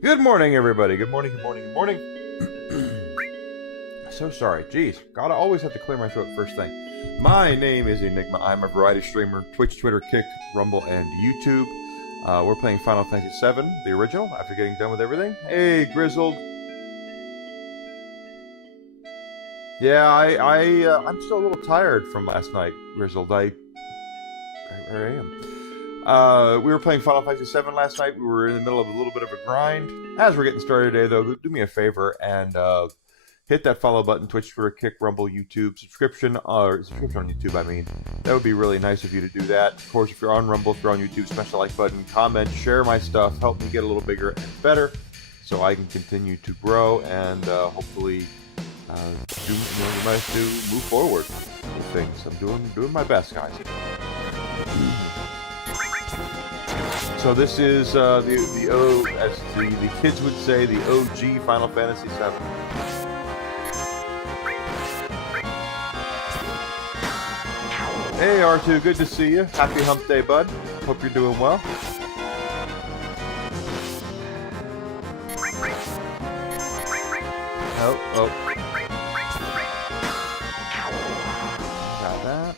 Good morning, everybody. Good morning, good morning, good morning. So sorry. Jeez. Gotta always have to clear my throat first thing. My name is Enigma. I'm a variety streamer. Twitch, Twitter, Kick, Rumble, and YouTube. We're playing Final Fantasy VII, the original, after getting done with everything. Hey, Grizzled. Yeah, I'm still a little tired from last night, Grizzled. I am. We were playing Final Fantasy VII last night. We were in the middle of a little bit of a grind. As we're getting started today, though, do me a favor and hit that follow button, Twitch, Twitter, Kick, Rumble, YouTube, subscription on YouTube, I mean. That would be really nice of you to do that. Of course, if you're on Rumble, if you're on YouTube, smash the like button, comment, share my stuff, help me get a little bigger and better so I can continue to grow and hopefully do nice to move forward with things. I'm doing my best, guys. So this is the O, as the kids would say, the OG Final Fantasy VII. Hey R2, good to see you. Happy Hump Day, bud. Hope you're doing well. Oh. Got that.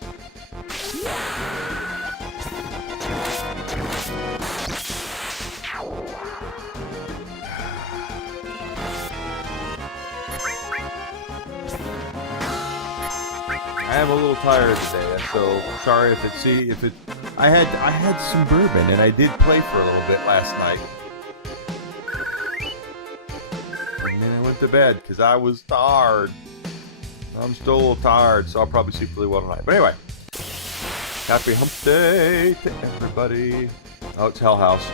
I am a little tired today, so sorry if it. I had some bourbon and I did play for a little bit last night, and then I went to bed because I was tired. I'm still a little tired, so I'll probably sleep really well tonight. But anyway, happy Hump Day to everybody. Oh, it's Hell House.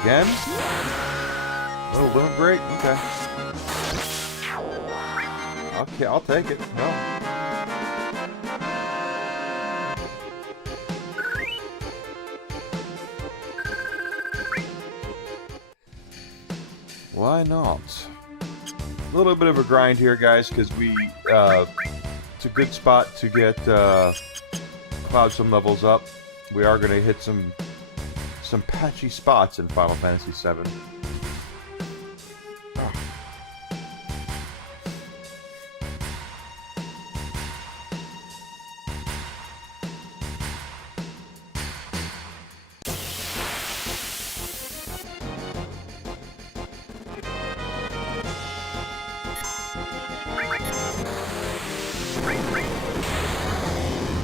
Again? Oh, limit break? Okay. Okay, I'll take it. No. Why not? A little bit of a grind here, guys, because it's a good spot to get Cloud some levels up. We are going to hit some patchy spots in Final Fantasy VII.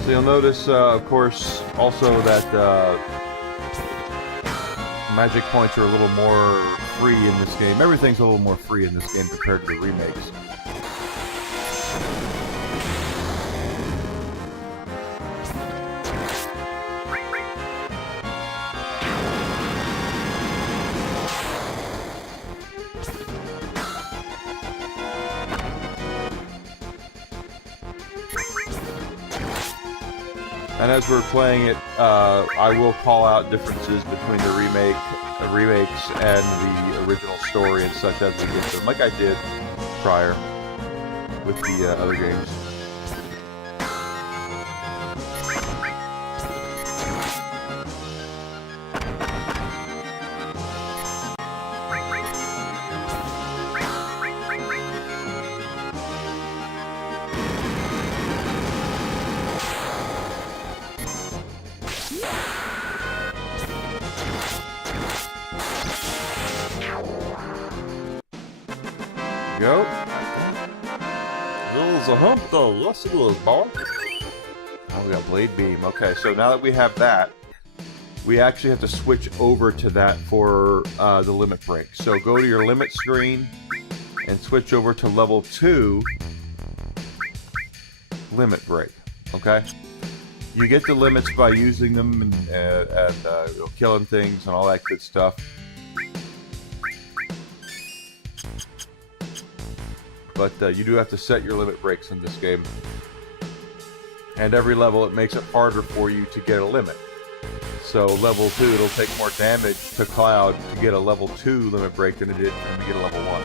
So you'll notice, of course, also that magic points are a little more free in this game. Everything's a little more free in this game compared to the remakes. And as we're playing it, I will call out differences between the remakes and the original story and such as we get to them, like I did prior with the other games. Go. There's a hump, the rest of the bar. we got Blade Beam. Okay, so now that we have that, we actually have to switch over to that for the limit break. So go to your limit screen and switch over to level 2 limit break. Okay? You get the limits by using them and killing things and all that good stuff. But you do have to set your limit breaks in this game. And every level, it makes it harder for you to get a limit. So level 2, it'll take more damage to Cloud to get a level 2 limit break than it did for him to get a level 1.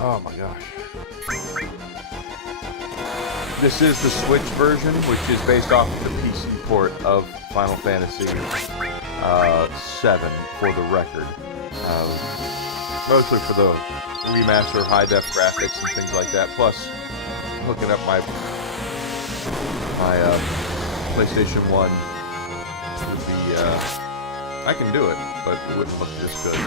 Oh my gosh. This is the Switch version, which is based off of the PC port of Final Fantasy VII, for the record. Mostly for the remaster, high-def graphics and things like that, plus hooking up my PlayStation 1 would be, I can do it, but it wouldn't look this good.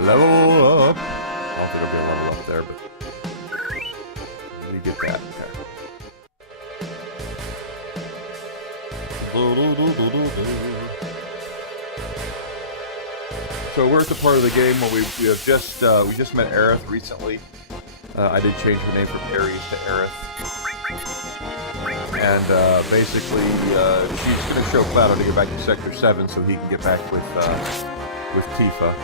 Level up. I don't think I'll be a level up there, but you get that. Okay. So we're at the part of the game where we just met Aerith recently. I did change her name from Ares to Aerith, and basically she's going to show Cloud how to get back to Sector 7 so he can get back with Tifa.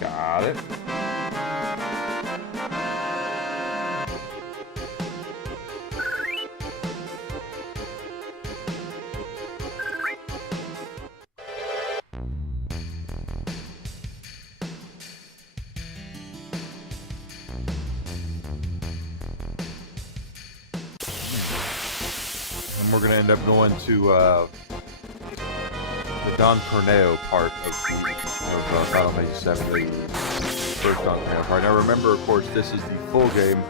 Got it. And we're going to end up going to the Don Corneo part of Final Fantasy VII, the first Don Corneo part. Now remember, of course, this is the full game,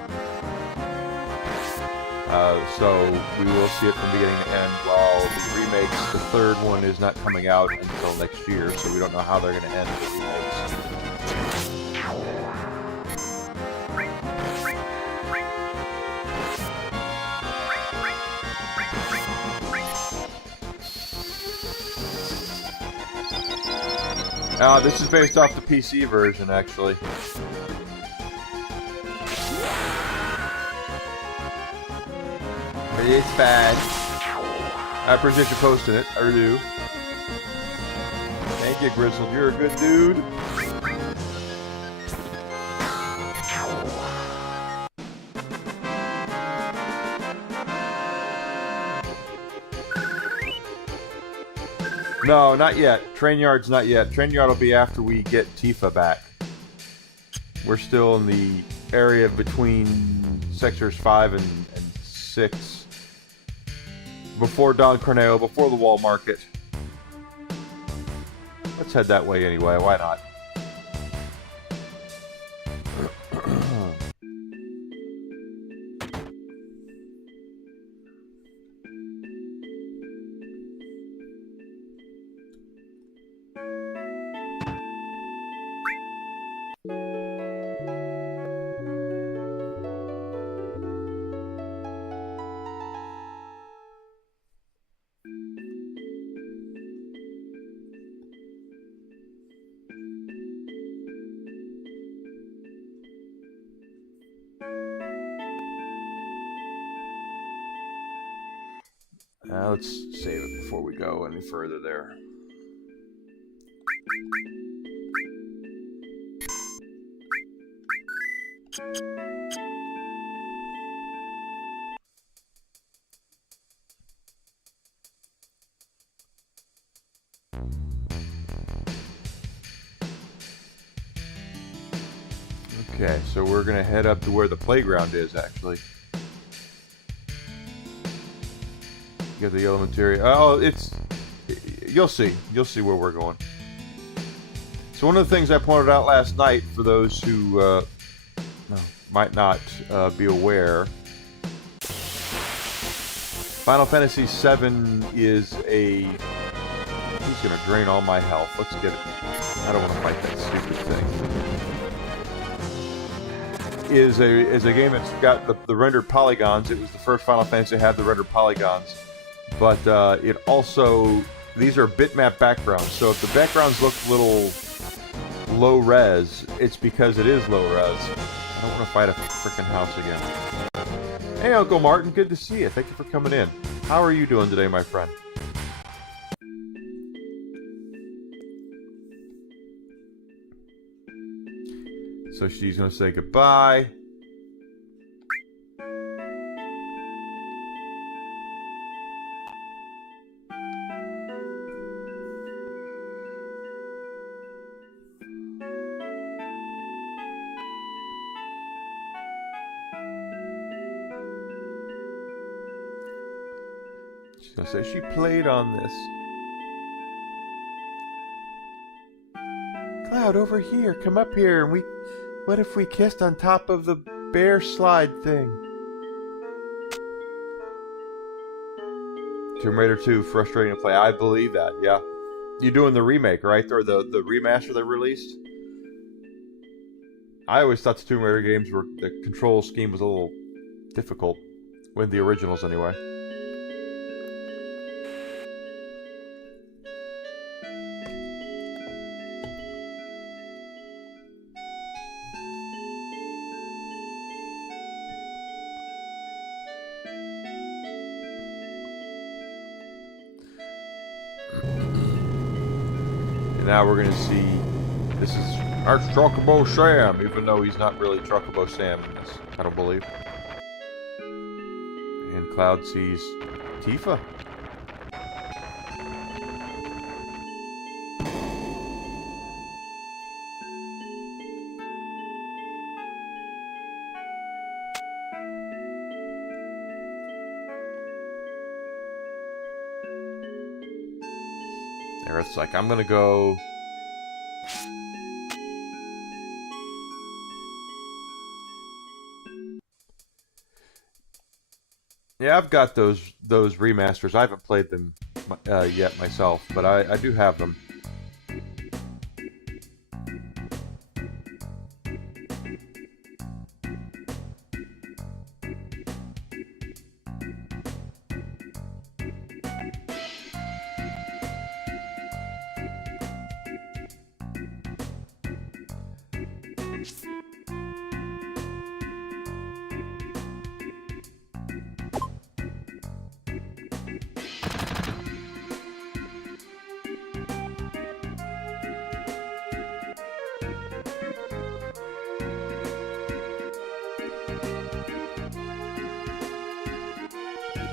so we will see it from beginning to end, while the remakes, the third one is not coming out until next year, so we don't know how they're going to end the remakes. This is based off the PC version, actually. But it's bad. I appreciate you posting it. I really do. Thank you, Grizzled. You're a good dude. No, not yet. Train Yard's not yet. Train Yard will be after we get Tifa back. We're still in the area between sectors 5 and 6. Before Don Corneo, before the Wall Market. Let's head that way anyway. Why not? Let's save it before we go any further there. Okay, so we're gonna head up to where the playground is, actually. Get the yellow material. Oh, it's... You'll see. You'll see where we're going. So one of the things I pointed out last night, for those who might not be aware, Final Fantasy VII is a... He's going to drain all my health. Let's get it. I don't want to fight that stupid thing. Is a game that's got the rendered polygons. It was the first Final Fantasy to have the rendered polygons. But it also, these are bitmap backgrounds. So if the backgrounds look a little low res, it's because it is low res. I don't want to fight a freaking house again. Hey, Uncle Martin, good to see you. Thank you for coming in. How are you doing today, my friend? So she's going to say goodbye. So she played on this. Cloud, over here. Come up here. And what if we kissed on top of the bear slide thing? Tomb Raider 2, frustrating to play. I believe that, yeah. You're doing the remake, right? Or the remaster they released? I always thought the Tomb Raider games were... The control scheme was a little difficult. With the originals, anyway. Now we're going to see, this is Arch Chocobo Sam, even though he's not really Chocobo Sam in this, I don't believe. And Cloud sees Tifa. It's like, I'm gonna go. Yeah, I've got those remasters. I haven't played them yet myself, but I do have them.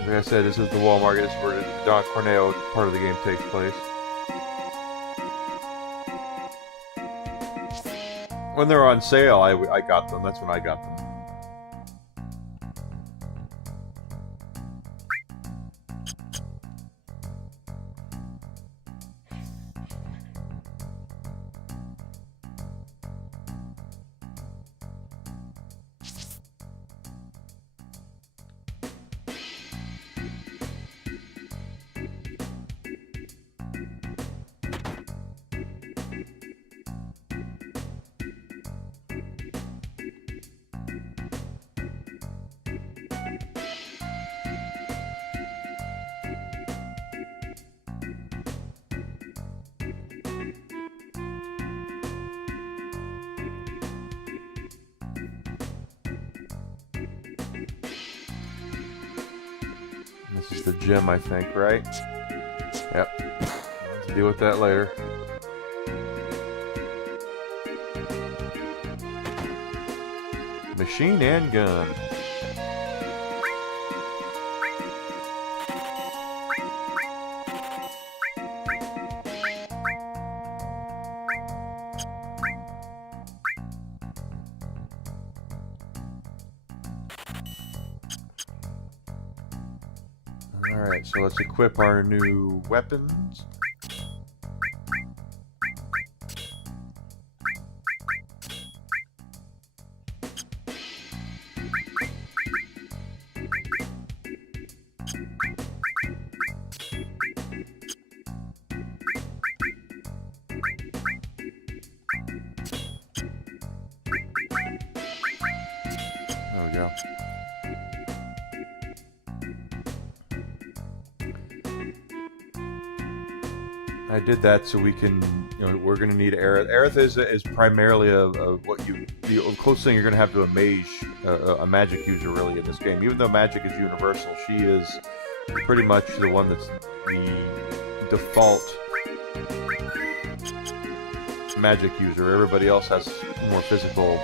Like I said, this is the Wall Market. This is where the Don Corneo part of the game takes place. When they're on sale, I got them. That's when I got them. This is the gym, I think, right? Yep. Let's deal with that later. Machine and gun. Alright, so let's equip our new weapons. There we go. I did that so we can, we're going to need Aerith. Aerith is primarily the closest thing you're going to have to a mage, a magic user really in this game. Even though magic is universal, she is pretty much the one that's the default magic user. Everybody else has more physical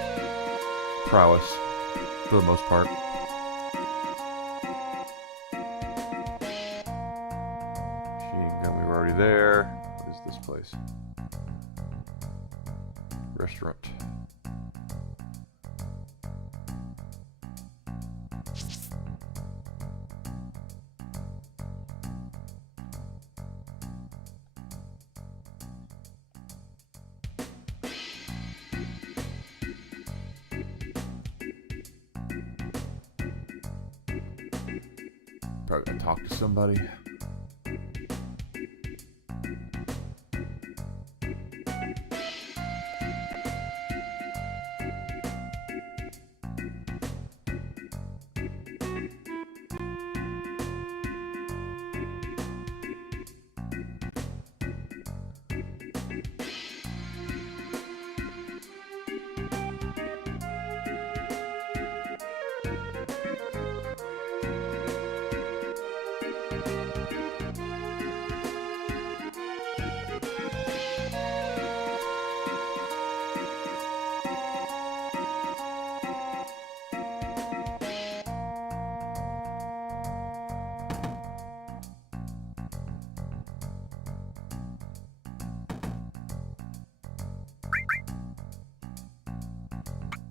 prowess for the most part. Machine gun, we were already there. What is this place? Restaurant. Probably gonna talk to somebody.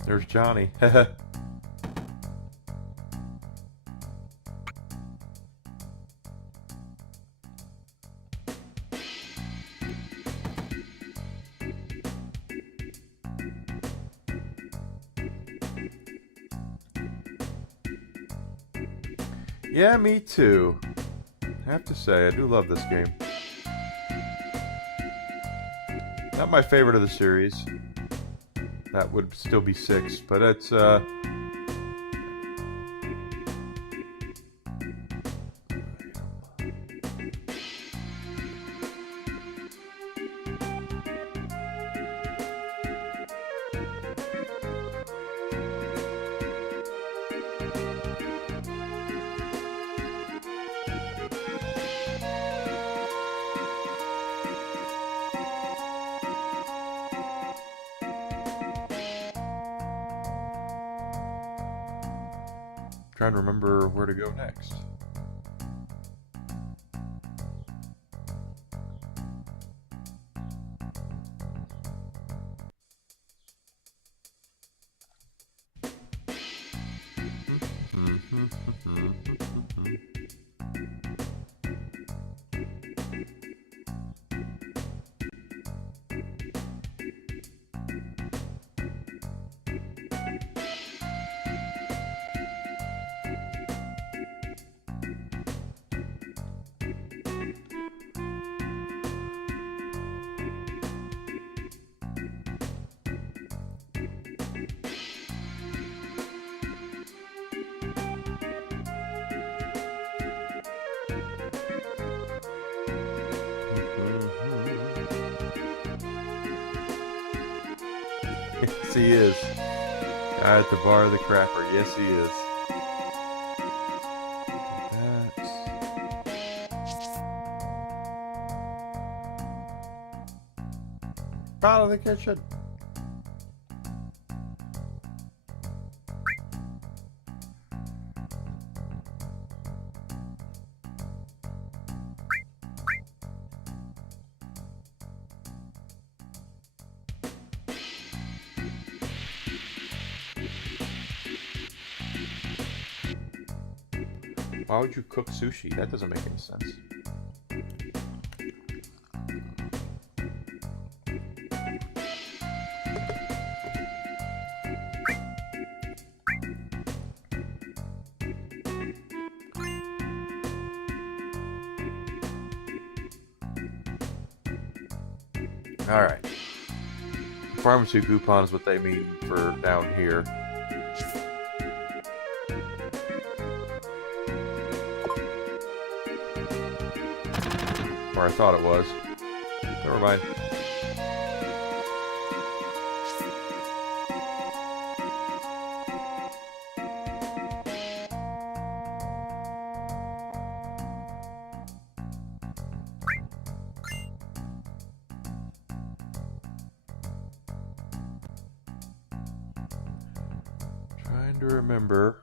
There's Johnny. Yeah, me too. I have to say, I do love this game. Not my favorite of the series. That would still be 6, but it's trying to remember where to go next. Yes, he is. Guy at the bar of the crapper. Yes, he is. Out of the kitchen. Why would you cook sushi? That doesn't make any sense. All right. Pharmacy coupon is what they mean for down here. Or I thought it was. Never mind. Trying to remember.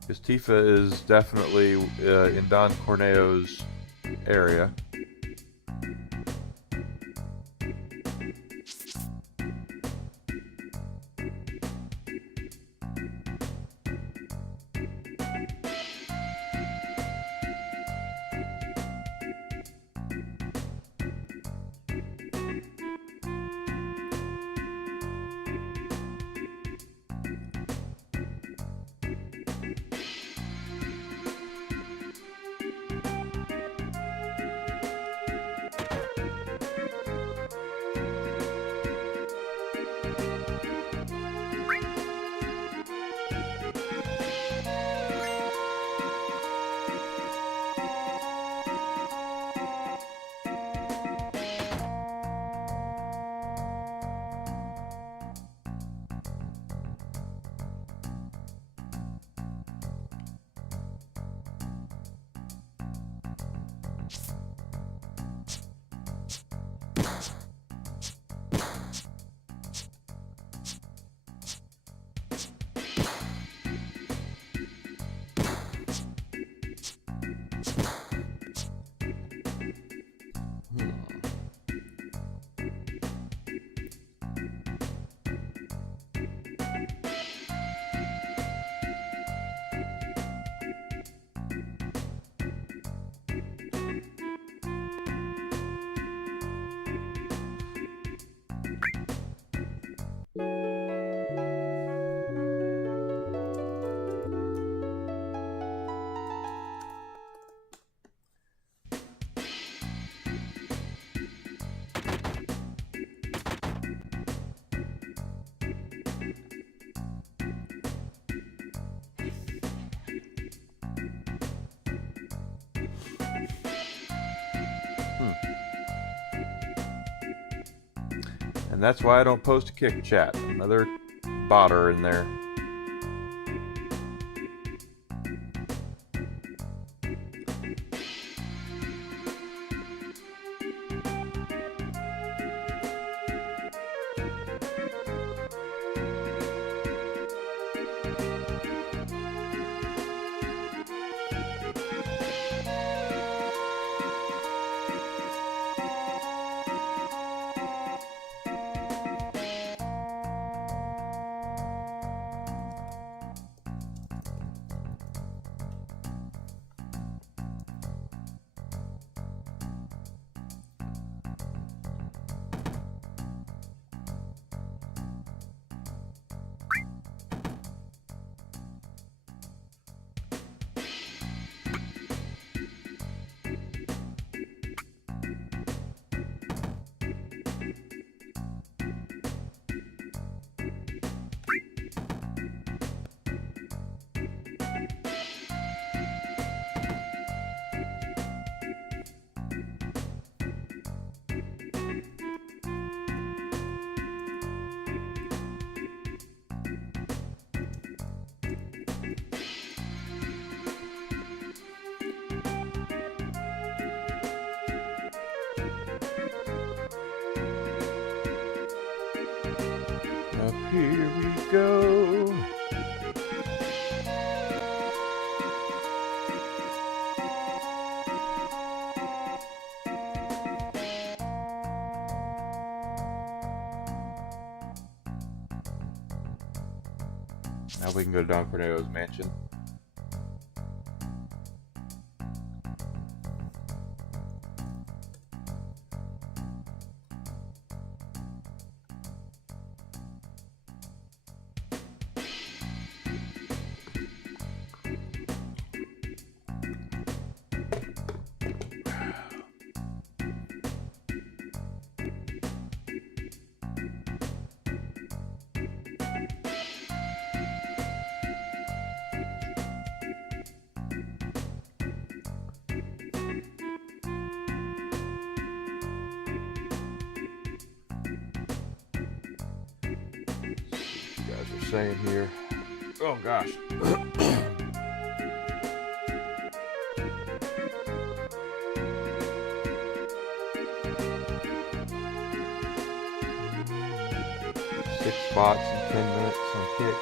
Because Tifa is definitely in Don Corneo's area. And that's why I don't post a kick chat. Another botter in there. Here we go. Now we can go to Don Corneo's mansion. Saying here. Oh gosh. 6 spots in 10 minutes on Kick.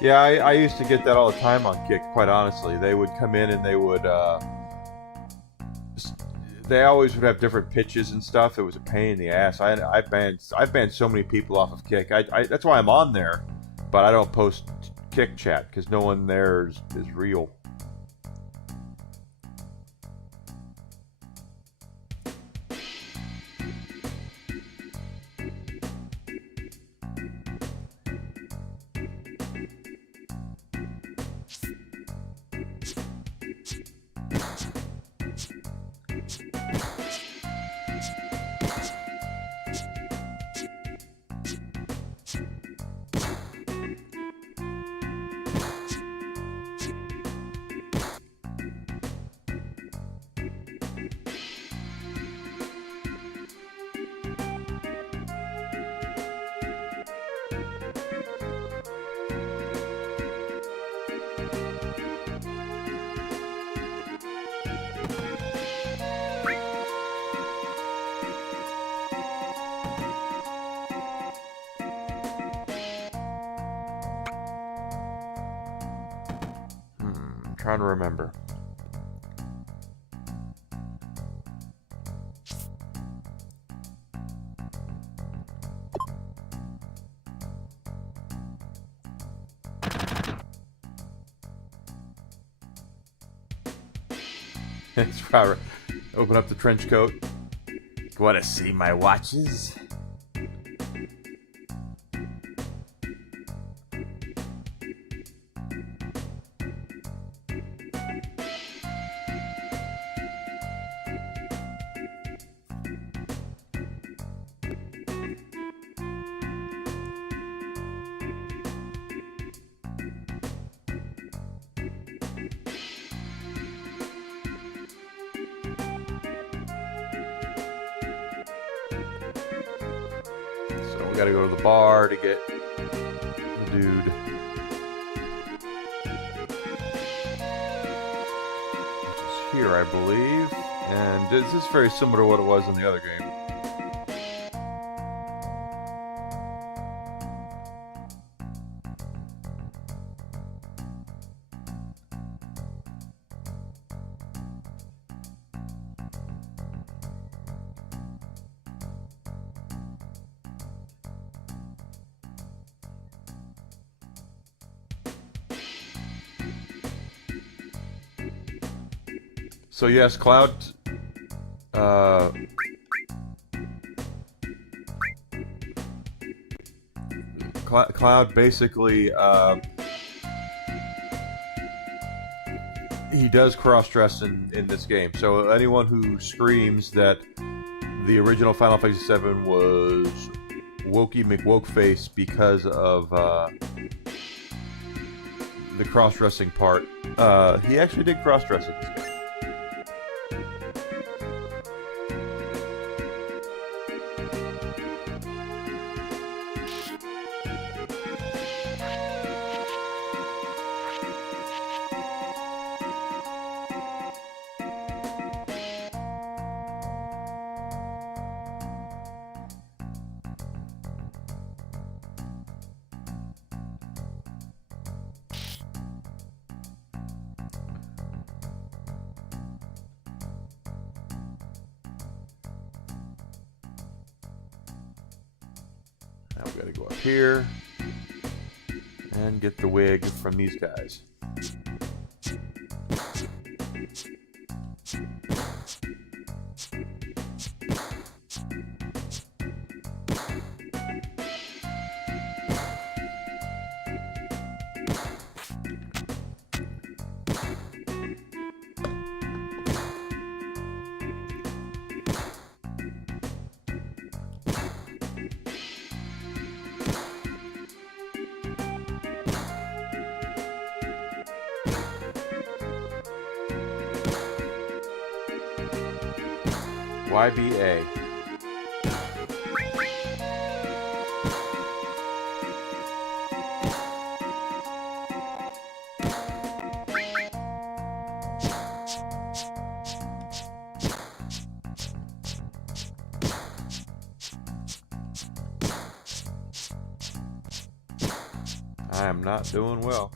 Yeah, I used to get that all the time on Kick, quite honestly. They would come in and they would they always would have different pitches and stuff. It was a pain in the ass. I've banned so many people off of Kick. That's why I'm on there, but I don't post Kick chat because no one there is real. Trying to remember. It's probably open up the trench coat. Want to see my watches? We gotta go to the bar to get the dude. Which is here, I believe. And this is very similar to what it was in the other game. So yes, Cloud. Cloud basically he does cross-dress in this game. So anyone who screams that the original Final Fantasy VII was Wokey McWokeface because of the cross-dressing part, he actually did cross-dress in this game. Now we gotta go up here and get the wig from these guys. YBA. I am not doing well.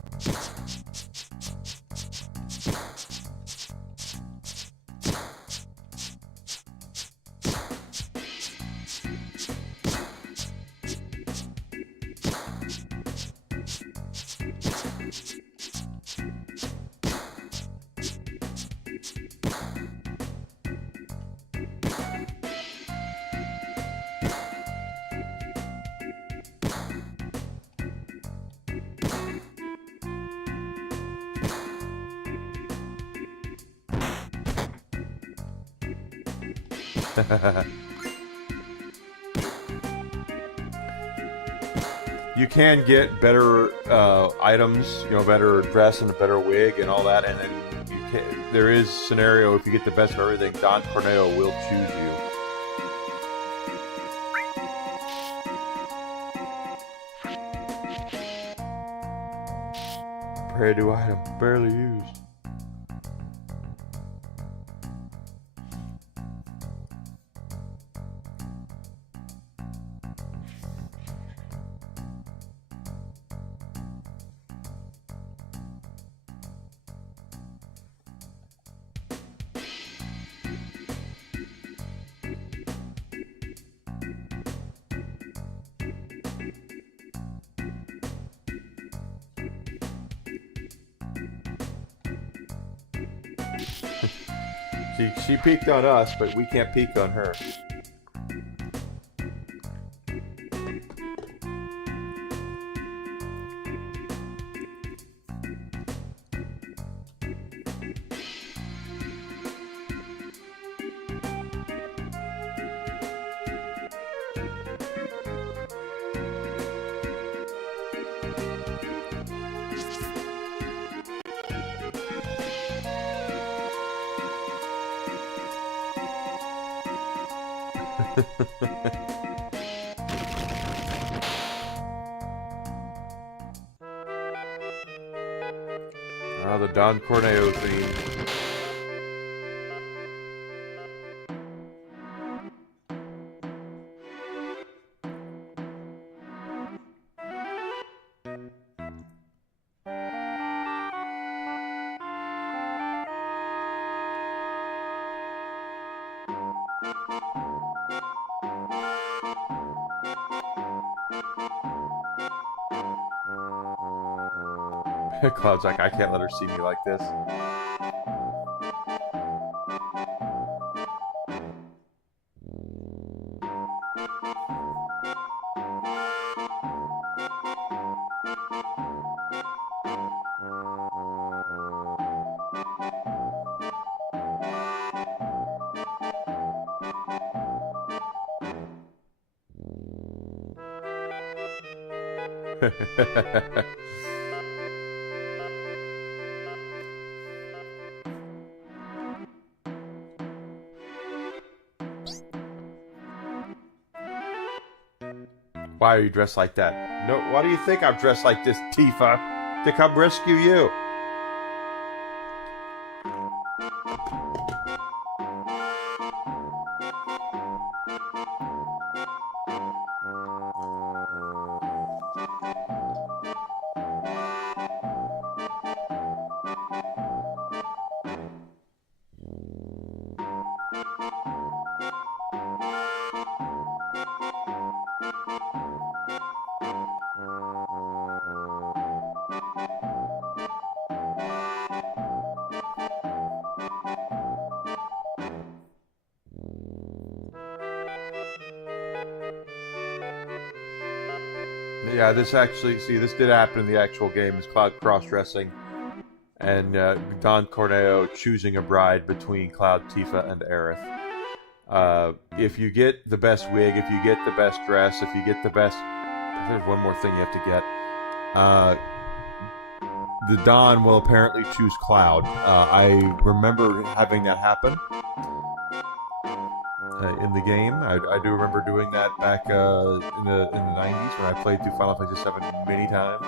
You can get better items, you know, better dress and a better wig and all that, and then there is scenario if you get the best of everything, Don Corneo will choose you. Pray to item barely used. She peeked on us, but we can't peek on her. The Don Corneo theme. Cloud's like, I can't let her see me like this. Why are you dressed like that? No, why do you think I'm dressed like this, Tifa? To come rescue you. Yeah, this actually, see, this did happen in the actual game. Is Cloud cross-dressing and Don Corneo choosing a bride between Cloud, Tifa, and Aerith. If you get the best wig, if you get the best dress, if you get the best... There's one more thing you have to get. The Don will apparently choose Cloud. I remember having that happen in the game. I do remember doing that back in the 90s when I played through Final Fantasy VII many times.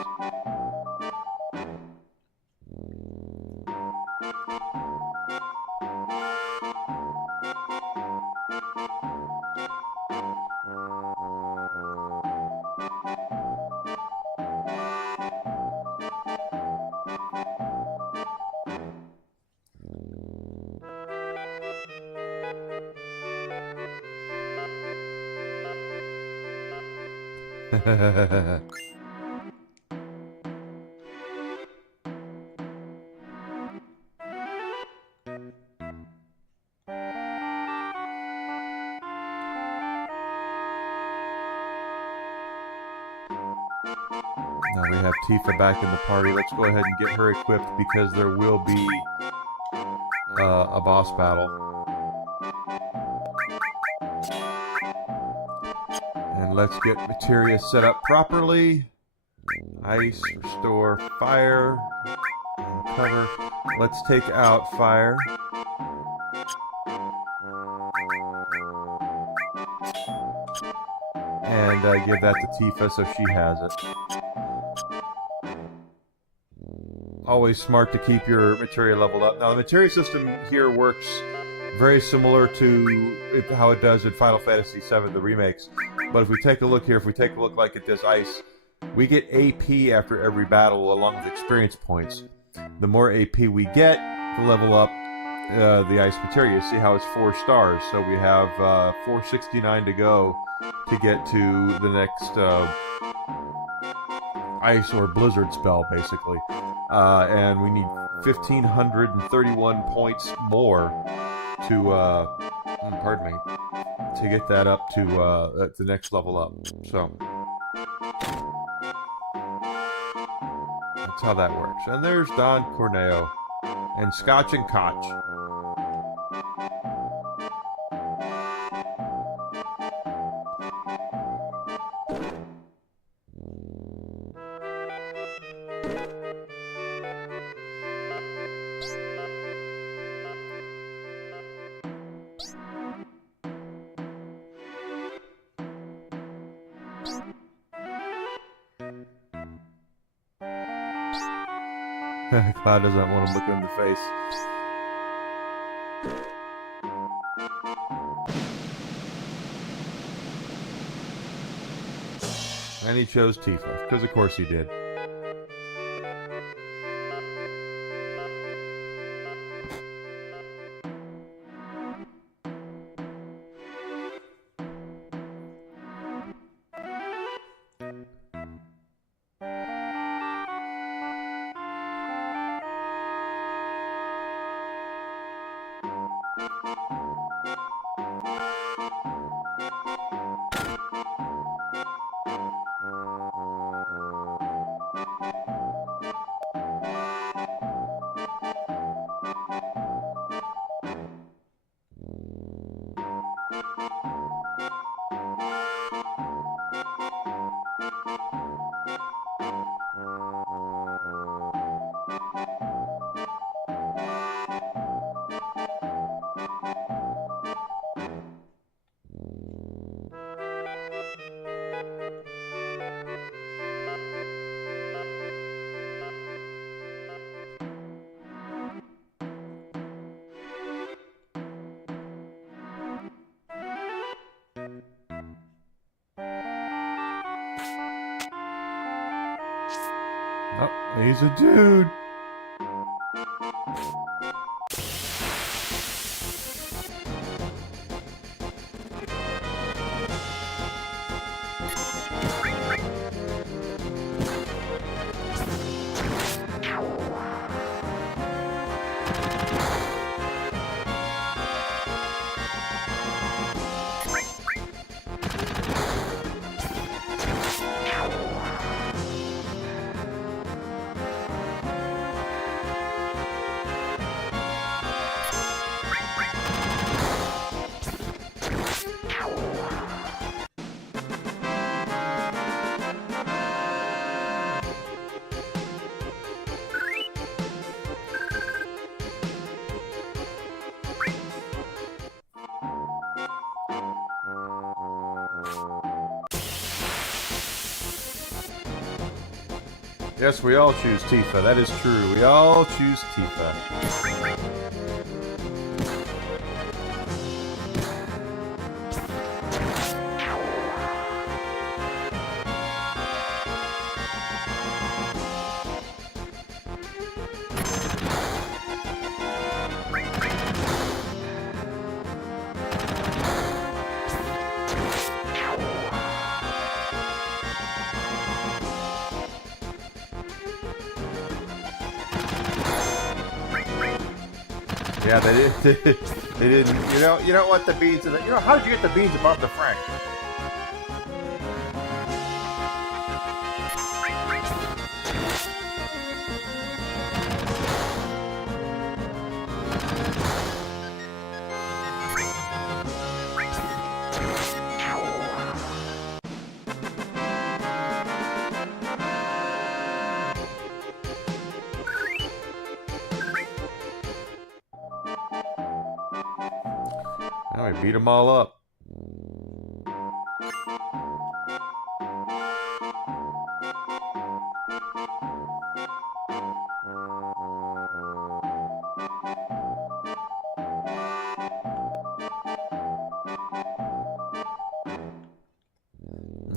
Now we have Tifa back in the party. Let's go ahead and get her equipped because there will be a boss battle. And let's get materia set up properly. Ice, restore, fire, cover. Let's take out fire. And give that to Tifa so she has it. Always smart to keep your materia leveled up. Now the materia system here works very similar to how it does in Final Fantasy VII, the remakes. But if we take a look here, if we take a look like at this ice, we get AP after every battle along with experience points. The more AP we get to level up the ice materia, see how it's 4 stars. So we have 469 to go to get to the next ice or blizzard spell, basically. And we need 1,531 points more to, pardon me, to get that up to the next level up. So that's how that works. And there's Don Corneo and Scotch and Koch. Cloud doesn't want to look in the face. And he chose Tifa, because of course he did. Oh, he's a dude. Yes, we all choose Tifa. That is true. We all choose Tifa. Yeah, they did. They didn't. You don't want the beans. How did you get the beans above the Frank? Now we beat them all up.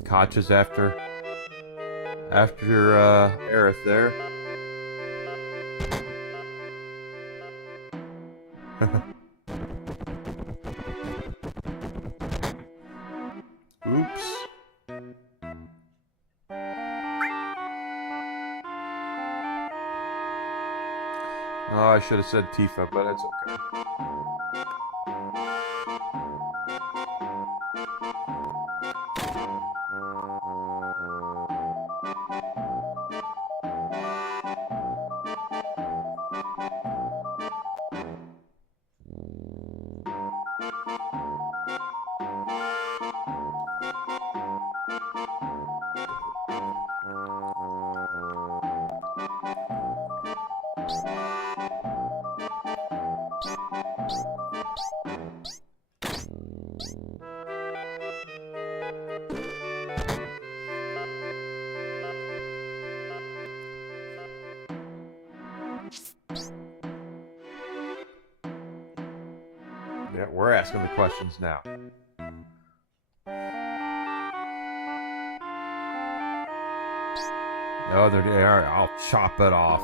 Koch's after Aerith there. Oops. Oh, I should have said Tifa, but it's okay. Yeah, we're asking the questions now. Oh, they're there. I'll chop it off.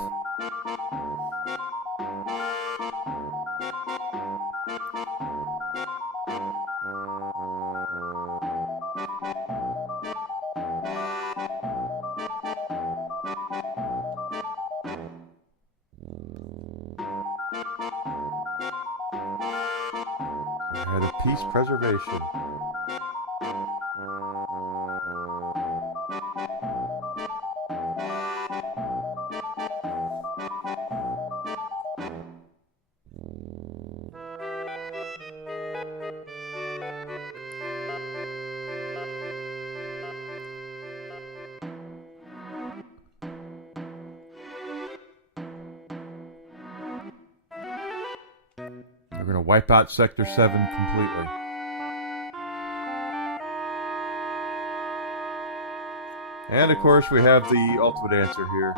The peace preservation. We're going to wipe out Sector 7 completely. And of course we have the ultimate answer here.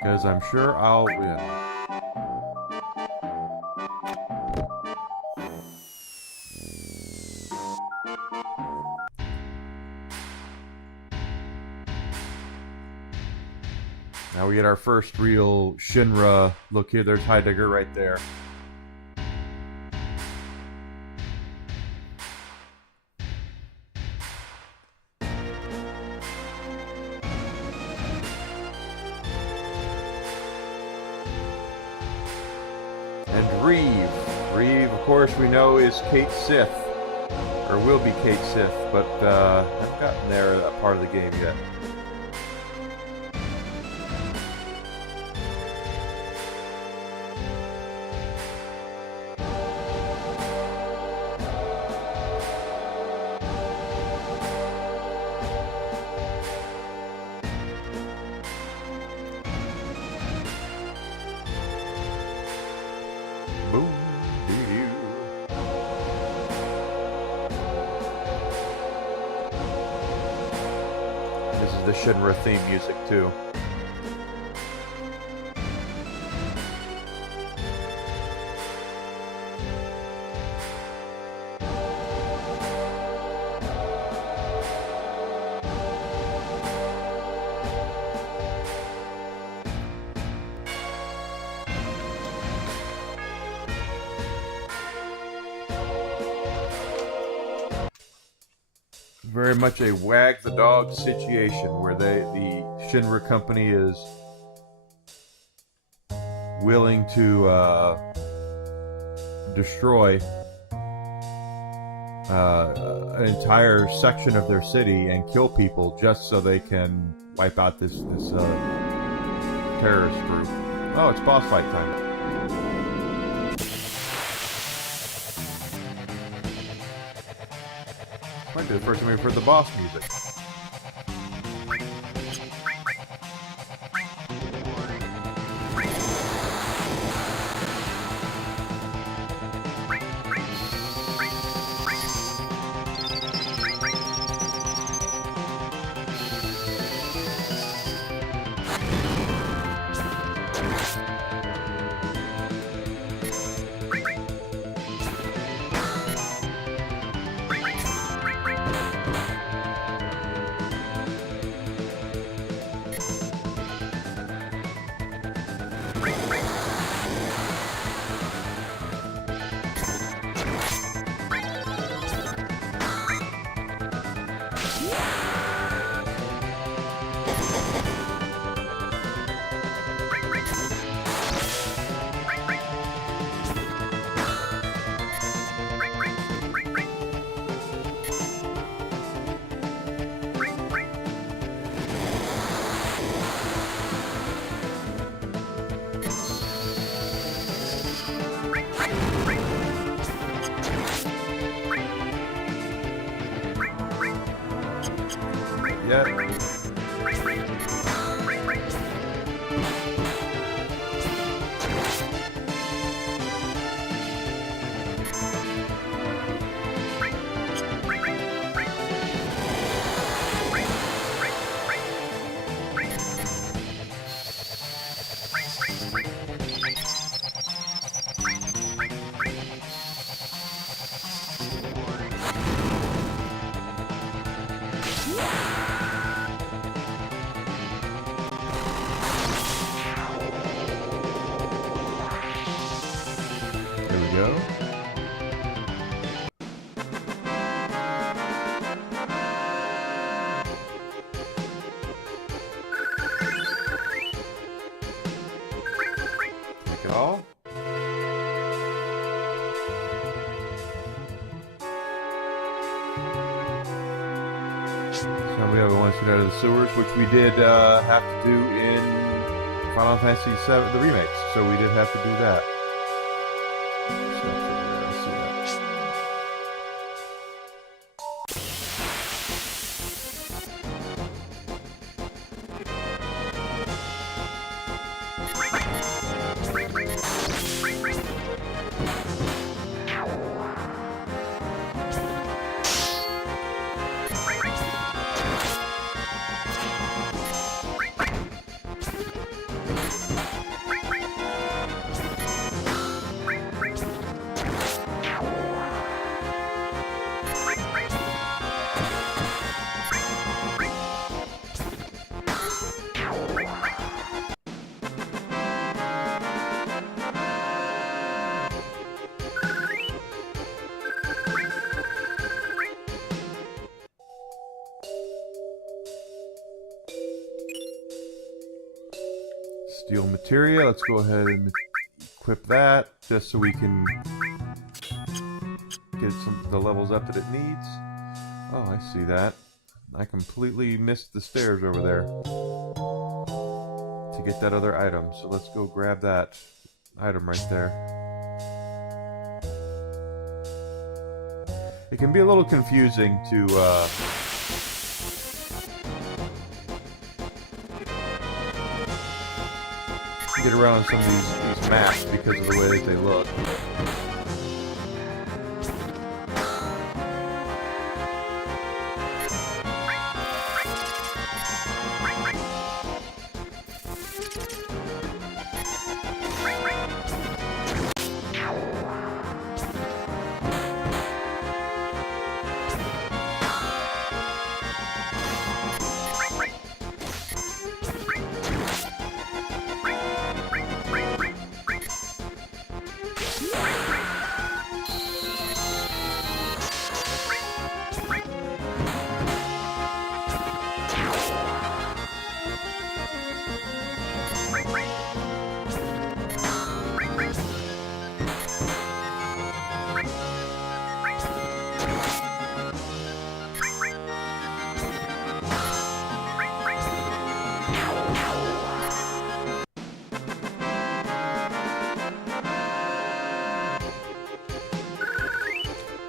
Because I'm sure I'll win. Now we get our first real Shinra. Look here, there's Heidegger right there. And Reeve, of course, we know is Kate Sith, or will be Kate Sith, but haven't gotten there that part of the game yet. Boom, doo-doo. Shinra theme music too. Very much a wag the dog situation where the Shinra company is willing to destroy an entire section of their city and kill people just so they can wipe out this terrorist group. Oh, it's boss fight time. Might be the first time we've heard the boss music. Yeah. Go. Take it all. So we have one to get out of the sewers, which we did have to do in Final Fantasy VII, the remakes. So we did have to do that. Steel materia, let's go ahead and equip that just so we can get the levels up that it needs. Oh, I see that. I completely missed the stairs over there to get that other item. So let's go grab that item right there. It can be a little confusing to get around some of these maps because of the way that they look.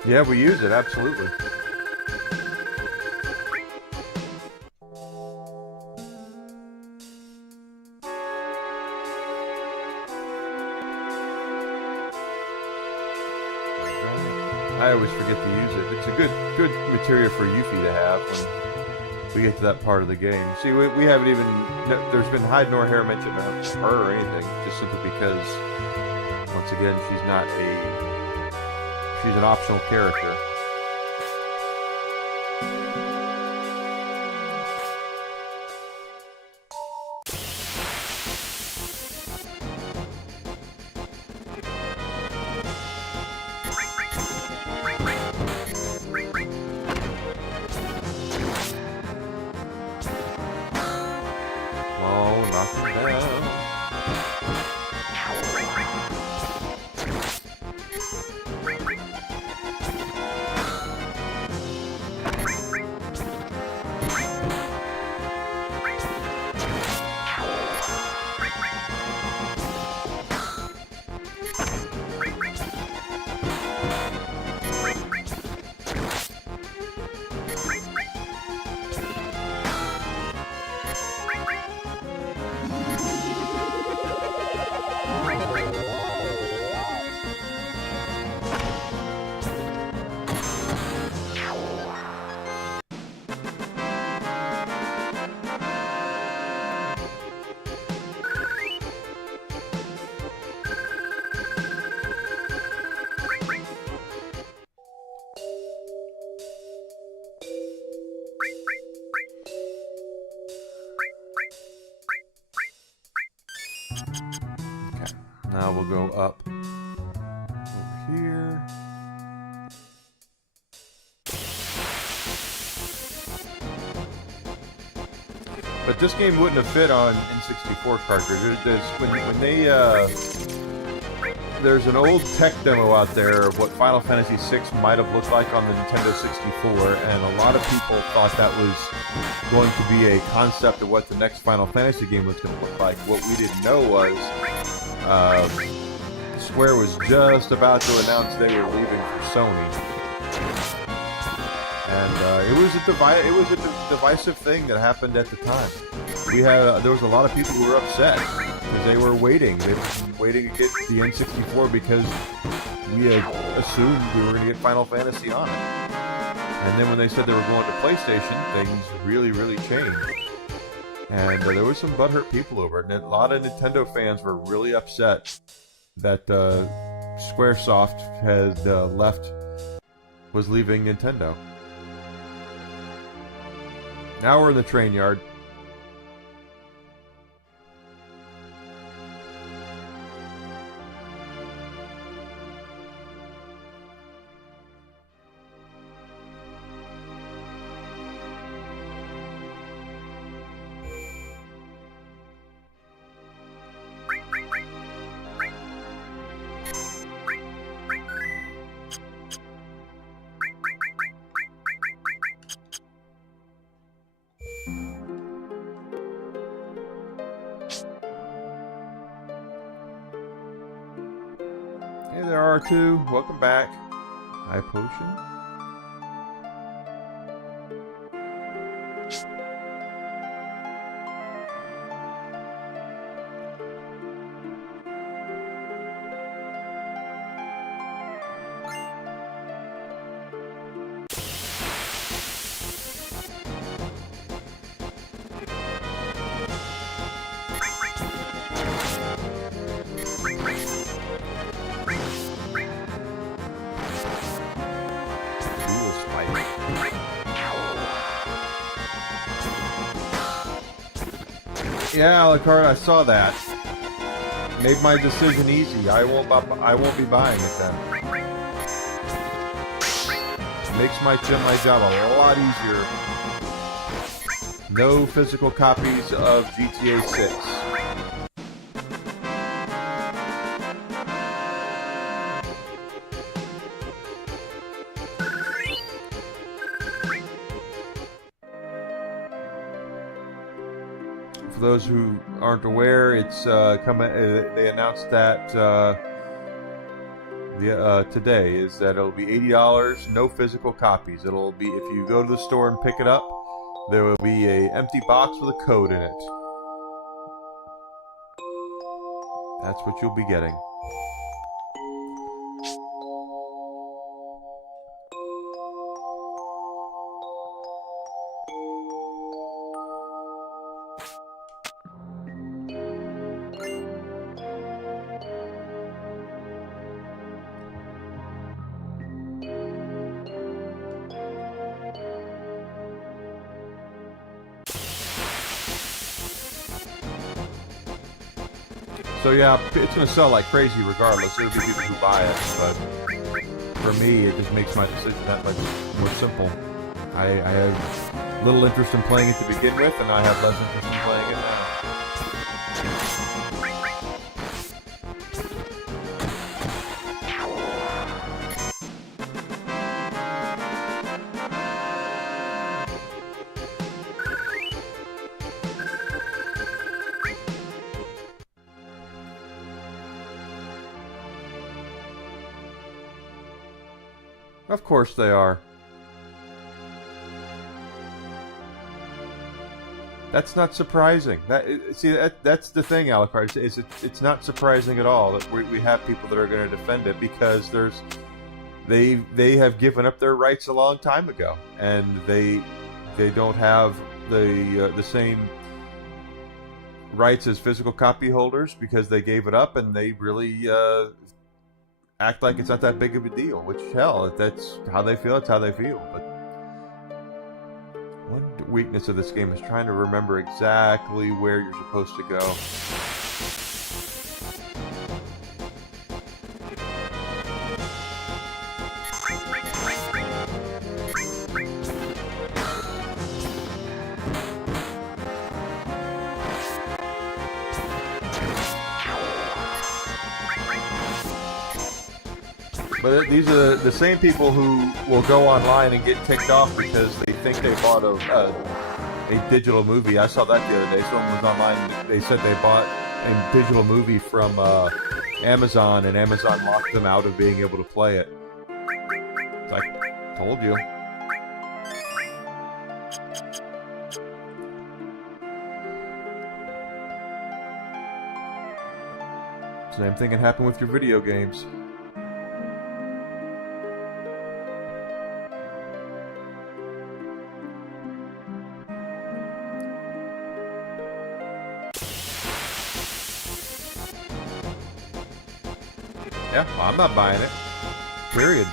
Yeah, we use it, absolutely. I always forget to use it. It's a good material for Yuffie to have when we get to that part of the game. See, we haven't even... There's been hide nor hair mention of her or anything, just simply because, once again, she's not a... She's an optional character. Now we'll go up over here. But this game wouldn't have fit on N64 cartridge. When they there's an old tech demo out there of what Final Fantasy VI might have looked like on the Nintendo 64, and a lot of people thought that was going to be a concept of what the next Final Fantasy game was going to look like. What we didn't know was Square was just about to announce they were leaving for Sony, and it was a divisive thing that happened at the time. There was a lot of people who were upset because they were waiting. They've been waiting to get the N64 because we had assumed we were going to get Final Fantasy on it. And then when they said they were going to PlayStation, things really, really changed. And there was some butthurt people over it, and a lot of Nintendo fans were really upset that Squaresoft had was leaving Nintendo. Now we're in the train yard. Hey there, R2. Welcome back. High potion. Yeah, Alucard, I saw that. Made my decision easy. I won't be buying it then. Makes my job a lot easier. No physical copies of GTA 6. For those who aren't aware, it's they announced that today is that it'll be $80, no physical copies. It'll be, if you go to the store and pick it up, there will be a empty box with a code in it. That's what you'll be getting. So yeah, it's going to sell like crazy regardless. There'll be people who buy it, but for me, it just makes my decision that much more simple. I have little interest in playing it to begin with, and I have less interest in playing it now. Of course they are. That's not surprising. That's the thing, Alucard. It's not surprising at all that we have people that are going to defend it, because they have given up their rights a long time ago, and they don't have the same rights as physical copy holders because they gave it up, and they really act like it's not that big of a deal, which, hell, if that's how they feel, it's how they feel. But one weakness of this game is trying to remember exactly where you're supposed to go. But these are the same people who will go online and get ticked off because they think they bought a digital movie. I saw that the other day. Someone was online. They said they bought a digital movie from Amazon, and Amazon locked them out of being able to play it. It's like, told you. Same thing can happen with your video games. Yeah, well, I'm not buying it. Period.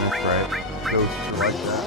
That's right. Ghosts are like that.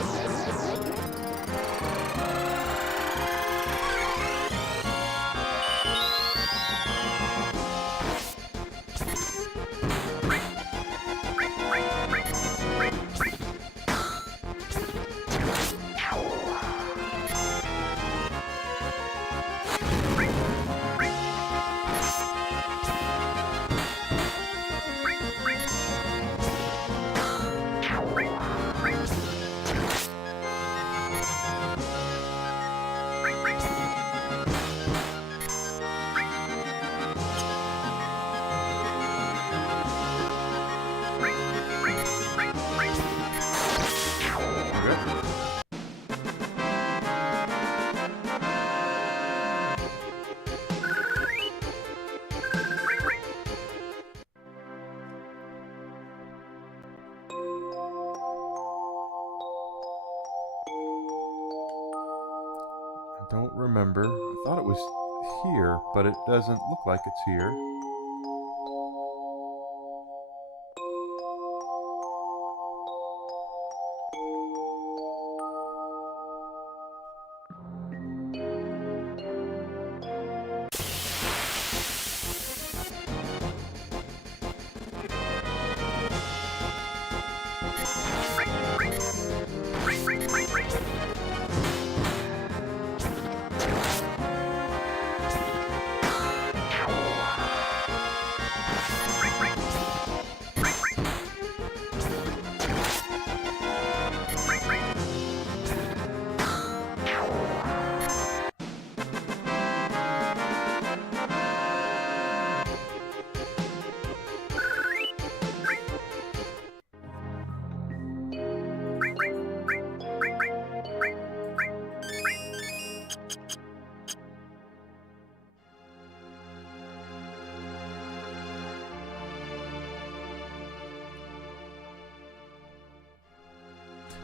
Don't remember. I thought it was here, but it doesn't look like it's here.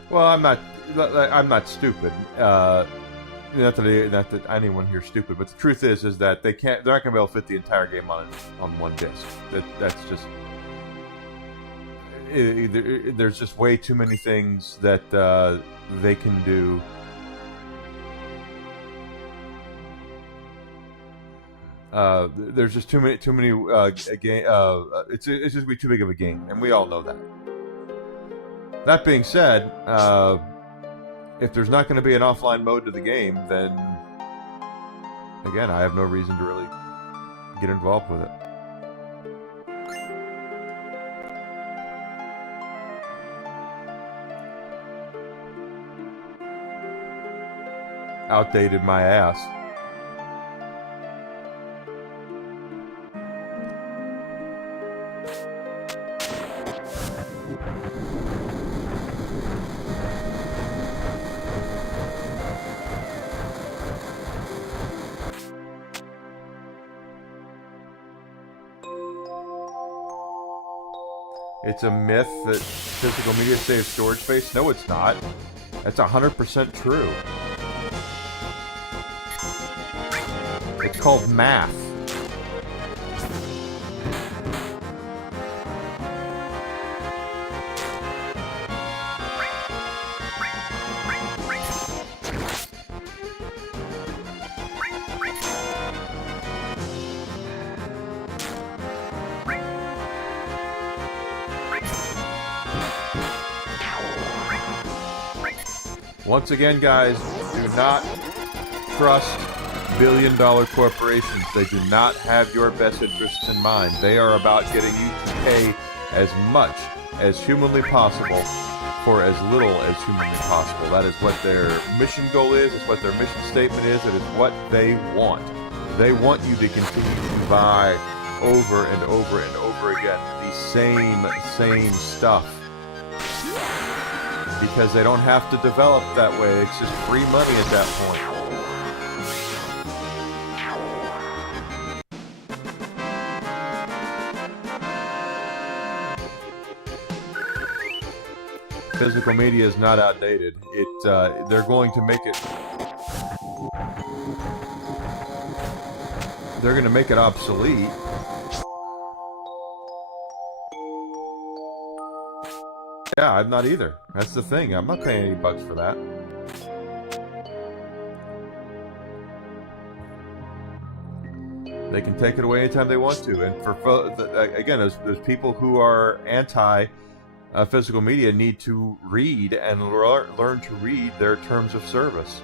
Well, I'm not. I'm not stupid. Not that anyone here's stupid, but the truth is that they can't. They're not going to be able to fit the entire game on one disc. That's just. There's just way too many things that they can do. There's just too many. It's just be too big of a game, and we all know that. That being said, if there's not going to be an offline mode to the game, then again, I have no reason to really get involved with it. Outdated my ass. It's a myth that physical media saves storage space. No, it's not. That's 100% true. It's called math. Once again, guys, do not trust billion-dollar corporations. They do not have your best interests in mind. They are about getting you to pay as much as humanly possible for as little as humanly possible. That is what their mission goal is. It's what their mission statement is. It is what they want. They want you to continue to buy over and over and over again the same stuff. Because they don't have to develop that way. It's just free money at that point. Physical media is not outdated. They're going to make it. They're going to make it obsolete. Yeah, I'm not either. That's the thing. I'm not paying any bucks for that. They can take it away anytime they want to. And for again, those people who are anti physical media need to read and learn to read their terms of service.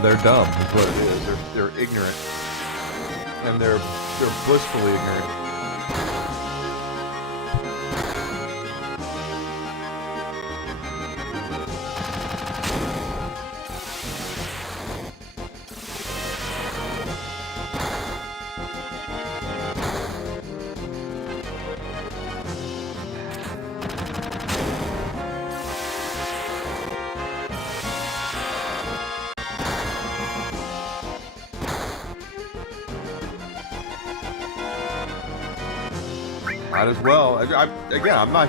They're dumb, is what it is. They're ignorant. And they're blissfully ignorant. Might as well. I'm not.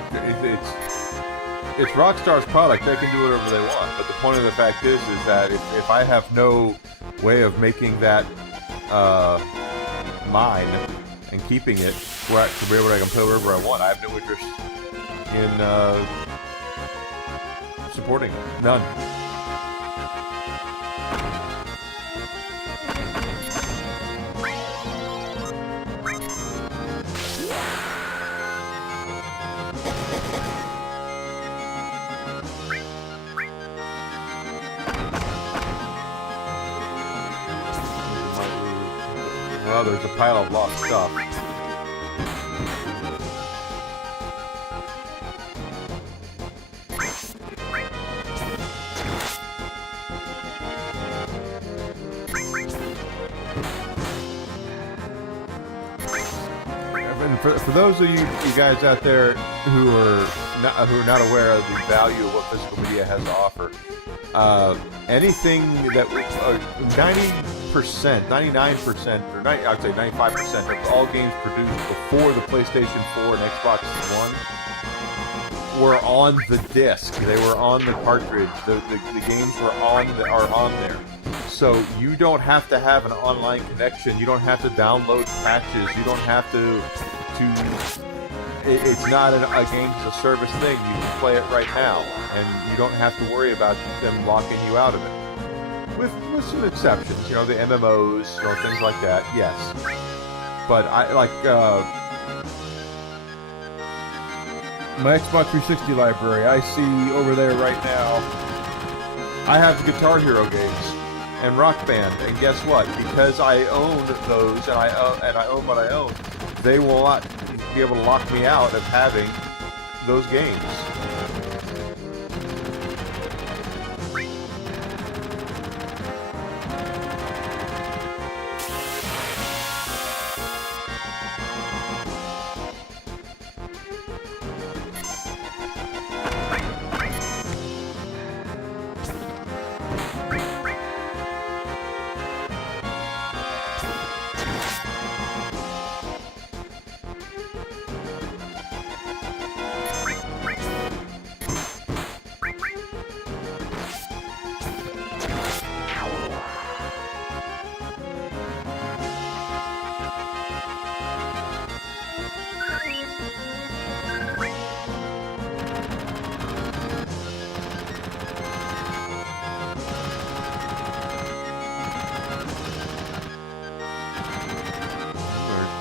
It's Rockstar's product. They can do whatever they want. But the point of the fact is that if I have no way of making that mine and keeping it where to be able to play wherever I want. I have no interest in supporting it. None. Well, there's a pile of lost stuff. And for those of you guys out there who are not aware of the value of what physical media has to offer, anything that 90%, 99%, or I'd say 95% of all games produced before the PlayStation 4 and Xbox One were on the disc. They were on the cartridge. The games are on there. So you don't have to have an online connection. You don't have to download patches. You don't have to. It's not a games as a service thing. You can play it right now, and you don't have to worry about them locking you out of it. With some exceptions, the MMOs, things like that. Yes, but I like my Xbox 360 library. I see over there right now. I have Guitar Hero games and Rock Band, and guess what? Because I own those, and I own what I own, they will not be able to lock me out of having those games.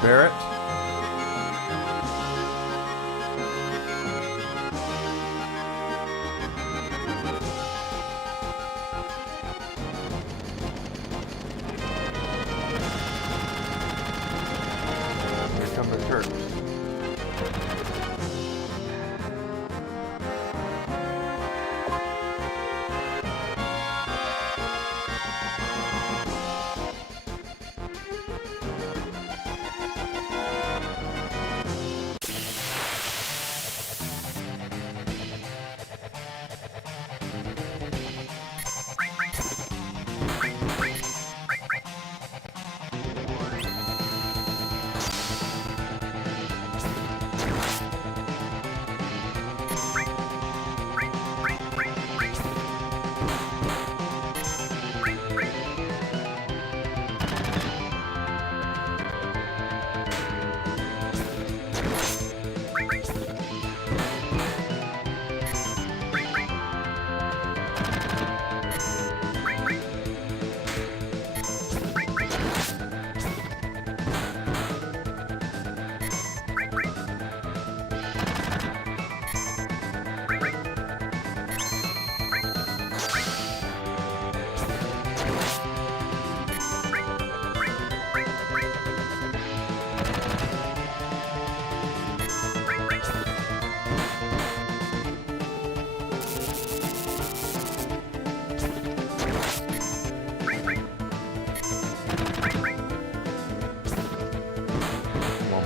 Barrett. Here come the Turks.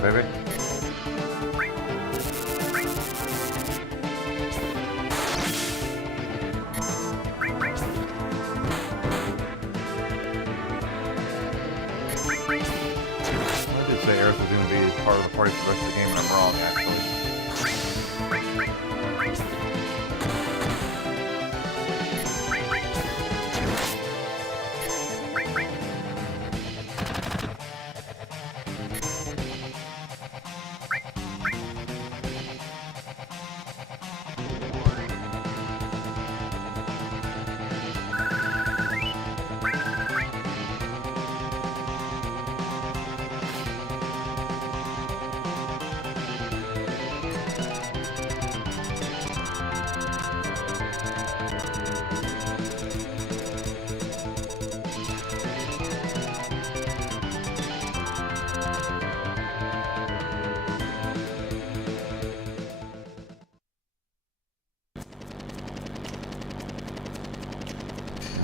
Baby. I did say Earth was going to be part of the party for the rest of the game, and I'm wrong, actually.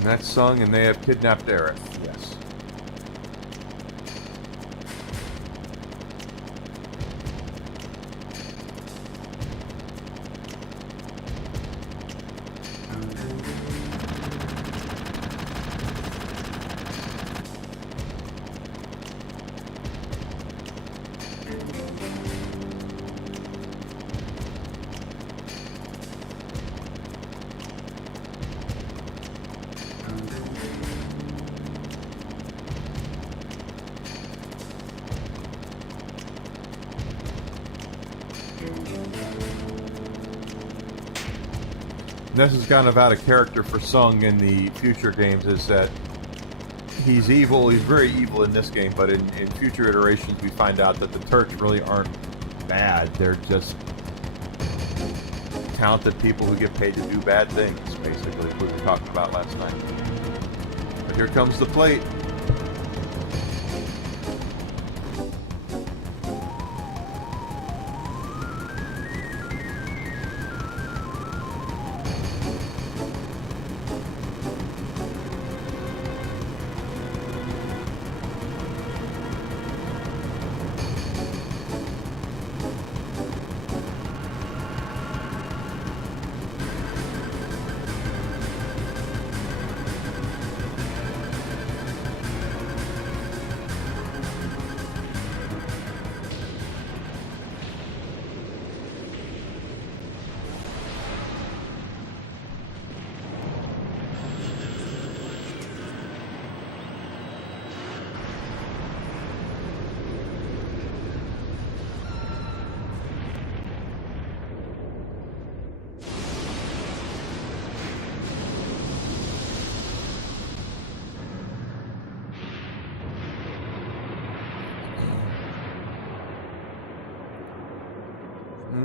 And that's Sung, and they have kidnapped Aerith. Yes. This is kind of out of character for Sung in the future games, is that he's evil, he's very evil in this game, but in future iterations we find out that the Turks really aren't bad, they're just talented people who get paid to do bad things, basically, what we were talking about last night. But here comes the plate.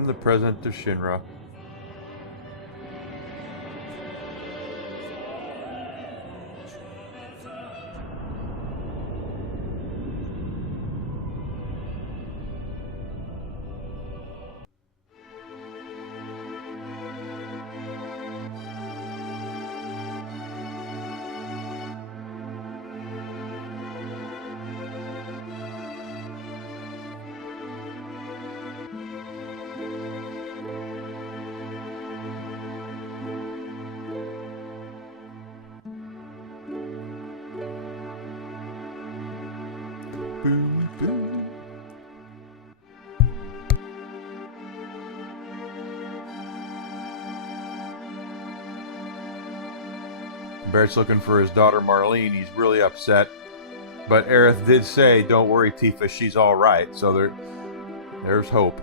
The present to Shinra. Boom, boom. Barrett's looking for his daughter Marlene. He's really upset. But Aerith did say, "Don't worry, Tifa, she's all right." So there's hope.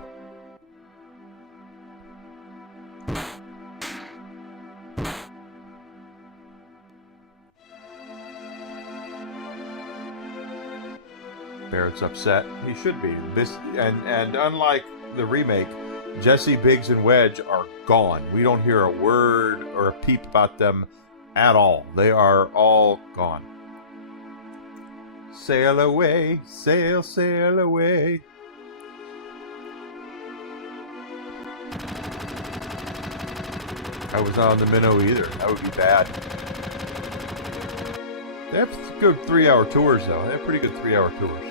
Barrett's upset. He should be. And unlike the remake, Jesse, Biggs, and Wedge are gone. We don't hear a word or a peep about them at all. They are all gone. Sail away, sail, sail away. I was not on the minnow either. That would be bad. They have good 3-hour tours, though. They have pretty good 3-hour tours.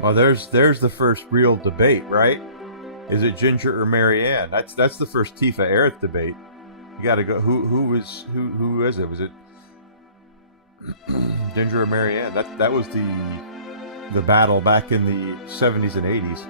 Well, there's the first real debate, right? Is it Ginger or Marianne? That's the first Tifa Aerith debate. You got to go. Who is it? Was it Ginger or Marianne? That was the battle back in the 70s and 80s.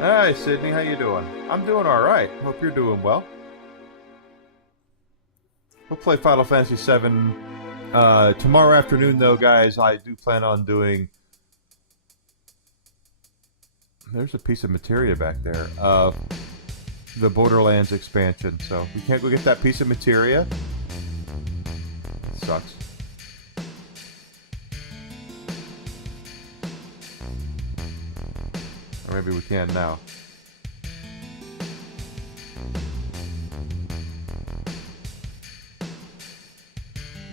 Hi, Sydney. How you doing? I'm doing all right. Hope you're doing well. We'll play Final Fantasy VII tomorrow afternoon, though, guys. I do plan on doing. There's a piece of materia back there. The Borderlands expansion. So we can't go get that piece of materia. Sucks. Or maybe we can now.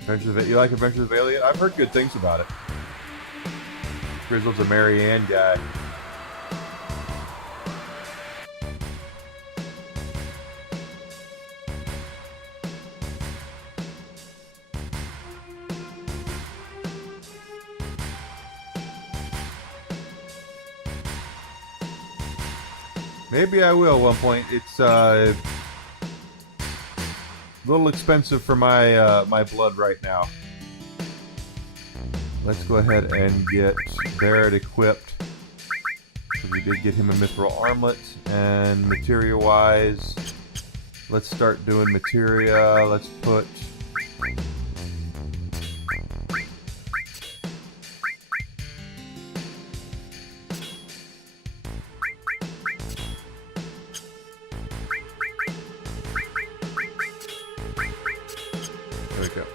You like Adventures of Alien? I've heard good things about it. Grizzle's a Marianne guy. Maybe I will at one point. It's a little expensive for my my blood right now. Let's go ahead and get Barrett equipped. So we did get him a mithril armlet, and materia-wise, let's start doing materia. Let's put. There we go.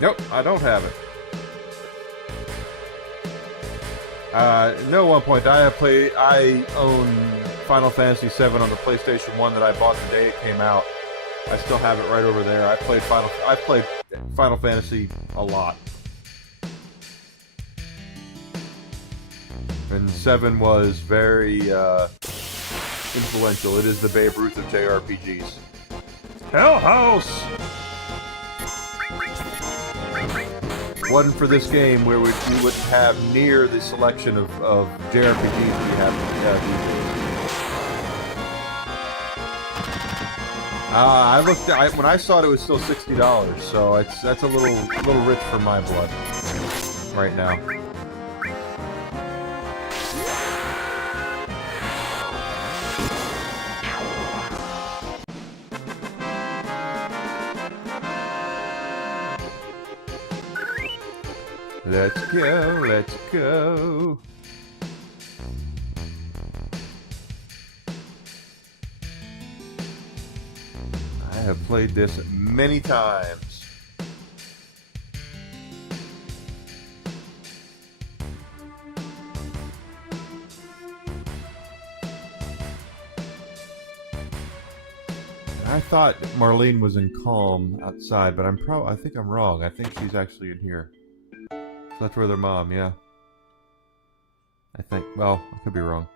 Nope, I don't have it. No, 1 point. I own Final Fantasy VII on the PlayStation 1 that I bought the day it came out. I still have it right over there. I played Final Fantasy a lot. And 7 was very influential. It is the Babe Ruth of JRPGs. Hell House! Wasn't for this game where we wouldn't have near the selection of JRPGs we have these days. When I saw it, it was still $60, so that's a little rich for my blood right now. Let's go, let's go. I have played this many times. I thought Marlene was in Calm outside, but I think I'm wrong. I think she's actually in here. So that's where their mom, yeah. I think. Well, I could be wrong.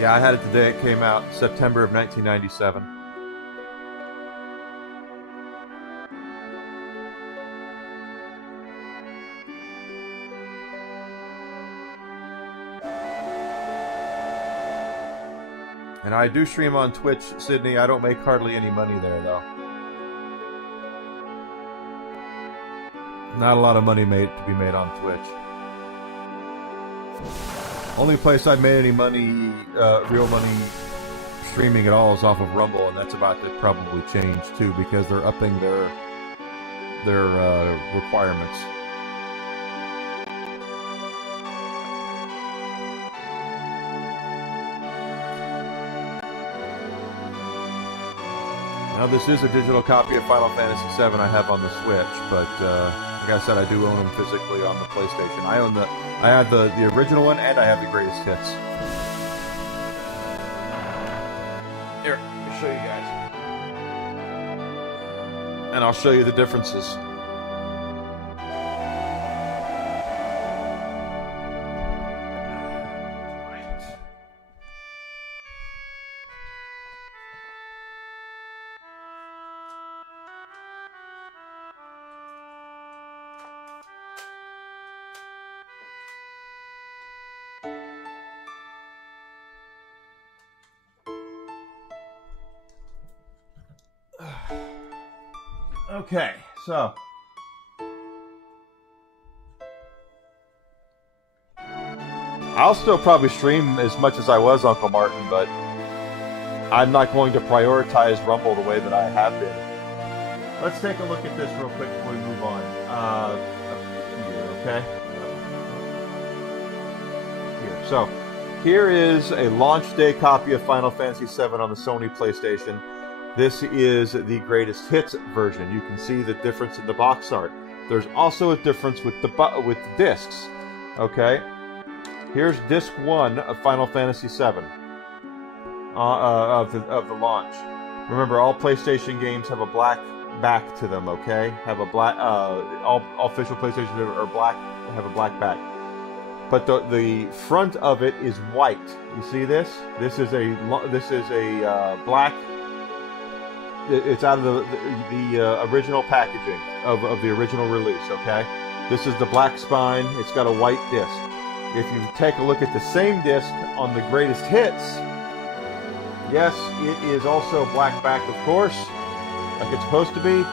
Yeah, I had it the day it came out, September of 1997. And I do stream on Twitch, Sydney. I don't make hardly any money there, though. Not a lot of money to be made on Twitch. Only place I've made any money, real money, streaming at all is off of Rumble, and that's about to probably change too because they're upping their requirements. Now this is a digital copy of Final Fantasy VII I have on the Switch, but like I said, I do own them physically on the PlayStation. I have the original one, and I have the greatest hits. Here, let me show you guys. And I'll show you the differences. Okay, so I'll still probably stream as much as I was, Uncle Martin, but I'm not going to prioritize Rumble the way that I have been. Let's take a look at this real quick before we move on. Up here, okay? Here. So, here is a launch day copy of Final Fantasy VII on the Sony PlayStation. This is the greatest hits version. You can see the difference in the box art. There's also a difference with the discs. Okay? Here's disc 1 of Final Fantasy VII. Of the launch. Remember, all PlayStation games have a black back to them. Okay, have a black. All official PlayStation are black. Have a black back. But the front of it is white. You see this? This is a black. It's out of the original packaging of the original release. Okay, this is the black spine. It's got a white disc. If you take a look at the same disc on the greatest hits. Yes, it is also black back, of course, like it's supposed to be,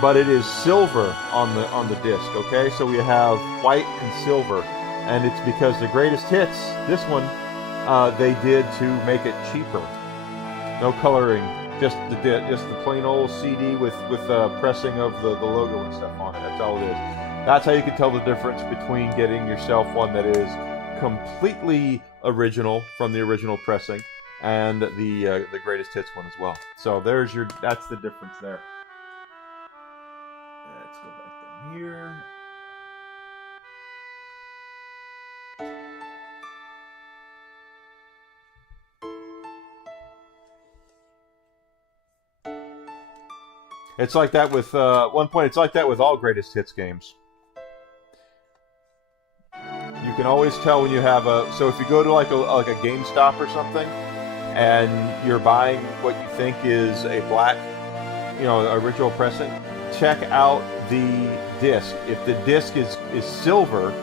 but it is silver on the disc. Okay, so we have white and silver, and it's because the greatest hits, this one, they did to make it cheaper. No coloring, just the plain old CD with pressing of the logo and stuff on it. That's all it is. That's how you can tell the difference between getting yourself one that is completely original from the original pressing. And the greatest hits one as well. So that's the difference there. Let's go back down here. It's like that with at one point. It's like that with all greatest hits games. You can always tell when you have so if you go to like a GameStop or something, and you're buying what you think is a black, original pressing, check out the disc. If the disc is silver,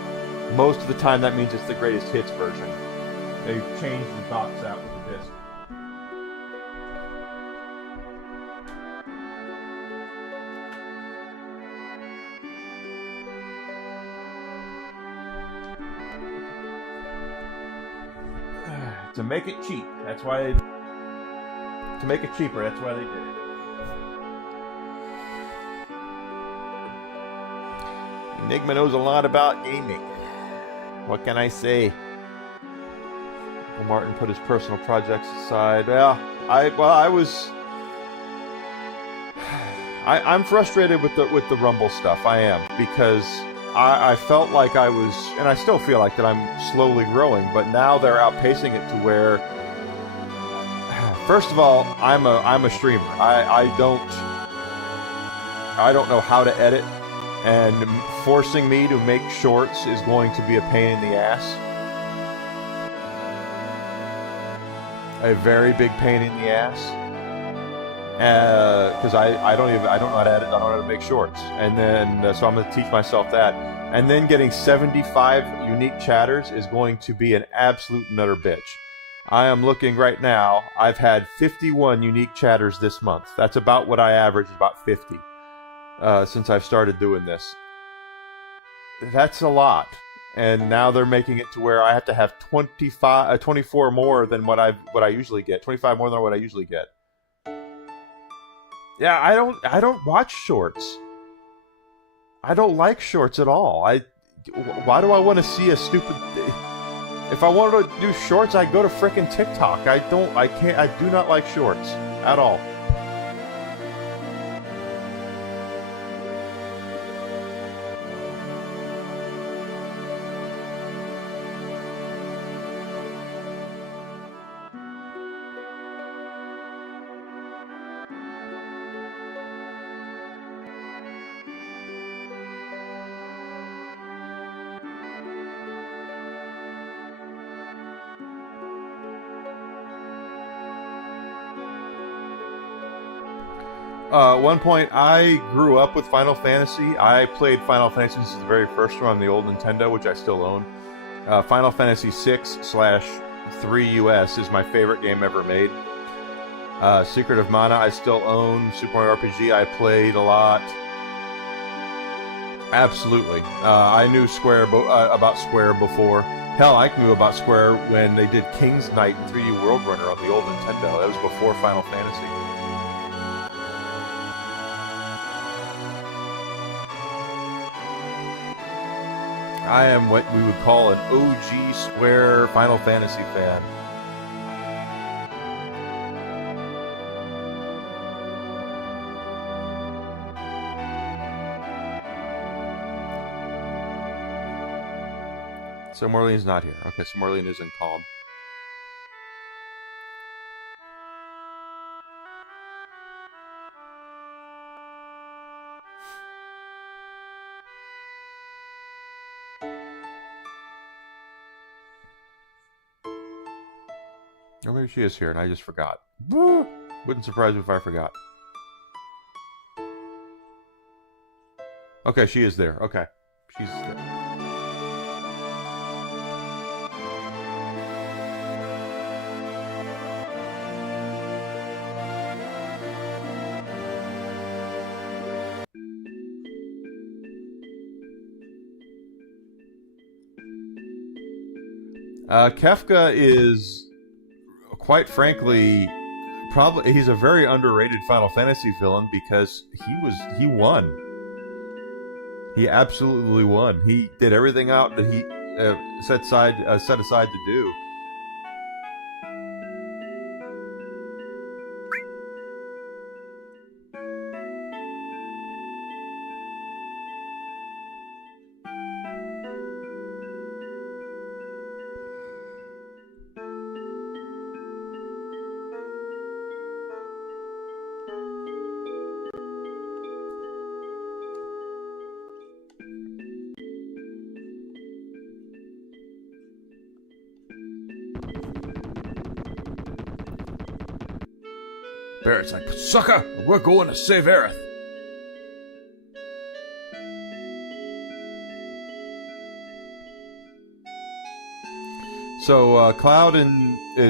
most of the time that means it's the greatest hits version. They changed the box out with the disc. To make it cheap. That's why to make it cheaper, that's why they did it. Enigma knows a lot about gaming. What can I say? Uncle Martin put his personal projects aside. I'm frustrated with the Rumble stuff. I am, because I felt like I was, and I still feel like that I'm slowly growing, but now they're outpacing it to where, first of all, I'm a streamer. I don't know how to edit, and forcing me to make shorts is going to be a pain in the ass. A very big pain in the ass. Because I don't know how to edit, I don't know how to make shorts, and then so I'm going to teach myself that, and then getting 75 unique chatters is going to be an absolute and utter bitch. I am looking right now. I've had 51 unique chatters this month. That's about what I average, about 50 since I've started doing this. That's a lot, and now they're making it to where I have to have 24 more than what I usually get, 25 more than what I usually get. Yeah, I don't watch shorts. I don't like shorts at all. Why do I want to see a stupid? If I wanted to do shorts, I'd go to frickin' TikTok. I do not like shorts at all. At one point, I grew up with Final Fantasy. I played Final Fantasy since the very first one on the old Nintendo, which I still own. Final Fantasy 6/3 US is my favorite game ever made. Secret of Mana I still own. Super Mario RPG I played a lot. Absolutely. I knew about Square before. Hell, I knew about Square when they did King's Knight and 3D World Runner on the old Nintendo. That was before Final Fantasy. I am what we would call an OG Square Final Fantasy fan. So Marlene's not here. Okay, so Marlene isn't called. Or maybe she is here and I just forgot. Wouldn't surprise me if I forgot. Okay, she is there. Okay. She's there. Kefka is, quite frankly, he's a very underrated Final Fantasy villain because he won. He absolutely won. He did everything out that he set aside to do. Barrett's like, sucker, we're going to save Aerith. So Cloud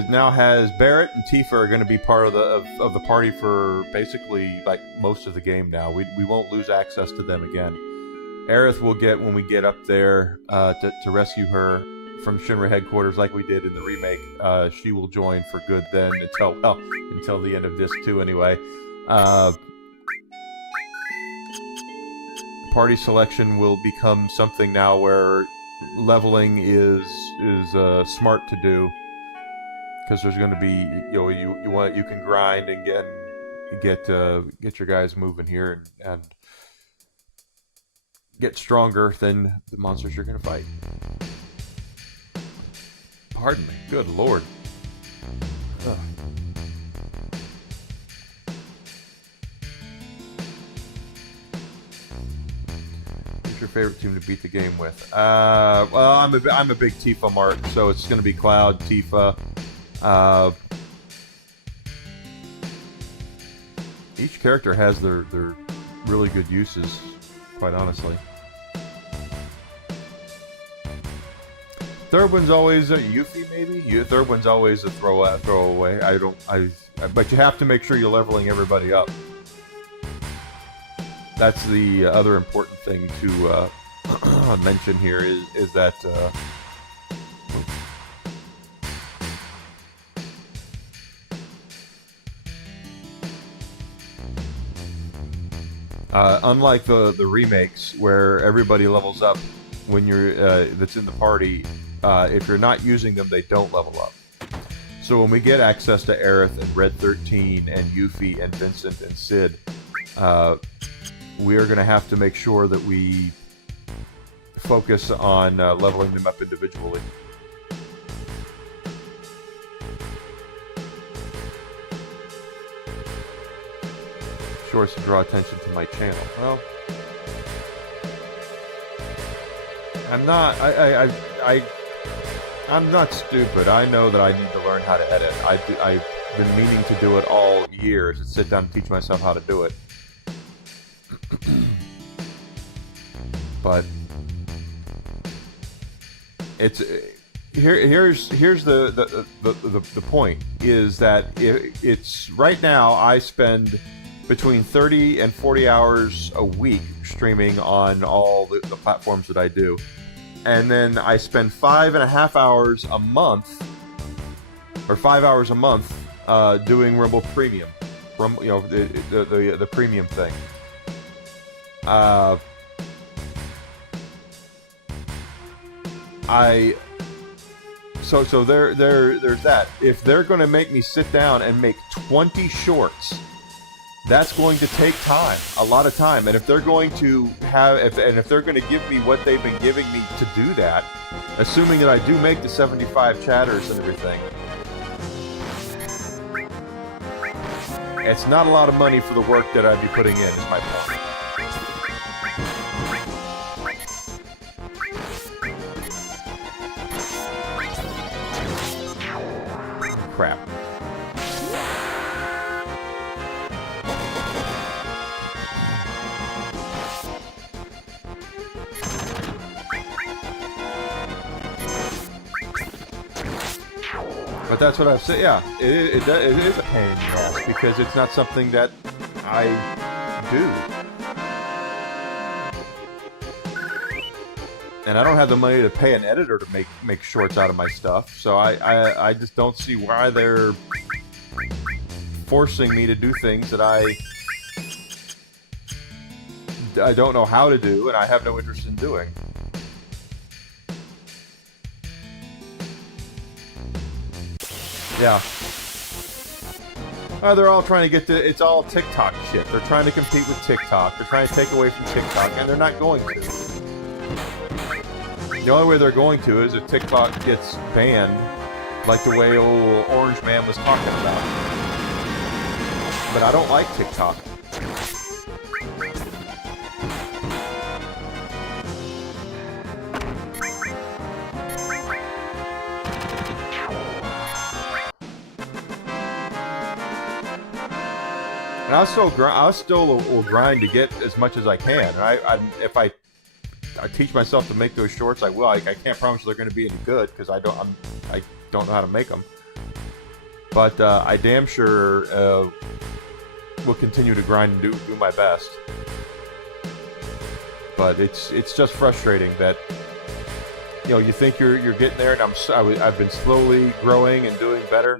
now has Barrett and Tifa are going to be part of the party for basically like most of the game now. We won't lose access to them again. Aerith will get when we get up there to rescue her from Shinra headquarters like we did in the remake. She will join for good then until the end of Disc 2 anyway. Party selection will become something now where leveling is smart to do, because there's going to be you can grind and get your guys moving here and get stronger than the monsters you're going to fight. Pardon me. Good Lord. Ugh. Who's your favorite team to beat the game with? Well, I'm a big Tifa mark, so it's going to be Cloud, Tifa. Each character has their really good uses, quite honestly. Third one's always a Yuffie, maybe. Third one's always a throwaway. But you have to make sure you're leveling everybody up. That's the other important thing to mention here is that unlike the remakes where everybody levels up when you're that's in the party. If you're not using them, they don't level up. So when we get access to Aerith and Red 13 and Yuffie and Vincent and Sid, we are going to have to make sure that we focus on leveling them up individually. Sure as to draw attention to my channel. Well, I'm not. I'm not stupid. I know that I need to learn how to edit. I've been meaning to do it all years, and sit down and teach myself how to do it. But here's the point is that it's right now I spend between 30 and 40 hours a week streaming on all the platforms that I do, and then I spend 5.5 hours a month or 5 hours a month doing Rumble Premium, the premium thing. So there's that. If they're going to make me sit down and make 20 shorts, that's going to take time, a lot of time. And if they're going to if they're going to give me what they've been giving me to do that, assuming that I do make the 75 chatters and everything, it's not a lot of money for the work that I'd be putting in, is my point. Crap. But that's what I've said. Yeah, it is a pain in the ass because it's not something that I do. And I don't have the money to pay an editor to make shorts out of my stuff, so I just don't see why they're forcing me to do things that I don't know how to do and I have no interest in doing. Yeah. They're all trying to get to... It's all TikTok shit. They're trying to compete with TikTok. They're trying to take away from TikTok, and they're not going to. The only way they're going to is if TikTok gets banned, like the way old Orange Man was talking about. But I don't like TikTok. And I still will grind to get as much as I can. And if I teach myself to make those shorts, I will. I can't promise they're going to be any good because I don't know how to make them. But I damn sure will continue to grind and do my best. But it's just frustrating that you think you're getting there, and I've been slowly growing and doing better.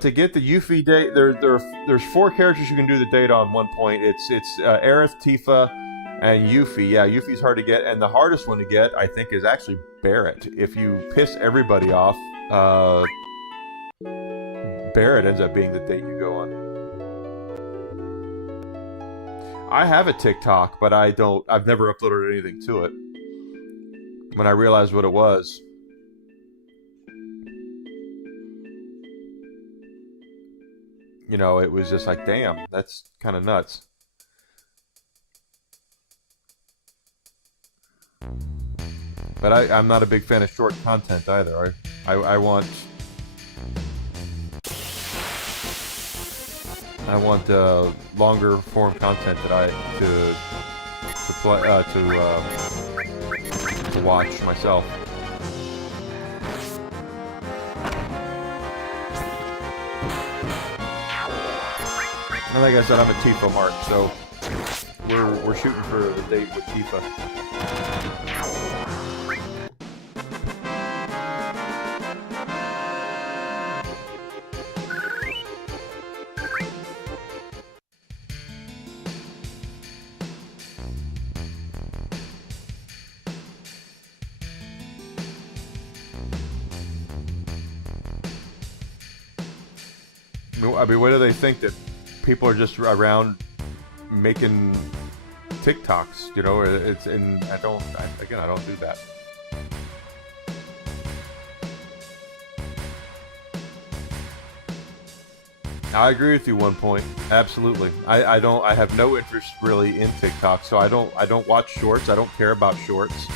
To get the Yuffie date, there's 4 characters you can do the date on one point. It's Aerith, Tifa, and Yuffie. Yeah, Yuffie's hard to get, and the hardest one to get, I think, is actually Barret. If you piss everybody off, Barret ends up being the date you go on. I have a TikTok, but I've never uploaded anything to it. When I realized what it was. It was just like, damn, that's kind of nuts. But I'm not a big fan of short content either. I want longer form content that to watch myself. And like I said, I'm a Tifa mark, so we're shooting for the date with Tifa. I mean, what do they think that people are just around making TikToks? I don't do that. I agree with you one point. Absolutely. I have no interest really in TikTok, so I don't watch shorts. I don't care about shorts.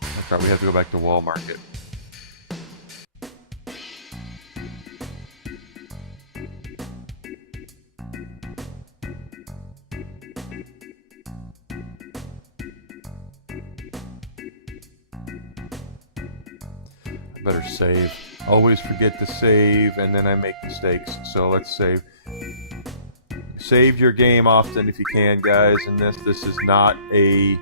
That's right, we have to go back to Wall Market. Better save. Always forget to save, and then I make mistakes. So let's save. Save your game often if you can, guys. And this is not a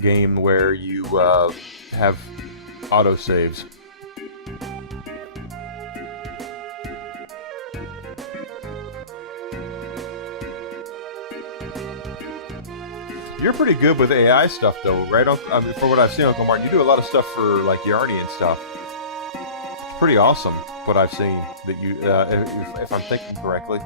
game where you have auto saves. You're pretty good with AI stuff, though, right? I mean, for what I've seen, Uncle Martin, you do a lot of stuff for like Yarny and stuff. It's pretty awesome what I've seen. That you, if I'm thinking correctly.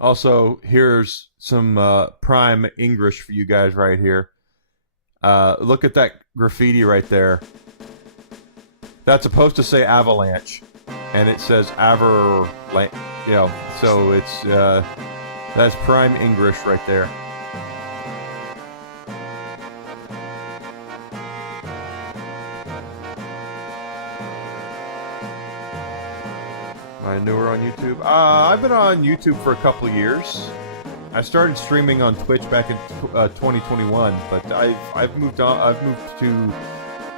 Also, here's some prime English for you guys right here. Look at that graffiti right there. That's supposed to say avalanche, and it says avalanche. You know, so it's that's prime English right there. Am I newer on YouTube? I've been on YouTube for a couple of years. I started streaming on Twitch back in 2021, but I've moved on.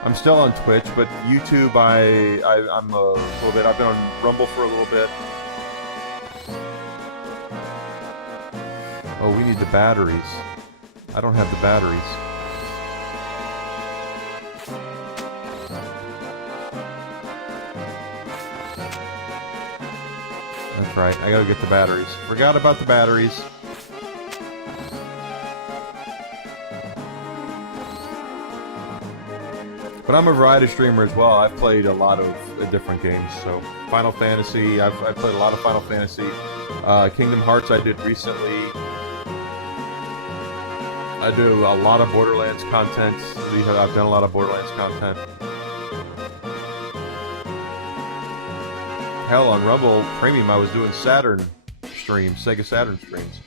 I'm still on Twitch, but YouTube I'm a little bit. I've been on Rumble for a little bit. Oh, we need the batteries. I don't have the batteries. That's right, I gotta get the batteries. Forgot about the batteries. But I'm a variety streamer as well. I've played a lot of different games. So Final Fantasy, I've played a lot of Final Fantasy. Kingdom Hearts I did recently. I do a lot of Borderlands content. I've done a lot of Borderlands content. Hell, on Rumble Premium, I was doing Saturn streams, Sega Saturn streams.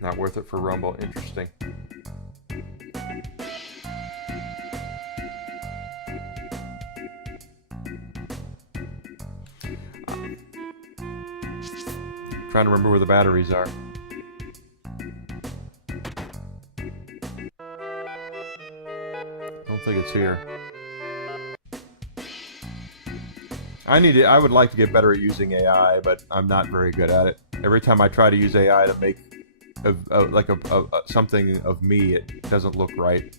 Not worth it for Rumble. Interesting. Trying to remember where the batteries are. I think it's here. I would like to get better at using AI, but I'm not very good at it. Every time I try to use AI to make something of me, it doesn't look right.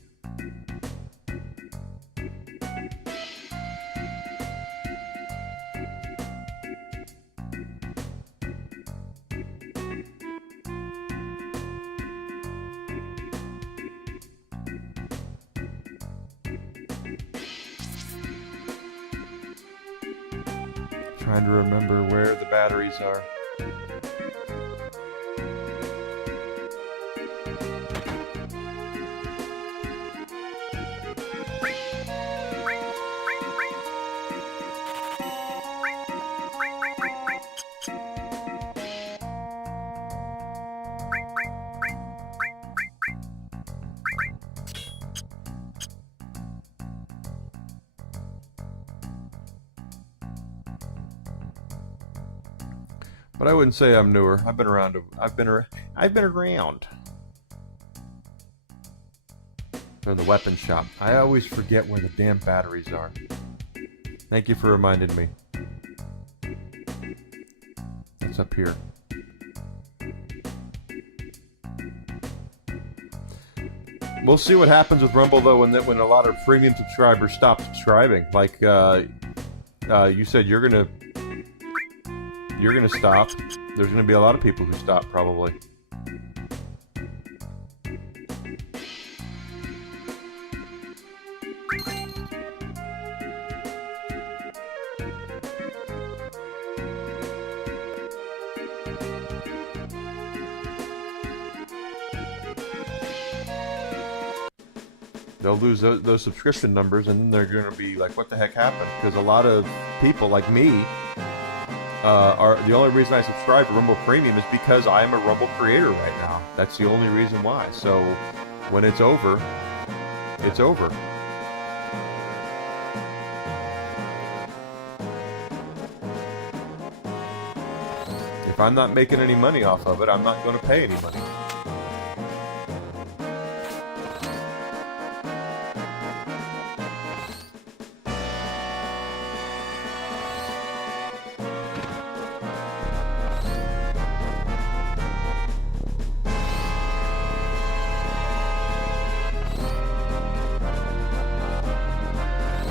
Trying to remember where the batteries are. But I wouldn't say I'm newer. I've been around. I've been around. In the weapon shop. I always forget where the damn batteries are. Thank you for reminding me. It's up here. We'll see what happens with Rumble though when a lot of premium subscribers stop subscribing. Like you said, you're gonna stop. There's gonna be a lot of people who stop probably. They'll lose those subscription numbers, and they're going to be like, what the heck happened? Because a lot of people like me the only reason I subscribe to Rumble Premium is because I am a Rumble creator right now. That's the only reason why. So when it's over, it's over. If I'm not making any money off of it, I'm not going to pay any money.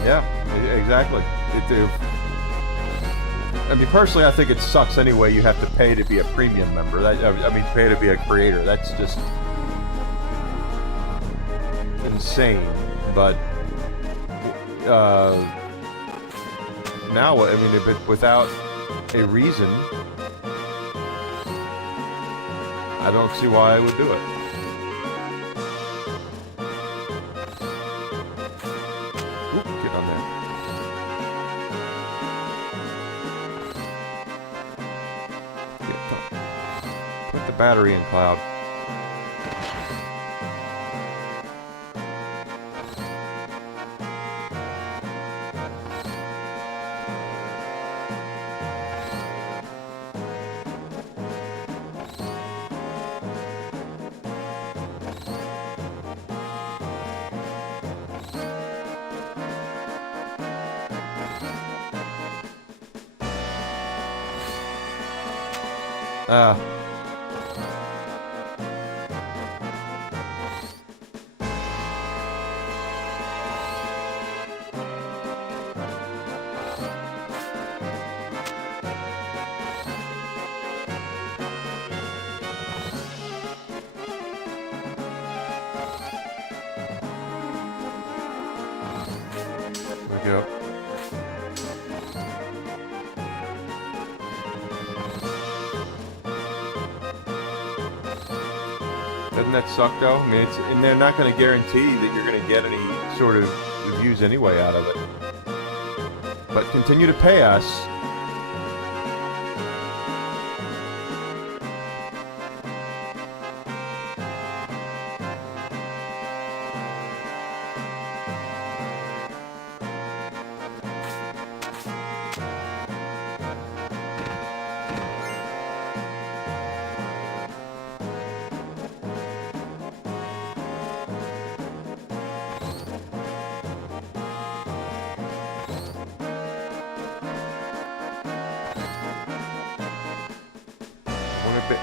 Yeah, exactly. I mean, personally, I think it sucks anyway. You have to pay to be a premium member. I mean, pay to be a creator. That's just insane. But now, I mean, if without a reason, I don't see why I would do it. Battery in cloud. Yep. Doesn't that suck though? I mean, and they're not going to guarantee that you're going to get any sort of reviews anyway out of it. But continue to pay us.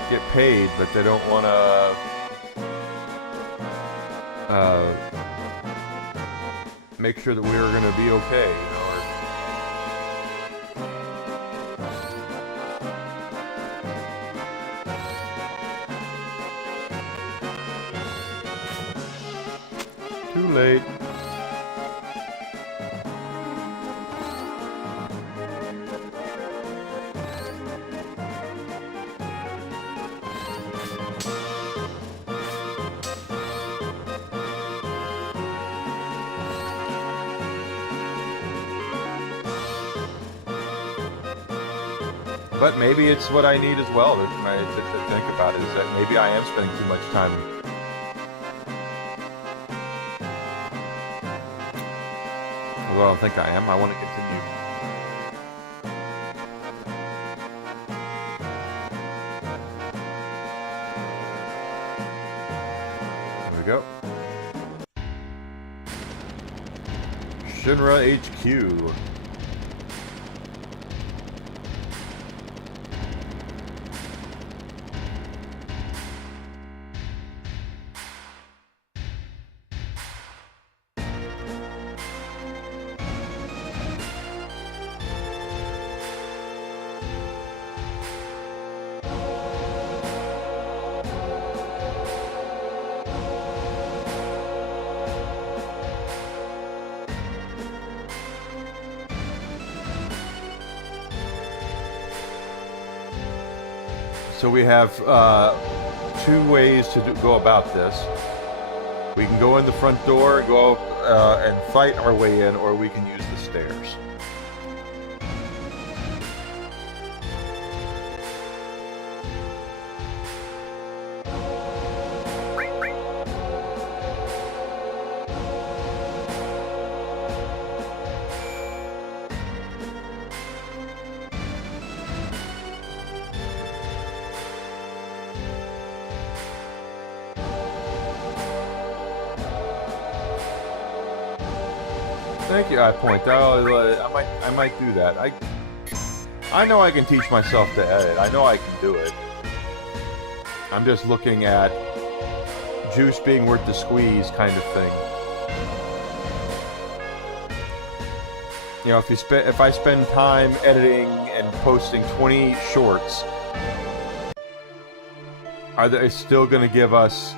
Get paid, but they don't want to make sure that we are going to be okay, you know. Too late. But maybe it's what I need as well to think about, is that maybe I am spending too much time. Although I don't think I am. I want to continue. There we go. Shinra HQ. So we have two ways to go about this. We can go in the front door, go and fight our way in, or we can use the stairs. Thank you, iPoint. I might do that. I know I can teach myself to edit. I know I can do it. I'm just looking at juice being worth the squeeze kind of thing. You know, if I spend time editing and posting 20 shorts, are they still going to give us,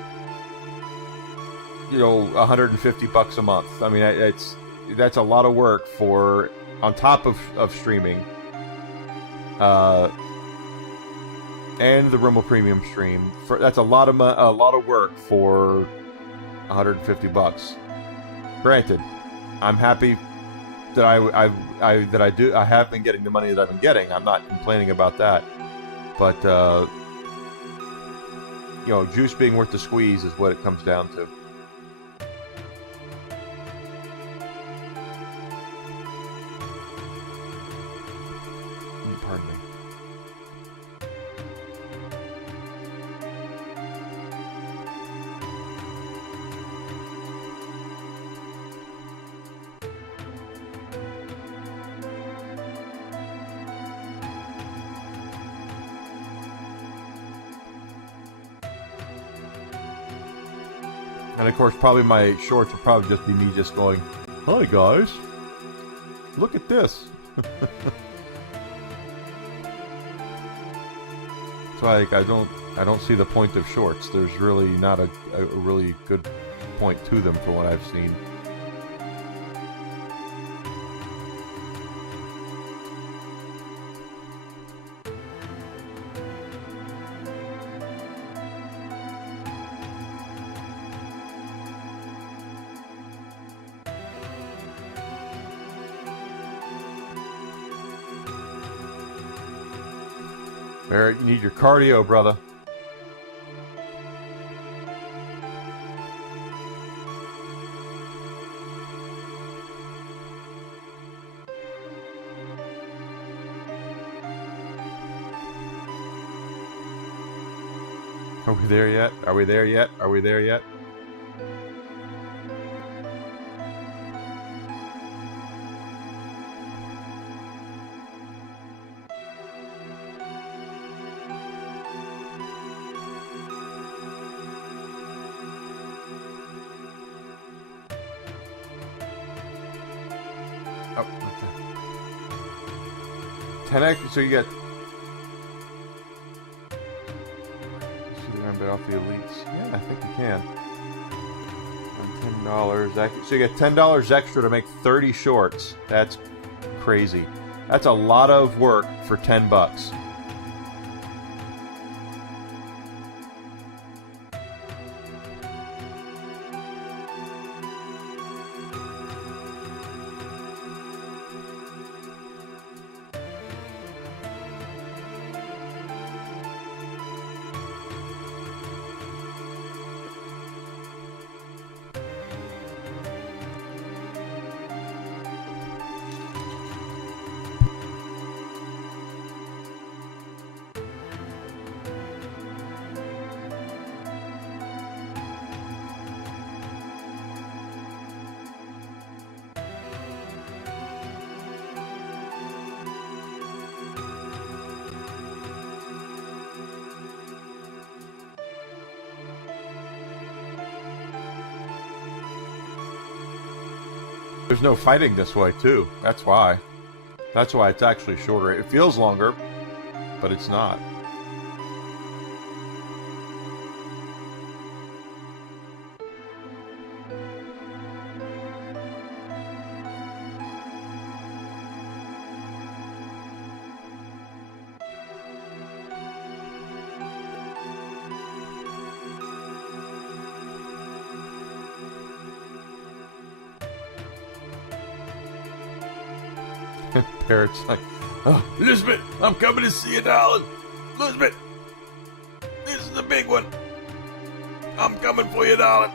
you know, $150 a month? I mean, that's a lot of work for, on top of streaming, and the Rumble Premium stream. That's a lot of work for $150. Granted, I'm happy that I have been getting the money that I've been getting. I'm not complaining about that, but you know, juice being worth the squeeze is what it comes down to. Pardon me. And of course, probably my shorts will probably just be me just going, "Hi guys, look at this." So like, I don't see the point of shorts. There's really not a really good point to them for what I've seen. Barrett, you need your cardio, brother. Are we there yet? Are we there yet? Are we there yet? Oh, okay. 10x, so you get. See the bit off the elites. Yeah, I think you can. And $10. So you get $10 extra to make 30 shorts. That's crazy. That's a lot of work for $10. There's no fighting this way, too. That's why. That's why it's actually shorter. It feels longer, but it's not. Parrot's like, "Oh, Elizabeth, I'm coming to see you, darling. Elizabeth, this is the big one. I'm coming for you, darling."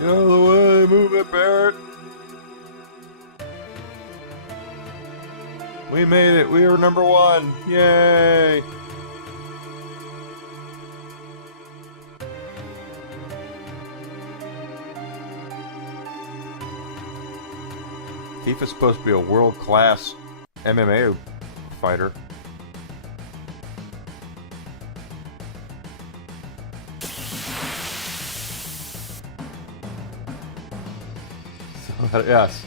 Get out of the way, move it, Barrett. We made it. We are number 1. Yay! Tifa's supposed to be a world-class MMA fighter. So, yes.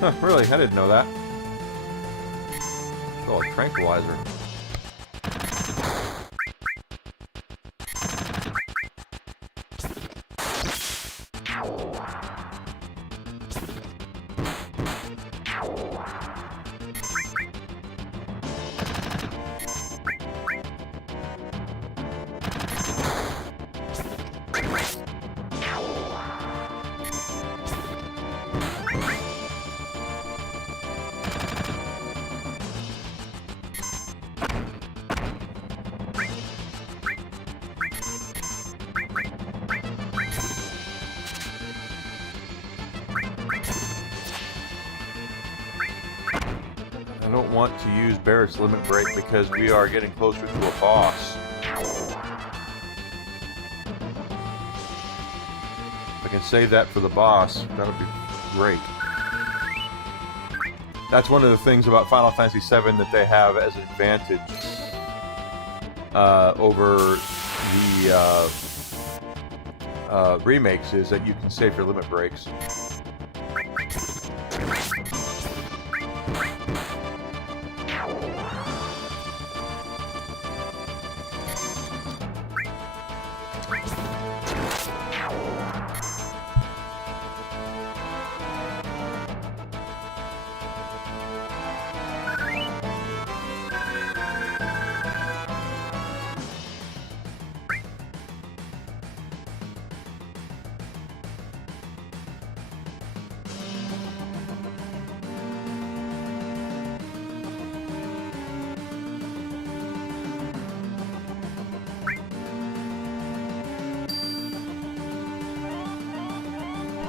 Huh, really? I didn't know that. Oh, a tranquilizer. I don't want to use Barrett's limit break because we are getting closer to a boss. If I can save that for the boss, that would be great. That's one of the things about Final Fantasy VII that they have as an advantage over the remakes is that you can save your limit breaks.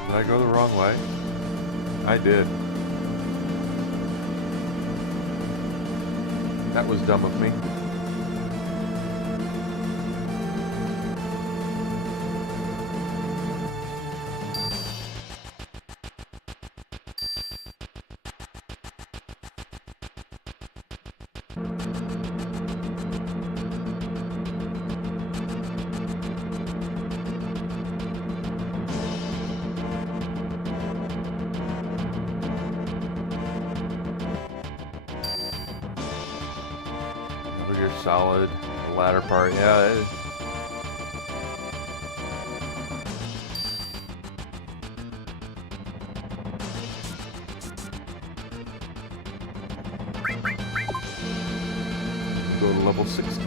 Did I go the wrong way? I did. That was dumb of me. Solid. The latter part, yeah. Go to level 60.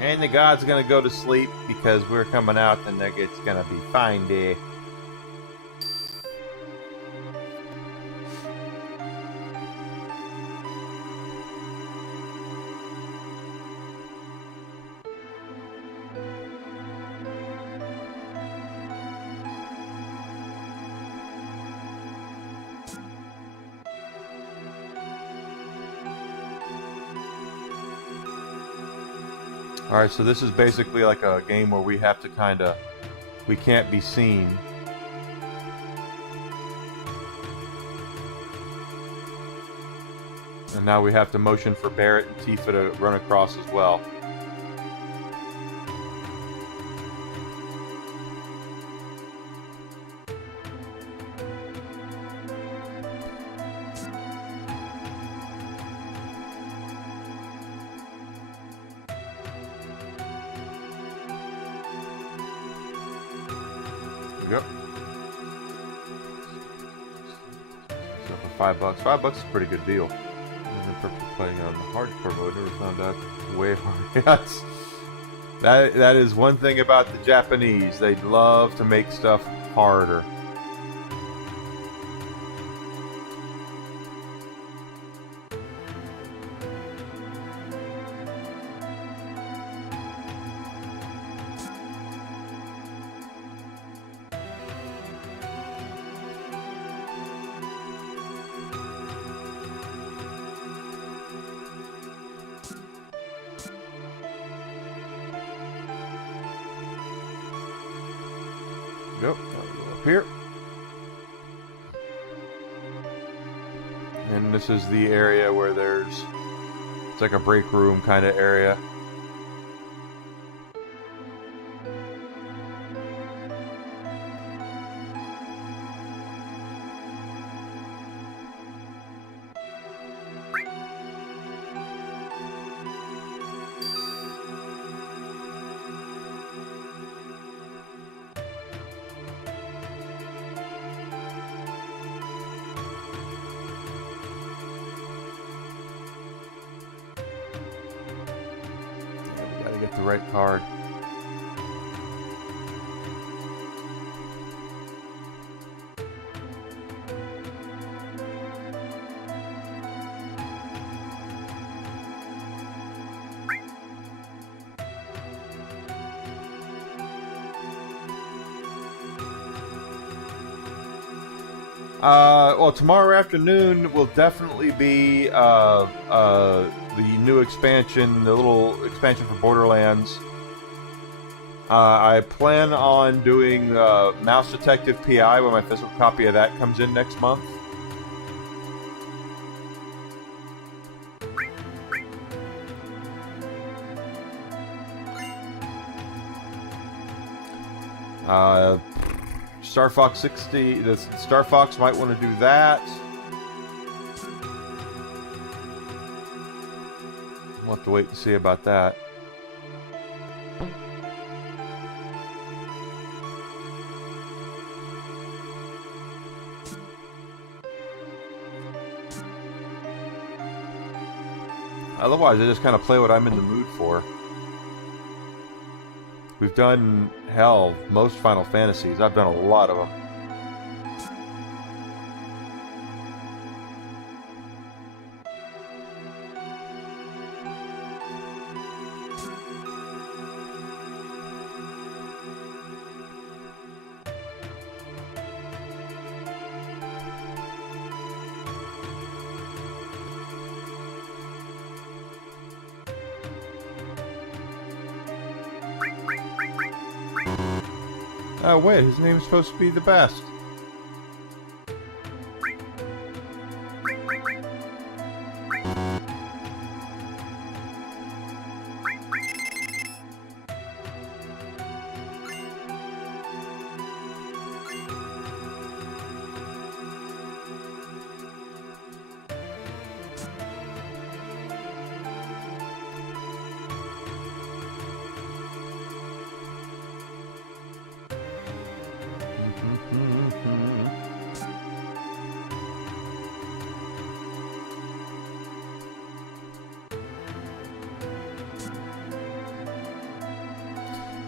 And the god's gonna go to sleep because we're coming out and it's gonna be fine day. Alright, so this is basically like a game where we have to kind of... We can't be seen. And now we have to motion for Barrett and Tifa to run across as well. Yep. So for $5. $5 is a pretty good deal. Playing on hardcore mode, never found that way hard. Yes. That is one thing about the Japanese. They love to make stuff harder. Yep, up here. And this is the area where it's like a break room kind of area. Get the right card. Well, tomorrow afternoon will definitely be the new expansion, the little expansion for Borderlands. I plan on doing Mouse Detective PI when my physical copy of that comes in next month. Star Fox 60, the Star Fox might want to do that. We'll have to wait and see about that. Otherwise, I just kind of play what I'm in the mood for. We've done, hell, most Final Fantasies. I've done a lot of them. Oh wait, his name is supposed to be the best.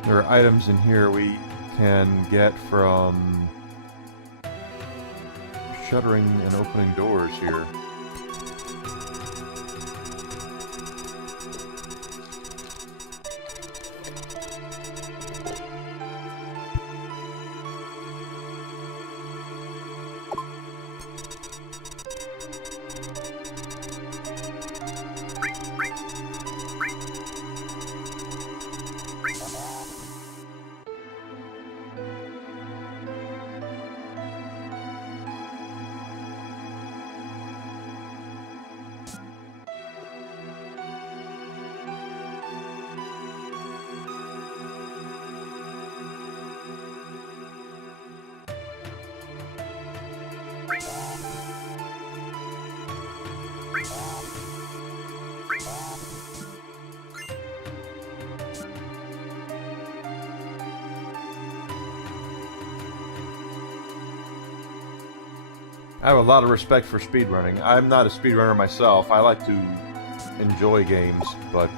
There are items in here we can get from shuttering and opening doors here. I have a lot of respect for speedrunning. I'm not a speedrunner myself. I like to enjoy games, but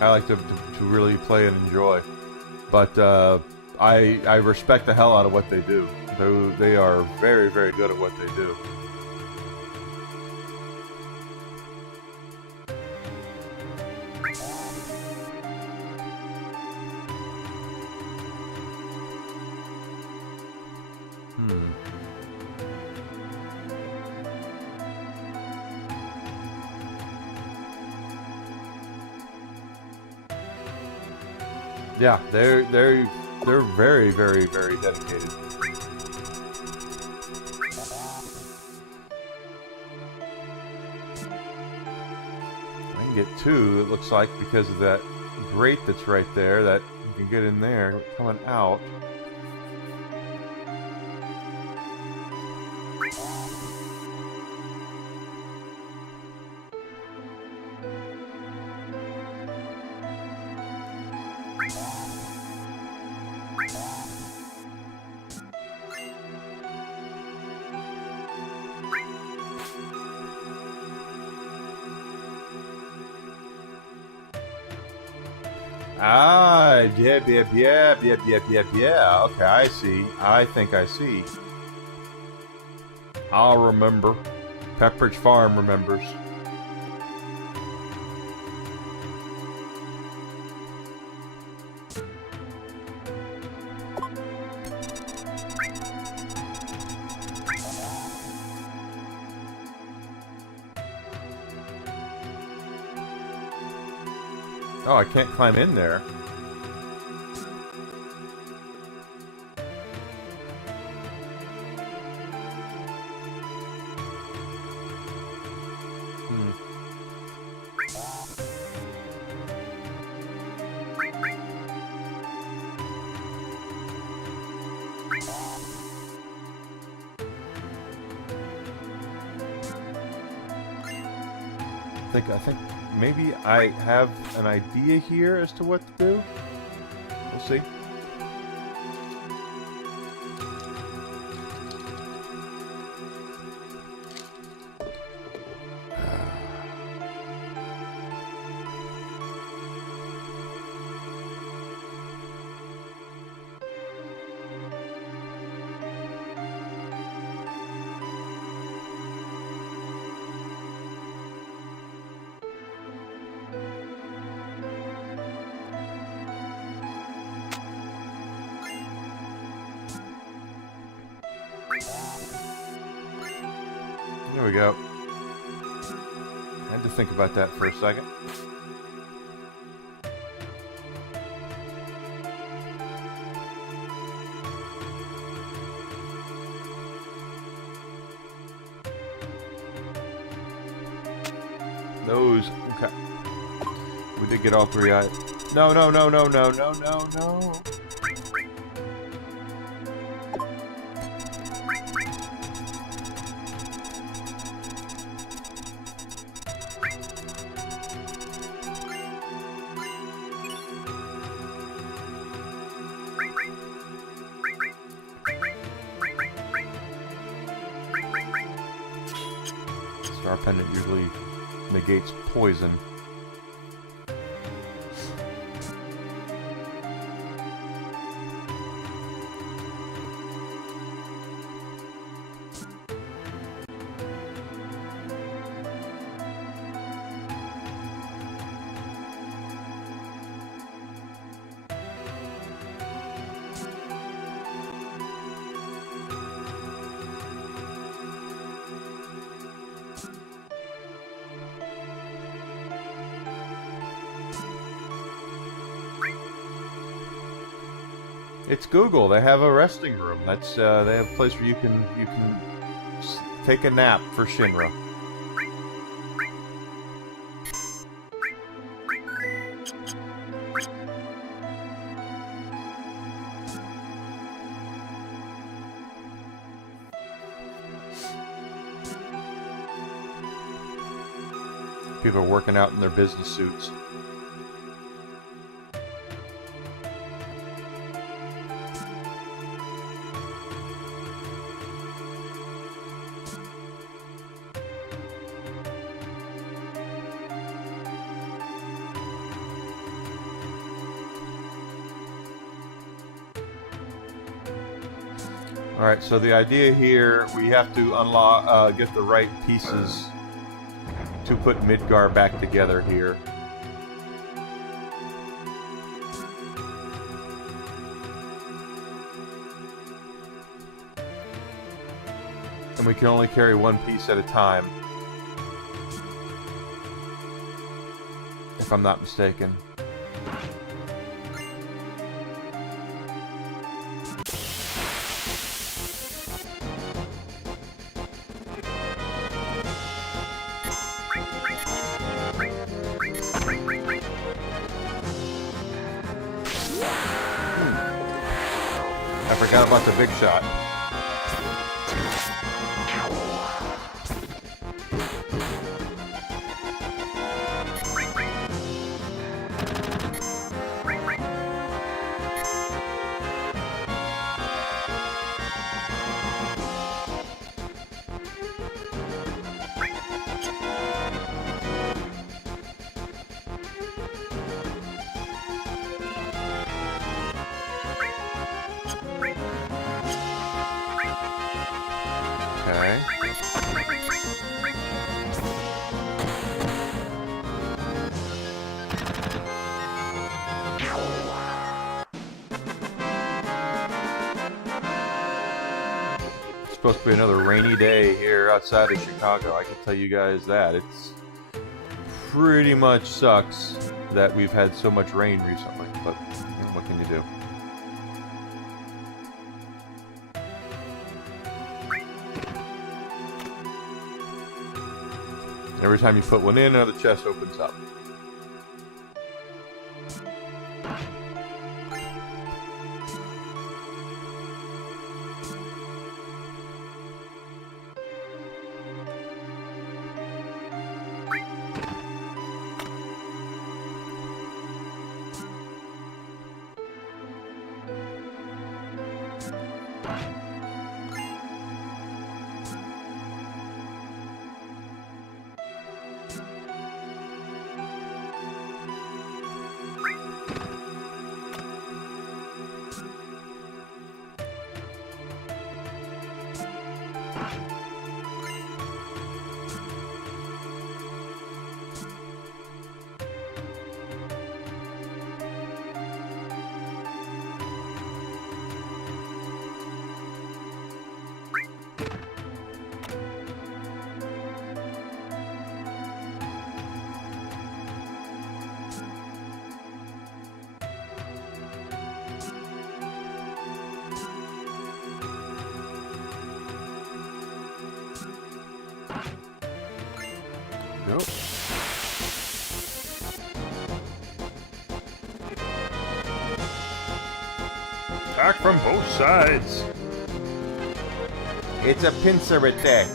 I like to really play and enjoy. But I respect the hell out of what they do. They are very, very good at what they do. Yeah, they're very, very, very dedicated. I can get two, it looks like, because of that grate that's right there that you can get in there coming out. Ah, yeah. Okay, I see. I think I see. I'll remember. Pepperidge Farm remembers. Oh, I can't climb in there. I think maybe I have an idea here as to what to do. We'll see. There we go. I had to think about that for a second. Those, okay. We did get all three items. No. Star Pendant usually negates poison. It's Google. They have a resting room. That's they have a place where you can take a nap for Shinra. People are working out in their business suits. Alright, so the idea here, we have to unlock, get the right pieces to put Midgar back together here. And we can only carry one piece at a time, if I'm not mistaken. I forgot about the big shot. Okay. It's supposed to be another rainy day here outside of Chicago. I can tell you guys that. It's pretty much sucks that we've had so much rain recently, but what can you do? Every time you put one in, another chest opens up. Nope. Attack from both sides. It's a pincer attack.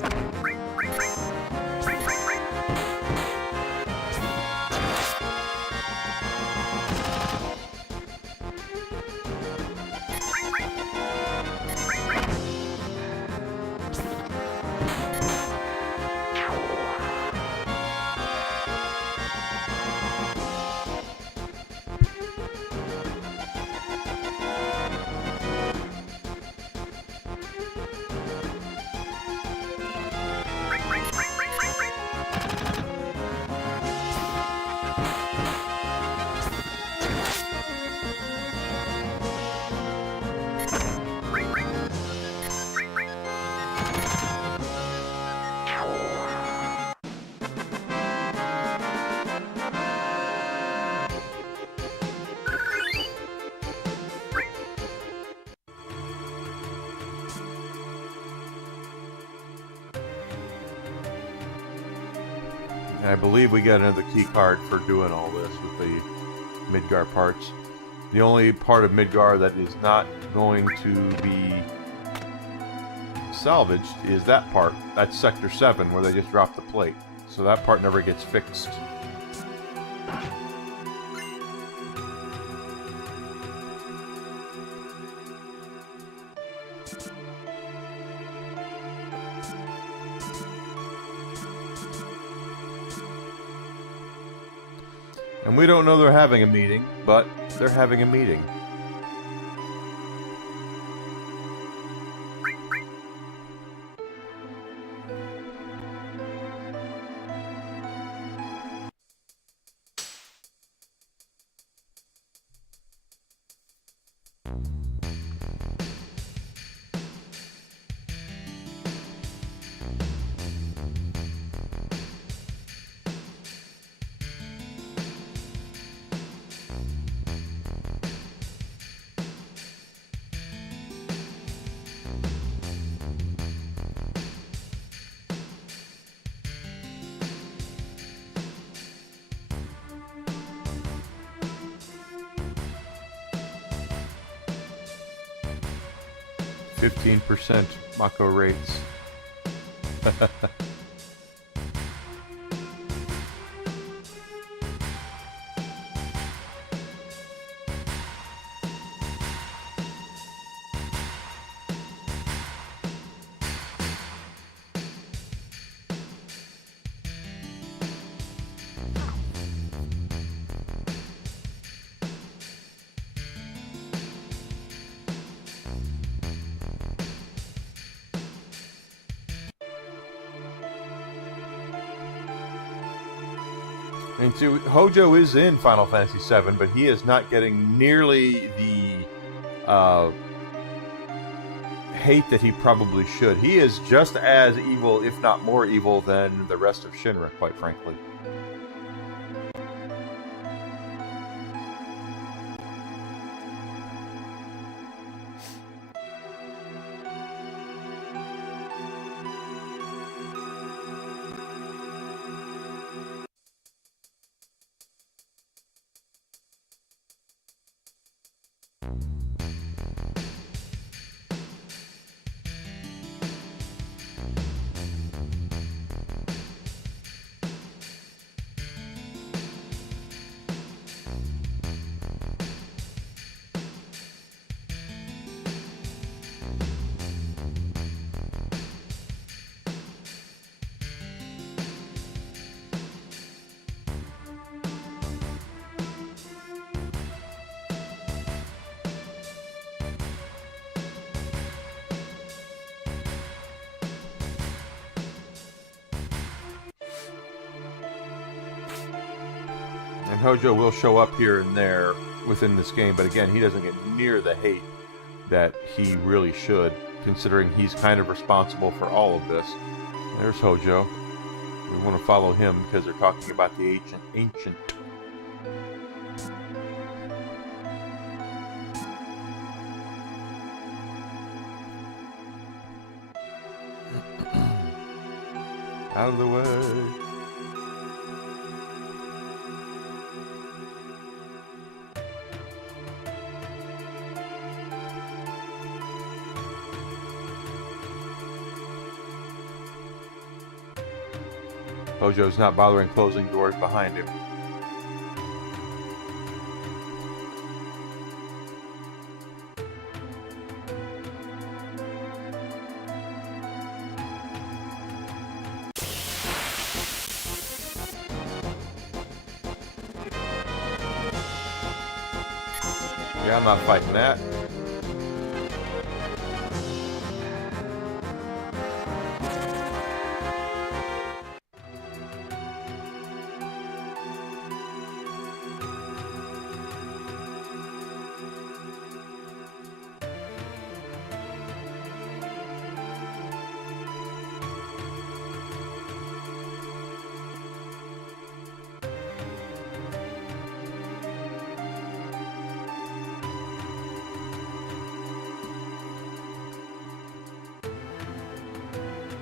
And I believe we got another key card for doing all this with the Midgar parts. The only part of Midgar that is not going to be salvaged is that part. That's Sector 7 where they just dropped the plate. So that part never gets fixed. And we don't know they're having a meeting, but they're having a meeting. %, Mako rates. And see, Hojo is in Final Fantasy VII, but he is not getting nearly the hate that he probably should. He is just as evil, if not more evil, than the rest of Shinra, quite frankly. And Hojo will show up here and there within this game, but again, he doesn't get near the hate that he really should, considering he's kind of responsible for all of this. There's Hojo. We want to follow him because they're talking about the ancient. Out of the way. Hojo's not bothering closing doors behind him. Yeah, I'm not fighting that.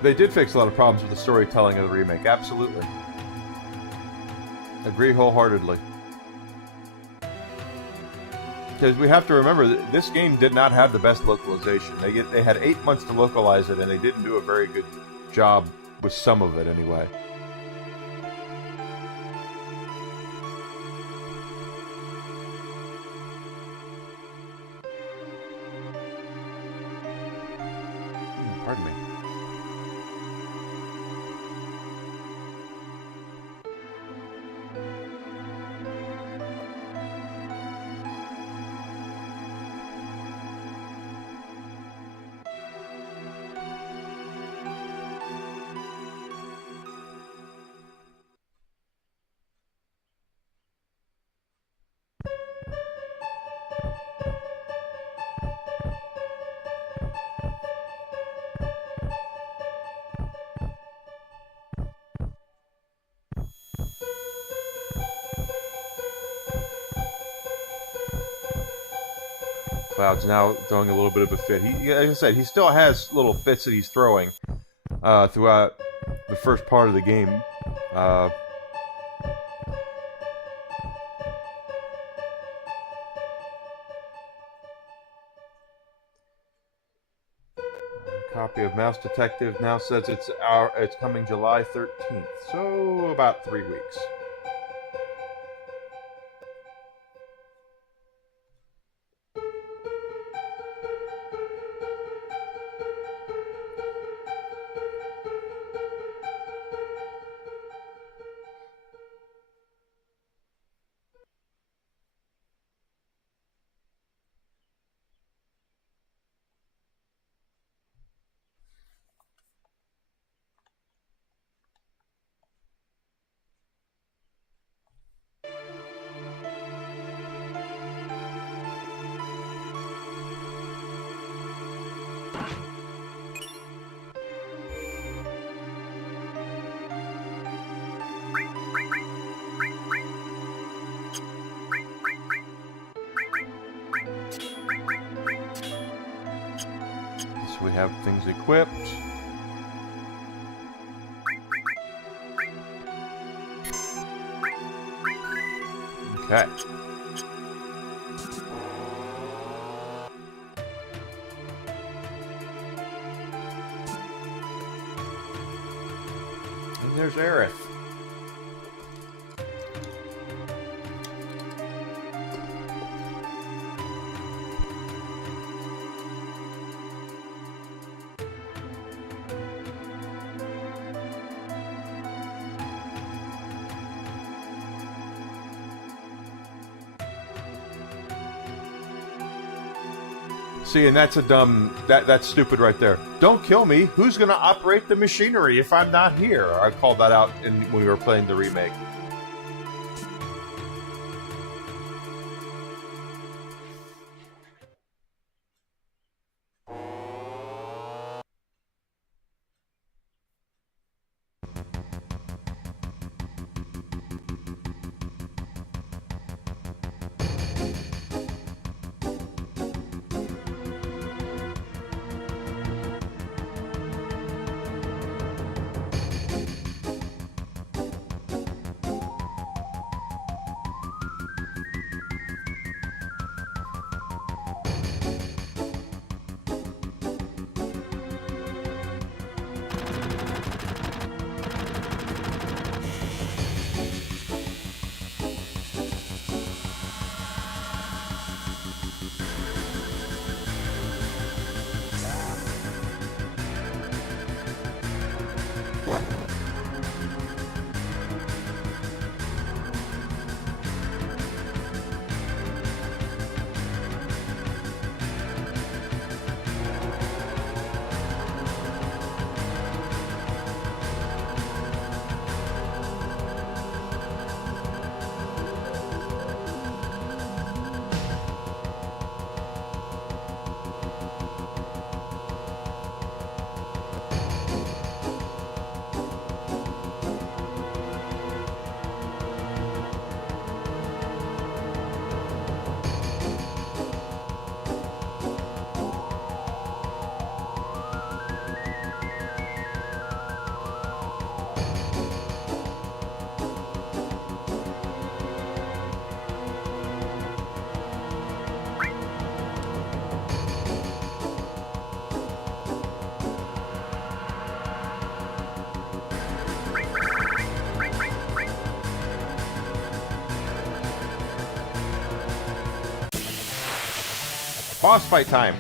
They did fix a lot of problems with the storytelling of the remake, absolutely. Agree wholeheartedly. Because we have to remember that this game did not have the best localization. They had 8 months to localize it, and they didn't do a very good job with some of it anyway. Cloud's now throwing a little bit of a fit. Like I said, he still has little fits that he's throwing throughout the first part of the game. Copy of Mouse Detective now says it's coming July 13th, so about 3 weeks. So we have things equipped. Okay. And there's Aerith. See, and that's that's stupid right there. Don't kill me. Who's going to operate the machinery if I'm not here? I called that out when we were playing the remake. Boss fight time.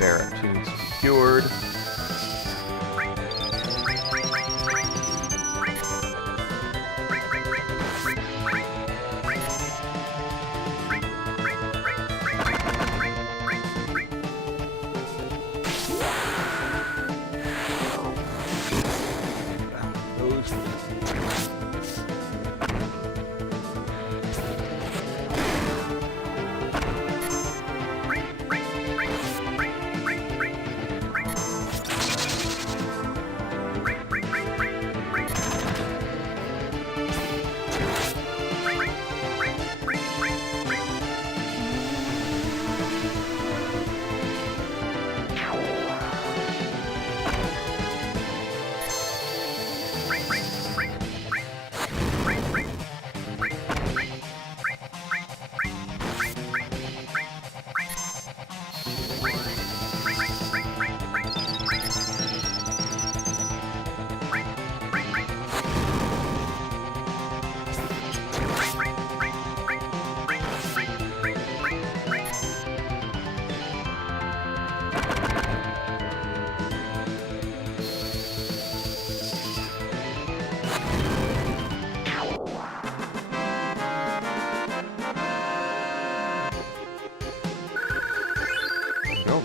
Barrett. She needs to be cured.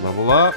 Level up.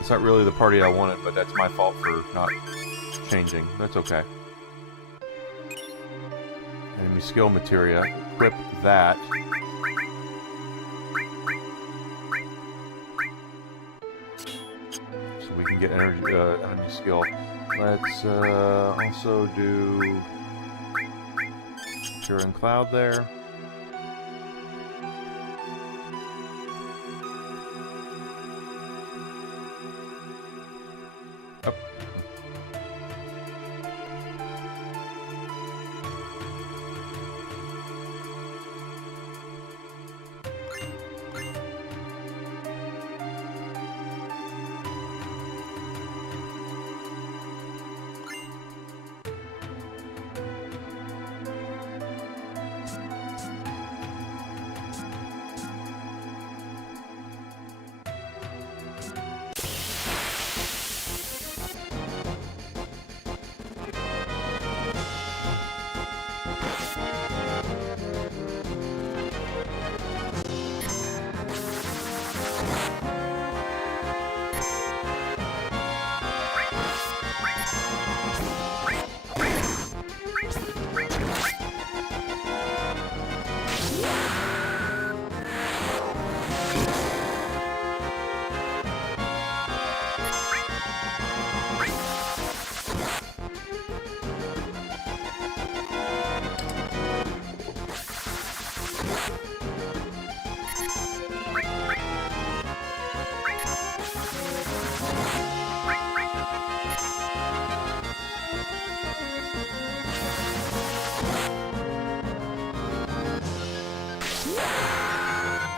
It's not really the party I wanted, but that's my fault for not changing. That's okay. Enemy skill materia. Equip that. So we can get energy, enemy skill. Let's also do Curing Cloud there. Up.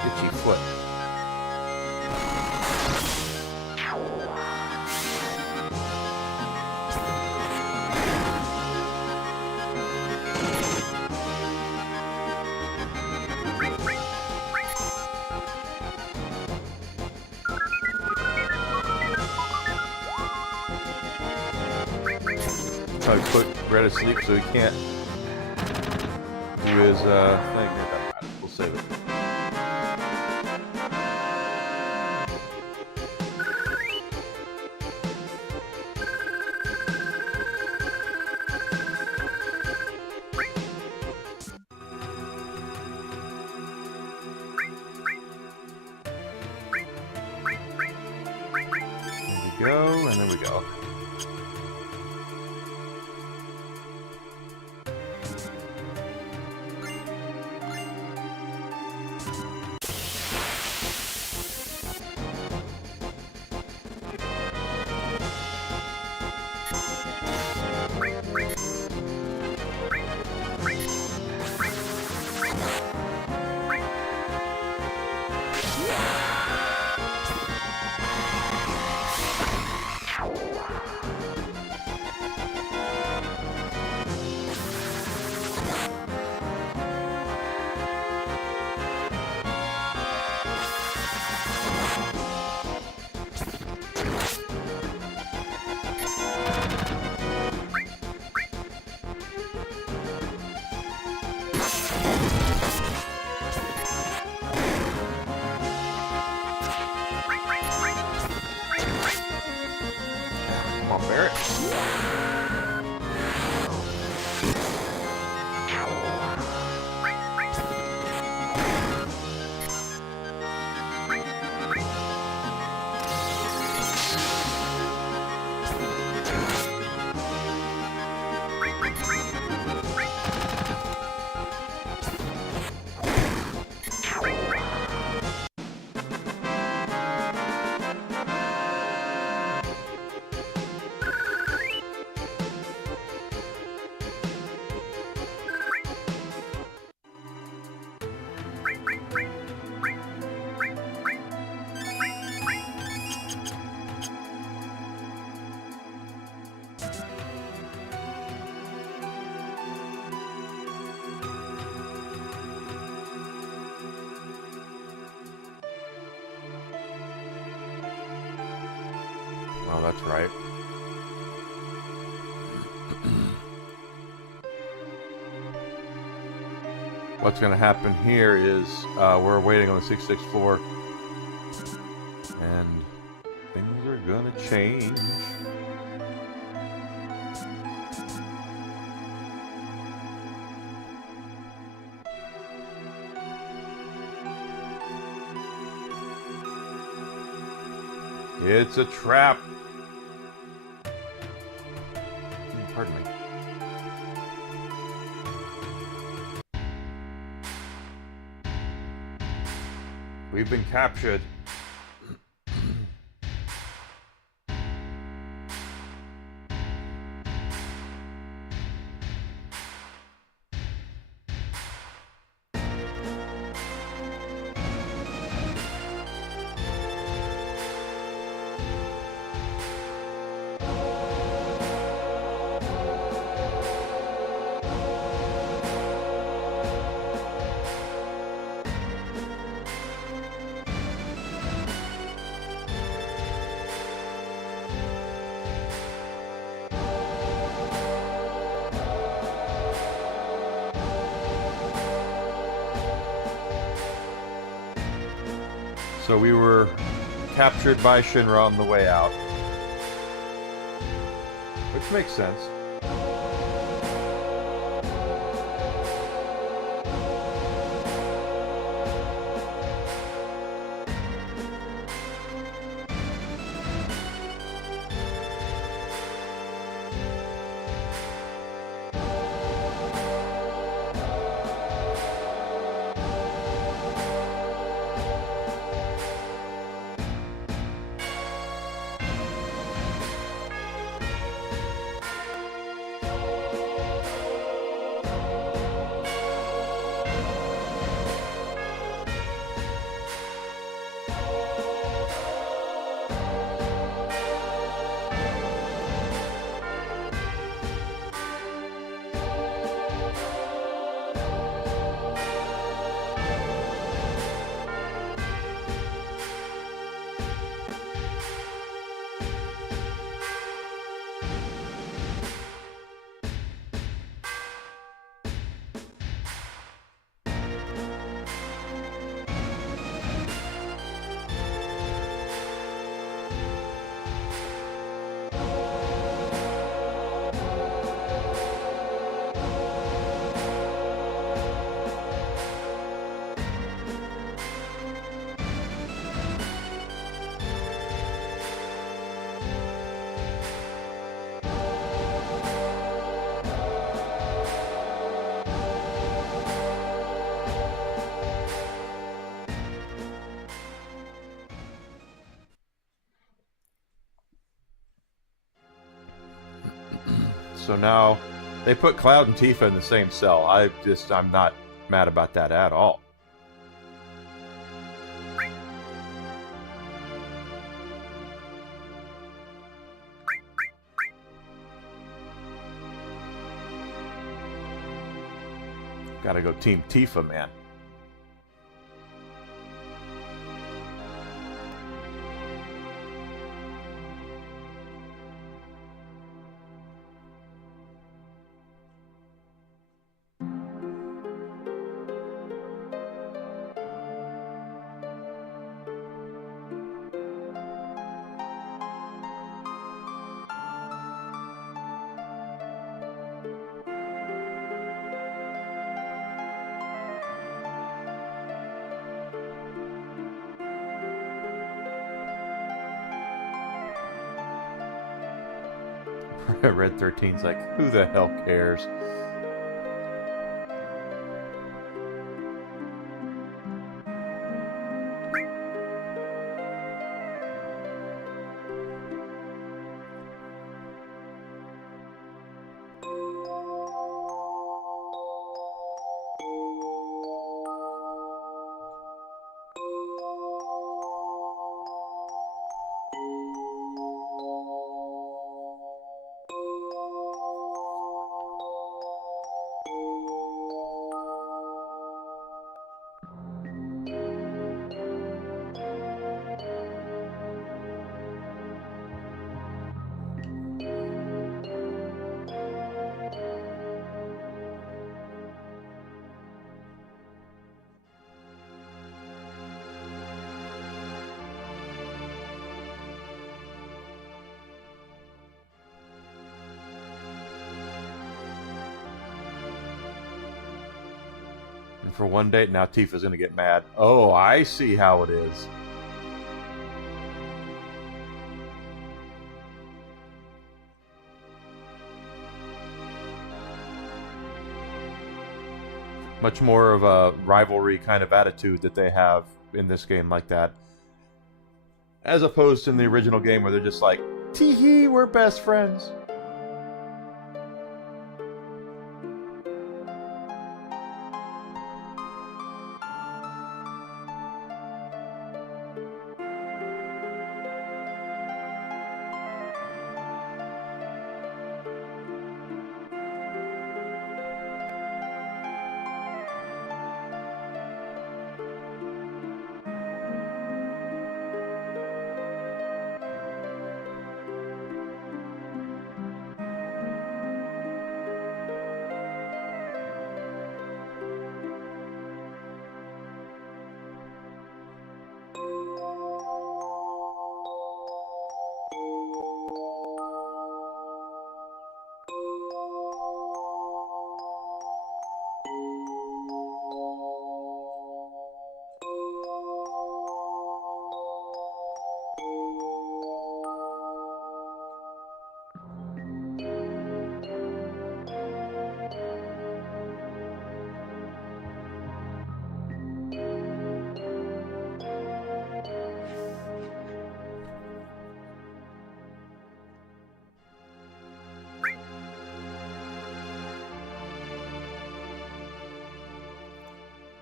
Itchy foot. Try to put Brett to sleep so he can't do his thing. We'll save it. we go, and then we go. Oh, that's right. What's going to happen here is we're waiting on the 66th floor, and things are going to change. It's a trap. Pardon me. We've been captured. So we were captured by Shinra on the way out, which makes sense. So now they put Cloud and Tifa in the same cell. I'm not mad about that at all. Gotta go Team Tifa, man. Red 13's like, who the hell cares? And for one date, now Tifa's gonna get mad. Oh, I see how it is. Much more of a rivalry kind of attitude that they have in this game like that. As opposed to in the original game where they're just like, tee-hee, we're best friends.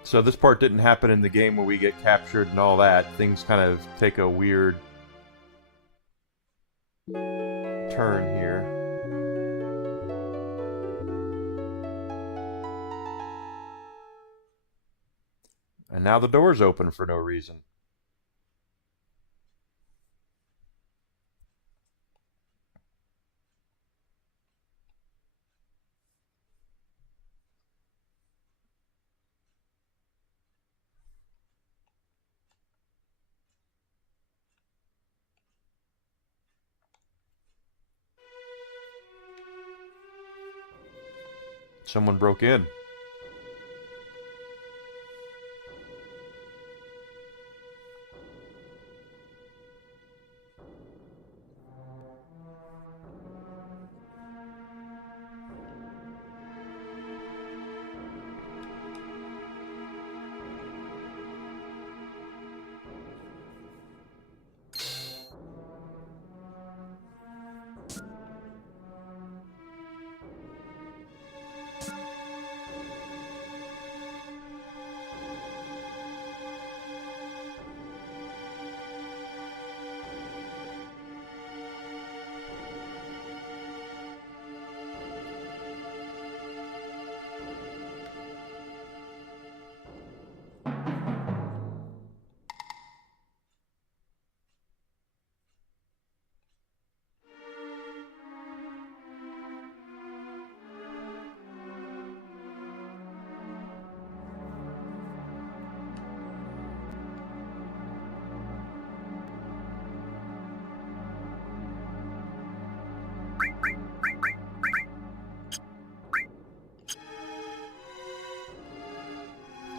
So this part didn't happen in the game where we get captured and all that. Things kind of take a weird turn here. And now the door's open for no reason. Someone broke in.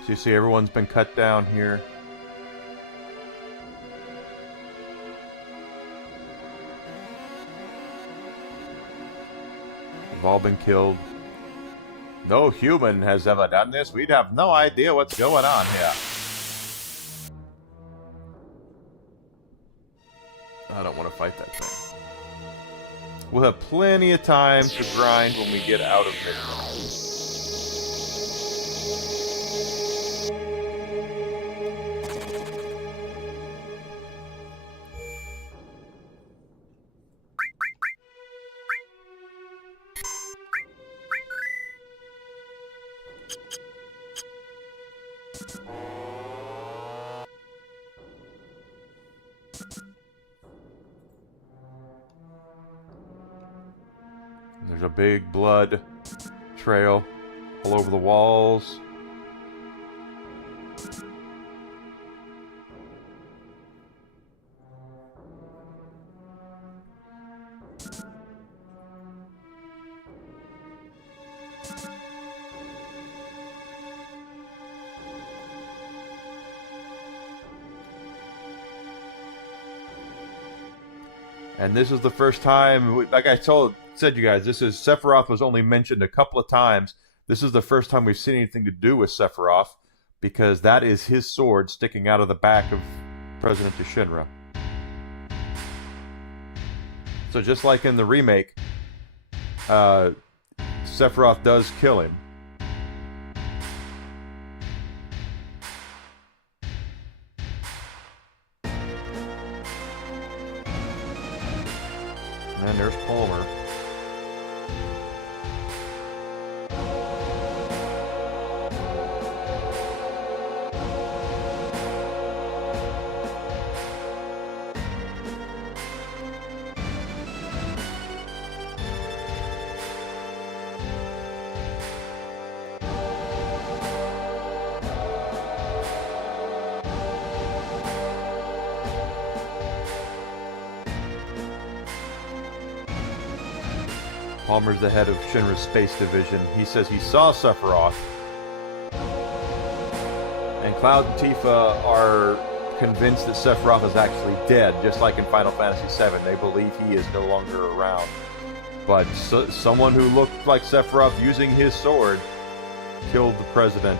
So you see everyone's been cut down here. They've all been killed. No human has ever done this. We'd have no idea what's going on here. I don't want to fight that thing. We'll have plenty of time to grind when we get out of there. There's a big blood trail all over the walls. And this is the first time, like I said you guys, Sephiroth was only mentioned a couple of times. This is the first time we've seen anything to do with Sephiroth, because that is his sword sticking out of the back of President Shinra. So just like in the remake, Sephiroth does kill him. And there's Palmer. Palmer's the head of Shinra's Space Division. He says he saw Sephiroth. And Cloud and Tifa are convinced that Sephiroth is actually dead, just like in Final Fantasy VII. They believe he is no longer around. But someone who looked like Sephiroth using his sword killed the president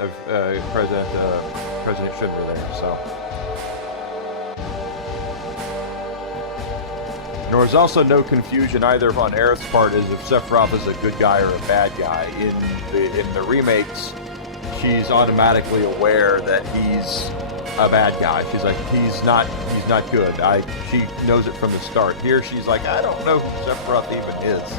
of President Shinra there. So. There was also no confusion either on Aerith's part as if Sephiroth is a good guy or a bad guy. In the remakes, she's automatically aware that he's a bad guy. She's like, he's not good. She knows it from the start. Here she's like, I don't know who Sephiroth even is.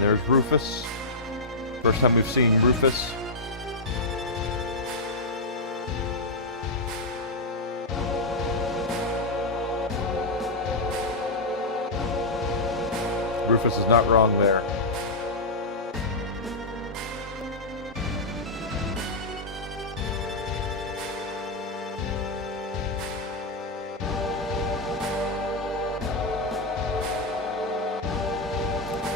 There's Rufus. First time we've seen Rufus. Rufus is not wrong there.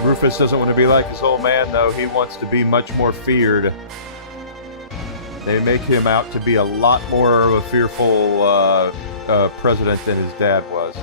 Rufus doesn't want to be like his old man, though. He wants to be much more feared. They make him out to be a lot more of a fearful president than his dad was.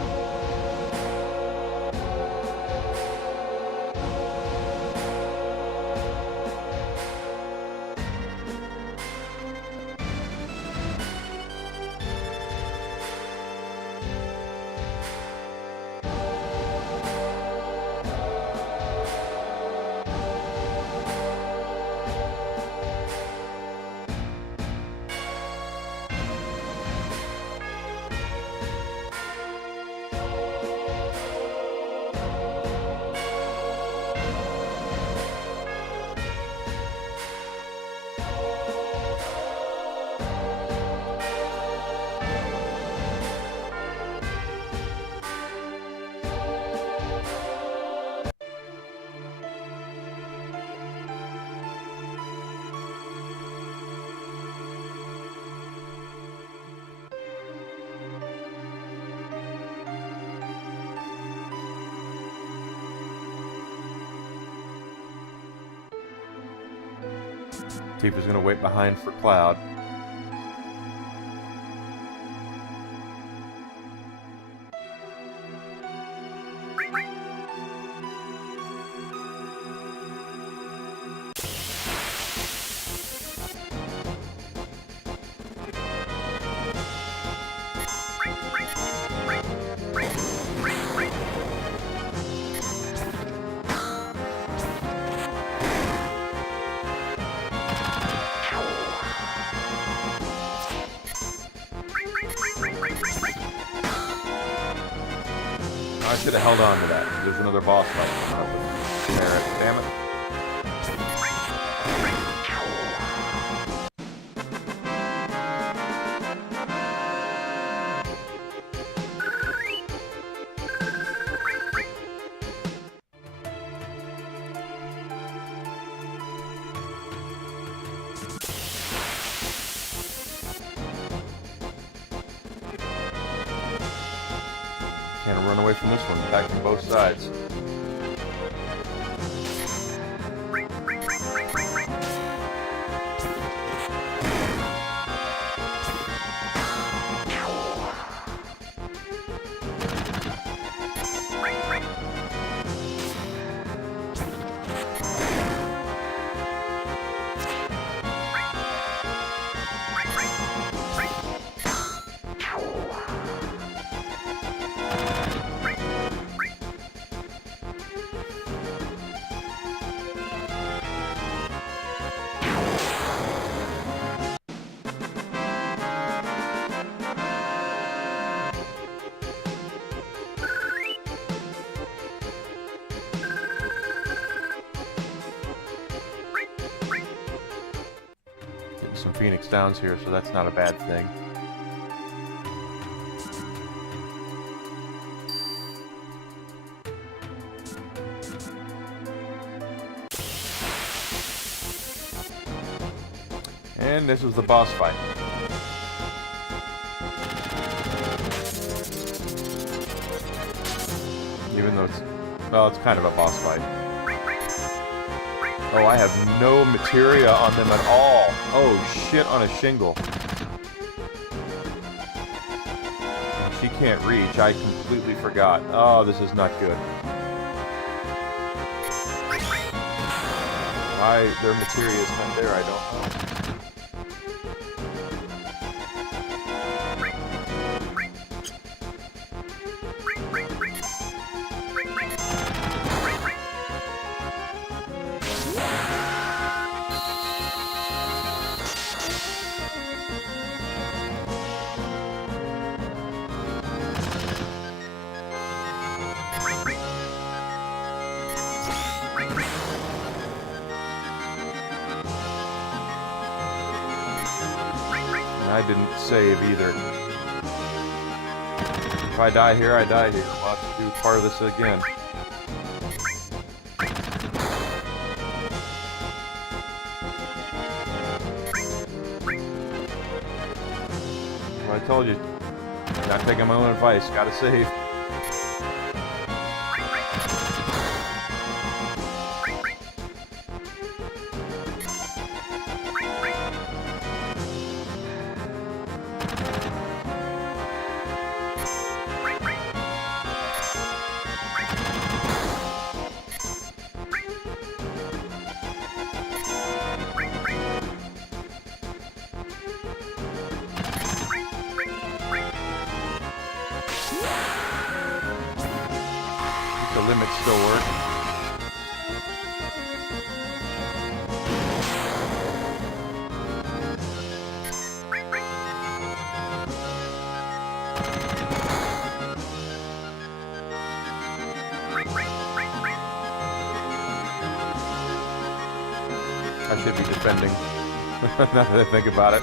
Tifa's gonna wait behind for Cloud. I should have held on to that. There's another boss fight coming up with Merit. Damn it. Can't run away from this one. Attack from both sides. Some Phoenix Downs here, so that's not a bad thing. And this was the boss fight. Even though it's, well, it's kind of a boss fight. Oh, I have no materia on them at all. Oh, shit, on a shingle. She can't reach. I completely forgot. Oh, this is not good. Why their materia is not there, I don't know. I didn't save either. If I die here, I die here. We'll have to do part of this again. Well, I told you, not taking my own advice, gotta save. The limits still work. I should be defending, now that I think about it.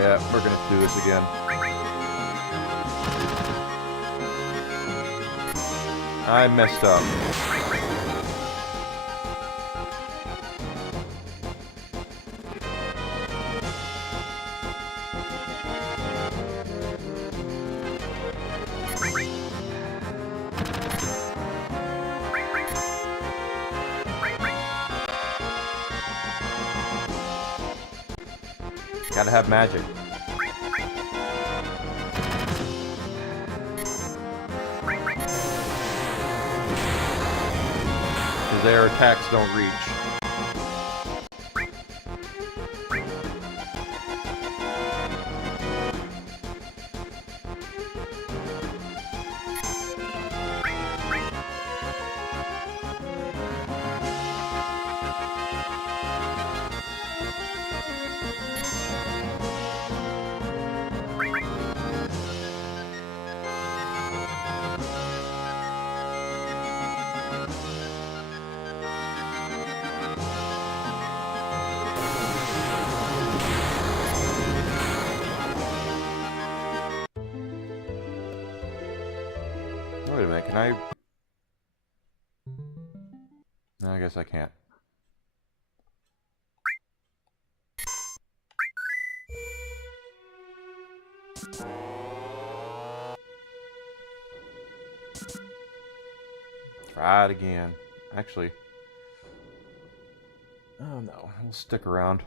Yeah, we're gonna do this again. I messed up. Gotta have magic. Because their attacks don't reach. Wait a minute, can I... No, I guess I can't. Try it again. Actually... Oh no, we'll stick around.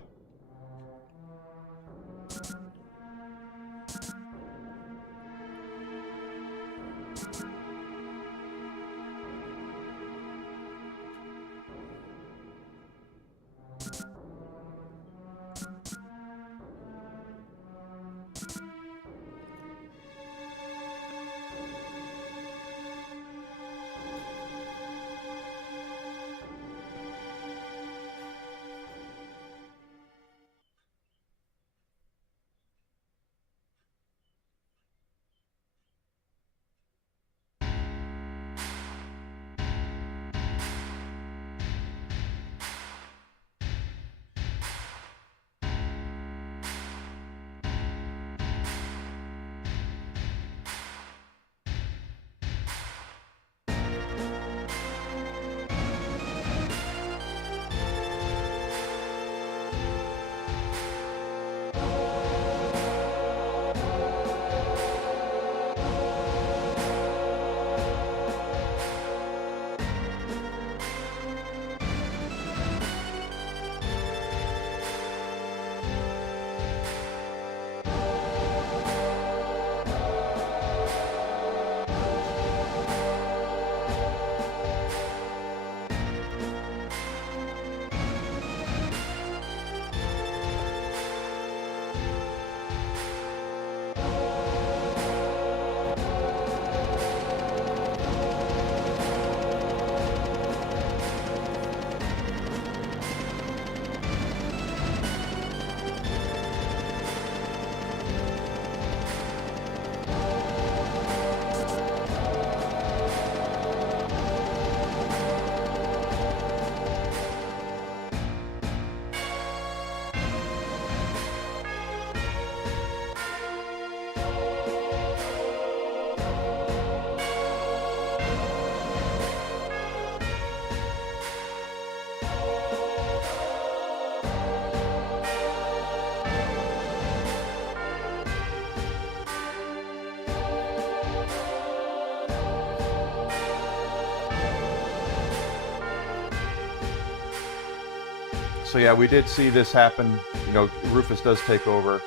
So yeah, we did see this happen. You know, Rufus does take over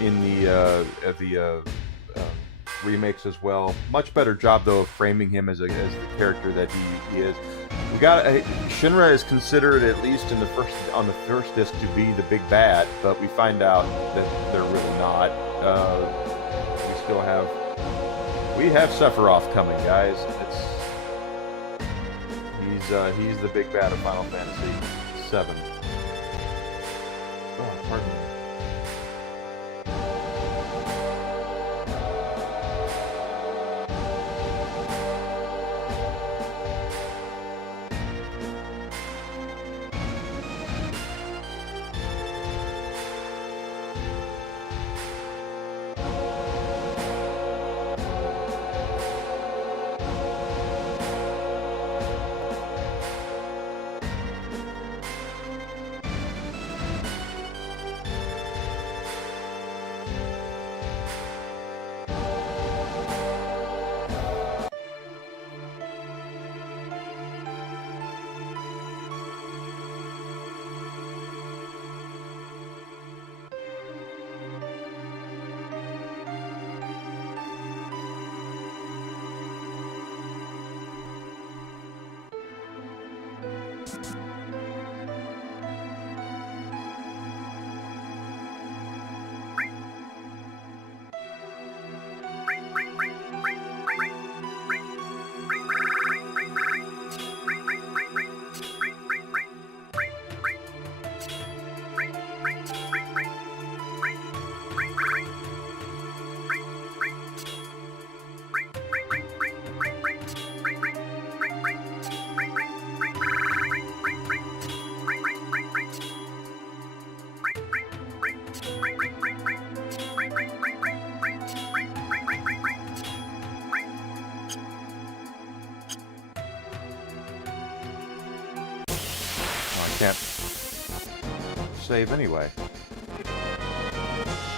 in the remakes as well. Much better job though of framing him as the character that he is. We got Shinra is considered, at least in on the first disc, to be the big bad, but we find out that they're really not. We have Sephiroth coming, guys. He's the big bad of Final Fantasy VII. Oh, pardon me. can't save anyway.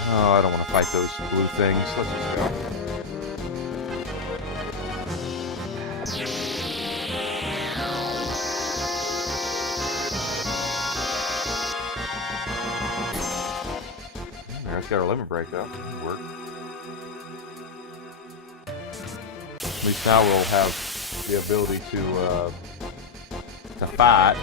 Oh, I don't want to fight those blue things. Let's just go. Let's get our limit break though. That'll work. At least now we'll have the ability to fight.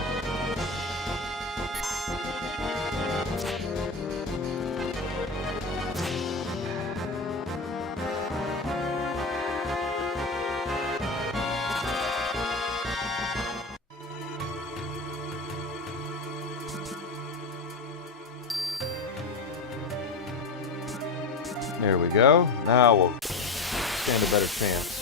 There we go. Now we'll stand a better chance.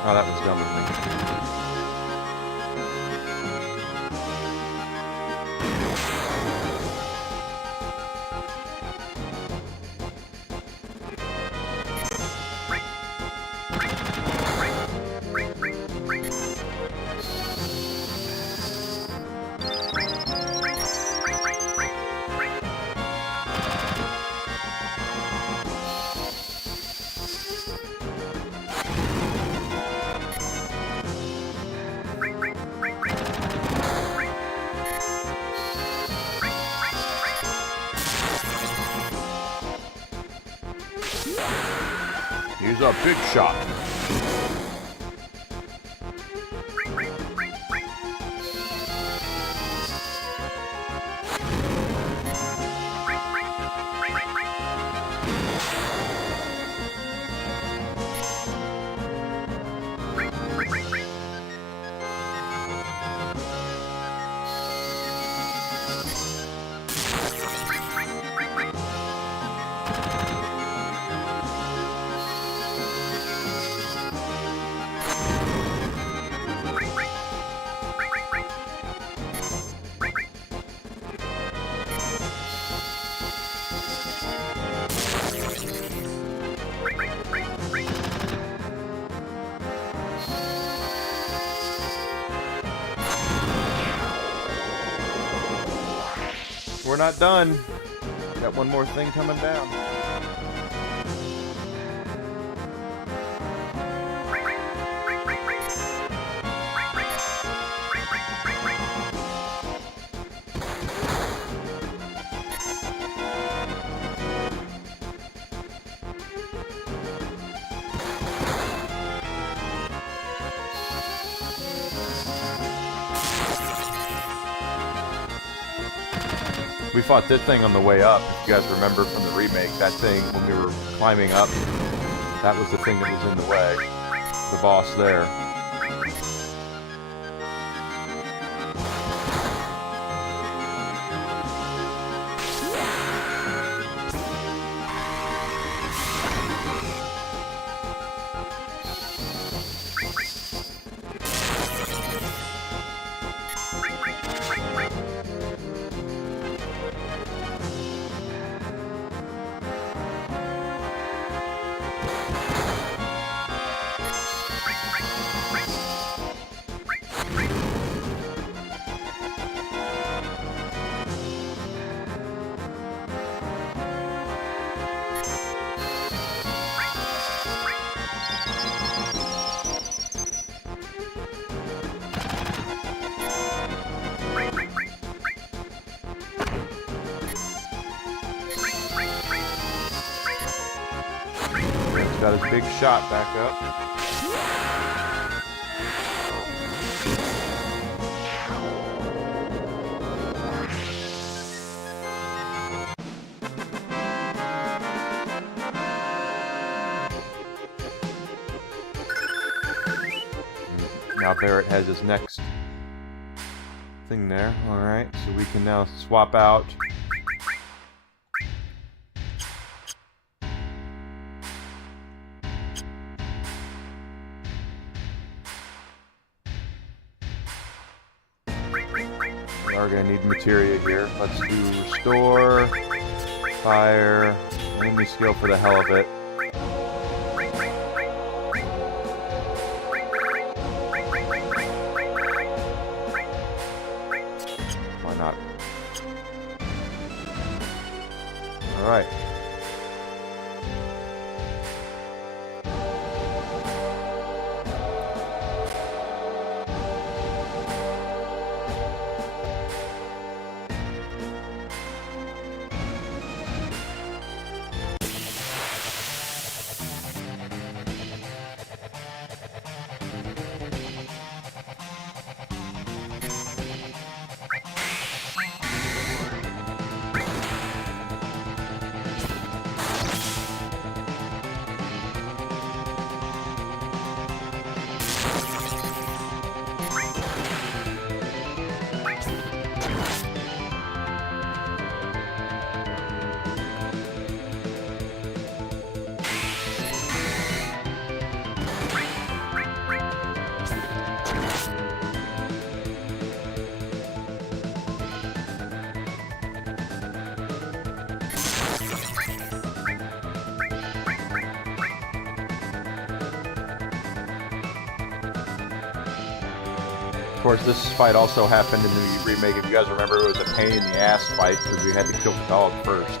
Oh, that was dumb of me. Use a big shot. We're not done. Got one more thing coming down. We fought that thing on the way up. If you guys remember from the remake, that thing, when we were climbing up, that was the thing that was in the way. The boss there. got his big shot back up. Now Barrett has his next thing there. Alright, so we can now swap out. We are going to need materia here. Let's do restore, fire, enemy skill for the hell of it. Alright. Of course, this fight also happened in the remake. If you guys remember, it was a pain in the ass fight because we had to kill the dog first.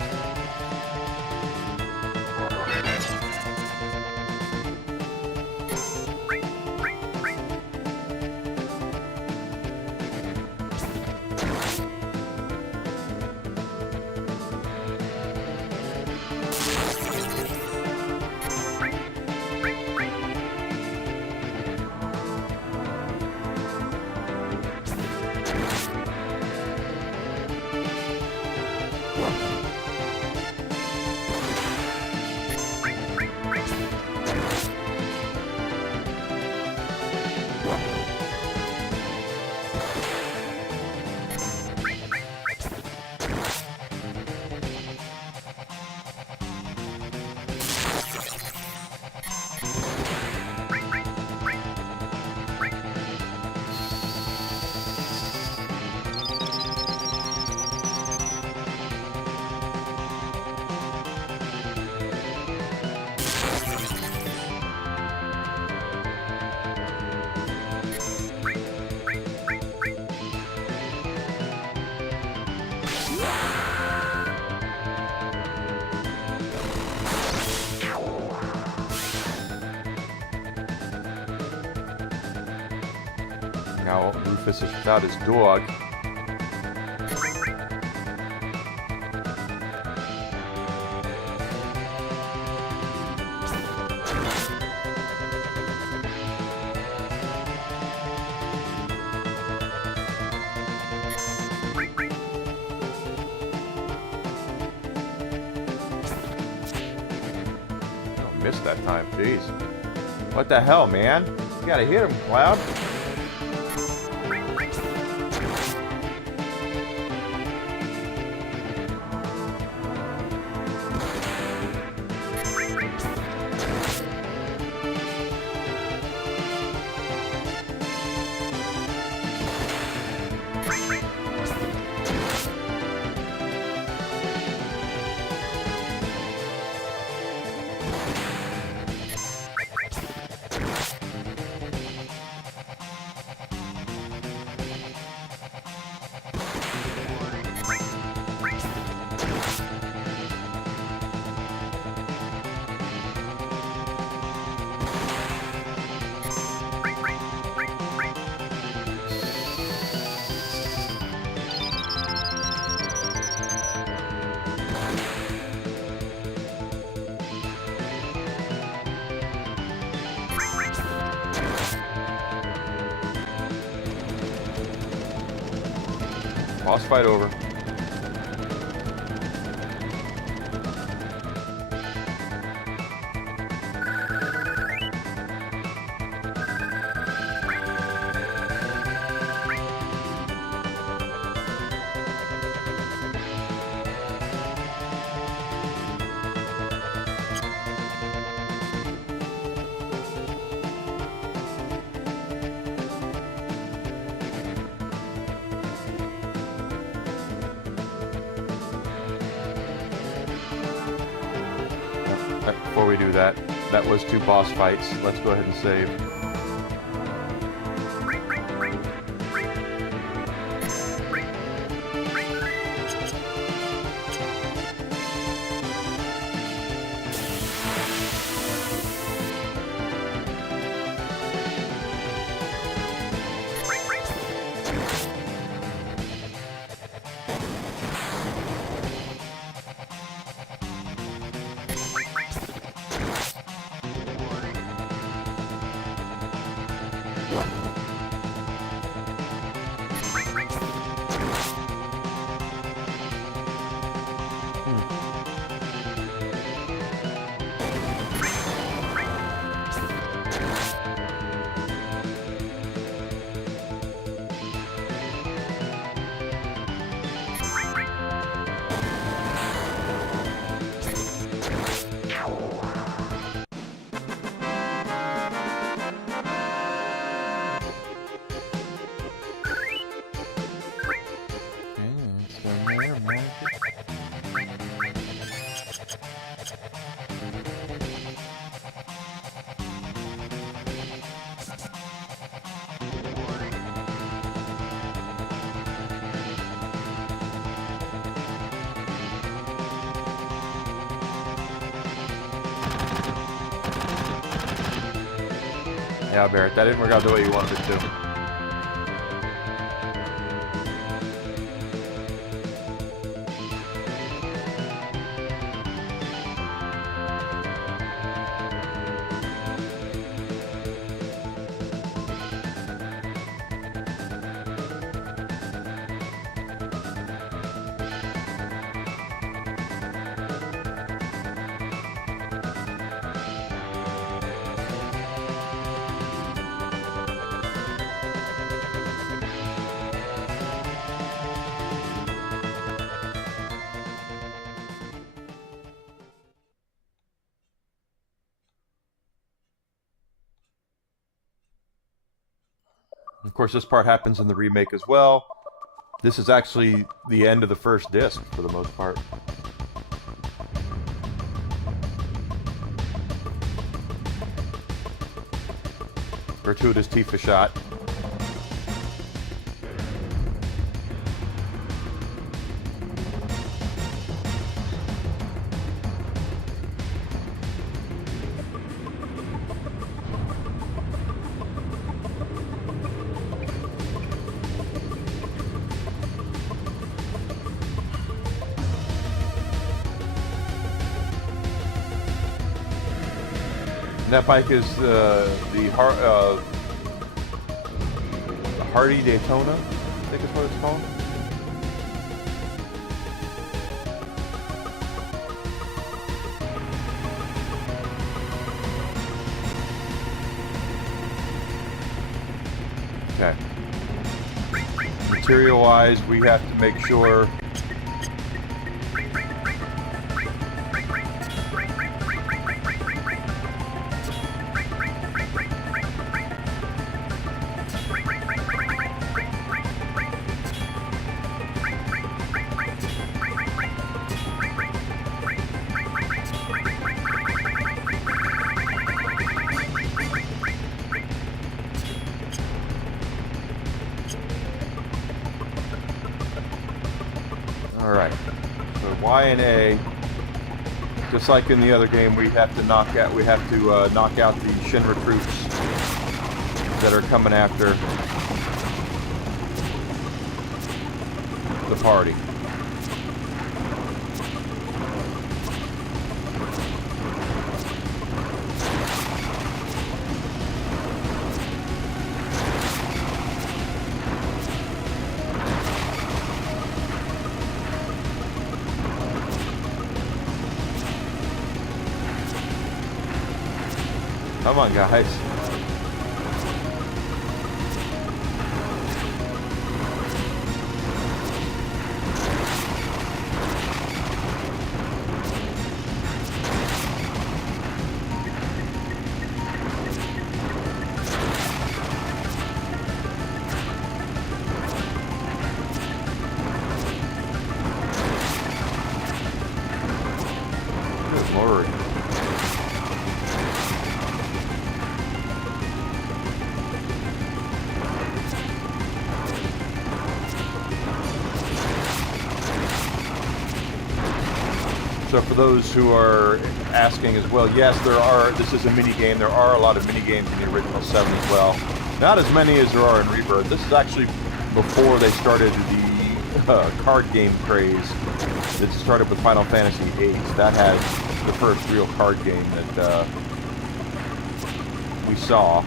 Now Rufus is without his dog. Oh, missed that time, jeez. What the hell, man? You gotta hit him, Cloud. Boss fight over. Before we do that, that was 2 boss fights. Let's go ahead and save. Yeah, Barrett, that didn't work out the way you wanted it to. Of course, this part happens in the remake as well. This is actually the end of the first disc, for the most part. Gratuitous Tifa shot. And that bike is the Hardy Daytona, I think is what it's called. Okay. Material-wise, we have to make sure Alright, so Y and A, just like in the other game, we have to knock out the Shinra troops that are coming after the party. Come on, guys. Good Lord. So for those who are asking as well, yes, this is a mini game. There are a lot of mini games in the original 7 as well. Not as many as there are in Rebirth. This is actually before they started the card game craze. It started with Final Fantasy VIII. That had the first real card game that we saw.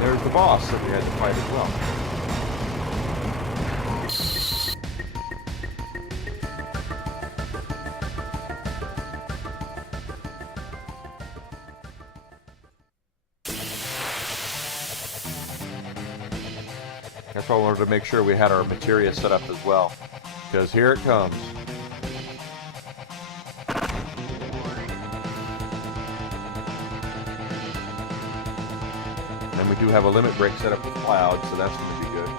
There's the boss that we had to fight as well. That's why I wanted to make sure we had our materia set up as well, because here it comes. And we do have a limit break set up with Cloud, so that's going to be good.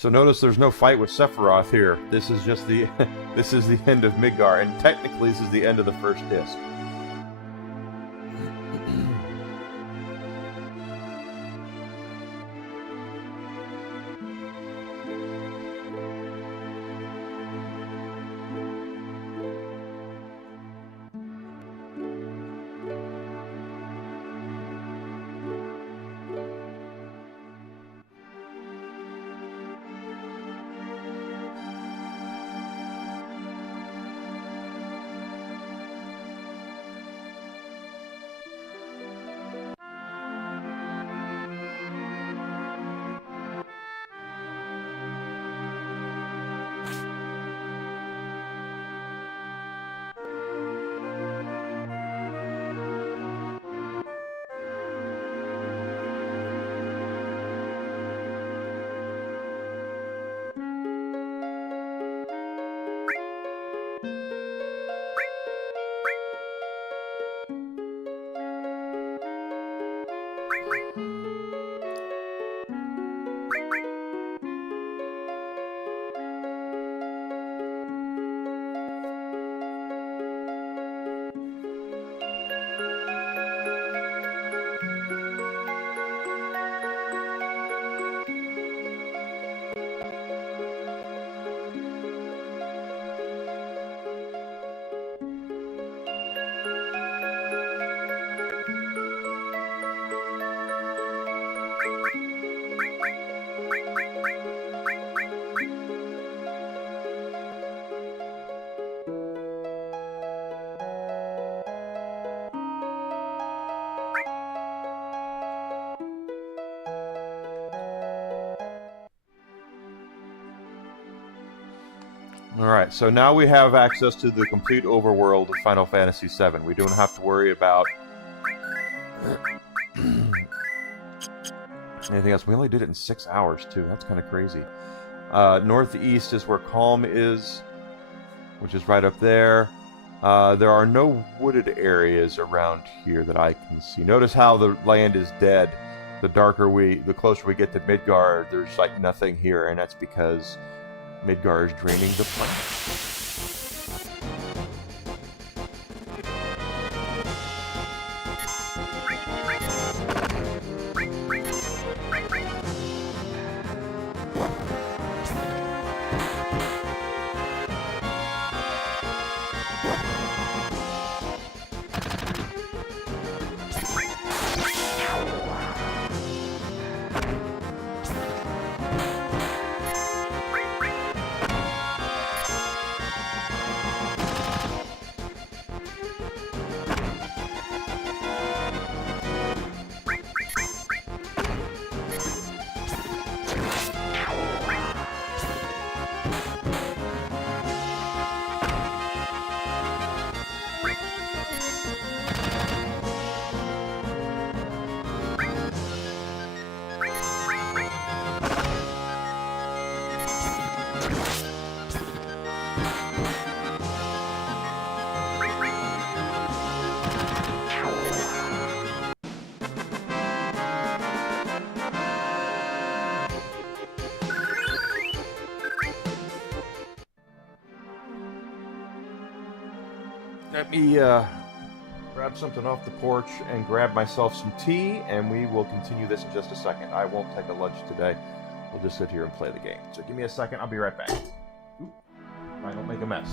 So notice there's no fight with Sephiroth here. This is just the this is the end of Midgar, and technically this is the end of the first disc. Alright, so now we have access to the complete overworld of Final Fantasy VII. We don't have to worry about anything else. We only did it in 6 hours, too. That's kind of crazy. Northeast is where Calm is, which is right up there. There are no wooded areas around here that I can see. Notice how the land is dead. The closer we get to Midgar, there's like nothing here, and that's because Midgar is draining the planet. Let me grab something off the porch and grab myself some tea, and we will continue this in just a second. I won't take a lunch today. We'll just sit here and play the game. So give me a second. I'll be right back. Ooh, I don't make a mess.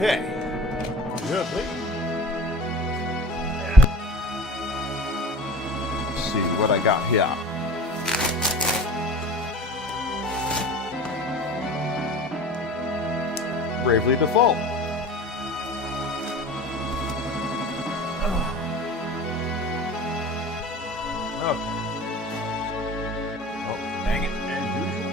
Okay. Let's see what I got here. Bravely Default. Okay. Oh, dang it, as usual.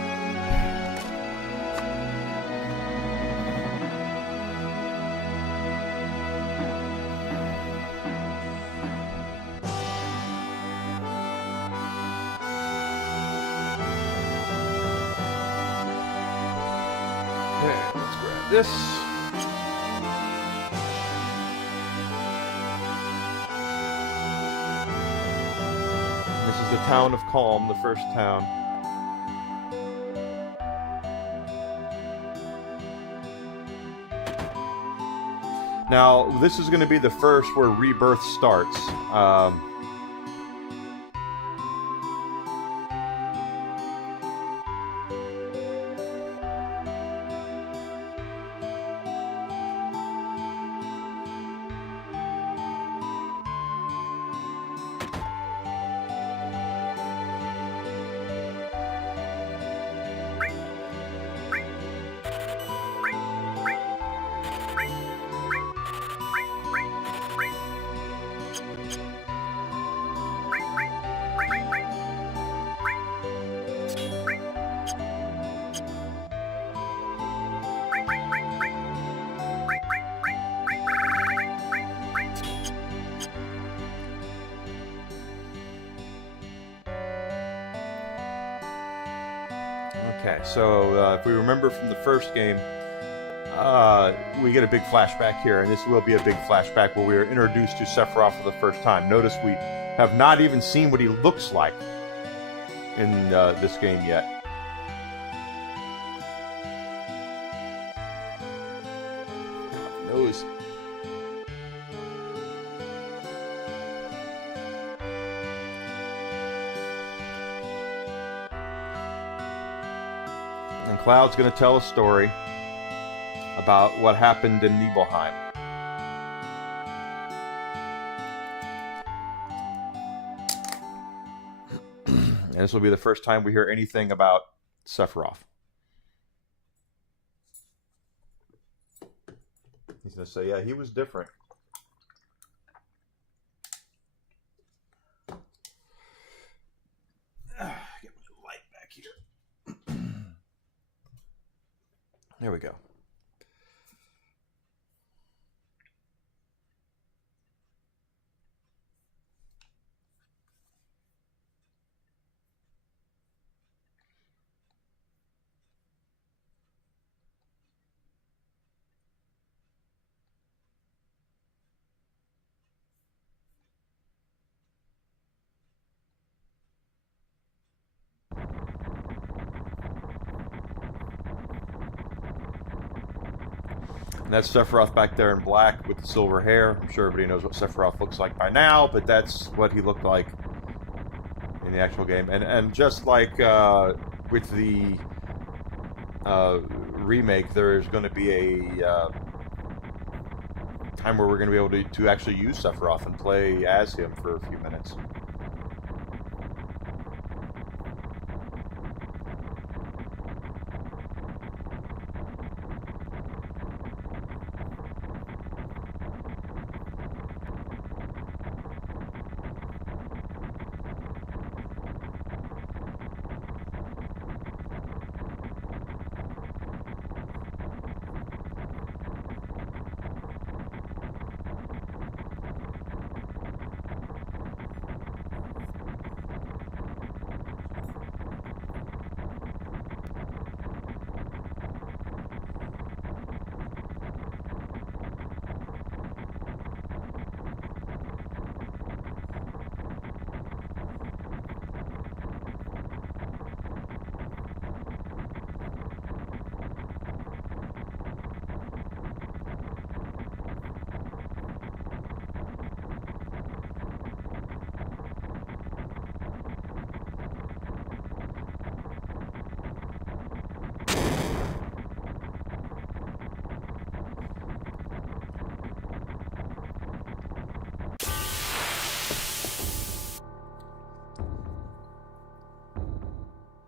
Okay, let's grab this. This is the town of Calm, the first town. Now, this is going to be the first where Rebirth starts. Okay, so if we remember from the first game, we get a big flashback here, and this will be a big flashback where we are introduced to Sephiroth for the first time. Notice we have not even seen what he looks like in this game yet. Nose. And Cloud's going to tell a story about what happened in Nibelheim. And this will be the first time we hear anything about Sephiroth. He's going to say, yeah, he was different. Get my light back here. There we go. And that's Sephiroth back there in black with the silver hair. I'm sure everybody knows what Sephiroth looks like by now, but that's what he looked like in the actual game. And just like with the remake, there's going to be a time where we're going to be able to actually use Sephiroth and play as him for a few minutes.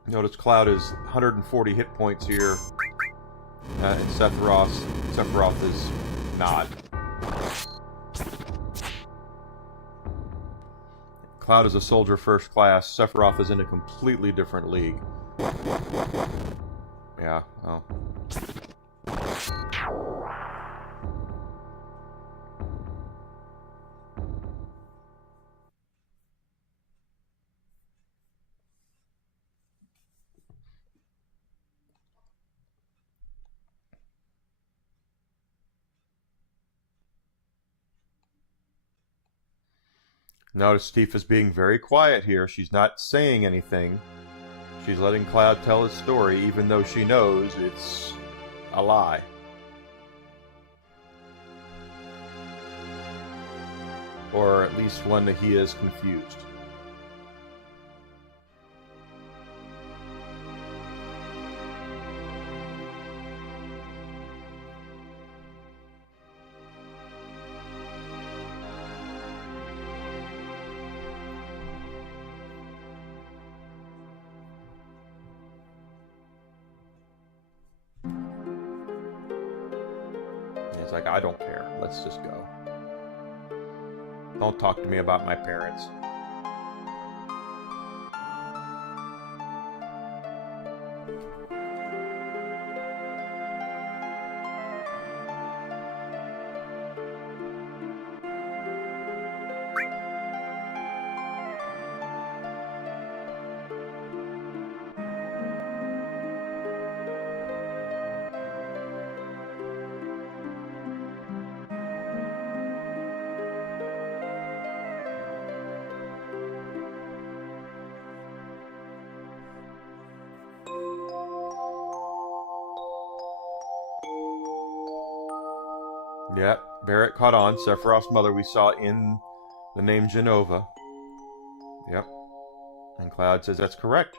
Notice Cloud is 140 hit points here, and Sephiroth is not. Cloud is a soldier first class. Sephiroth is in a completely different league. Yeah, well. Notice Tifa's being very quiet here. She's not saying anything. She's letting Cloud tell his story, even though she knows it's a lie. Or at least one that he is confused. He's like, I don't care. Let's just go. Don't talk to me about my parents. Yep, Barrett caught on. Sephiroth's mother we saw in the name Genova. Yep. And Cloud says that's correct.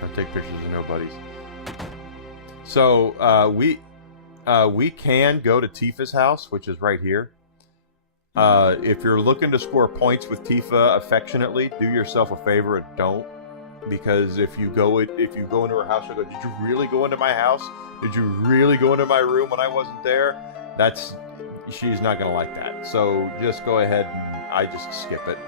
I take pictures of nobodies. So we can go to Tifa's house, which is right here. If you're looking to score points with Tifa affectionately, do yourself a favor and don't, because if you go into her house, she'll go, "Did you really go into my house? Did you really go into my room when I wasn't there?" She's not gonna like that. So just go ahead and I just skip it.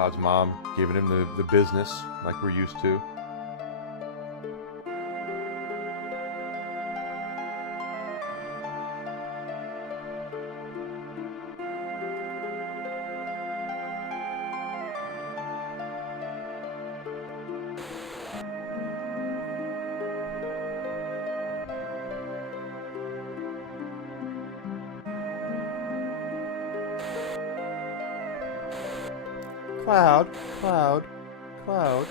Cloud's mom giving him the business like we're used to. Cloud. I'll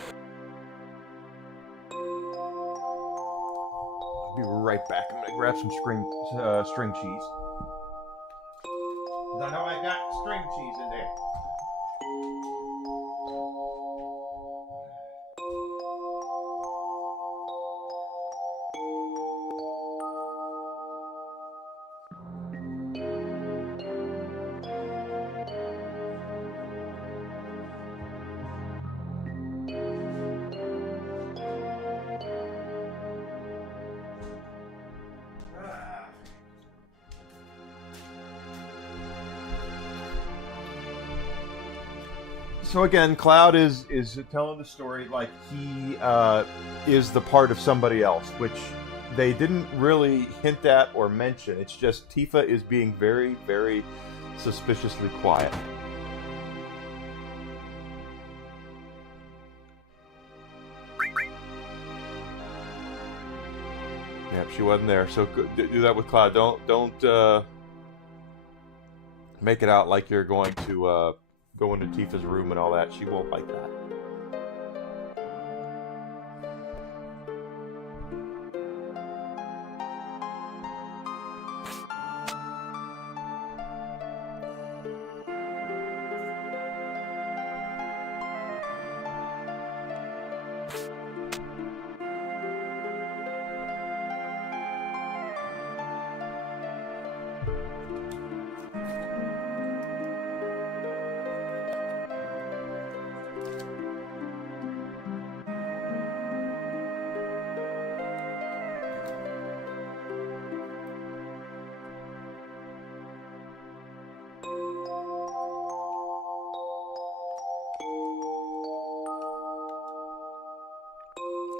be right back. I'm gonna grab some string cheese. I know I got string cheese in there. So again, Cloud is telling the story like he is the part of somebody else, which they didn't really hint at or mention. It's just Tifa is being very, very suspiciously quiet. Yep, she wasn't there. So do that with Cloud. Don't make it out like you're going to go into Tifa's room and all that. She won't like that.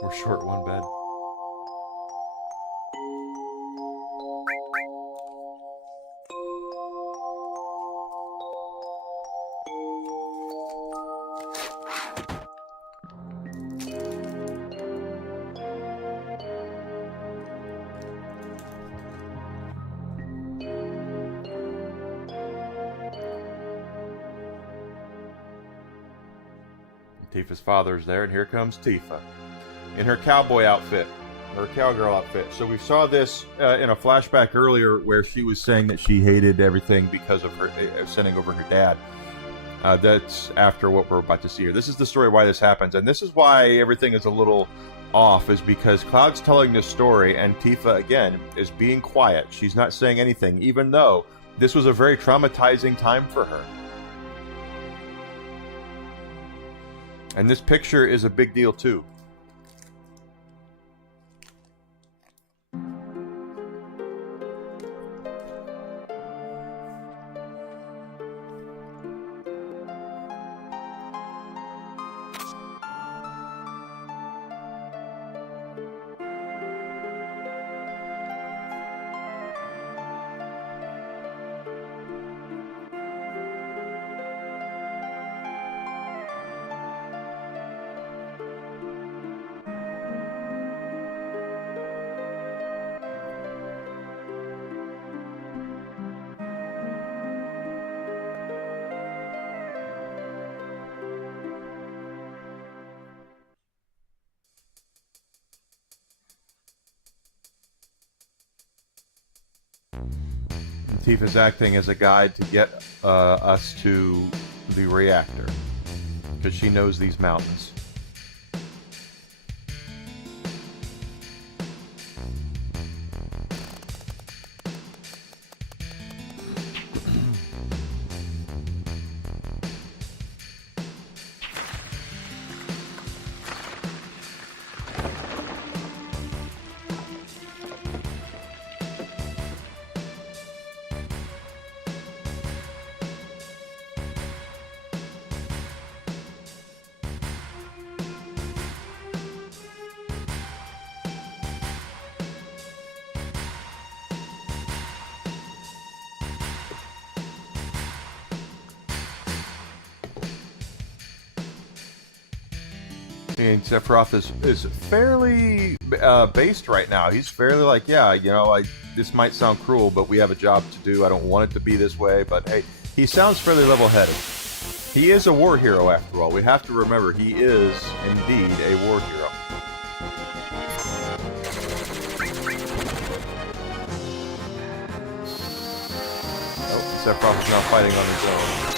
We're short one bed. Tifa's father's there, and here comes Tifa in her cowboy outfit, her cowgirl outfit. So we saw this in a flashback earlier where she was saying that she hated everything because of her sending over her dad. That's after what we're about to see here. This is the story why this happens, and this is why everything is a little off, is because Cloud's telling this story, and Tifa, again, is being quiet. She's not saying anything, even though this was a very traumatizing time for her. And this picture is a big deal, too. Tifa's acting as a guide to get us to the reactor, because she knows these mountains. And Sephiroth is fairly based right now. He's fairly like, yeah, you know, this might sound cruel, but we have a job to do. I don't want it to be this way, but hey, he sounds fairly level-headed. He is a war hero, after all. We have to remember he is indeed a war hero. Oh, Sephiroth is now fighting on his own.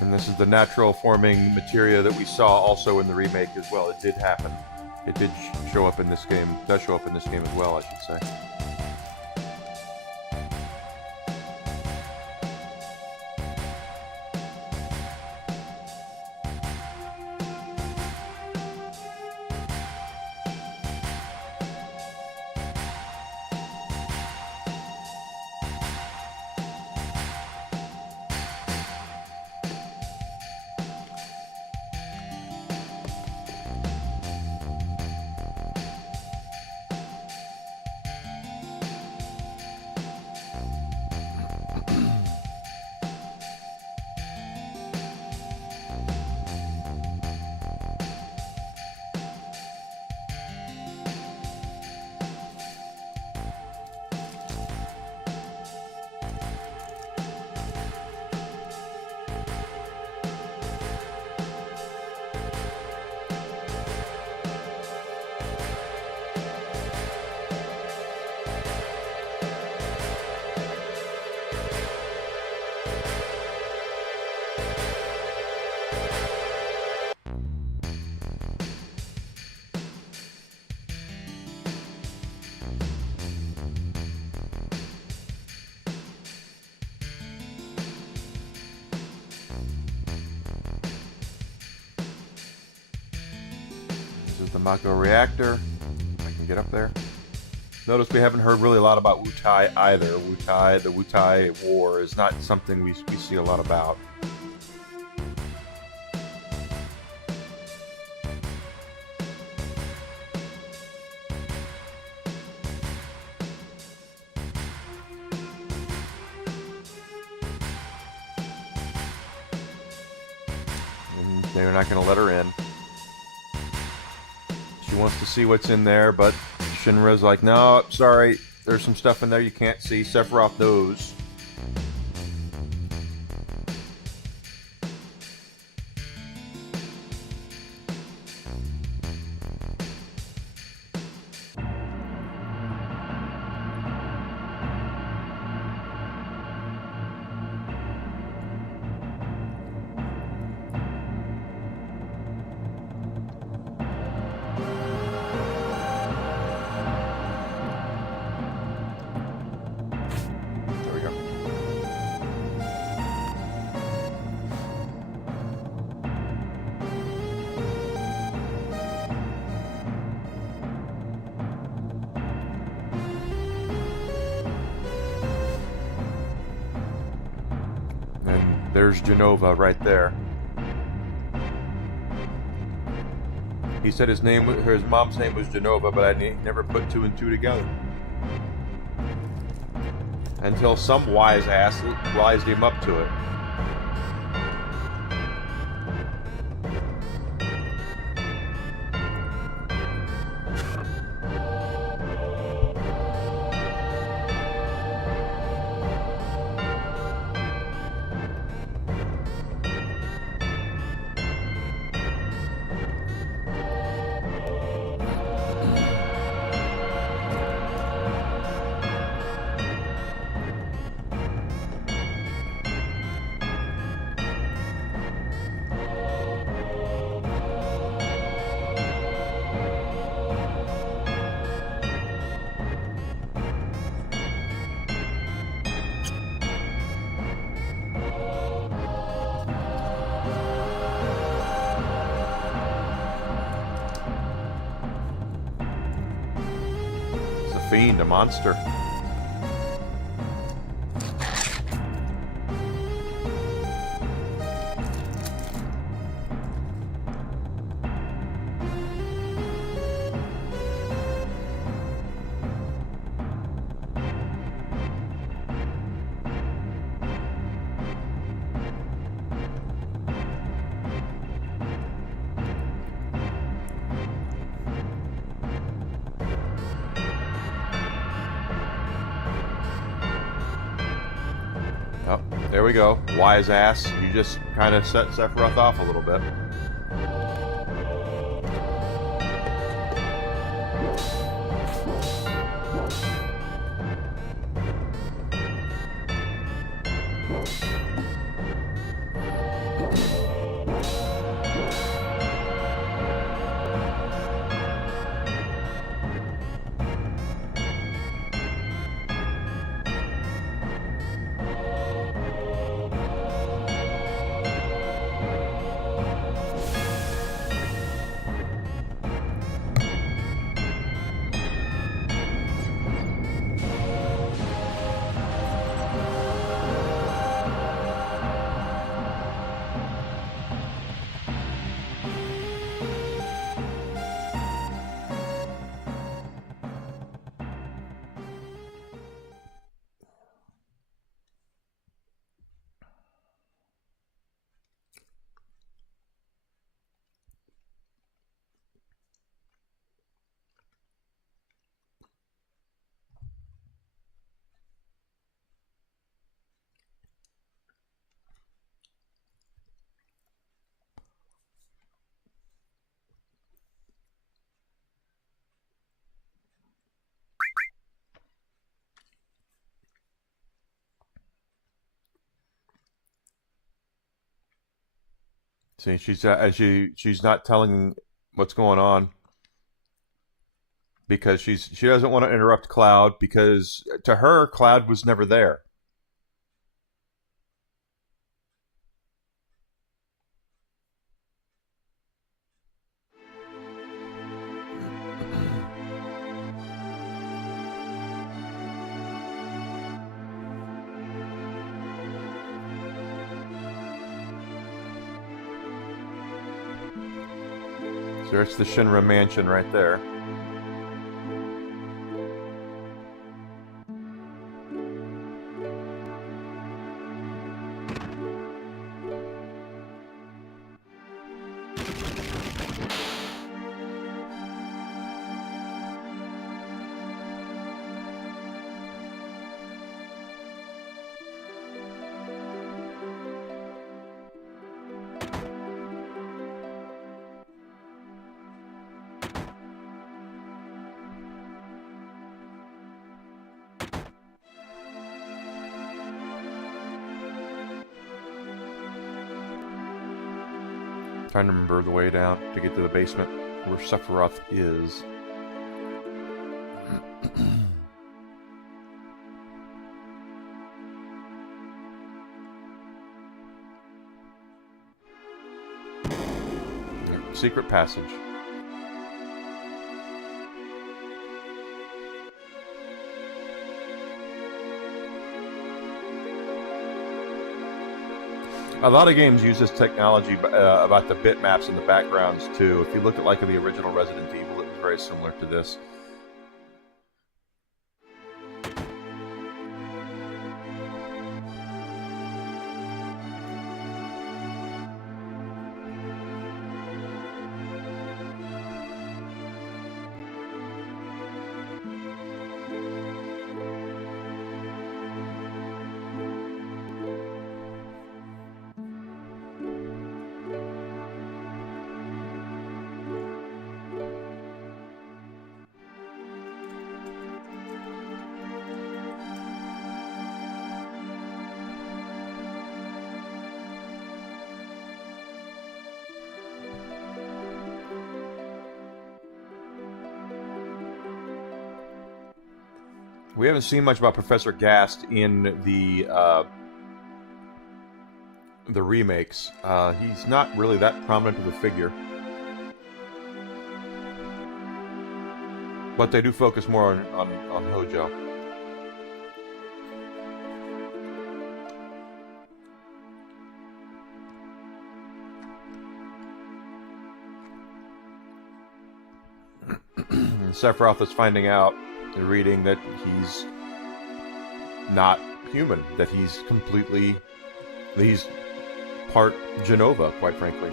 And this is the natural forming materia that we saw also in the remake as well. It did happen. It did show up in this game. It does show up in this game as well, I should say. The Mako reactor. I can get up there. Notice we haven't heard really a lot about Wutai either. The Wutai War is not something we see a lot about. And they're not going to let her in. She wants to see what's in there, but Shinra's like, no, sorry, there's some stuff in there you can't see. Sephiroth knows. There's Genova right there. He said his mom's name was Genova, but I never put two and two together. Until some wise ass wised him up to it. fiend, a monster. Oh, there we go. Wise ass. You just kind of set Sephiroth off a little bit. See, she's not telling what's going on because she doesn't want to interrupt Cloud because to her Cloud was never there. So there's the Shinra mansion right there. Trying to remember the way down to get to the basement where Sephiroth is. Secret passage. A lot of games use this technology about the bitmaps and the backgrounds too. If you look at like the original Resident Evil, it was very similar to this. We haven't seen much about Professor Gast in the remakes. He's not really that prominent of a figure. But they do focus more on Hojo. Sephiroth is finding out, reading that he's not human, that he's part Genova, quite frankly.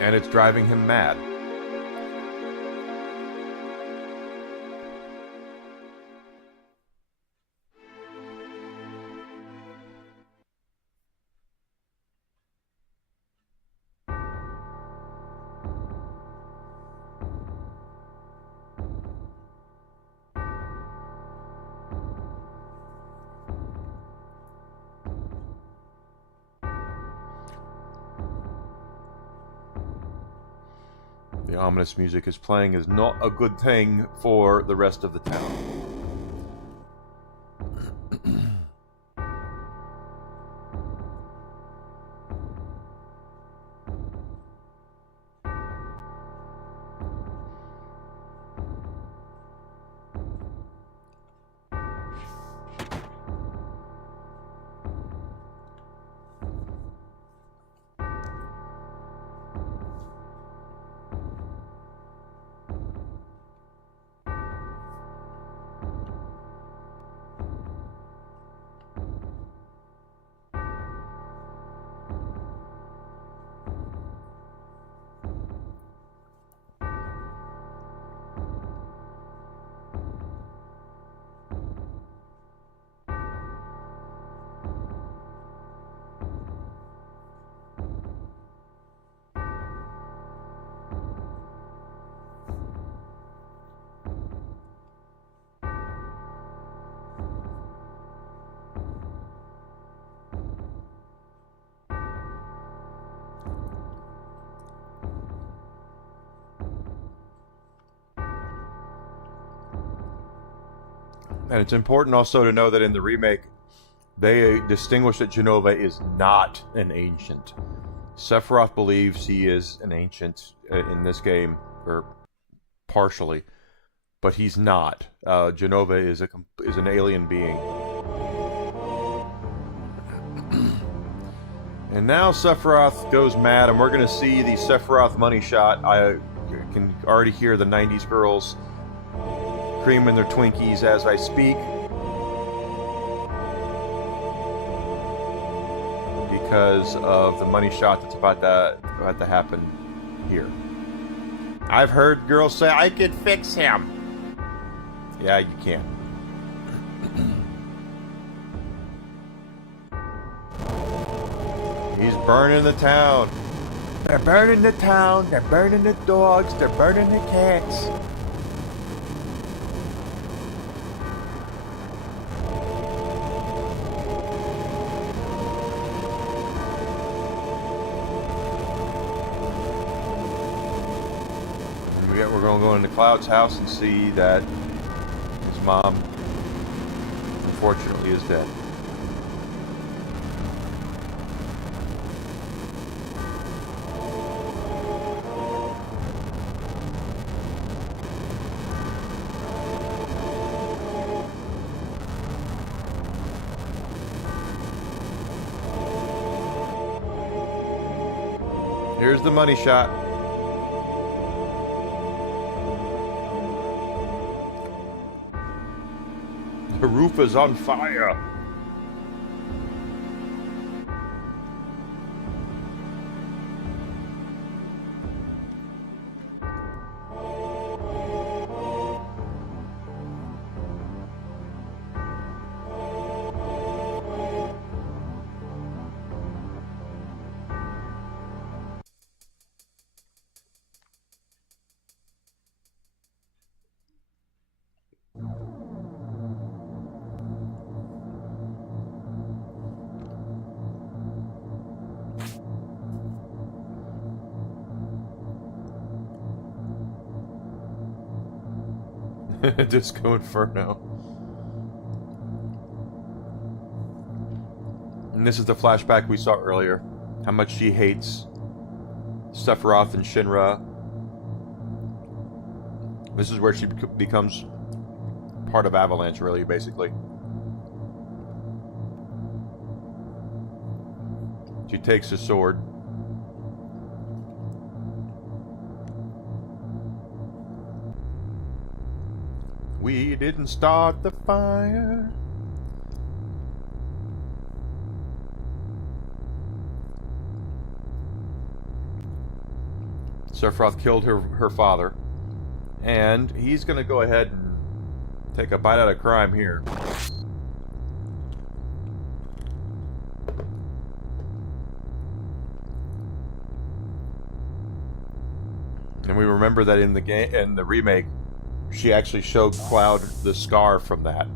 And it's driving him mad. The ominous music is playing is not a good thing for the rest of the town. And it's important also to know that in the remake, they distinguish that Genova is not an ancient. Sephiroth believes he is an ancient in this game, or partially, but he's not. Genova is an alien being. And now Sephiroth goes mad, and we're going to see the Sephiroth money shot. I can already hear the 90s girls creaming their Twinkies as I speak, because of the money shot that's about to happen here. I've heard girls say, I can fix him. Yeah, you can. He's burning the town. They're burning the town. They're burning the dogs. They're burning the cats. We're going to go into Cloud's house and see that his mom, unfortunately, is dead. Here's the money shot. The roof is on fire. Disco Inferno. And this is the flashback we saw earlier. How much she hates Sephiroth and Shinra This is where she becomes part of Avalanche, really, basically. She takes his sword. We didn't start the fire. Sephiroth killed her father, and he's going to go ahead and take a bite out of crime here. And we remember that in the game, in the remake, she actually showed Cloud the scar from that.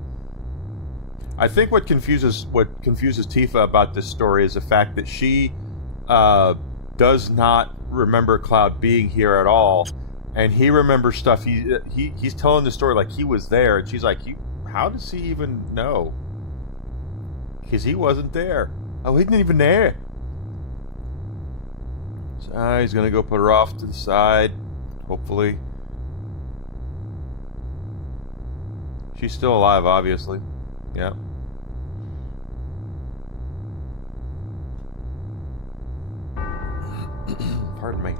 I think what confuses Tifa about this story is the fact that she does not remember Cloud being here at all, and he remembers stuff. He's telling the story like he was there, and she's like, how does he even know? Because he wasn't there. Oh, he didn't even there. So he's gonna go put her off to the side. Hopefully, she's still alive. Obviously, yeah. Pardon me.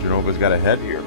Genova's got a head here.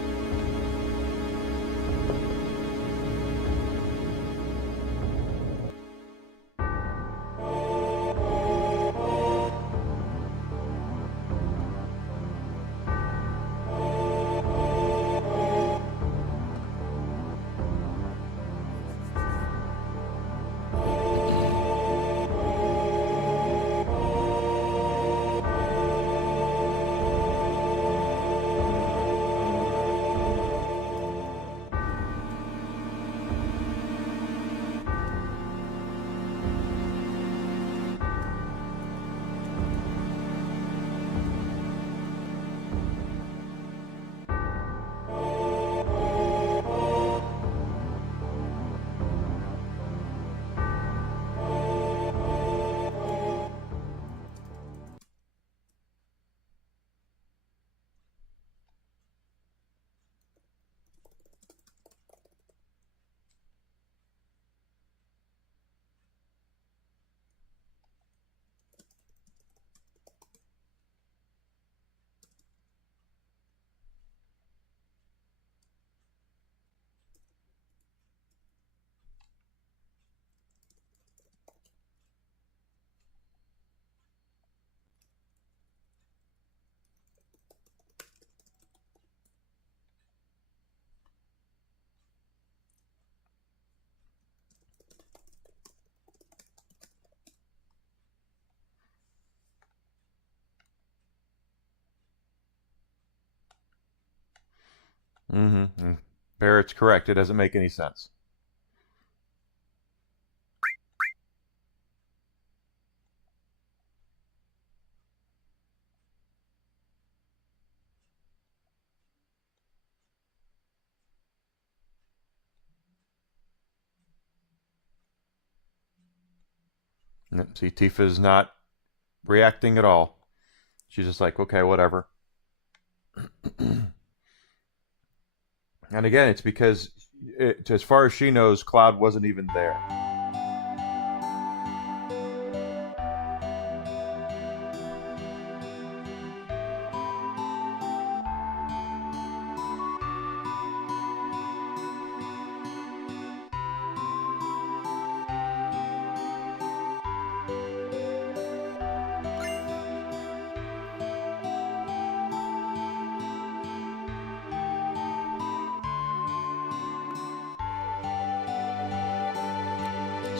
Mm-hmm. Barrett's correct. It doesn't make any sense. See, Tifa's not reacting at all. She's just like, okay, whatever. And again, it's because, as far as she knows, Cloud wasn't even there.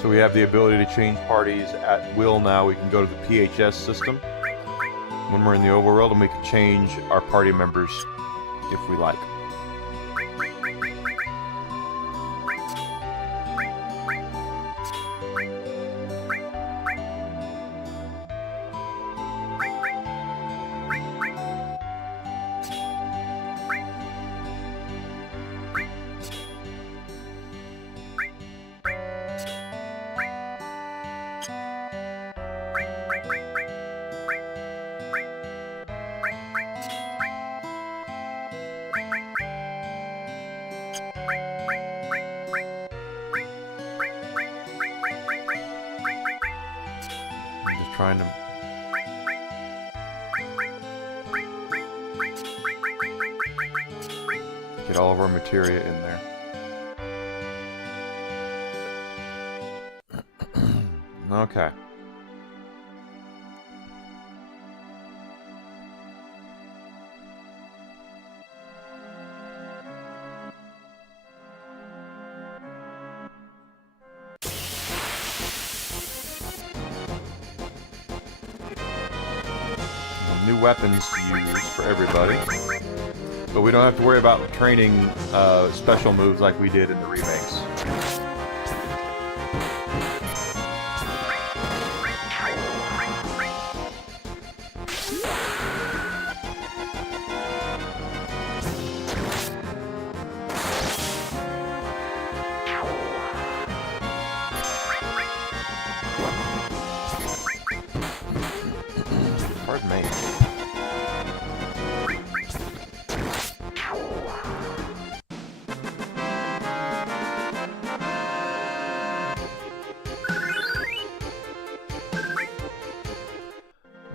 So we have the ability to change parties at will now. We can go to the PHS system when we're in the overworld, and we can change our party members if we like. Trying to get all of our materia in there. Okay. New weapons to use for everybody, but we don't have to worry about training special moves like we did in the remakes. Pardon me.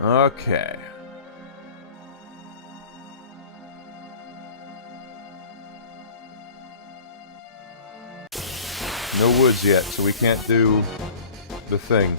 Okay. No woods yet, so we can't do the thing.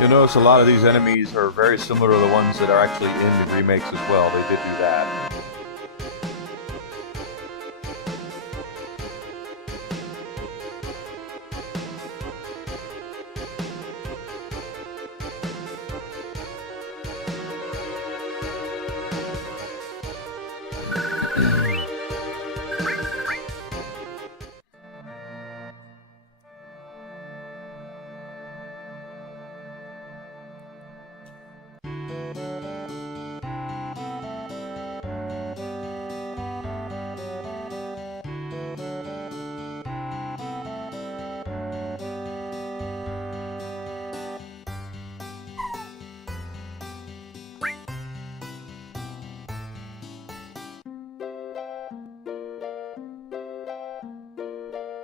You'll notice a lot of these enemies are very similar to the ones that are actually in the remakes as well. They did do that.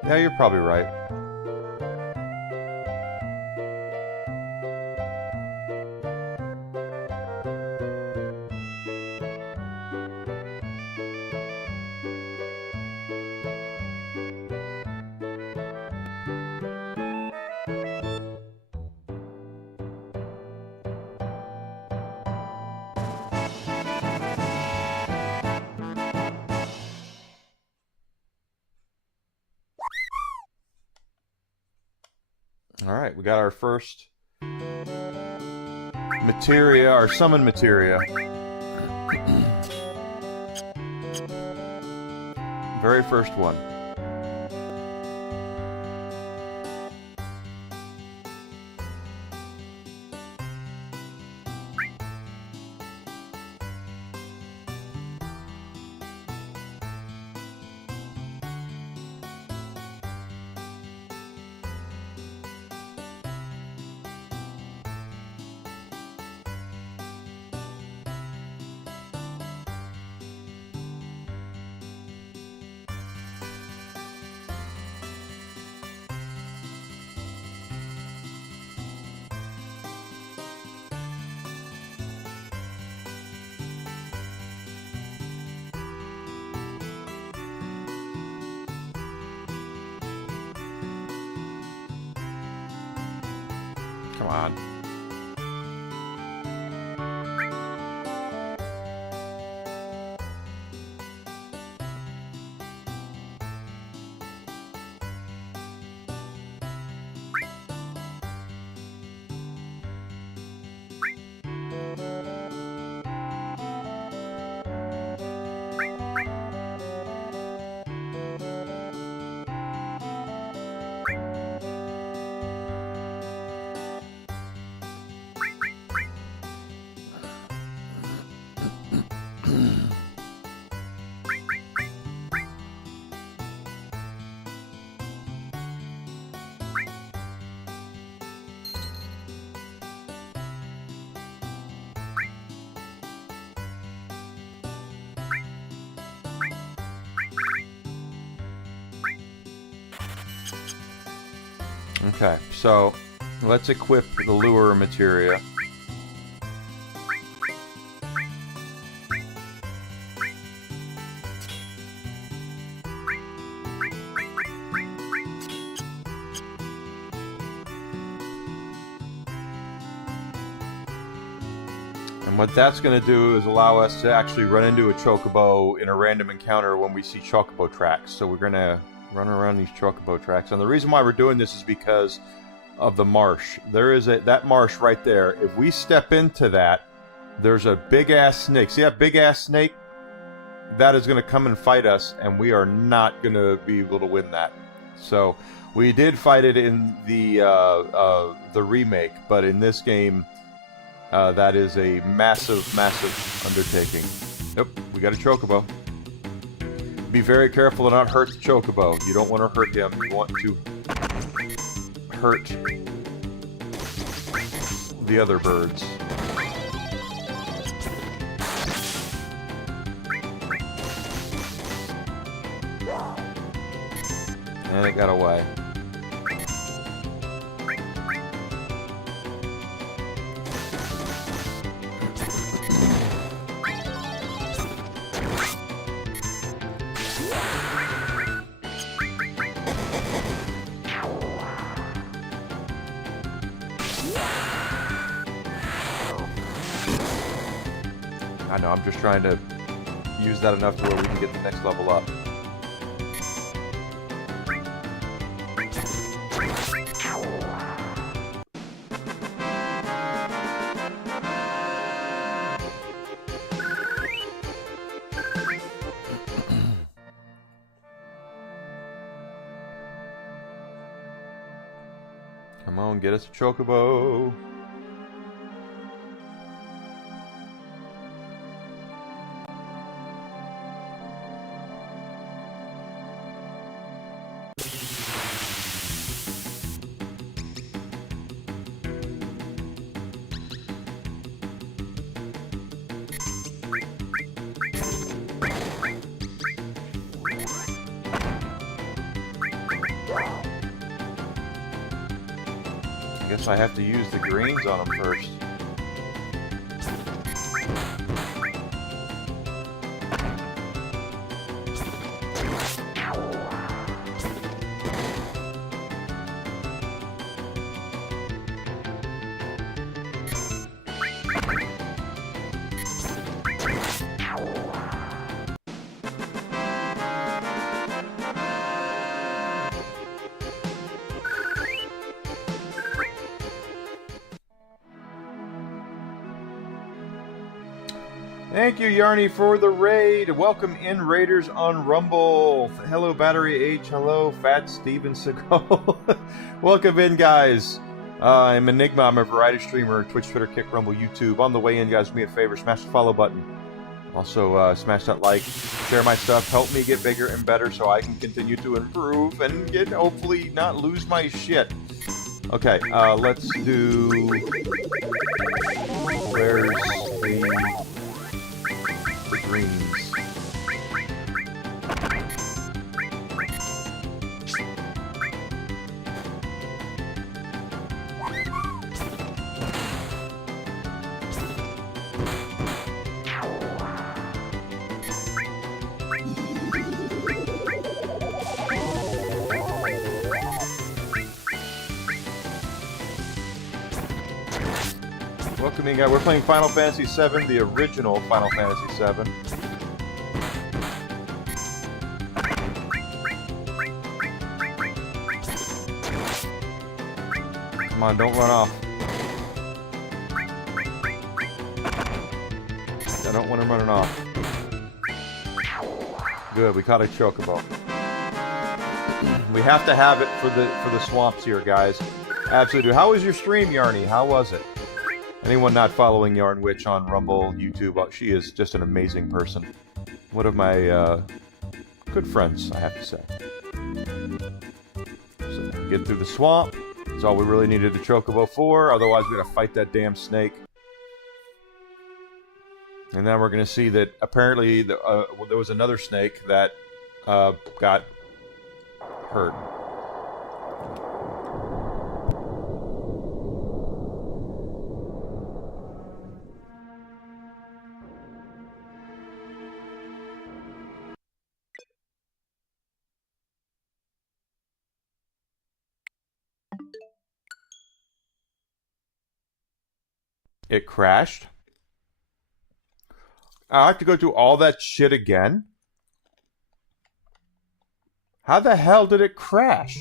Yeah, you're probably right. Alright, we got our first materia, our summon materia. Very first one. Come on. Okay, so let's equip the lure materia. And what that's going to do is allow us to actually run into a chocobo in a random encounter when we see chocobo tracks. So we're going to run around these chocobo tracks. And the reason why we're doing this is because of the marsh. There is that marsh right there. If we step into that, there's a big-ass snake. See that big-ass snake? That is going to come and fight us, and we are not going to be able to win that. So we did fight it in the remake, but in this game, that is a massive, massive undertaking. Yep, we got a chocobo. Be very careful to not hurt the chocobo. You don't want to hurt him. You want to hurt the other birds. And it got away. I know, I'm just trying to use that enough to where we can get the next level up. Come on, get us a chocobo. I guess I have to use the greens on them first. Thank you, Yarny, for the raid. Welcome in, Raiders on Rumble. Hello, Battery H. Hello, Fat Steven Seagal. Welcome in, guys. I'm Enigma. I'm a variety streamer. Twitch, Twitter, Kick, Rumble, YouTube. On the way in, guys, do me a favor. Smash the follow button. Also, smash that like. Share my stuff. Help me get bigger and better so I can continue to improve and get, hopefully, not lose my shit. Okay, let's do... Where's the greens? Welcome in, guys. We're playing Final Fantasy VII, the original Final Fantasy VII. Come on, don't run off. I don't want him running off. Good, we caught a chocobo. We have to have it for the swamps here, guys. Absolutely. How was your stream, Yarny? How was it? Anyone not following Yarn Witch on Rumble, YouTube, she is just an amazing person. One of my good friends, I have to say. So, get through the swamp. That's all we really needed the chocobo for. Otherwise, we gotta fight that damn snake. And then we're gonna see that apparently there was another snake that got hurt. It crashed. I have to go through all that shit again? How the hell did it crash?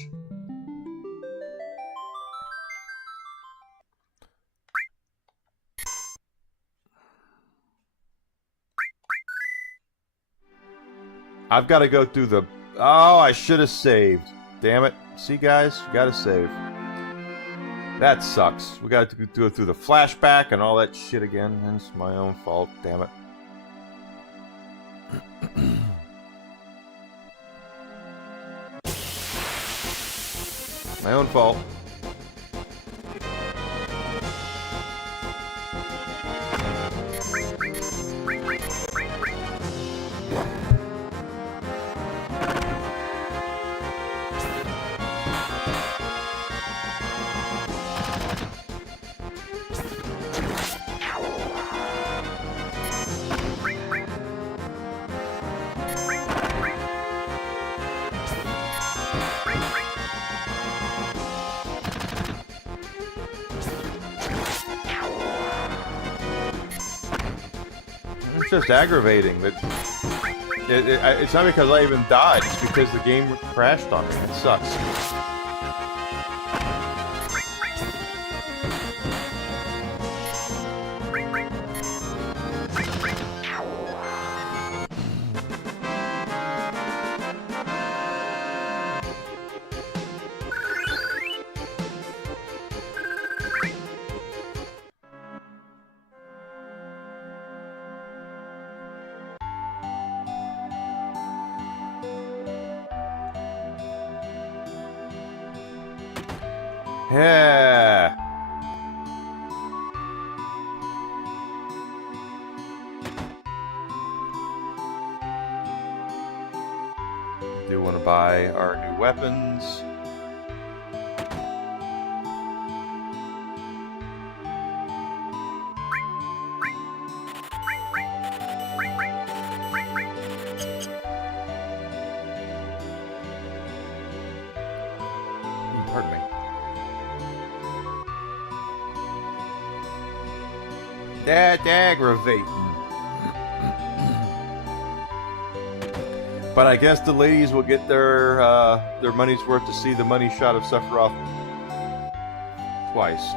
I've got to go through the... Oh, I should have saved. Damn it. See, guys? You gotta save. That sucks. We got to go through the flashback and all that shit again. It's my own fault. Damn it. My own fault. It's just aggravating that it's not because I even died, it's because the game crashed on me. It sucks. Yeah. Do want to buy our new weapons. Pardon me. That's aggravating. But I guess the ladies will get their money's worth to see the money shot of Sephiroth twice.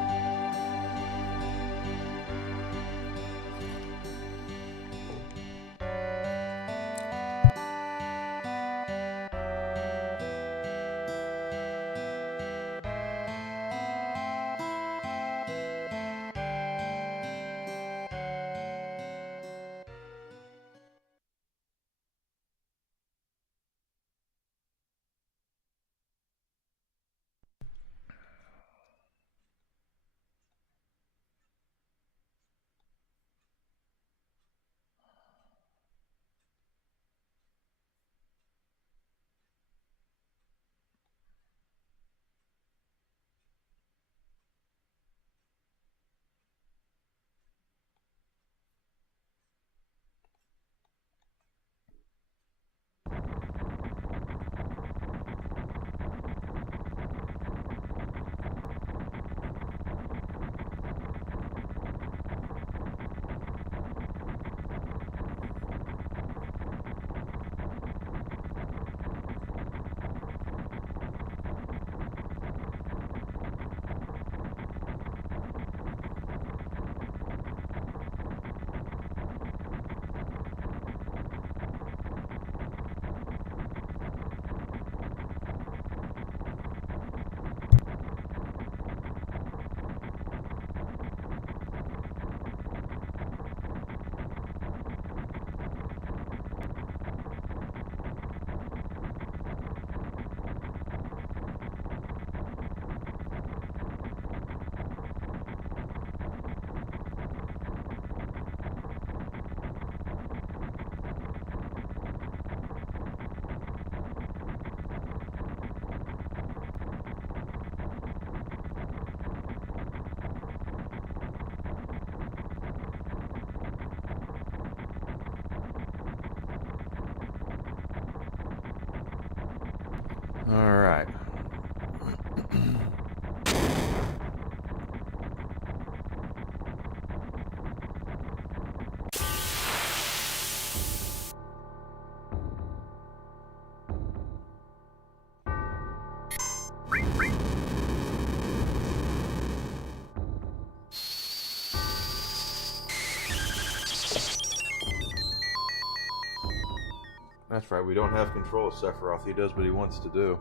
That's right, we don't have control of Sephiroth. He does what he wants to do.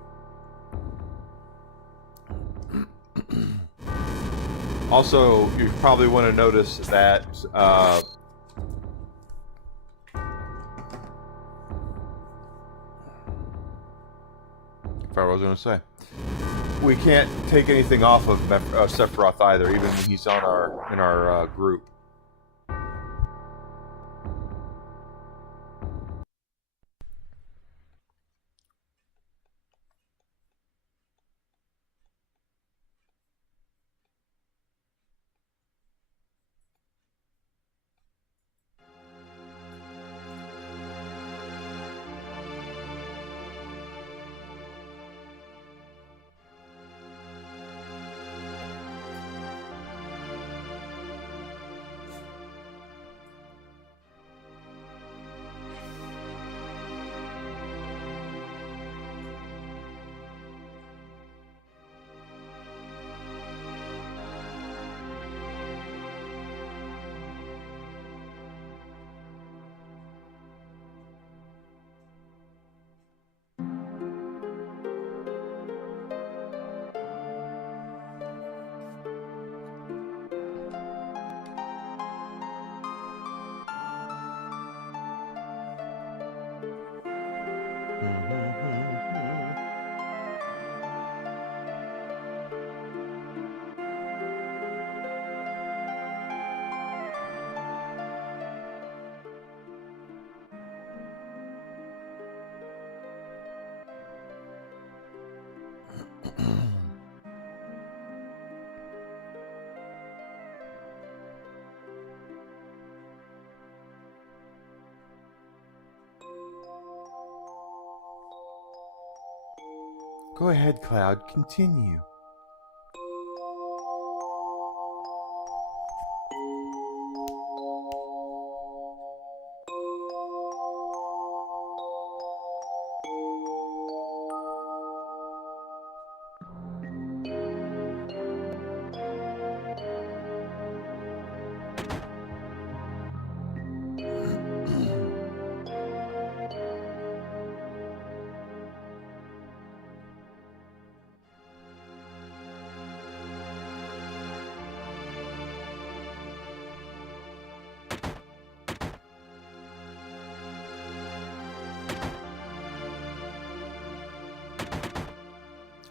Also, you probably want to notice that I was going to say, we can't take anything off of Sephiroth either, even when he's on in our group. Go ahead, Cloud. Continue.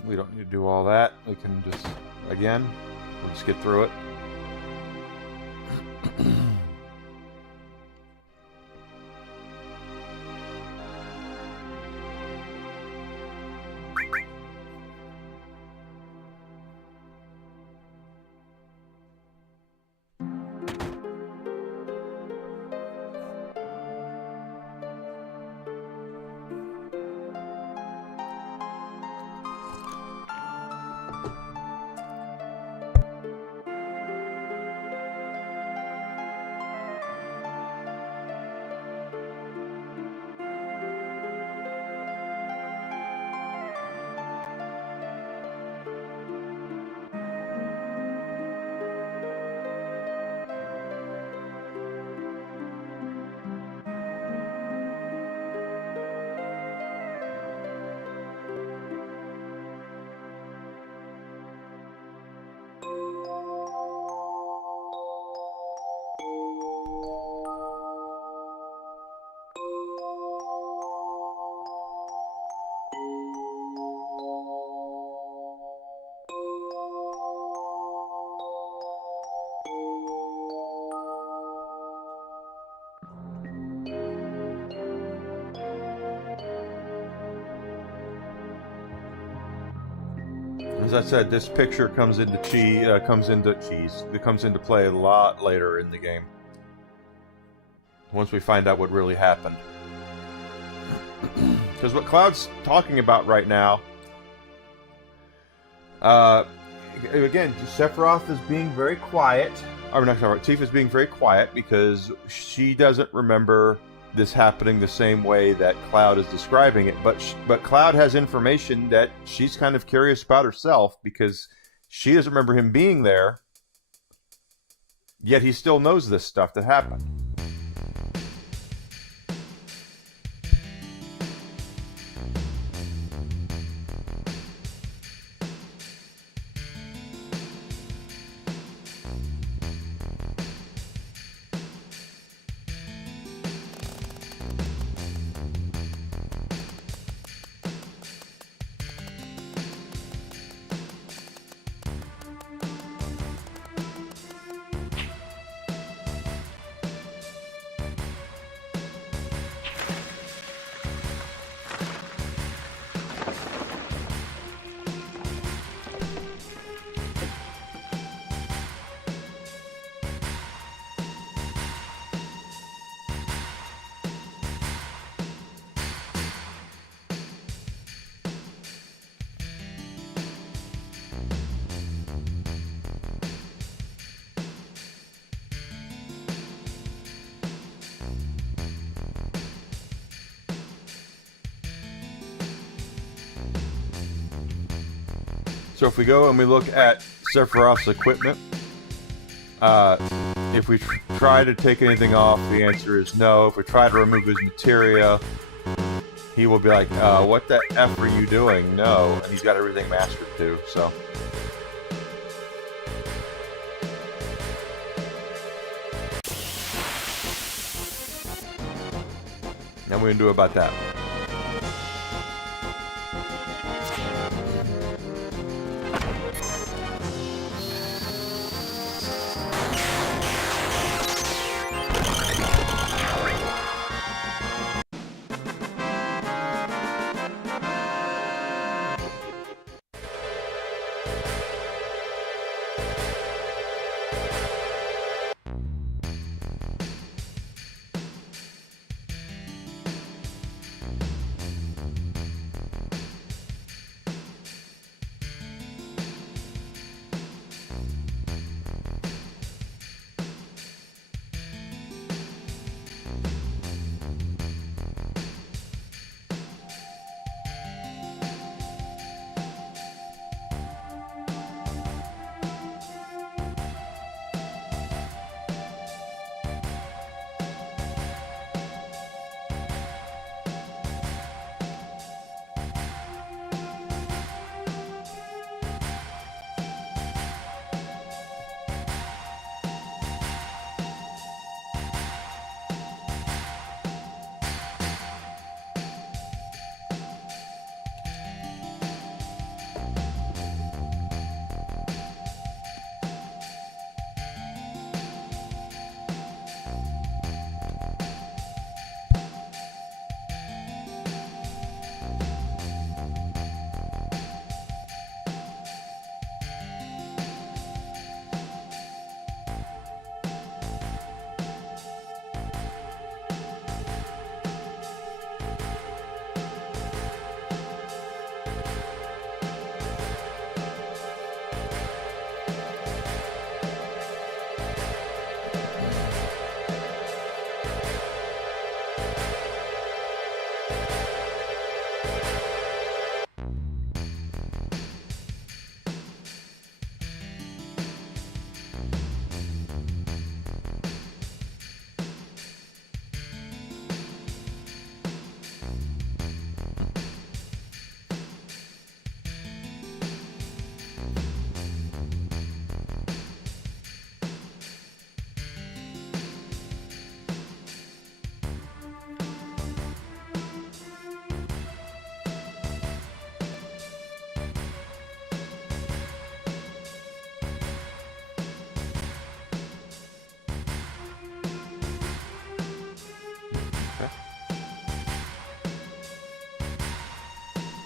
We don't need to do all that. We can just, again, we'll just get through it. As I said, this picture comes into play a lot later in the game. Once we find out what really happened. Because what Cloud's talking about right now, again, Sephiroth is being very quiet. Or not Sephiroth, Tifa is being very quiet because she doesn't remember this happening the same way that Cloud is describing it, but Cloud has information that she's kind of curious about herself because she doesn't remember him being there, yet he still knows this stuff that happened. So if we go and we look at Sephiroth's equipment, if we try to take anything off, the answer is no. If we try to remove his materia, he will be like, what the F are you doing? No. And he's got everything mastered too, so. And we can do about that.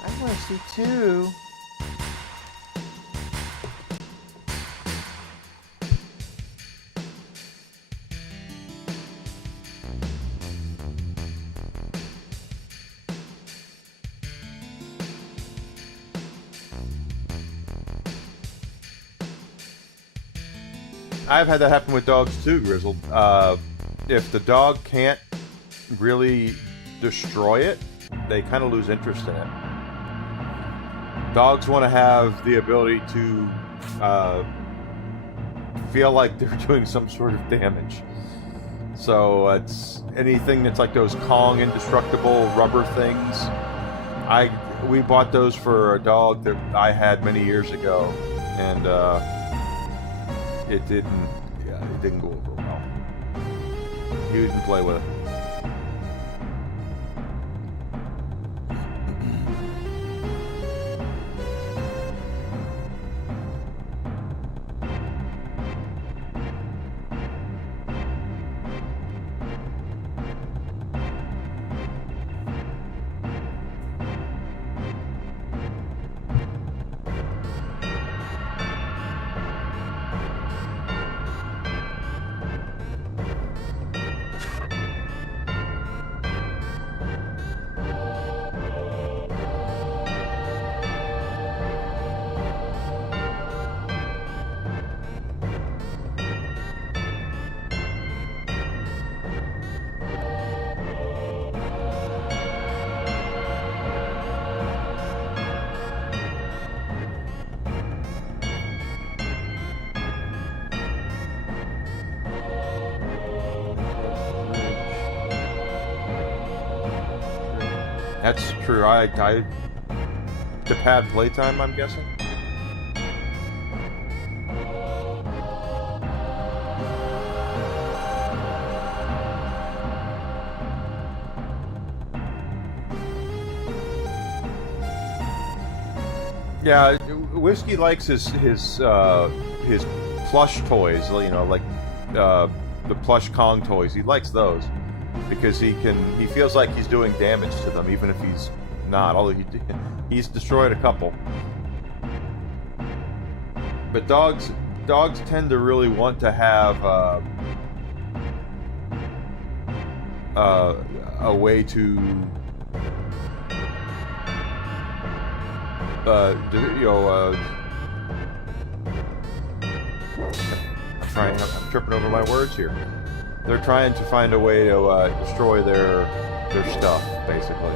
I want to see two. I've had that happen with dogs too, Grizzled. If the dog can't really destroy it, they kind of lose interest in it. Dogs want to have the ability to feel like they're doing some sort of damage. So it's anything that's like those Kong indestructible rubber things. We bought those for a dog that I had many years ago, and it didn't go over well. He didn't play with it. That's true. To pad playtime, I'm guessing. Yeah, Whiskey likes his plush toys. You know, like the plush Kong toys. He likes those because he feels like he's doing damage to them, even if he's not. Although he's destroyed a couple. But dogs tend to really want to have a way to I'm tripping over my words here. They're trying to find a way to destroy their stuff, basically.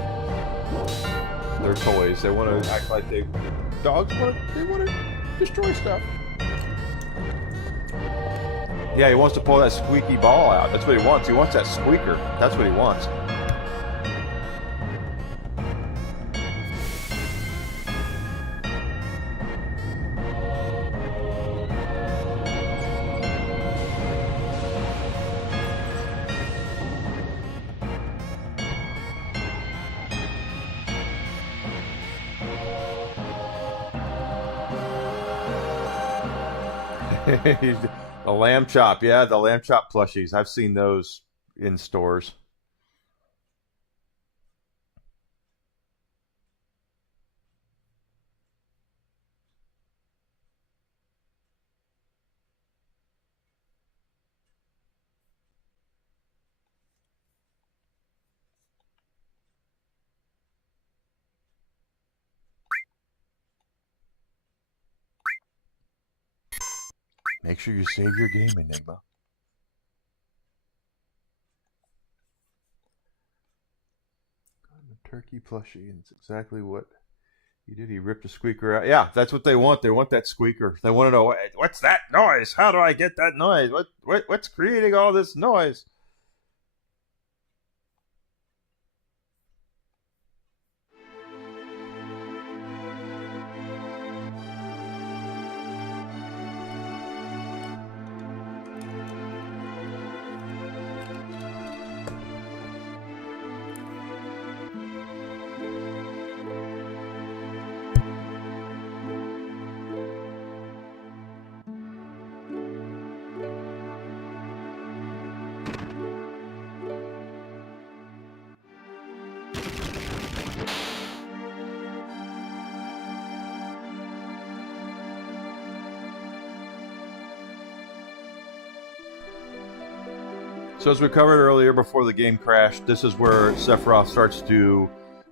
Their toys. They want to act like dogs want to destroy stuff. Yeah, he wants to pull that squeaky ball out. That's what he wants. He wants that squeaker. That's what he wants. The lamb chop, yeah, the lamb chop plushies. I've seen those in stores. Make sure you save your game, Enigma. Turkey plushie, and it's exactly what he did. He ripped a squeaker out. Yeah, that's what they want. They want that squeaker. They want to know, what's that noise? How do I get that noise? What's creating all this noise? So as we covered earlier before the game crashed, this is where Sephiroth starts to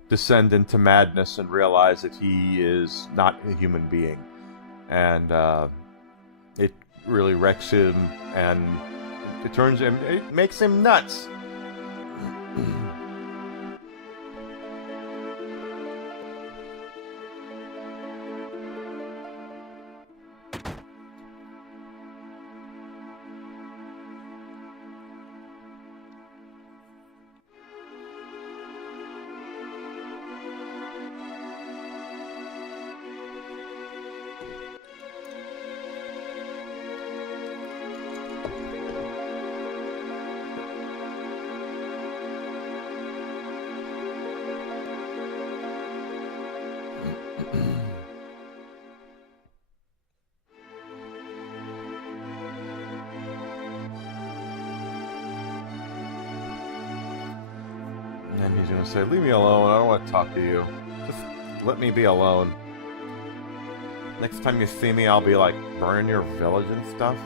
descend into madness and realize that he is not a human being. And it really wrecks him, and it makes him nuts. And he's gonna say, leave me alone, I don't want to talk to you. Just let me be alone. Next time you see me, I'll be like, burning your village and stuff.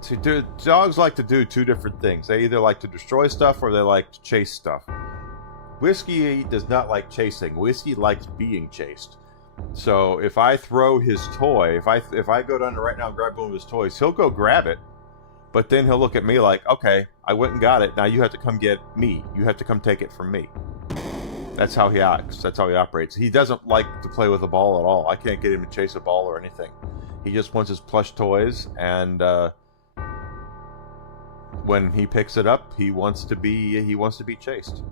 See, dogs like to do two different things. They either like to destroy stuff or they like to chase stuff. Whiskey does not like chasing. Whiskey likes being chased. So if I throw his toy, if I go down to right now and grab one of his toys, he'll go grab it, but then he'll look at me like, okay, I went and got it. Now you have to come get me. You have to come take it from me. That's how he acts. That's how he operates. He doesn't like to play with a ball at all. I can't get him to chase a ball or anything. He just wants his plush toys, and when he picks it up, he wants to be chased.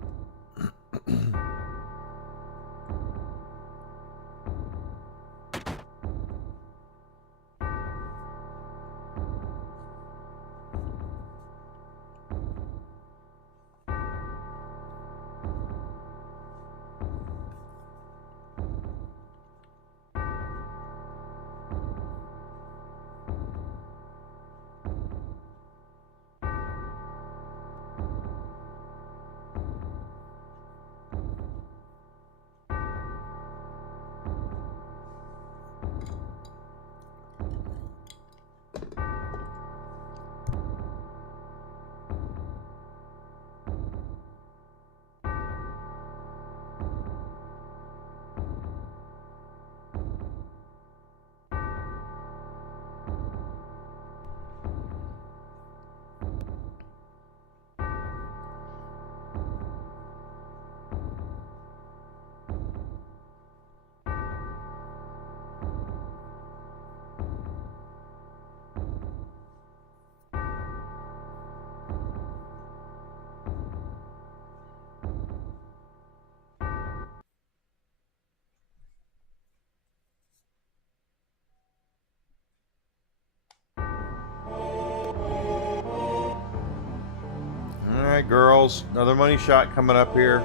Alright, girls. Another money shot coming up here.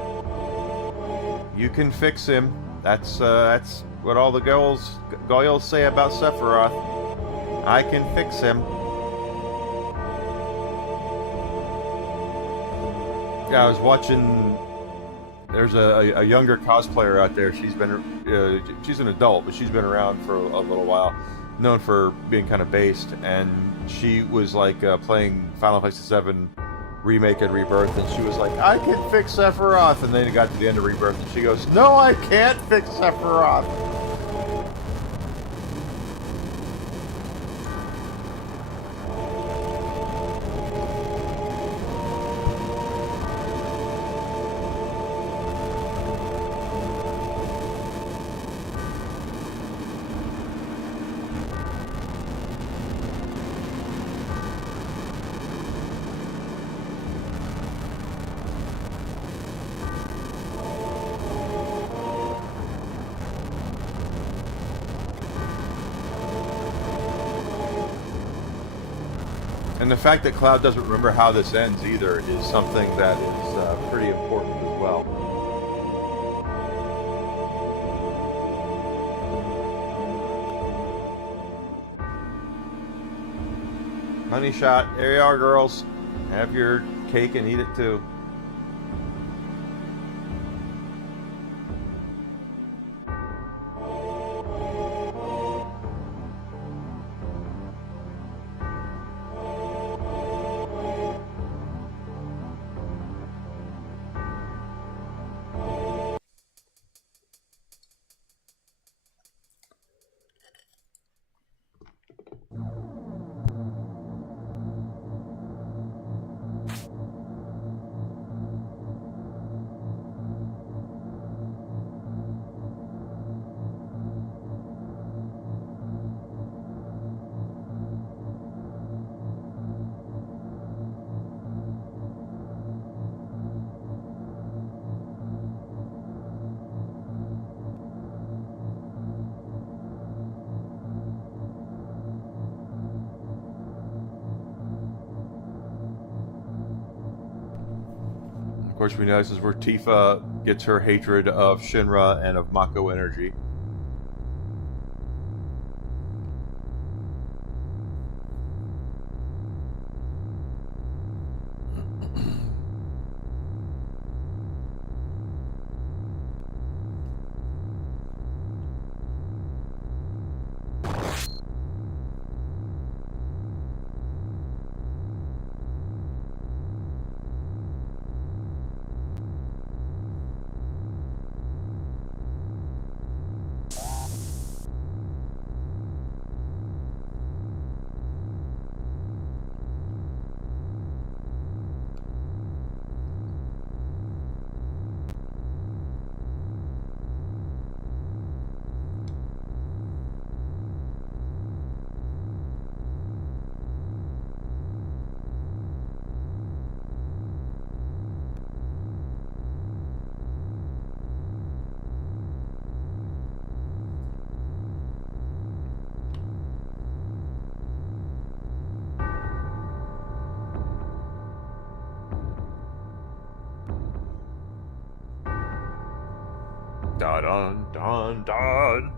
You can fix him. That's what all the goyles say about Sephiroth. I can fix him. Yeah, I was watching. There's a younger cosplayer out there. She's an adult, but she's been around for a little while, known for being kind of based. And she was like playing Final Fantasy VII Remake and Rebirth, and she was like, I can fix Sephiroth, and then it got to the end of Rebirth, and she goes, no, I can't fix Sephiroth. And the fact that Cloud doesn't remember how this ends either is something that is pretty important as well. Money shot. There you are, girls. Have your cake and eat it too. Of course, we know this is where Tifa gets her hatred of Shinra and of Mako energy. Dun dun dun dun.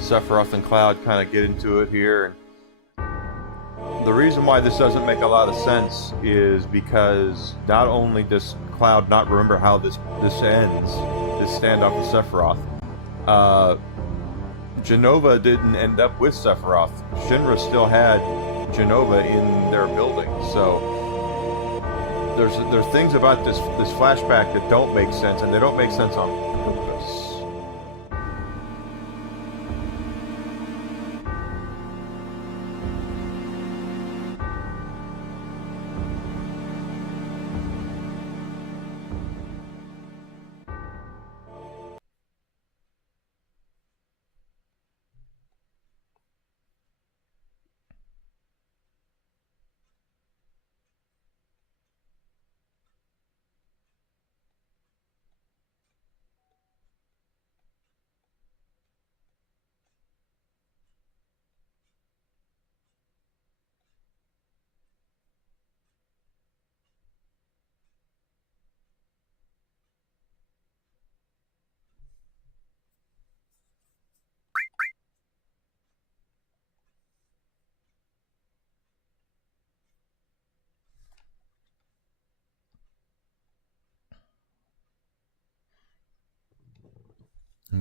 Sephiroth and Cloud kind of get into it here. And the reason why this doesn't make a lot of sense is because not only does Cloud not remember how this ends, this standoff with Sephiroth, Jenova didn't end up with Sephiroth. Shinra still had Jenova in their building, so there's things about this flashback that don't make sense, and they don't make sense on purpose.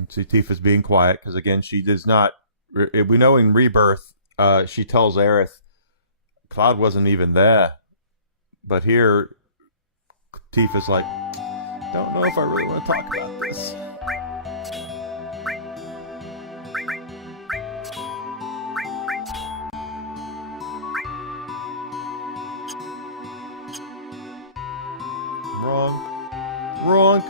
See, Tifa's being quiet because, again, she does not. We know in Rebirth, she tells Aerith Cloud wasn't even there, but here, Tifa's like, don't know if I really want to talk about this. Wrong.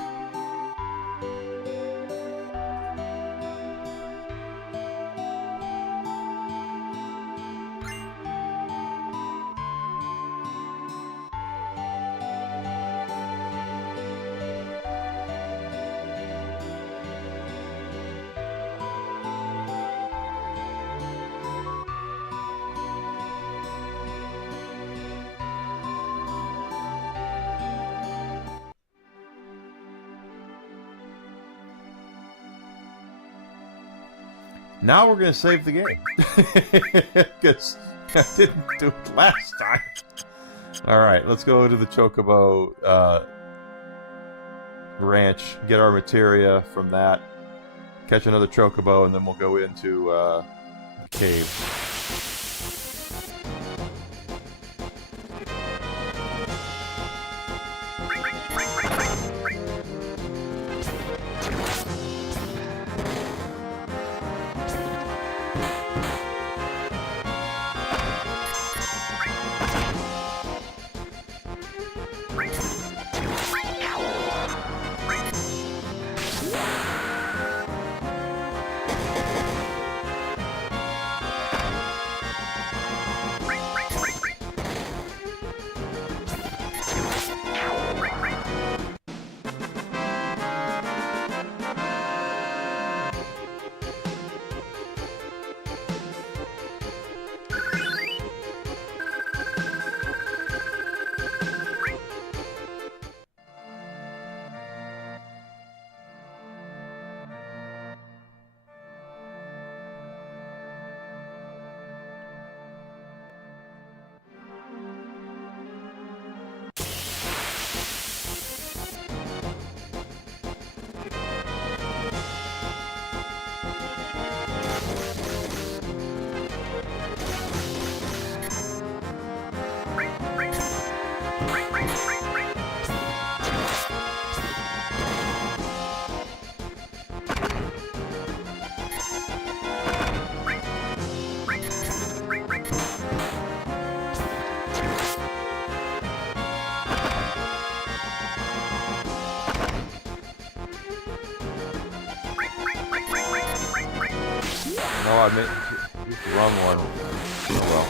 Now we're gonna save the game because I didn't do it last time. All right, let's go to the Chocobo ranch, get our materia from that, catch another Chocobo, and then we'll go into the cave. I meant used the wrong one. Oh well.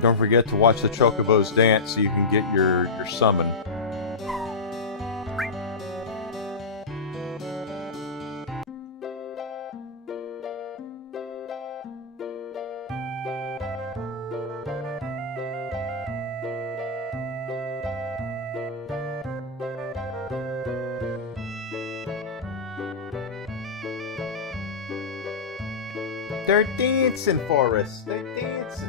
Don't forget to watch the chocobos dance so you can get your summon. They're dancing for us. They're dancing.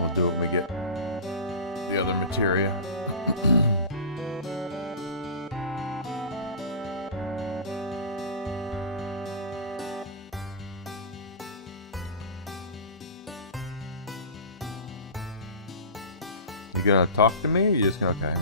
We'll do it when we get the other materia. You gonna talk to me, or you just gonna okay?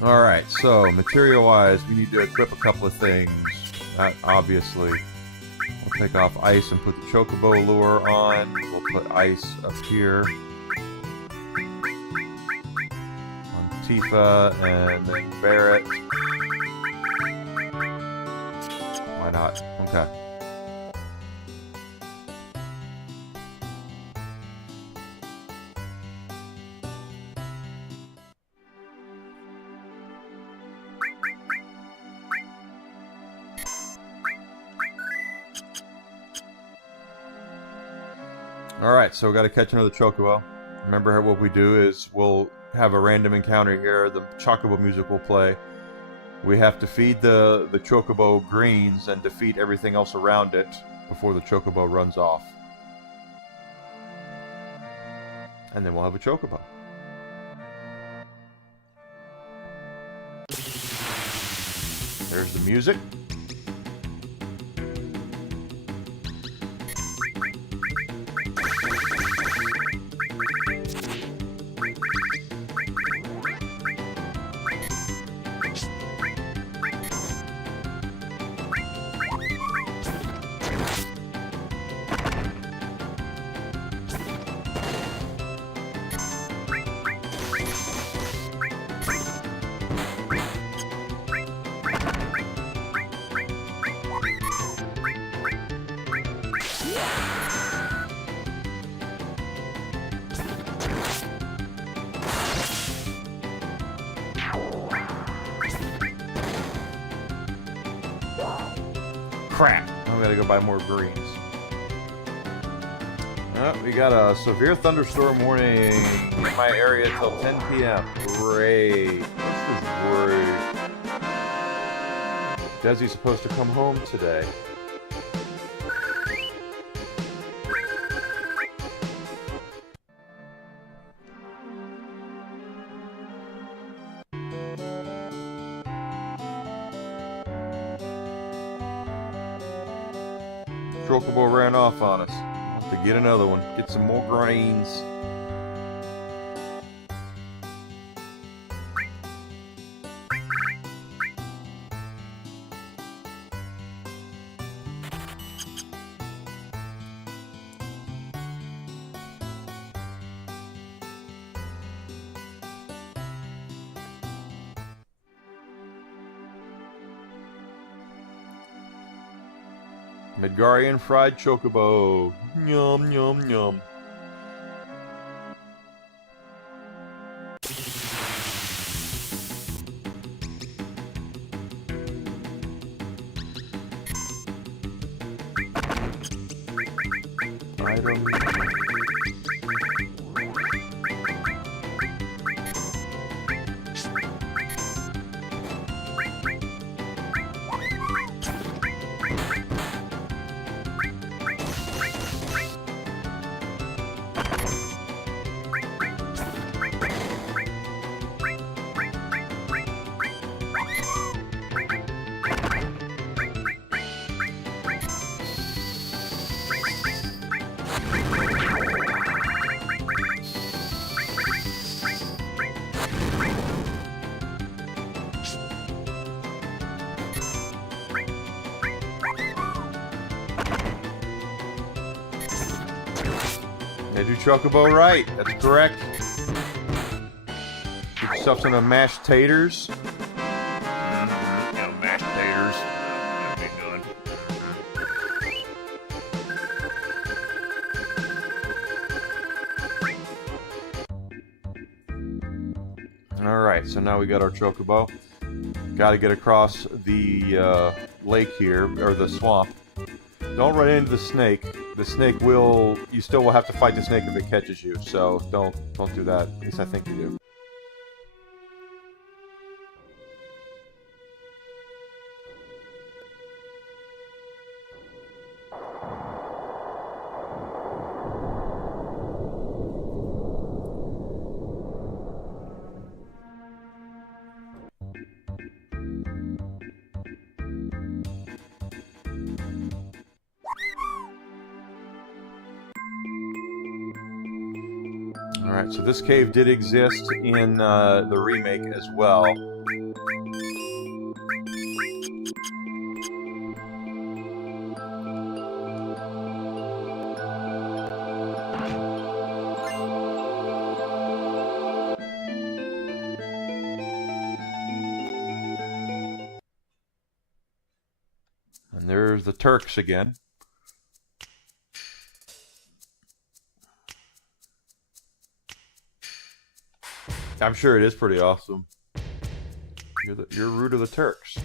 Alright, so material-wise, we need to equip a couple of things. Obviously. We'll take off ice and put the chocobo lure on. We'll put ice up here. On Tifa, and then Barrett. Why not? Okay. Alright, so we got to catch another chocobo. Remember what we do is we'll have a random encounter here. The chocobo music will play. We have to feed the chocobo greens and defeat everything else around it before the chocobo runs off. And then we'll have a chocobo. There's the music. Crap! I'm gonna go buy more greens. We got a severe thunderstorm warning in my area till 10 p.m. Great. This is great. Desi's supposed to come home today. Chocobo ran off on us. We'll have to get another one. Get some more grains. Midgarian fried chocobo. Yum, yum, yum. Item. They do chocobo right. That's correct. Get yourself some of the mashed taters. Mashed taters. That'd be good. Alright, so now we got our chocobo. Got to get across the lake here, or the swamp. Don't run into the snake. The snake will... You still will have to fight the snake if it catches you, so don't do that. At least I think you do. Alright, so this cave did exist in the remake as well. And there's the Turks again. I'm sure it is pretty awesome. You're root of the Turks.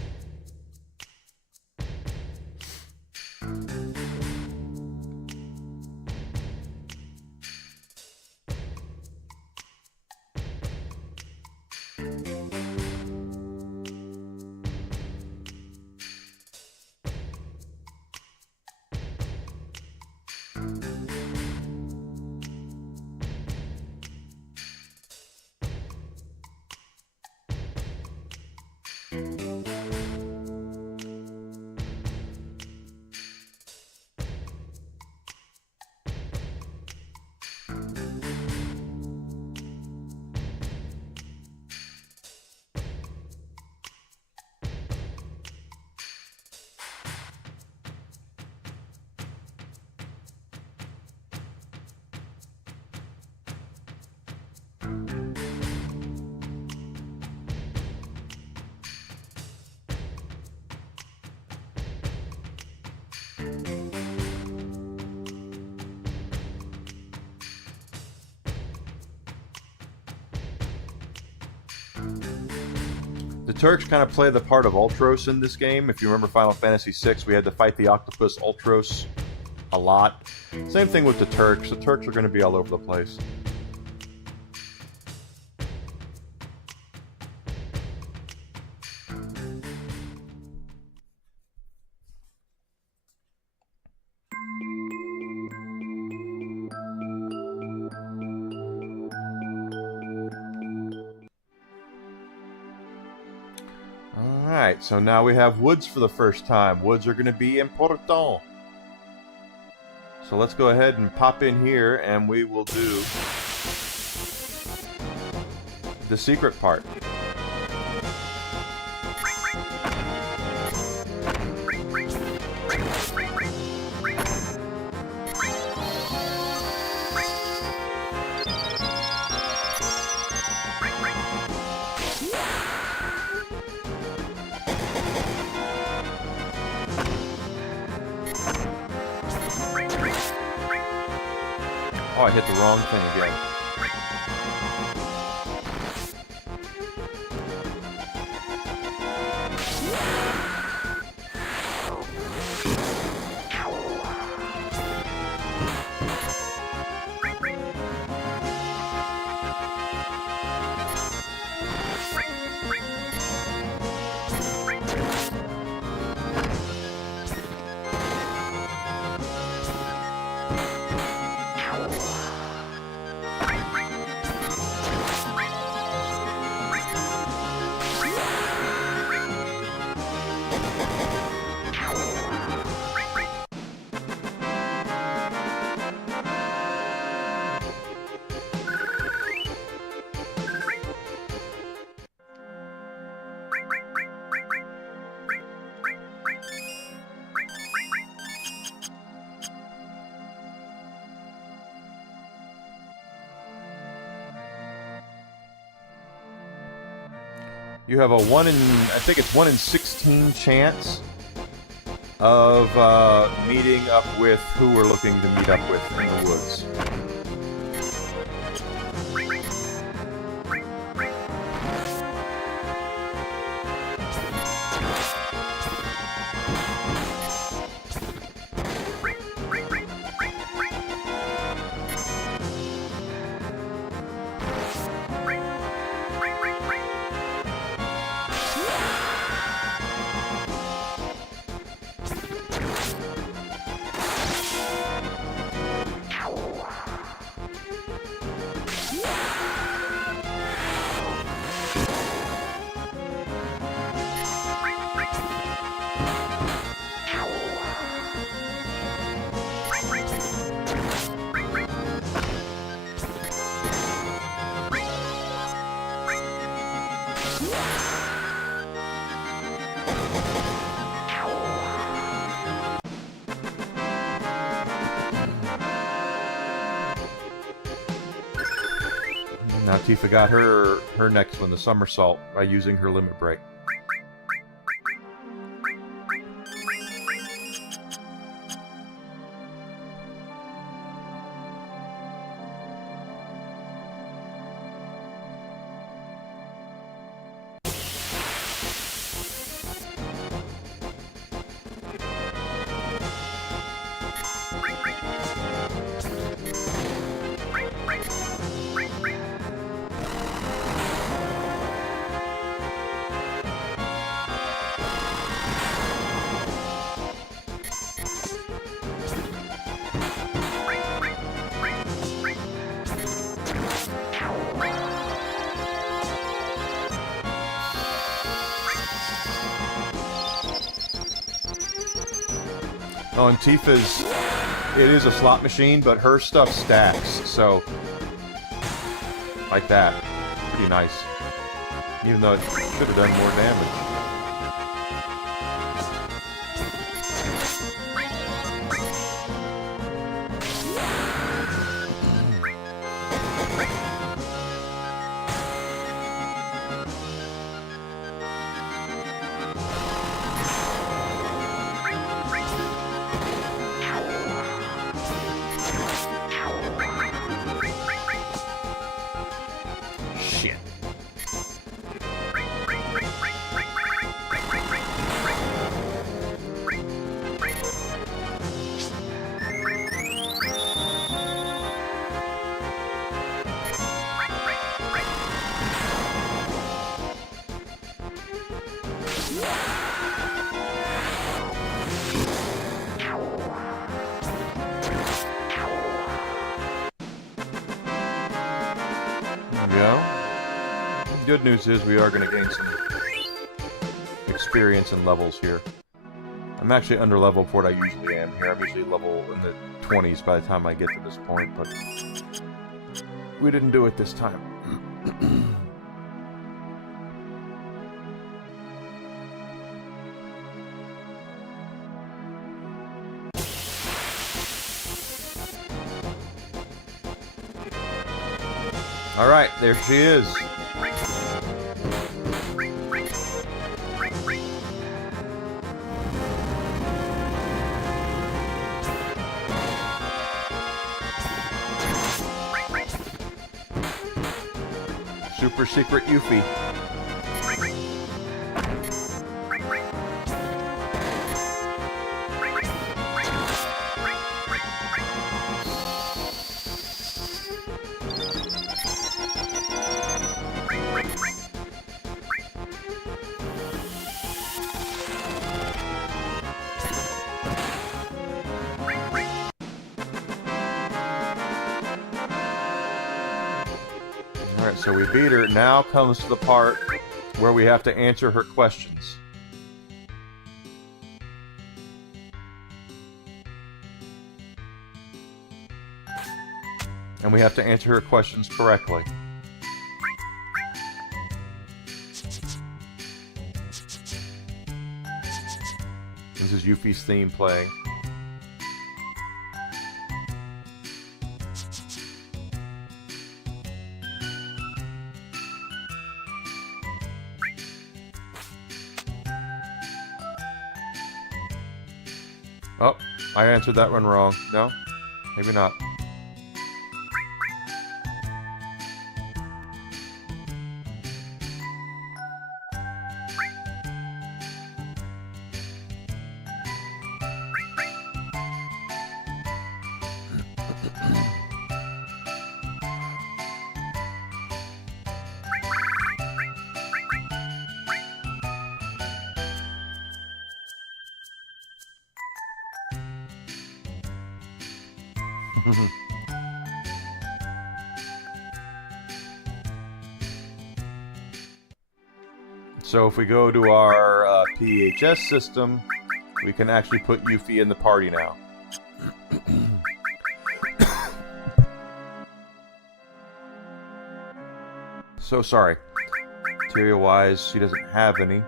The Turks kind of play the part of Ultros in this game. If you remember Final Fantasy VI, we had to fight the octopus Ultros a lot. Same thing with the Turks. The Turks are going to be all over the place. Alright, so now we have woods for the first time. Woods are going to be important. So let's go ahead and pop in here and we will do the secret part. Oh, I hit the wrong thing again. You have a 1 in, I think it's 1 in 16 chance of meeting up with who we're looking to meet up with in the woods. Now Tifa got her next one, the somersault, by using her limit break. Oh, and Tifa's, it is a slot machine, but her stuff stacks, so, like that. Pretty nice. Even though it should have done more damage. Good news is we are going to gain some experience and levels here. I'm actually under level for what I usually am here. I'm usually level in the 20s by the time I get to this point, but we didn't do it this time. All right, there she is. super secret Yuffie. Alright, so we beat her. Now comes to the part where we have to answer her questions. And we have to answer her questions correctly. This is Yuffie's theme playing. Oh, I answered that one wrong. No? Maybe not. So if we go to our PHS system, we can actually put Yuffie in the party now. So sorry. Materia-wise, she doesn't have any.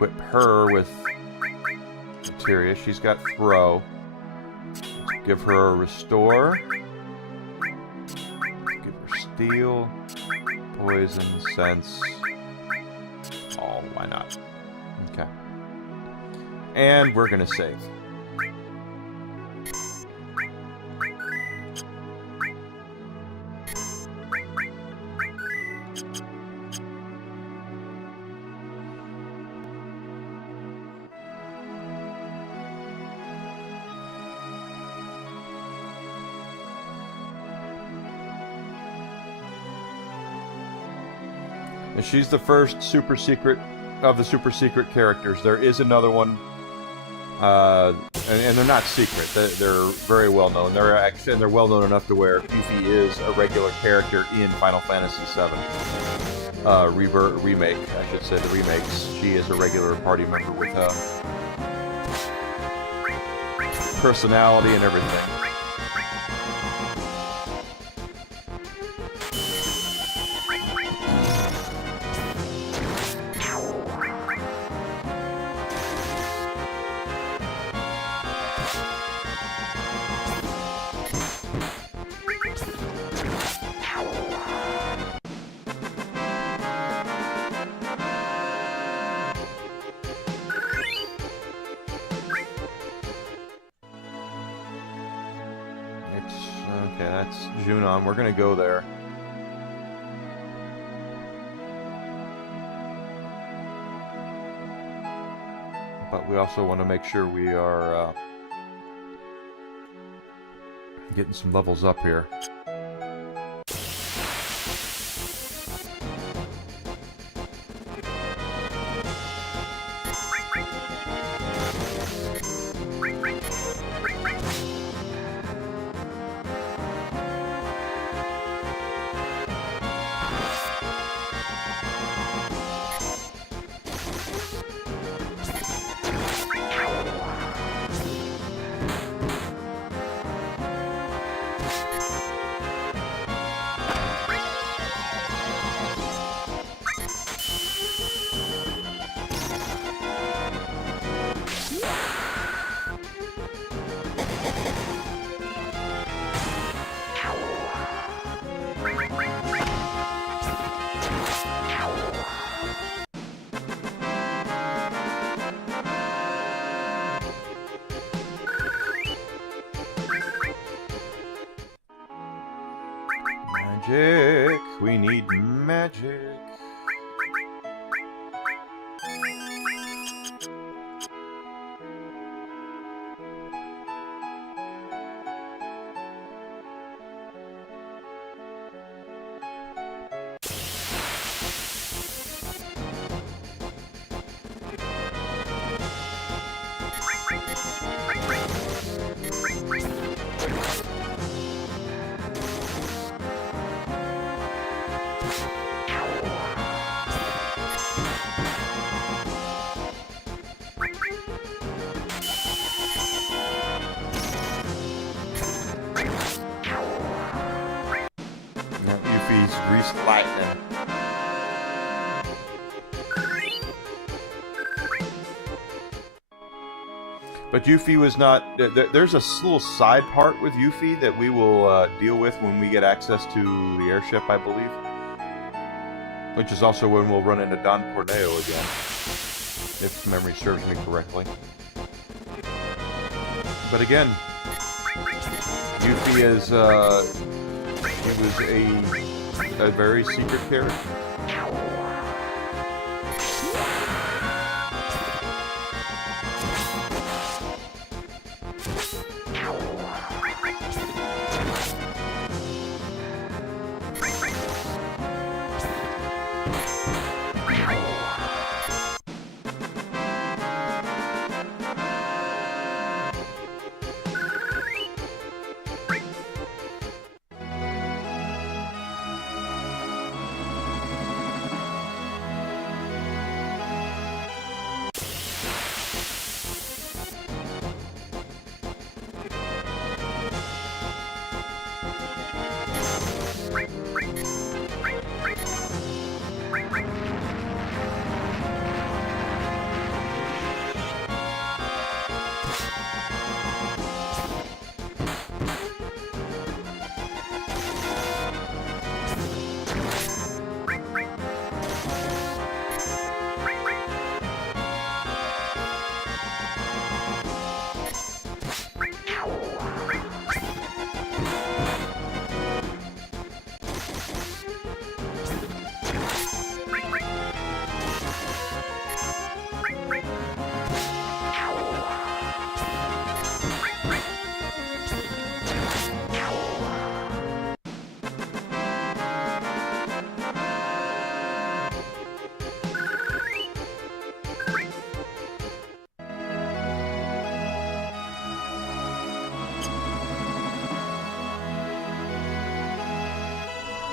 Equip her with materia. She's got throw. Let's give her a restore. Let's give her steal, poison, sense. Oh, why not? Okay. And we're gonna save. And she's the first super secret of the super secret characters. There is another one, and they're not secret. They're very well known. They're well known enough to where Yuffie is a regular character in Final Fantasy VII remake. I should say the remakes. She is a regular party member with personality and everything. Okay, that's Junon. We're gonna go there. But we also want to make sure we are getting some levels up here. Magic. We need magic. Yuffie's greased lightning. But Yuffie was not... There's a little side part with Yuffie that we will deal with when we get access to the airship, I believe. Which is also when we'll run into Don Corneo again. If memory serves me correctly. But again, Yuffie is... he was a very secret character.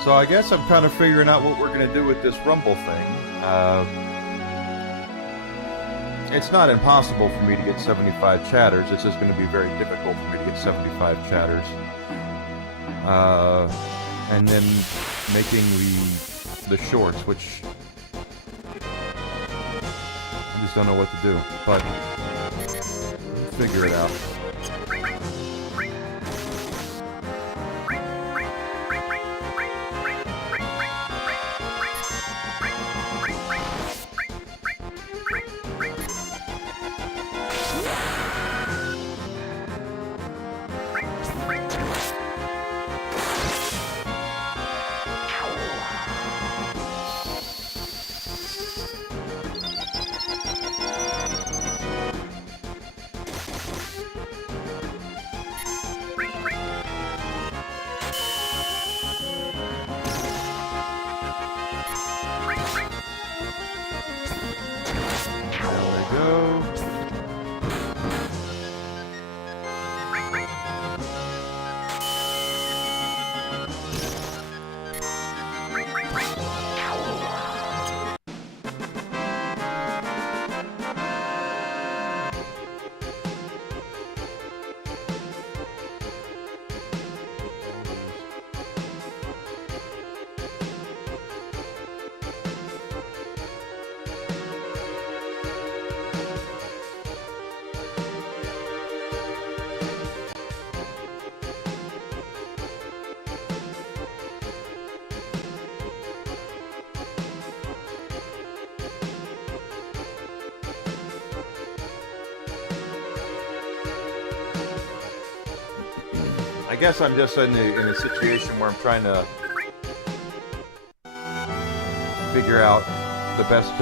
So I guess I'm kind of figuring out what we're going to do with this Rumble thing. It's not impossible for me to get 75 chatters. It's just going to be very difficult for me to get 75 chatters. And then making the shorts, which I just don't know what to do. But figure it out. I guess I'm just in a situation where I'm trying to figure out the best ways.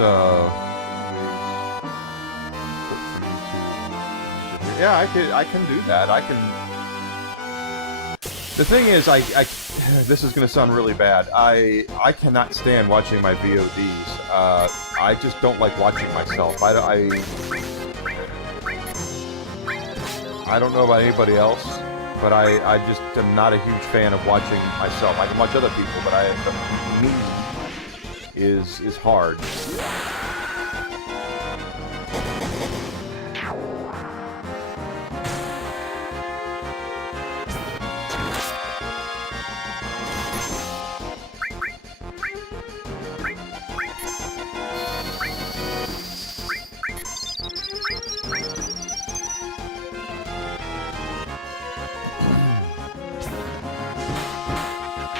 Yeah, I can do that. I can. The thing is, this is going to sound really bad. I cannot stand watching my VODs. I just don't like watching myself. I don't know about anybody else, but I just am not a huge fan of watching myself. I can watch other people, but me is hard.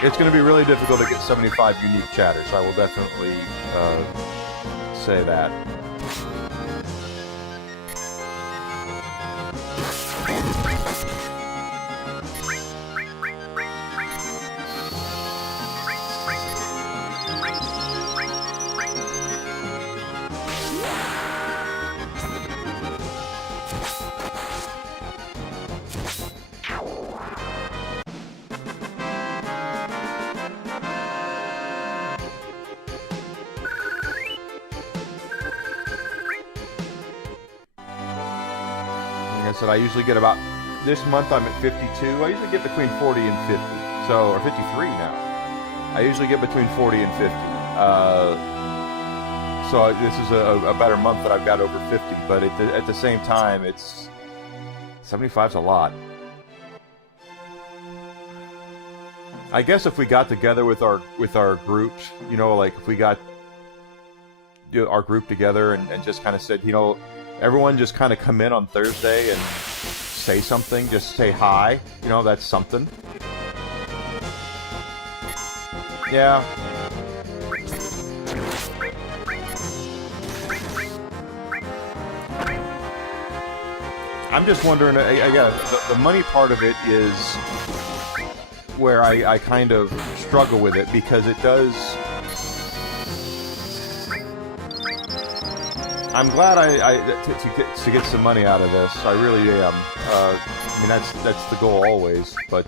It's going to be really difficult to get 75 unique chatters. I will definitely say that. Like I said, I usually get about, this month I'm at 52. I usually get between 40 and 50. So, or 53 now. I usually get between 40 and 50. So this is a better month that I've got over 50. But at the same time, 75's a lot. I guess if we got together with our groups, you know, like if we got our group together and just kind of said, you know, everyone just kind of come in on Thursday and say something, just say hi, you know, that's something. Yeah. I'm just wondering, again, the money part of it is where I kind of struggle with it, because it does... I'm glad to get some money out of this. I really am. I mean, that's the goal always. But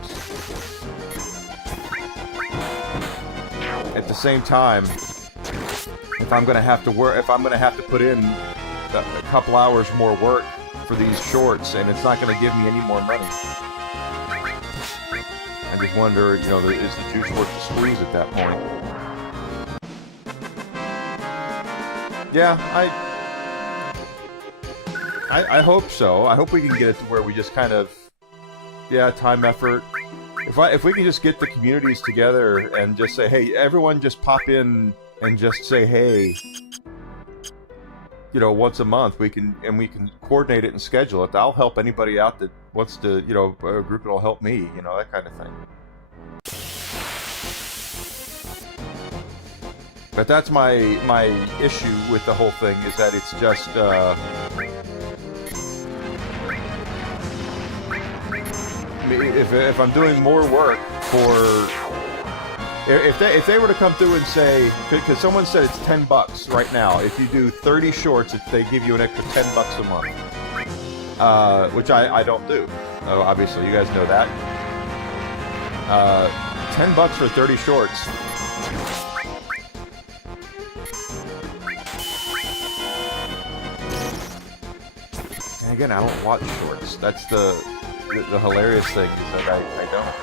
at the same time, if I'm gonna have to put in a couple hours more work for these shorts, and it's not gonna give me any more money, I just wonder, you know, is the juice worth the squeeze at that point? Yeah, I hope so. I hope we can get it to where we just kind of, yeah, time, effort. If we can just get the communities together and just say, hey, everyone just pop in and just say, hey, you know, once a month, we can coordinate it and schedule it. I'll help anybody out that wants to, you know, a group that'll help me, you know, that kind of thing. But that's my issue with the whole thing, is that it's just, if I'm doing more work for, if they were to come through and say, because someone said it's $10 right now, if you do 30 shorts, they give you an extra $10 a month, which I don't do. Obviously, you guys know that. $10 for 30 shorts. And again, I don't watch shorts. That's the hilarious thing, is that I don't.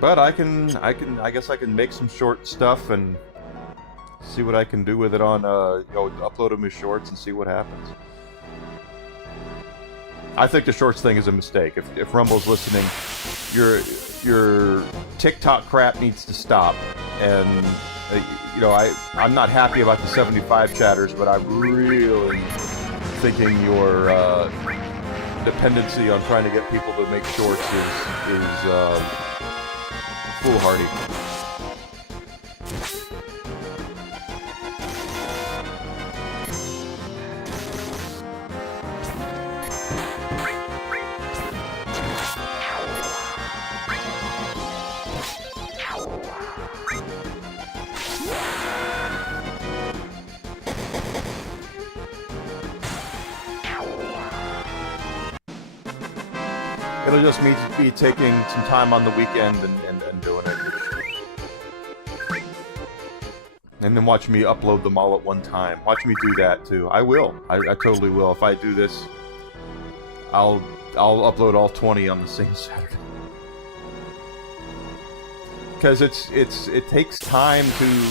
But I guess I can make some short stuff and see what I can do with it on, you know, upload them as shorts and see what happens. I think the shorts thing is a mistake. If Rumble's listening, your TikTok crap needs to stop. And you know, I'm not happy about the 75 chatters, but I'm really thinking your dependency on trying to get people to make shorts is foolhardy. It'll just be taking some time on the weekend and doing it. And then watch me upload them all at one time. Watch me do that too. I will. I totally will. If I do this, I'll upload all 20 on the same Saturday. Because it takes time to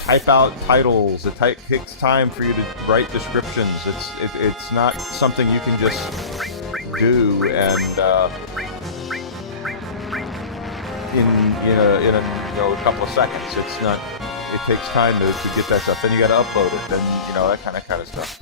type out titles. It takes time for you to write descriptions. It's not something you can just do and in a couple of seconds. It's not. It takes time to get that stuff. Then you got to upload it. Then that kind of stuff.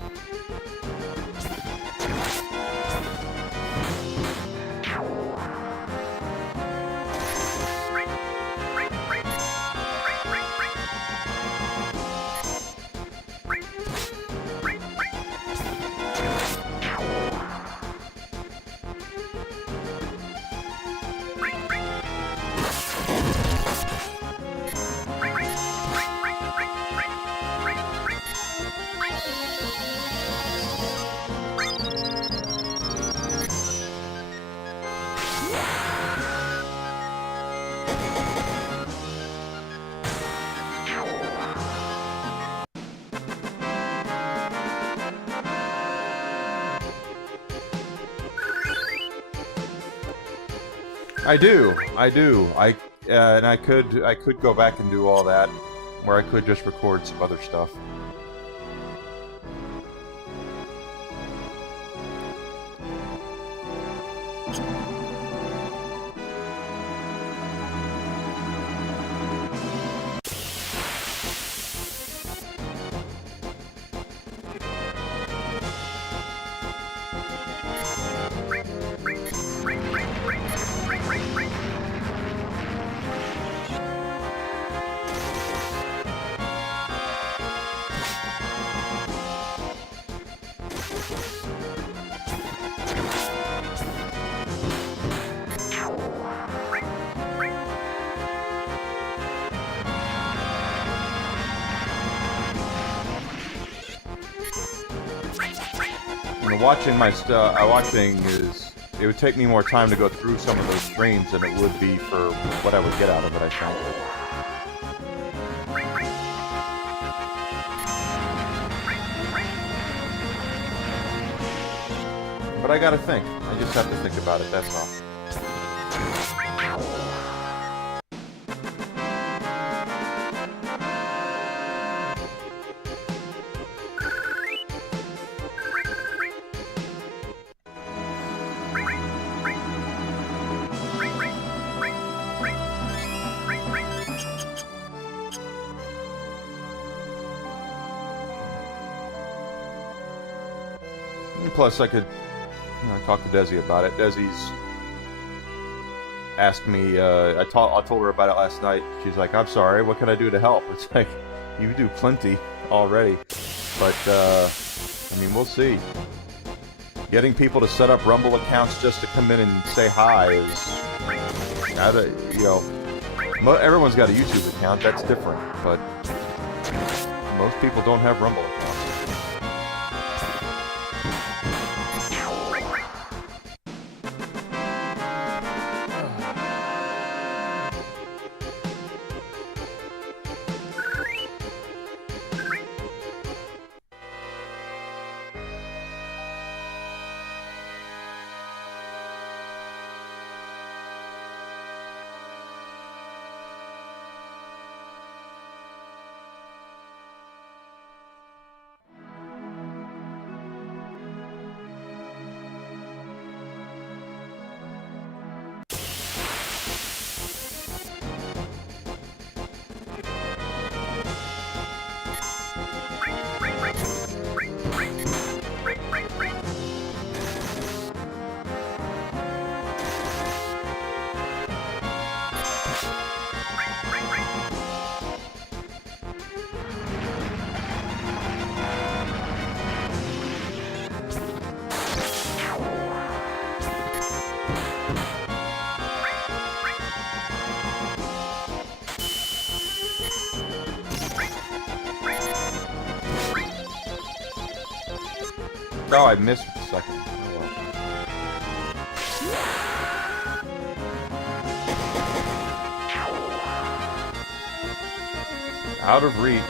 I do. And I could go back and do all that, or I could just record some other stuff. Watching my stuff, it would take me more time to go through some of those streams than it would be for what I would get out of it, I think. But I gotta think. I just have to think about it, that's all. Plus, I could talk to Desi about it. Desi's asked me, I told her about it last night. She's like, I'm sorry, what can I do to help? It's like, you do plenty already. But, I mean, we'll see. Getting people to set up Rumble accounts just to come in and say hi is, everyone's got a YouTube account, that's different. But most people don't have Rumble accounts. Oh, I missed a second. Oh, well. Out of reach.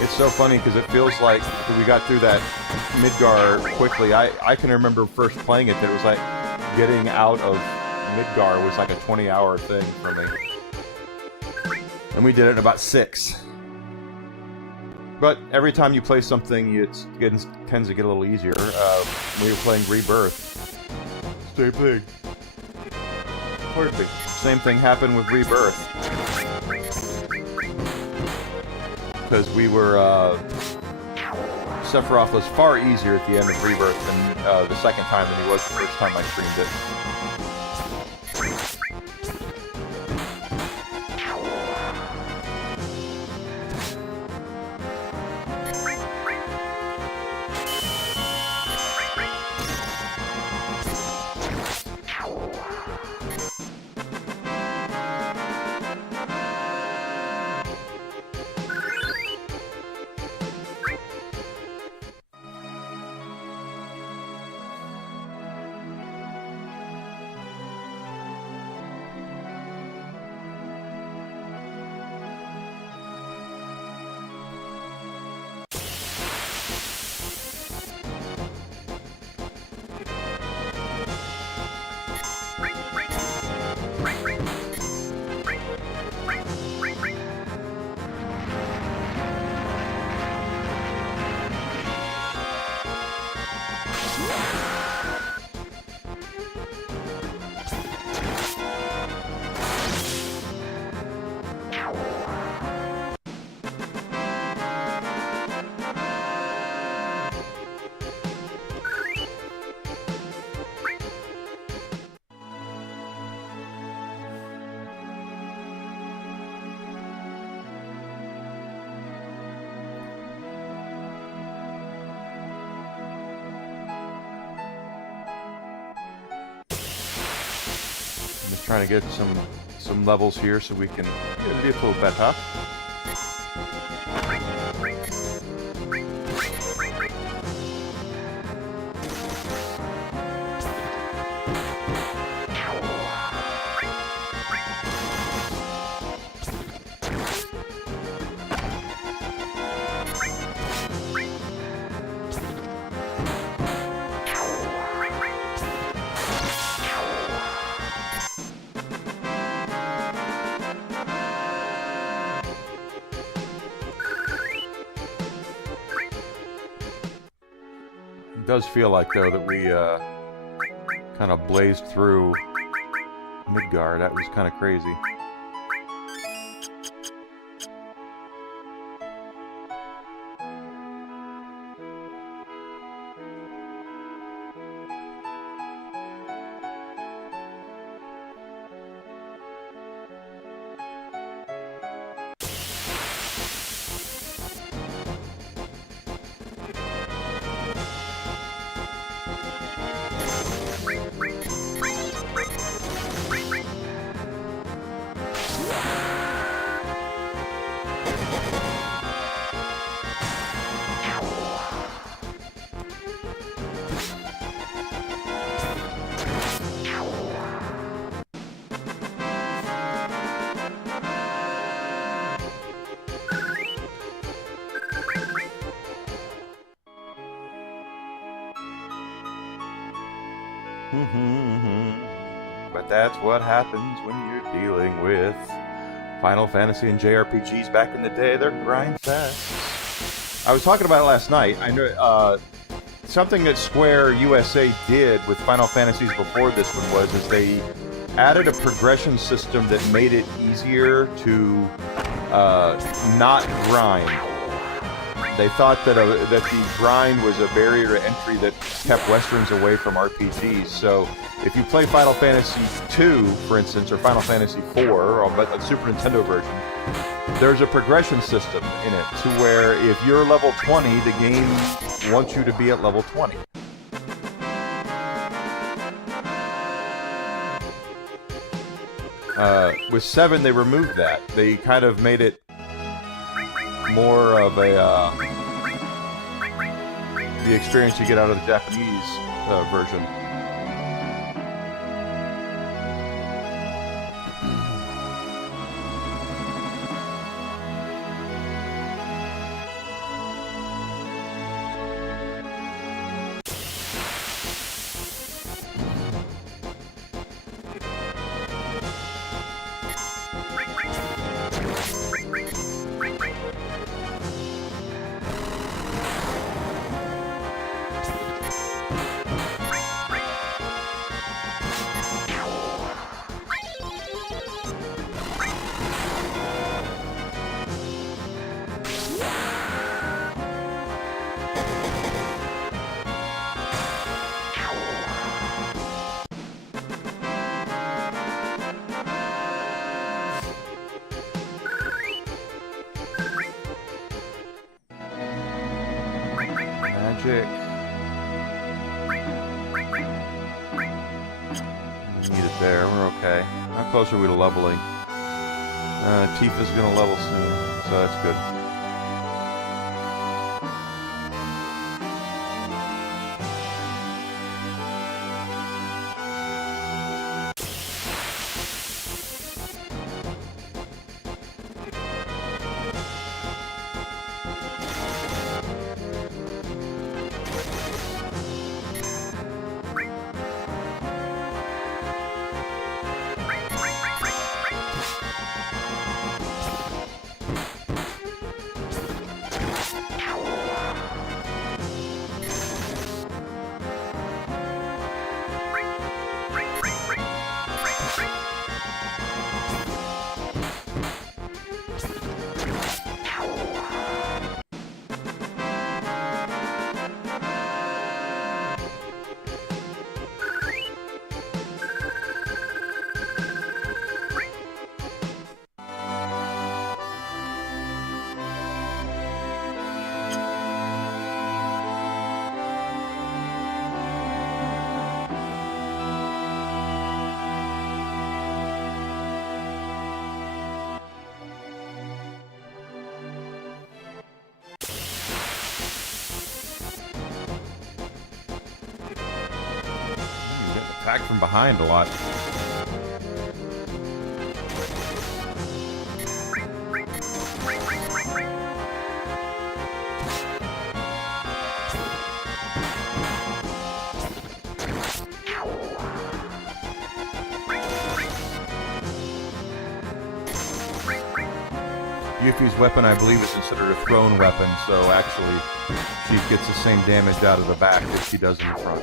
It's so funny because it feels like we got through that Midgar quickly. I can remember first playing it that it was like getting out of Midgar was like a 20-hour thing for me. And we did it in about 6. But every time you play something, it tends to get a little easier. We were playing Rebirth. Same thing. Pardon me. Same thing happened with Rebirth. Because we were, Sephiroth was far easier at the end of Rebirth than the second time than he was the first time I streamed it. Trying to get some levels here so we can get it a little better. It does feel like, though, that we kind of blazed through Midgar. That was kind of crazy. But that's what happens when you're dealing with Final Fantasy and JRPGs back in the day. They're grind fest. I was talking about it last night. I know something that Square USA did with Final Fantasies before this one is they added a progression system that made it easier to not grind. They thought that that the grind was a barrier to entry that kept Westerns away from RPGs. So if you play Final Fantasy II, for instance, or Final Fantasy IV, or the Super Nintendo version, there's a progression system in it to where if you're level 20, the game wants you to be at level 20. With 7, they removed that. They kind of made it more of a the experience you get out of the Japanese version. Magic. Need it there. We're okay. How close are we to leveling? Tifa's gonna level soon, so that's good. Attacked from behind a lot. Yuffie's weapon, I believe, is considered a thrown weapon, so actually she gets the same damage out of the back as she does in the front.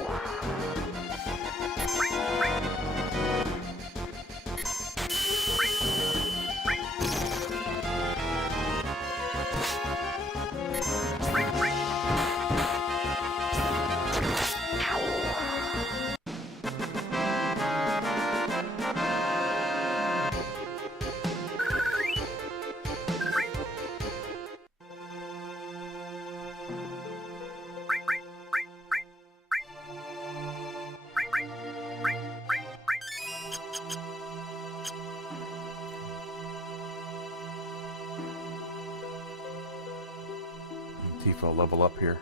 Tifa level up here.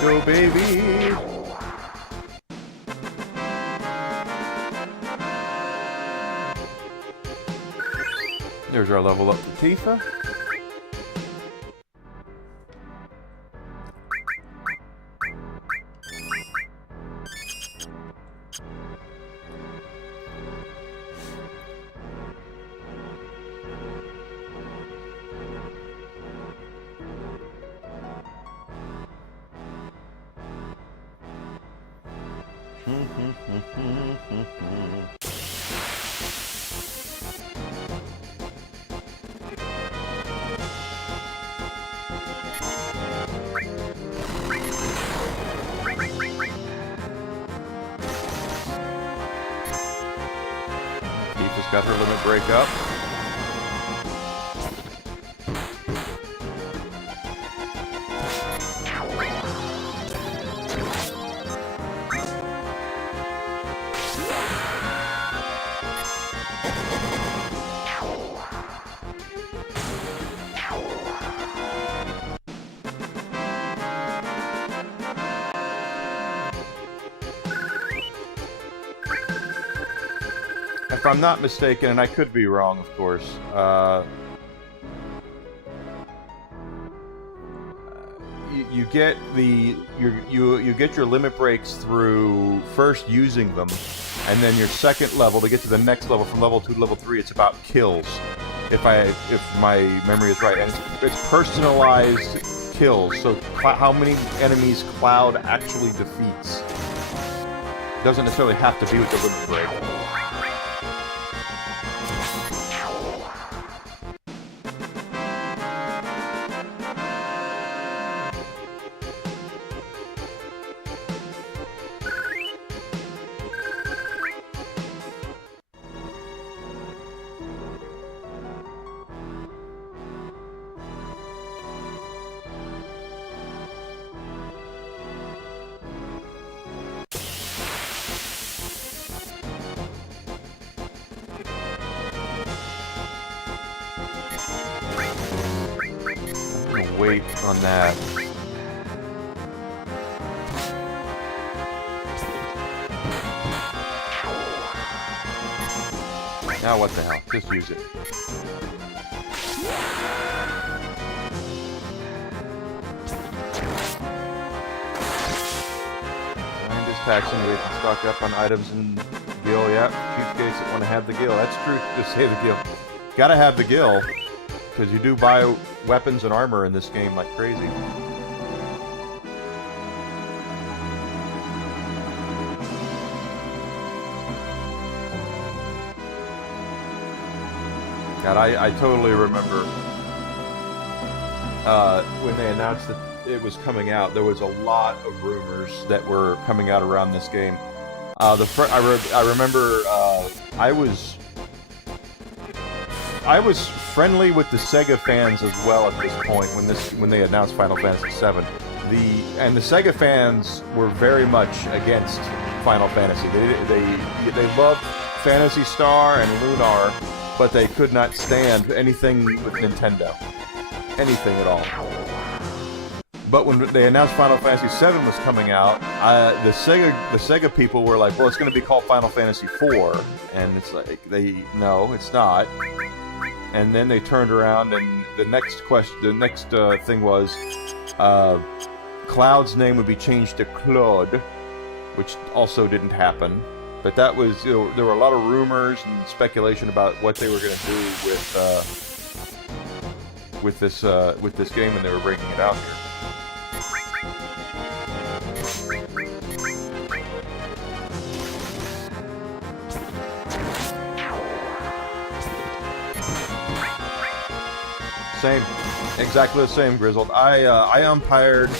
go, baby! There's our level up for Tifa. Tifa's got her limit break up. If I'm not mistaken, and I could be wrong, of course, you get you get your limit breaks through first using them, and then your second level to get to the next level from level 2 to level 3. It's about kills, if my memory is right, and it's personalized kills. So how many enemies Cloud actually defeats doesn't necessarily have to be with the limit break. Wait on that. Now what the hell? Just use it. Mind is taxing. We can stock up on items and Gil. Yeah, cheapskates that want to have the Gil. That's true. Just say the Gil. Gotta have the Gil. Because you do buy weapons and armor in this game like crazy. God, I totally remember when they announced that it was coming out, there was a lot of rumors that were coming out around this game. I remember I was friendly with the Sega fans as well at this point when they announced Final Fantasy VII. The Sega fans were very much against Final Fantasy. They loved Phantasy Star and Lunar, but they could not stand anything with Nintendo, anything at all. But when they announced Final Fantasy VII was coming out, the Sega people were like, "Well, it's going to be called Final Fantasy IV," and it's like no, it's not. And then they turned around, and the next thing was Cloud's name would be changed to Claude, which also didn't happen. But that was, there were a lot of rumors and speculation about what they were going to do with this game when they were breaking it out here. Same, exactly the same, Grizzled. I umpired.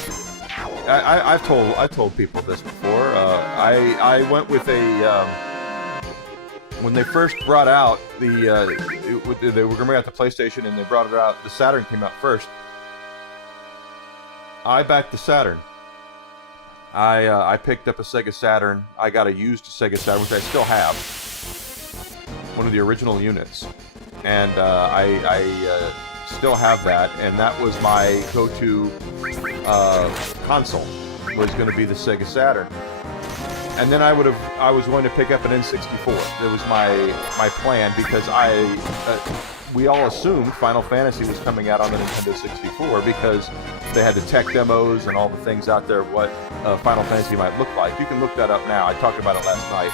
I've told people this before. I went with when they first brought out they were going to bring out the PlayStation, and they brought it out. The Saturn came out first. I backed the Saturn. I picked up a Sega Saturn. I got a used Sega Saturn, which I still have. One of the original units, and I still have that, and that was my go-to console. was going to be the Sega Saturn. And then I was going to pick up an N64. That was my plan, because we all assumed Final Fantasy was coming out on the Nintendo 64 because they had the tech demos and all the things out there of what Final Fantasy might look like. You can look that up now. I talked about it last night.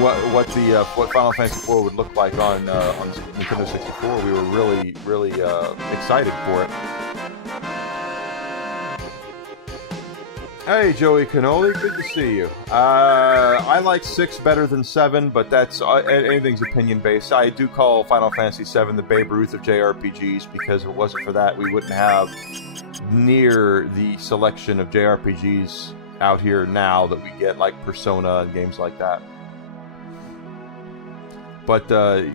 What Final Fantasy 4 would look like on Nintendo 64. We were really excited for it. Hey, Joey Cannoli, good to see you. I like 6 better than 7, but that's anything's opinion-based. I do call Final Fantasy 7 the Babe Ruth of JRPGs, because if it wasn't for that, we wouldn't have near the selection of JRPGs out here now that we get, like Persona and games like that. But I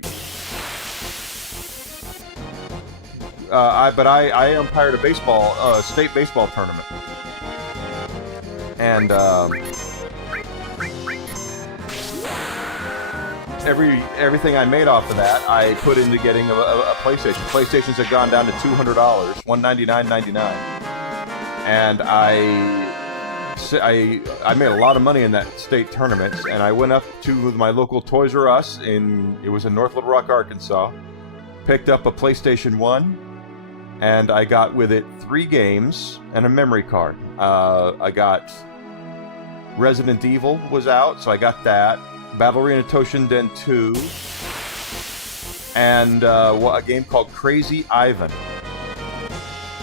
umpired a baseball state baseball tournament. And everything I made off of that, I put into getting a PlayStation. PlayStations had gone down to $200, $199.99, and I made a lot of money in that state tournament. And I went up to my local Toys R Us it was in North Little Rock, Arkansas, picked up a PlayStation 1. And I got with it 3 games and a memory card. I got Resident Evil was out, so I got that. Battle Arena Toshinden 2. And a game called Crazy Ivan.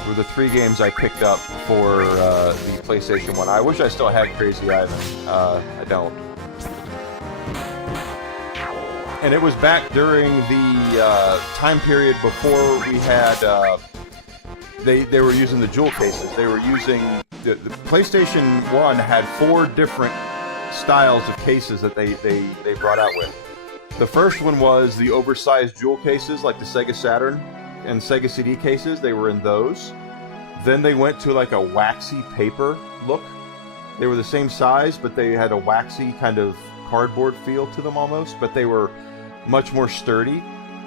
Were the 3 games I picked up for the PlayStation 1. I wish I still had Crazy Ivan. I don't. And it was back during the time period before we had... They were using the jewel cases. They were using... The PlayStation 1 had 4 different styles of cases that they brought out with. The first one was the oversized jewel cases, like the Sega Saturn and Sega CD cases. They were in those. Then they went to like a waxy paper look. They were the same size, but they had a waxy kind of cardboard feel to them almost, but they were much more sturdy.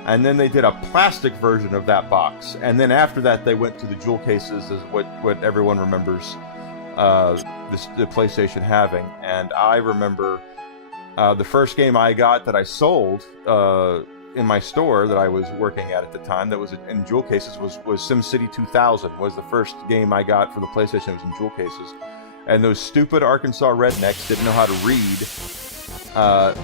And then they did a plastic version of that box. And then after that, they went to the jewel cases, as what everyone remembers the PlayStation having. And I remember the first game I got that I sold in my store that I was working at the time, that was in jewel cases, was SimCity 2000. Was the first game I got for the PlayStation that was in jewel cases. And those stupid Arkansas rednecks didn't know how to read.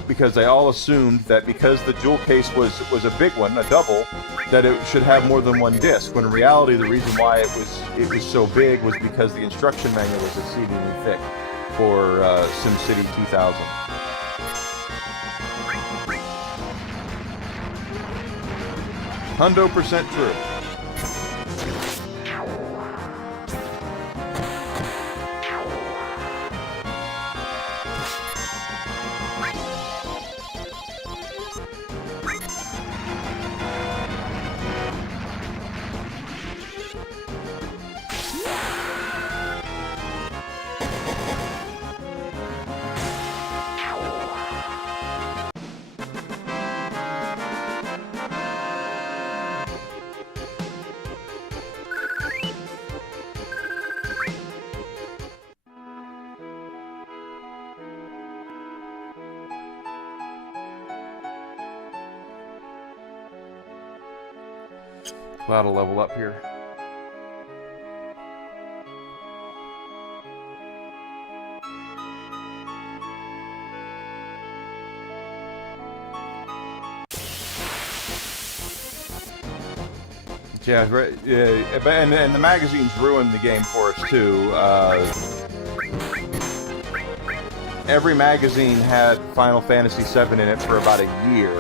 Because they all assumed that because the jewel case was a big one, a double, that it should have more than one disc. When in reality, the reason why it was so big was because the instruction manual was exceedingly thick for SimCity 2000. %% true. Glad to level up here. Yeah, right. Yeah, and the magazines ruined the game for us too. Every magazine had Final Fantasy VII in it for about a year.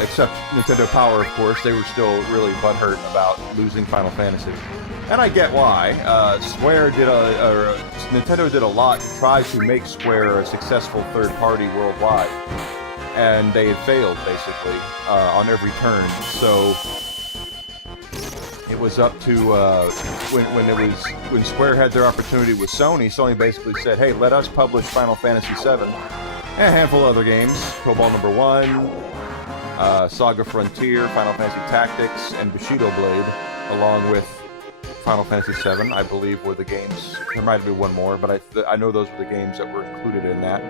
Except Nintendo Power, of course. They were still really butthurt about losing Final Fantasy. And I get why. Nintendo did a lot to try to make Square a successful third party worldwide. And they had failed, basically, on every turn. So it was up to, when Square had their opportunity with Sony, Sony basically said, hey, let us publish Final Fantasy VII and a handful of other games. Cobalt Number 1, Saga Frontier, Final Fantasy Tactics, and Bushido Blade, along with Final Fantasy VII, I believe, were the games. There might be one more, but I know those were the games that were included in that.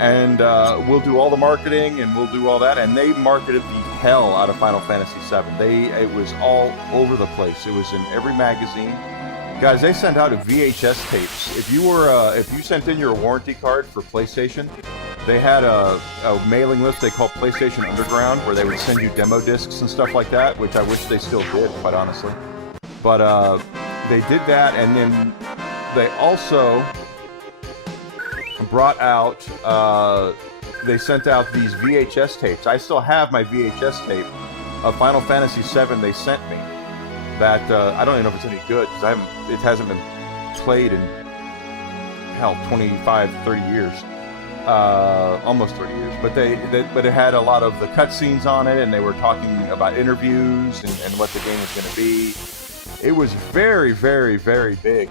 And we'll do all the marketing, and we'll do all that. And they marketed the hell out of Final Fantasy VII. It was all over the place. It was in every magazine. Guys, they sent out VHS tapes. If you sent in your warranty card for PlayStation, they had a mailing list they called PlayStation Underground, where they would send you demo discs and stuff like that, which I wish they still did, quite honestly. But they did that, and then they also brought out, they sent out these VHS tapes. I still have my VHS tape of Final Fantasy VII they sent me. That I don't even know if it's any good, because it hasn't been played in, hell, 25, 30 years. Almost 30 years. But but it had a lot of the cutscenes on it, and they were talking about interviews and what the game was going to be. It was very, very, very big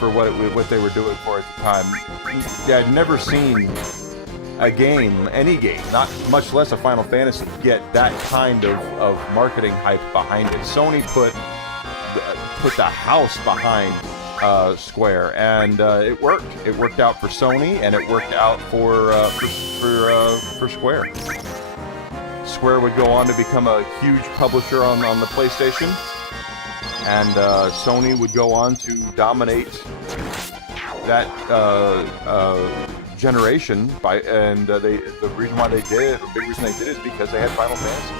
for what they were doing for at the time. I'd never seen a game, any game, not much less a Final Fantasy, get that kind of marketing hype behind it. Sony put the house behind Square, and it worked. It worked out for Sony, and it worked out for Square. Square would go on to become a huge publisher on the PlayStation, and Sony would go on to dominate that generation. The reason why they did it, the big reason they did it, is because they had Final Fantasy.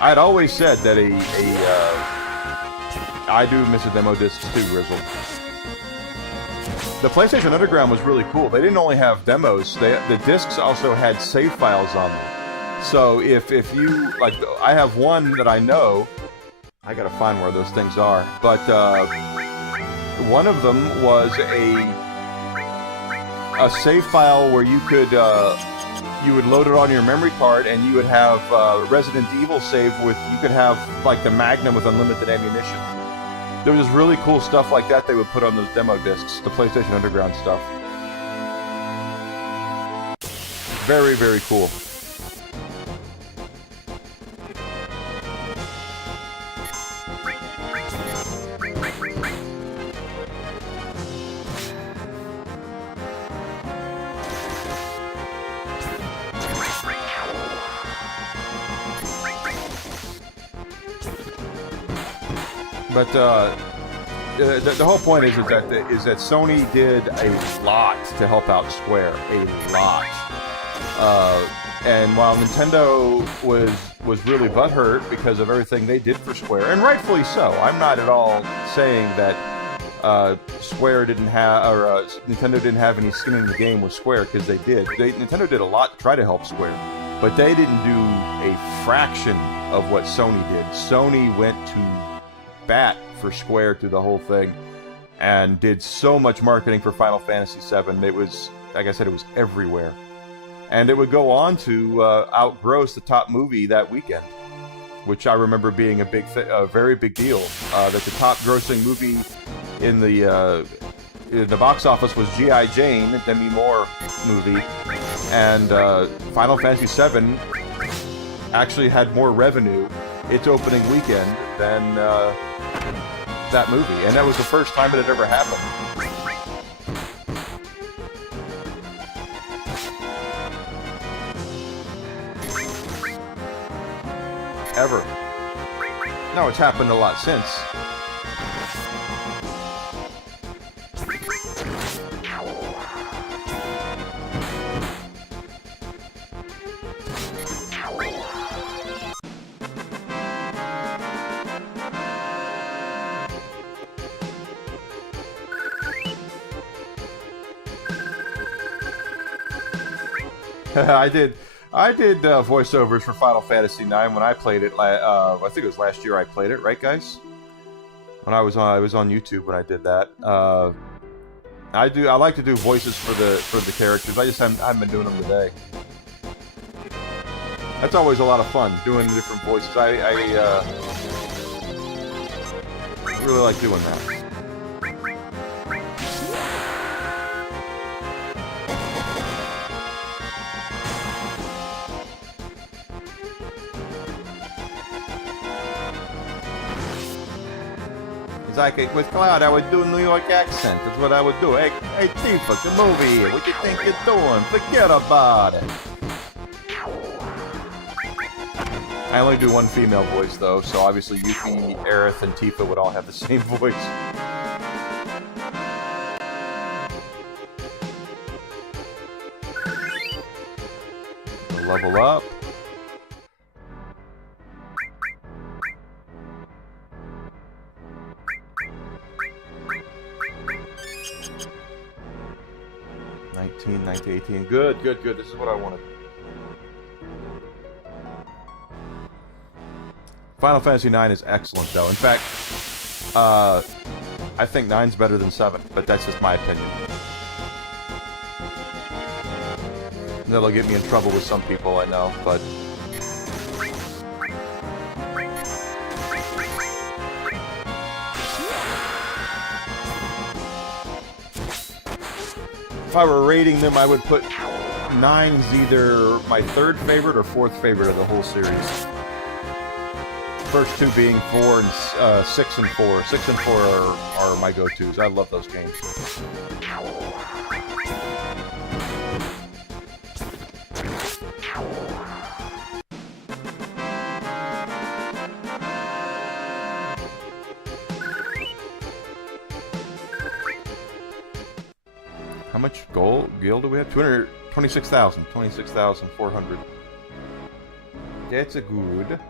I had always said that I do miss a demo disc too, Grizzle. The PlayStation Underground was really cool. They didn't only have demos, the discs also had save files on them. So if you, like, I have one that I know, I gotta find where those things are, but one of them was a save file where you could, you would load it on your memory card, and you would have Resident Evil save with, you could have like the Magnum with unlimited ammunition. There was really cool stuff like that they would put on those demo discs, the PlayStation Underground stuff. Very, very cool. But the whole point is that Sony did a lot to help out Square, a lot. And while Nintendo was really butthurt because of everything they did for Square, and rightfully so. I'm not at all saying that Square didn't have, or Nintendo didn't have any skin in the game with Square, because they did. Nintendo did a lot to try to help Square, but they didn't do a fraction of what Sony did. Sony went to bat for Square through the whole thing, and did so much marketing for Final Fantasy VII. It was, like I said, it was everywhere, and it would go on to outgross the top movie that weekend, which I remember being a very big deal. That the top grossing movie in the box office was G.I. Jane, Demi Moore movie, and Final Fantasy VII actually had more revenue its opening weekend than that movie, and that was the first time it had ever happened. Ever. No, it's happened a lot since. I did voiceovers for Final Fantasy IX when I played it. I think it was last year I played it, right, guys? When I was on YouTube when I did that. I like to do voices for the characters. I just haven't been doing them today. That's always a lot of fun, doing different voices. I really like doing that. It's like with Cloud, I would do a New York accent. That's what I would do. Hey, Tifa, come over here. What you think you're doing? Forget about it. I only do one female voice, though, so obviously Yuki, Aerith, and Tifa would all have the same voice. Level up. $19, $19, $18. Good, good, good. This is what I wanted. Final Fantasy IX is excellent, though. In fact, I think 9's better than 7, but that's just my opinion. That'll get me in trouble with some people, I know, but... If I were rating them, I would put 9's either my third favorite or fourth favorite of the whole series. First two being 4 and 6 and 4. 6 and 4 are my go-tos. I love those games. How much gold gil do we have? 226,000. 26,400. That's a good.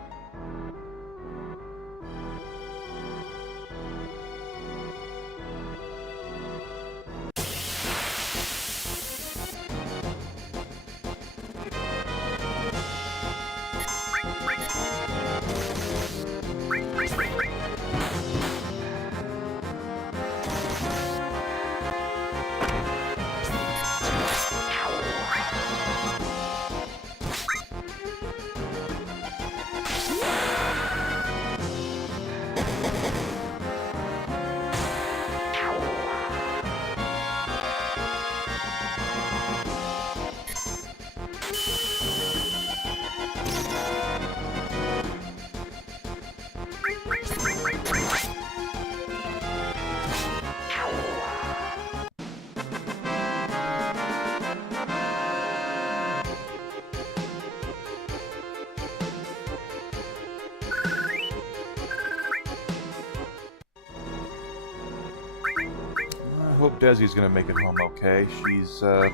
I hope Desi's gonna make it home okay. She's, I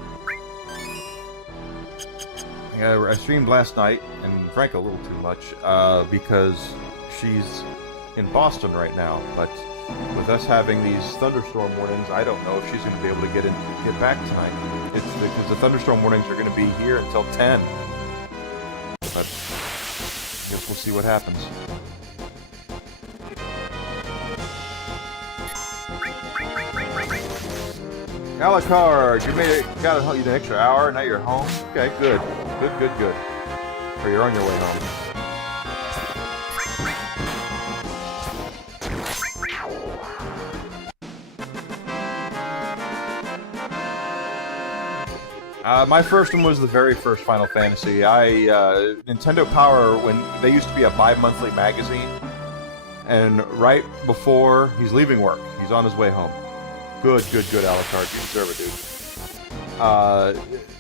streamed last night and drank a little too much, because she's in Boston right now, but with us having these thunderstorm warnings, I don't know if she's gonna be able to get back tonight. It's because the thunderstorm warnings are gonna be here until 10. But I guess we'll see what happens. Alucard, you made it. Got an extra hour. Now you're home. Okay, good, good, good, good. Or you're on your way home. My first one was the very first Final Fantasy. Nintendo Power, when they used to be a bi-monthly magazine, and right before he's leaving work, he's on his way home. Good, good, good, Alucard. You deserve it,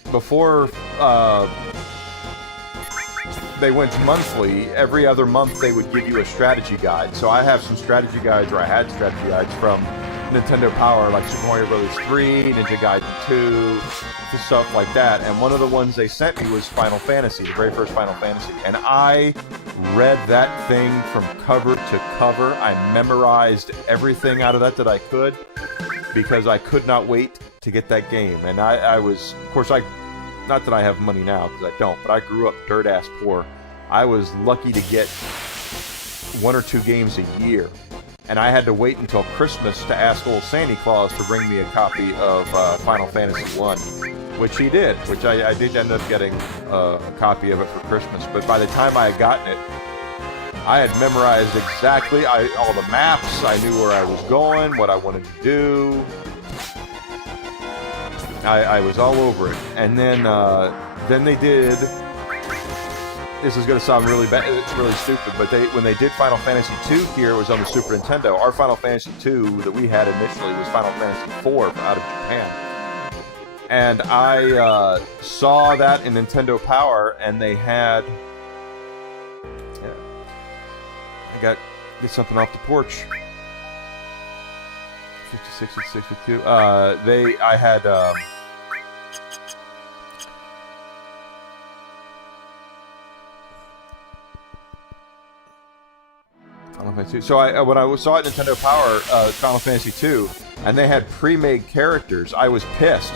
dude. Before they went monthly, every other month they would give you a strategy guide. So I have some strategy guides, or I had strategy guides from Nintendo Power, like Super Mario Bros. 3, Ninja Gaiden 2, stuff like that. And one of the ones they sent me was Final Fantasy, the very first Final Fantasy. And I read that thing from cover to cover. I memorized everything out of that I could, because I could not wait to get that game. And I was, of course, not that I have money now, because I don't, but I grew up dirt-ass poor. I was lucky to get 1 or 2 games a year. And I had to wait until Christmas to ask old Santa Claus to bring me a copy of Final Fantasy I, which he did, which I did end up getting a copy of it for Christmas. But by the time I had gotten it, I had memorized exactly all the maps. I knew where I was going, what I wanted to do. I was all over it. And then they did this is going to sound really bad, really stupid, but when they did Final Fantasy II here, it was on the Super Nintendo. Our Final Fantasy II that we had initially was Final Fantasy IV out of Japan. And I saw that in Nintendo Power, and they had... Yeah, I got get something off the porch. 56, 56, 52. I had... Final Fantasy II. So when I saw it Nintendo Power, Final Fantasy II, and they had pre-made characters, I was pissed.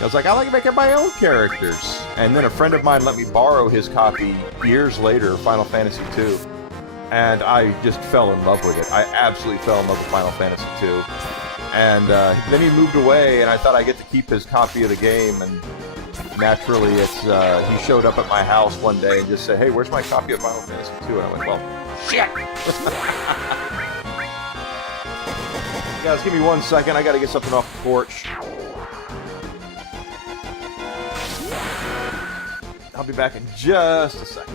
I was like, I like making my own characters. And then a friend of mine let me borrow his copy years later of Final Fantasy II. And I just fell in love with it. I absolutely fell in love with Final Fantasy II. And then he moved away, and I thought I'd get to keep his copy of the game. And naturally, he showed up at my house one day and just said, hey, where's my copy of Final Fantasy II? And I went, well, shit! Guys, give me 1 second. I gotta get something off the porch. I'll be back in just a second.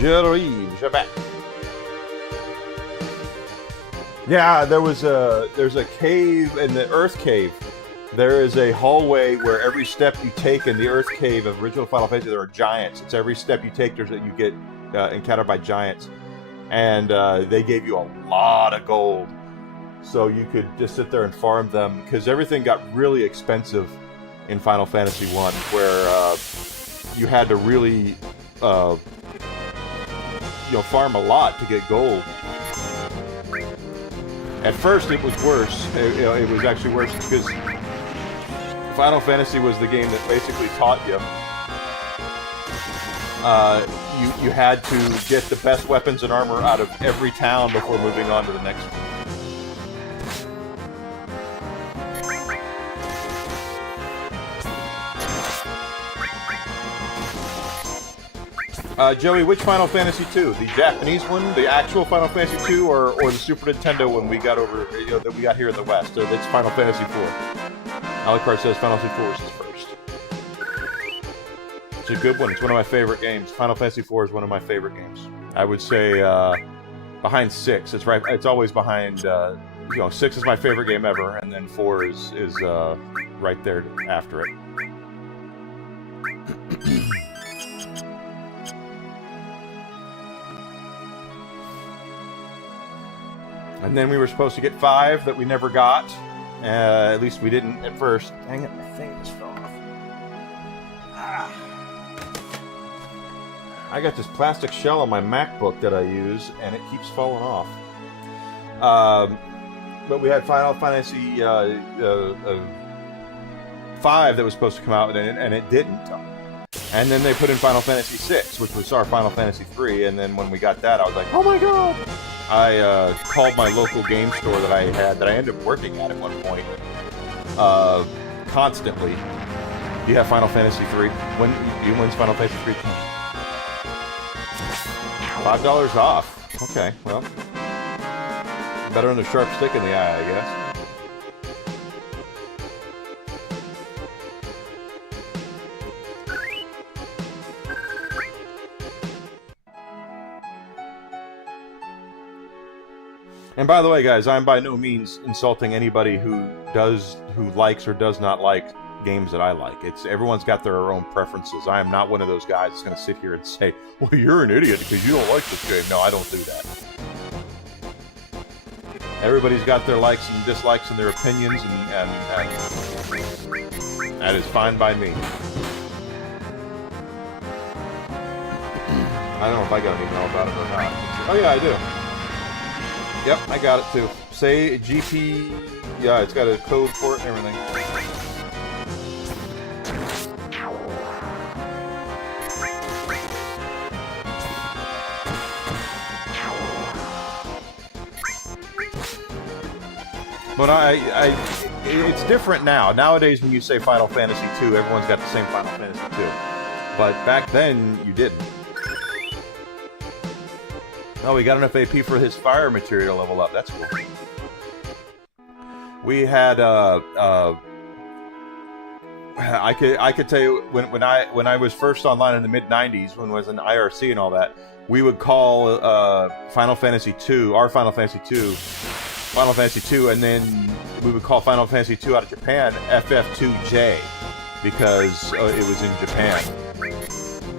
J'arrive back. Yeah, there's a cave in the Earth Cave. There is a hallway where every step you take in the Earth Cave of original Final Fantasy, there are giants. It's every step you take, you get encountered by giants, and they gave you a lot of gold, so you could just sit there and farm them because everything got really expensive in Final Fantasy I, where you had to really farm a lot to get gold. At first, it was worse. It was actually worse because Final Fantasy was the game that basically taught you. You had to get the best weapons and armor out of every town before moving on to the next one. Joey, which Final Fantasy II? The Japanese one, the actual Final Fantasy II, or the Super Nintendo one we got over, that we got here in the West? That's Final Fantasy IV. Alucard says Final Fantasy IV is first. It's a good one. It's one of my favorite games. Final Fantasy IV is one of my favorite games. I would say behind 6. It's right. It's always behind. 6 is my favorite game ever, and then 4 is right there after it. And then we were supposed to get 5 that we never got. At least we didn't at first. Dang it, my thing just fell off. I got this plastic shell on my MacBook that I use, and it keeps falling off. But we had Final Fantasy 5 that was supposed to come out, and it didn't. And then they put in Final Fantasy 6, which was our Final Fantasy 3, and then when we got that, I was like, oh my god! I called my local game store that I had, that I ended up working at one point, constantly. Do you have Final Fantasy 3? When's Final Fantasy 3 come? $5 off. Okay, well, better than a sharp stick in the eye, I guess. And by the way, guys, I'm by no means insulting anybody who likes or does not like games that I like. Everyone's got their own preferences. I am not one of those guys that's going to sit here and say, well, you're an idiot because you don't like this game. No, I don't do that. Everybody's got their likes and dislikes and their opinions, and that is fine by me. I don't know if I got an email about it or not. Oh yeah, I do. Yep, I got it too. Say GP. Yeah, it's got a code for it and everything. But it's different now. Nowadays, when you say Final Fantasy II, everyone's got the same Final Fantasy II. But back then, you didn't. Oh, we got enough AP for his fire material to level up. That's cool. We had I could tell you when I was first online in the mid '90s, when I was in IRC and all that, we would call Final Fantasy II, our Final Fantasy II, Final Fantasy II, and then we would call Final Fantasy II out of Japan FF2J because it was in Japan.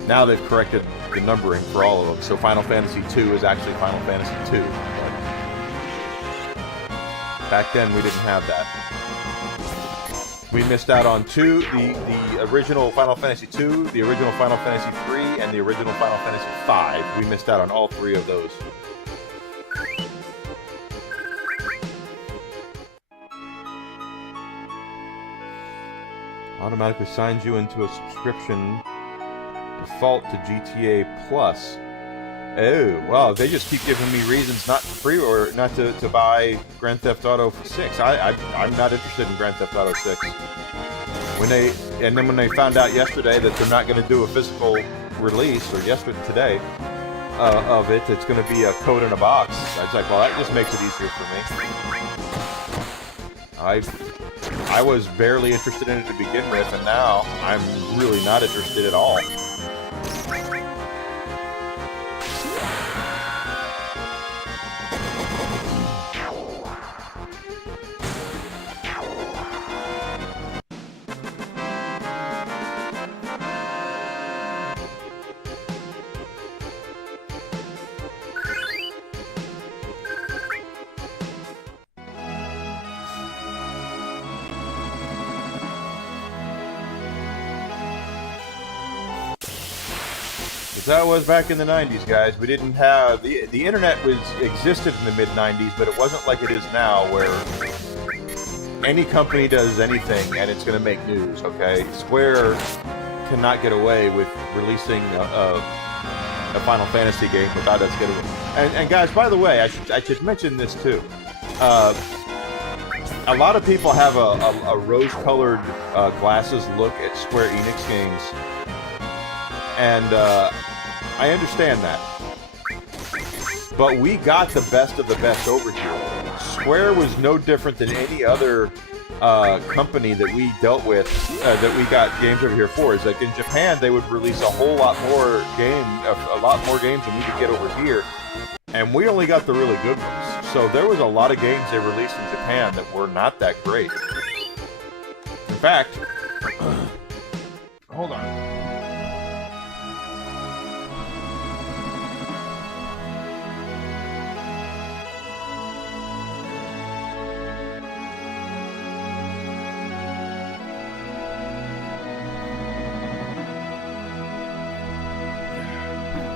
Now they've corrected the numbering for all of them, so Final Fantasy II is actually Final Fantasy II. But back then we didn't have that. We missed out on the original Final Fantasy II, the original Final Fantasy III, and the original Final Fantasy V. We missed out on all three of those. Automatically signs you into a subscription default to GTA Plus. Oh, well, they just keep giving me reasons not to buy Grand Theft Auto 6. I'm not interested in Grand Theft Auto 6. When they found out yesterday that they're not going to do a physical release, or today, of it, it's going to be a code in a box. I was like, well, that just makes it easier for me. I was barely interested in it to begin with, and now I'm really not interested at all. That was back in the 90s, guys. We didn't have the internet existed in the mid 90s, but it wasn't like it is now, where any company does anything and it's going to make news. Okay, Square cannot get away with releasing a Final Fantasy game without us getting it. And guys, by the way, I should mention this too. A lot of people have a rose-colored glasses look at Square Enix games, and I understand that, but we got the best of the best over here. Square was no different than any other company that we dealt with, that we got games over here for. Is like in Japan, they would release a lot more games than we could get over here, and we only got the really good ones. So there was a lot of games they released in Japan that were not that great. In fact, hold on.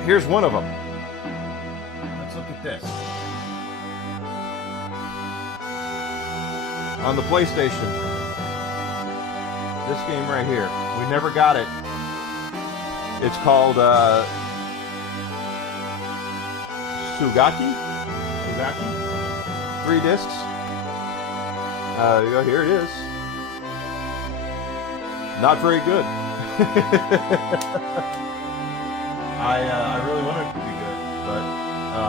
Here's one of them. Let's look at this. On the PlayStation. This game right here. We never got it. It's called Sugaki? Sugaki? 3 discs. Here it is. Not very good. I really wanted it to be good, but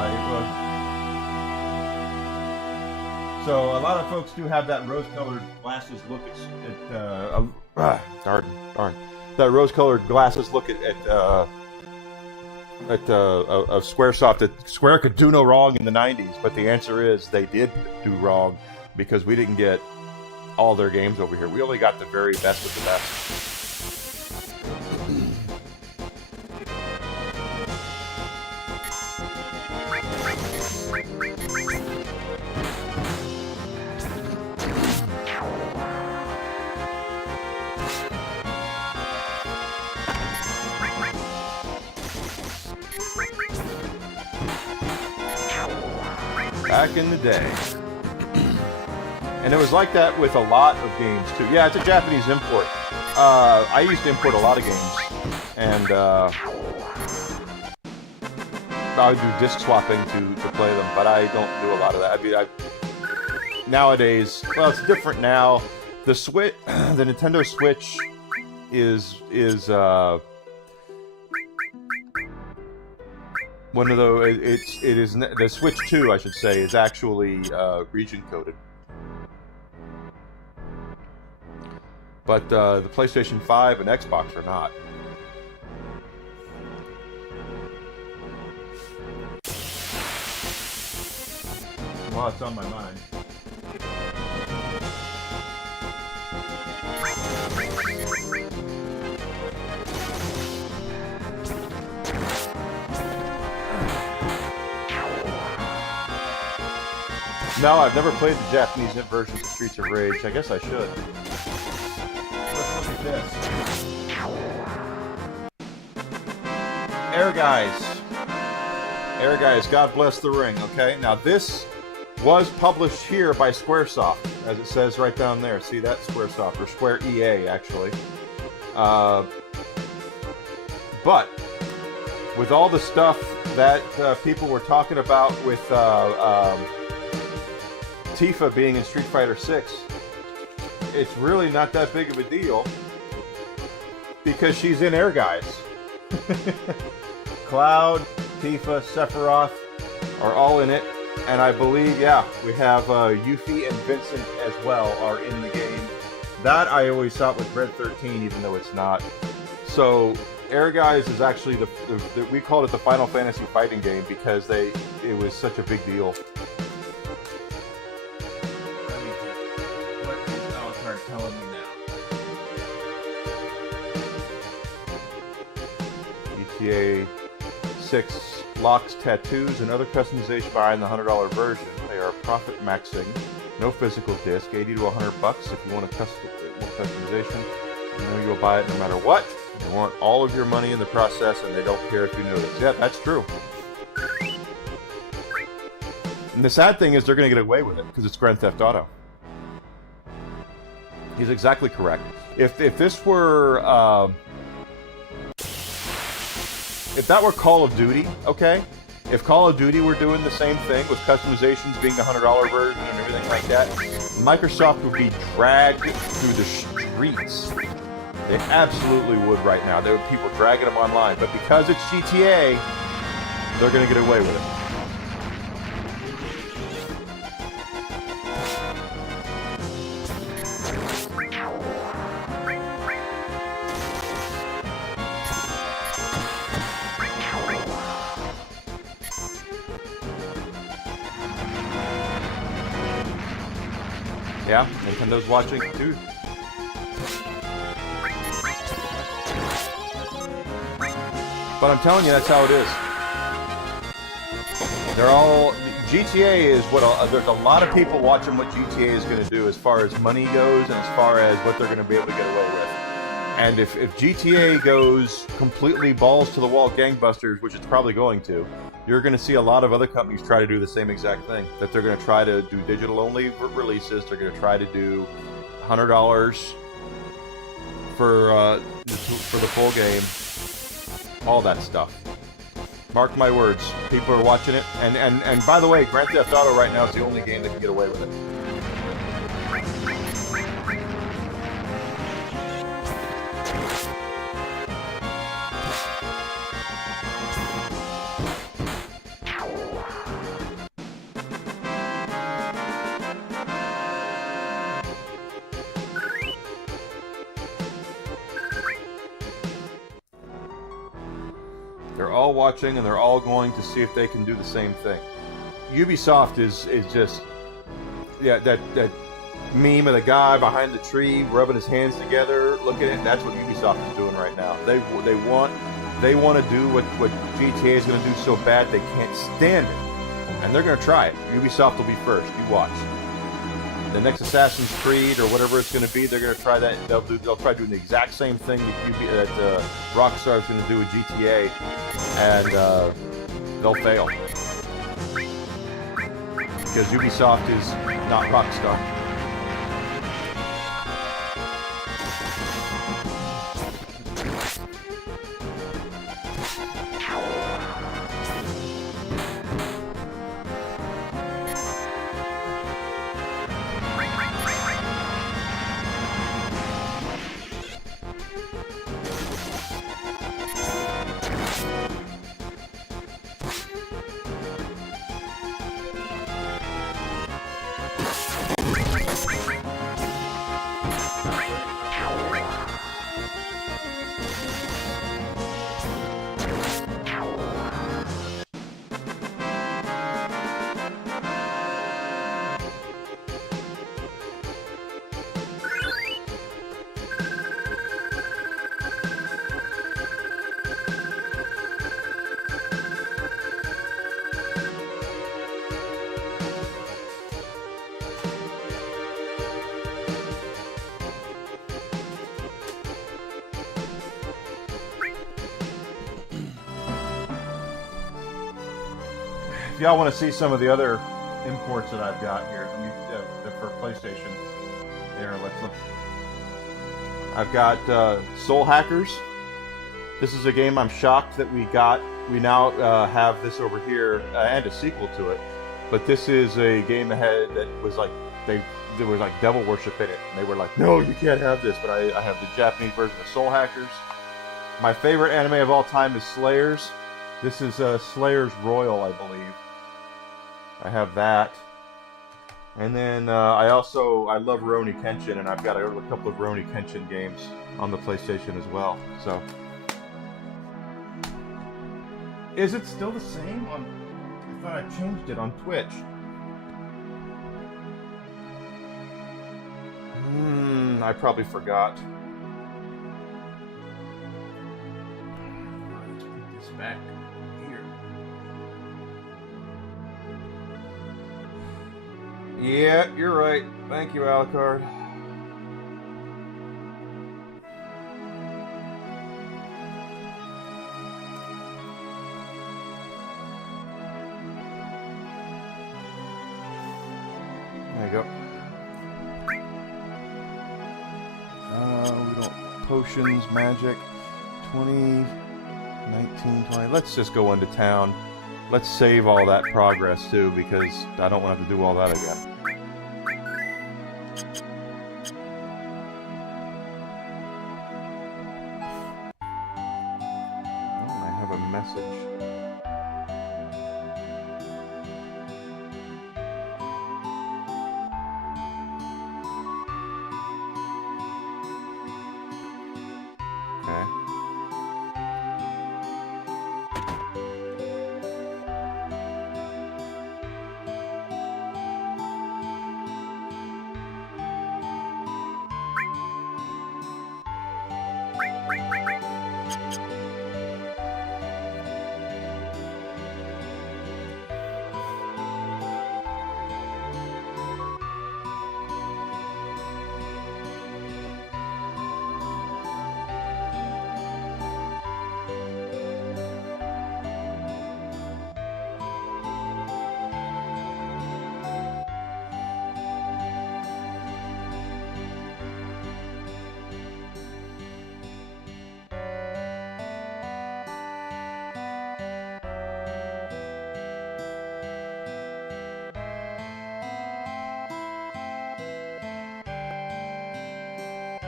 it was. So a lot of folks do have that rose-colored glasses look darn. That rose-colored glasses look at SquareSoft. That Square could do no wrong in the 90s, but the answer is they did do wrong because we didn't get all their games over here. We only got the very best of the best. Back in the day. And it was like that with a lot of games, too. Yeah, it's a Japanese import. I used to import a lot of games. And I would do disc swapping to play them, but I don't do a lot of that. Nowadays, well, it's different now. The Switch, the Nintendo Switch is one of those. It is the Switch 2, I should say, is actually region coded. But the PlayStation 5 and Xbox are not. Well, it's on my mind. No, I've never played the Japanese versions of Streets of Rage. I guess I should. Let's look at this. Air Guys, God bless the ring, okay? Now this was published here by Squaresoft, as it says right down there. See that? Squaresoft, or Square EA, actually. But with all the stuff that people were talking about with Tifa being in Street Fighter VI, it's really not that big of a deal because she's in Air Guys. Cloud, Tifa, Sephiroth are all in it, and I believe, yeah, we have Yuffie and Vincent as well are in the game. That I always thought was Red 13, even though it's not. So Air Guys is actually we called it the Final Fantasy fighting game because it was such a big deal. What is Alucard telling me now? GTA 6 locks, tattoos, and other customization behind the $100 version. They are profit maxing. No physical disc. $80 to $100 if you want a customization. You know you'll buy it no matter what. They want all of your money in the process, and they don't care if you notice. Yeah, that's true. And the sad thing is they're going to get away with it because it's Grand Theft Auto. He's exactly correct. If this were if that were Call of Duty, okay? If Call of Duty were doing the same thing with customizations being the $100 version and everything like that, Microsoft would be dragged through the streets. They absolutely would right now. There would people dragging them online. But because it's GTA, they're going to get away with it. Yeah, Nintendo's watching too. But I'm telling you, that's how it is. They're all... GTA is what... there's a lot of people watching what GTA is going to do as far as money goes and as far as what they're going to be able to get away with. And if GTA goes completely balls to the wall gangbusters, which it's probably going to, you're going to see a lot of other companies try to do the same exact thing. That they're going to try to do digital-only releases. They're going to try to do $100 for the full game. All that stuff. Mark my words. People are watching it. And by the way, Grand Theft Auto right now is the only game that can get away with it. They're all watching, and they're all going to see if they can do the same thing. Ubisoft is just, yeah, that meme of the guy behind the tree rubbing his hands together, looking at it. That's what Ubisoft is doing right now. They want to do what GTA is going to do so bad they can't stand it, and they're going to try it. Ubisoft will be first. You watch. The next Assassin's Creed or whatever it's going to be, they're going to try that. They'll try doing the exact same thing that Rockstar is going to do with GTA, and they'll fail. because Ubisoft is not Rockstar. If y'all want to see some of the other imports that I've got here, for PlayStation, here, let's look. I've got Soul Hackers. This is a game I'm shocked that we got. We now have this over here and a sequel to it. But this is a game ahead that was like there was like devil worship in it, and they were like, "No, you can't have this." But I have the Japanese version of Soul Hackers. My favorite anime of all time is Slayers. This is Slayers Royal, I believe. I have that. And then I love Rurouni Kenshin, and I've got a couple of Rurouni Kenshin games on the PlayStation as well. So, is it still the same? I thought I changed it on Twitch. I probably forgot. Let's put this back here. Yeah, you're right. Thank you, Alucard. There you go. We don't potions, magic, 20, 19, 20. Let's just go into town. Let's save all that progress too, because I don't want to have to do all that again. Oh, I have a message.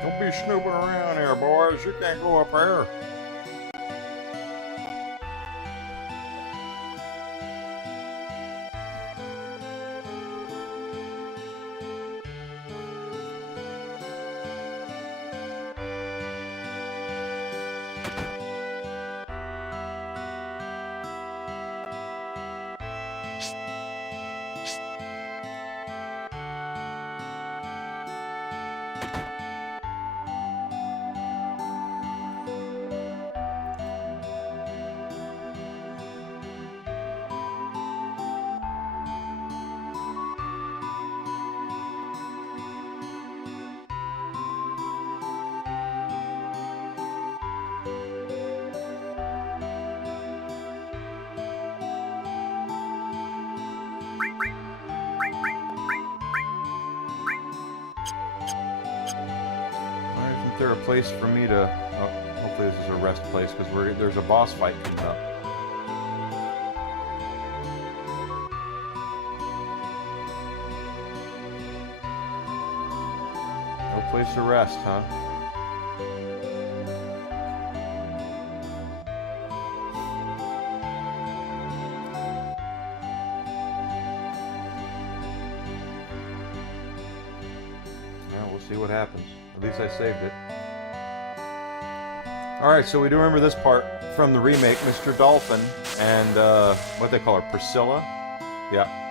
Don't be snooping around here, boys. You can't go up there. Isn't there a place for me to... Oh, hopefully this is a rest place, because there's a boss fight coming up. No place to rest, huh? Well, we'll see what happens. At least I saved it. Alright, so we do remember this part from the remake, Mr. Dolphin and, what they call her, Priscilla? Yeah.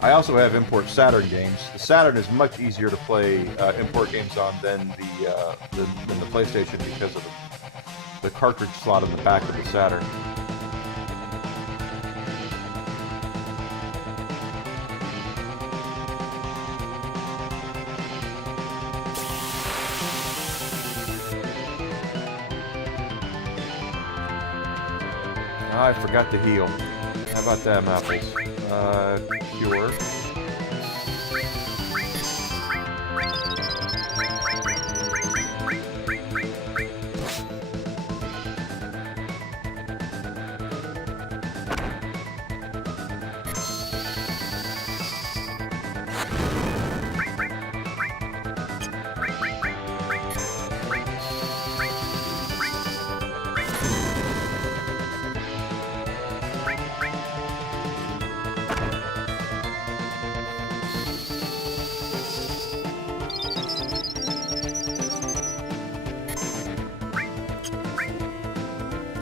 I also have import Saturn games. The Saturn is much easier to play import games on than the PlayStation because of the cartridge slot in the back of the Saturn. I forgot to heal. How about them apples? Cure.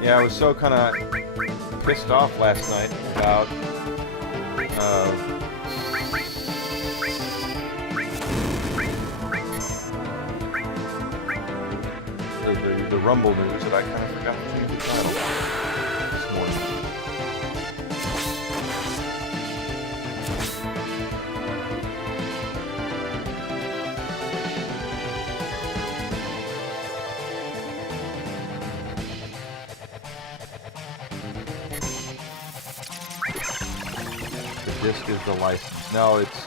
Yeah, I was so kind of pissed off last night about the Rumble news that I kind of forgot to change the title this morning. Disc is the license. No, it's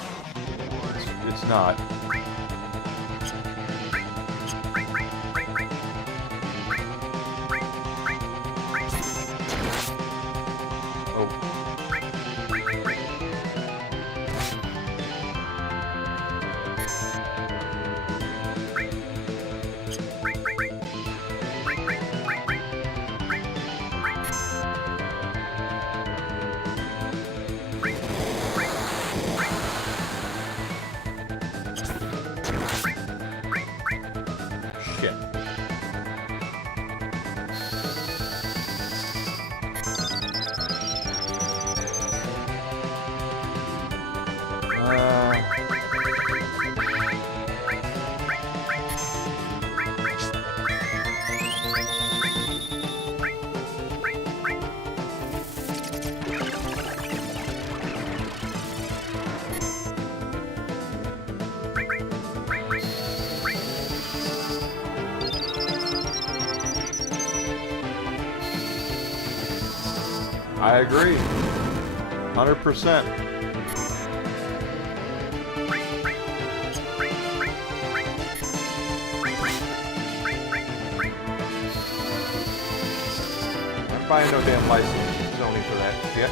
not. Oh. I agree. 100%. I'm buying no damn license Sony for that shit.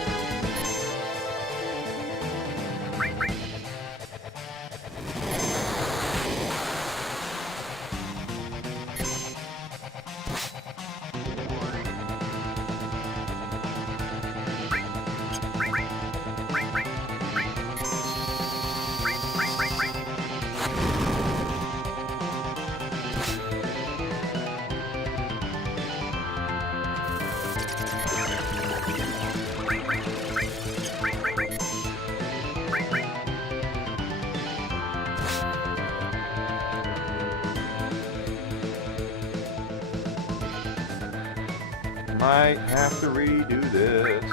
Might have to redo this.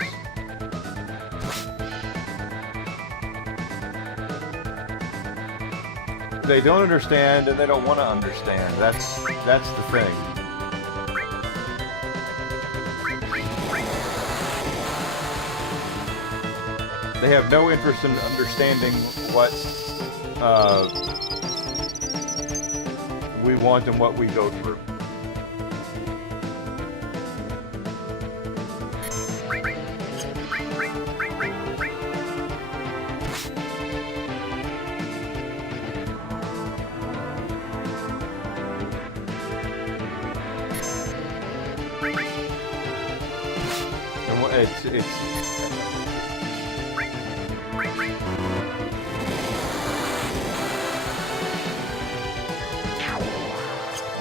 they don't understand and they don't want to understand. That's the thing. They have no interest in understanding what we want and what we go through. It's here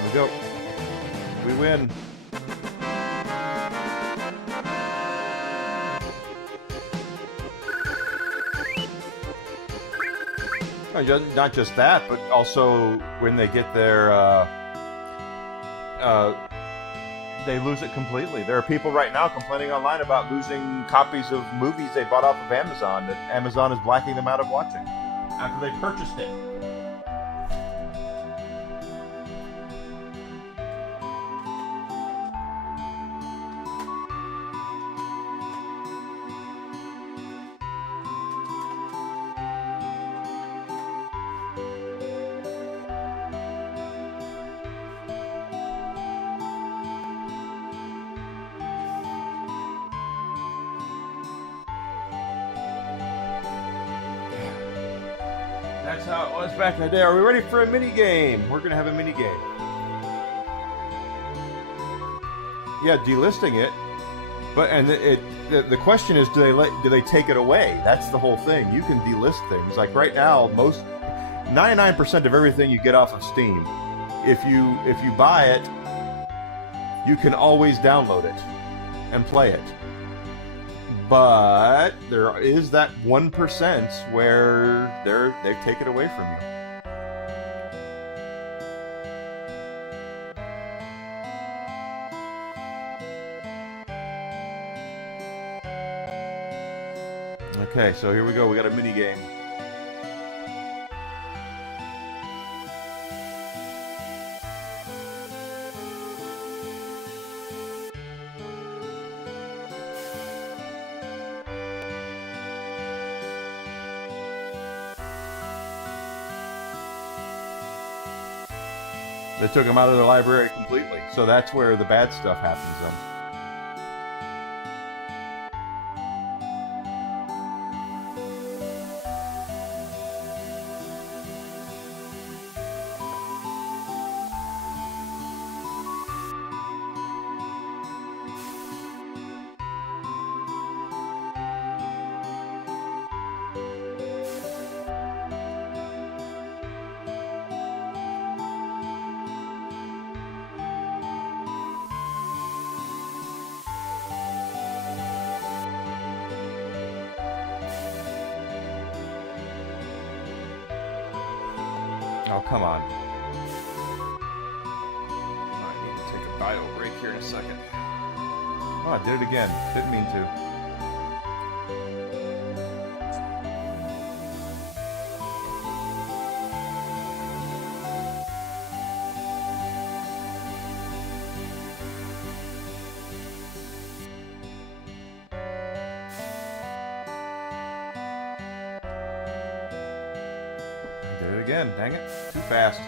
we go. We win. Not just that, but also when they get their they lose it completely. There are people right now complaining online about losing copies of movies they bought off of Amazon, that Amazon is blacking them out of watching after they purchased it. That's how it was back in the day. Are we ready for a mini game? We're gonna have a mini game. Yeah, delisting it, but the question is, do they take it away? That's the whole thing. You can delist things. Like right now, 99% of everything you get off of Steam, if you buy it, you can always download it and play it. But there is that 1% where they take it away from you. Okay, so here we go. We got a mini game. They took them out of the library completely, so that's where the bad stuff happens then. Oh, come on. I need to take a bio break here in a second. Oh, I did it again. Didn't mean to. Did it again, dang it. Too fast.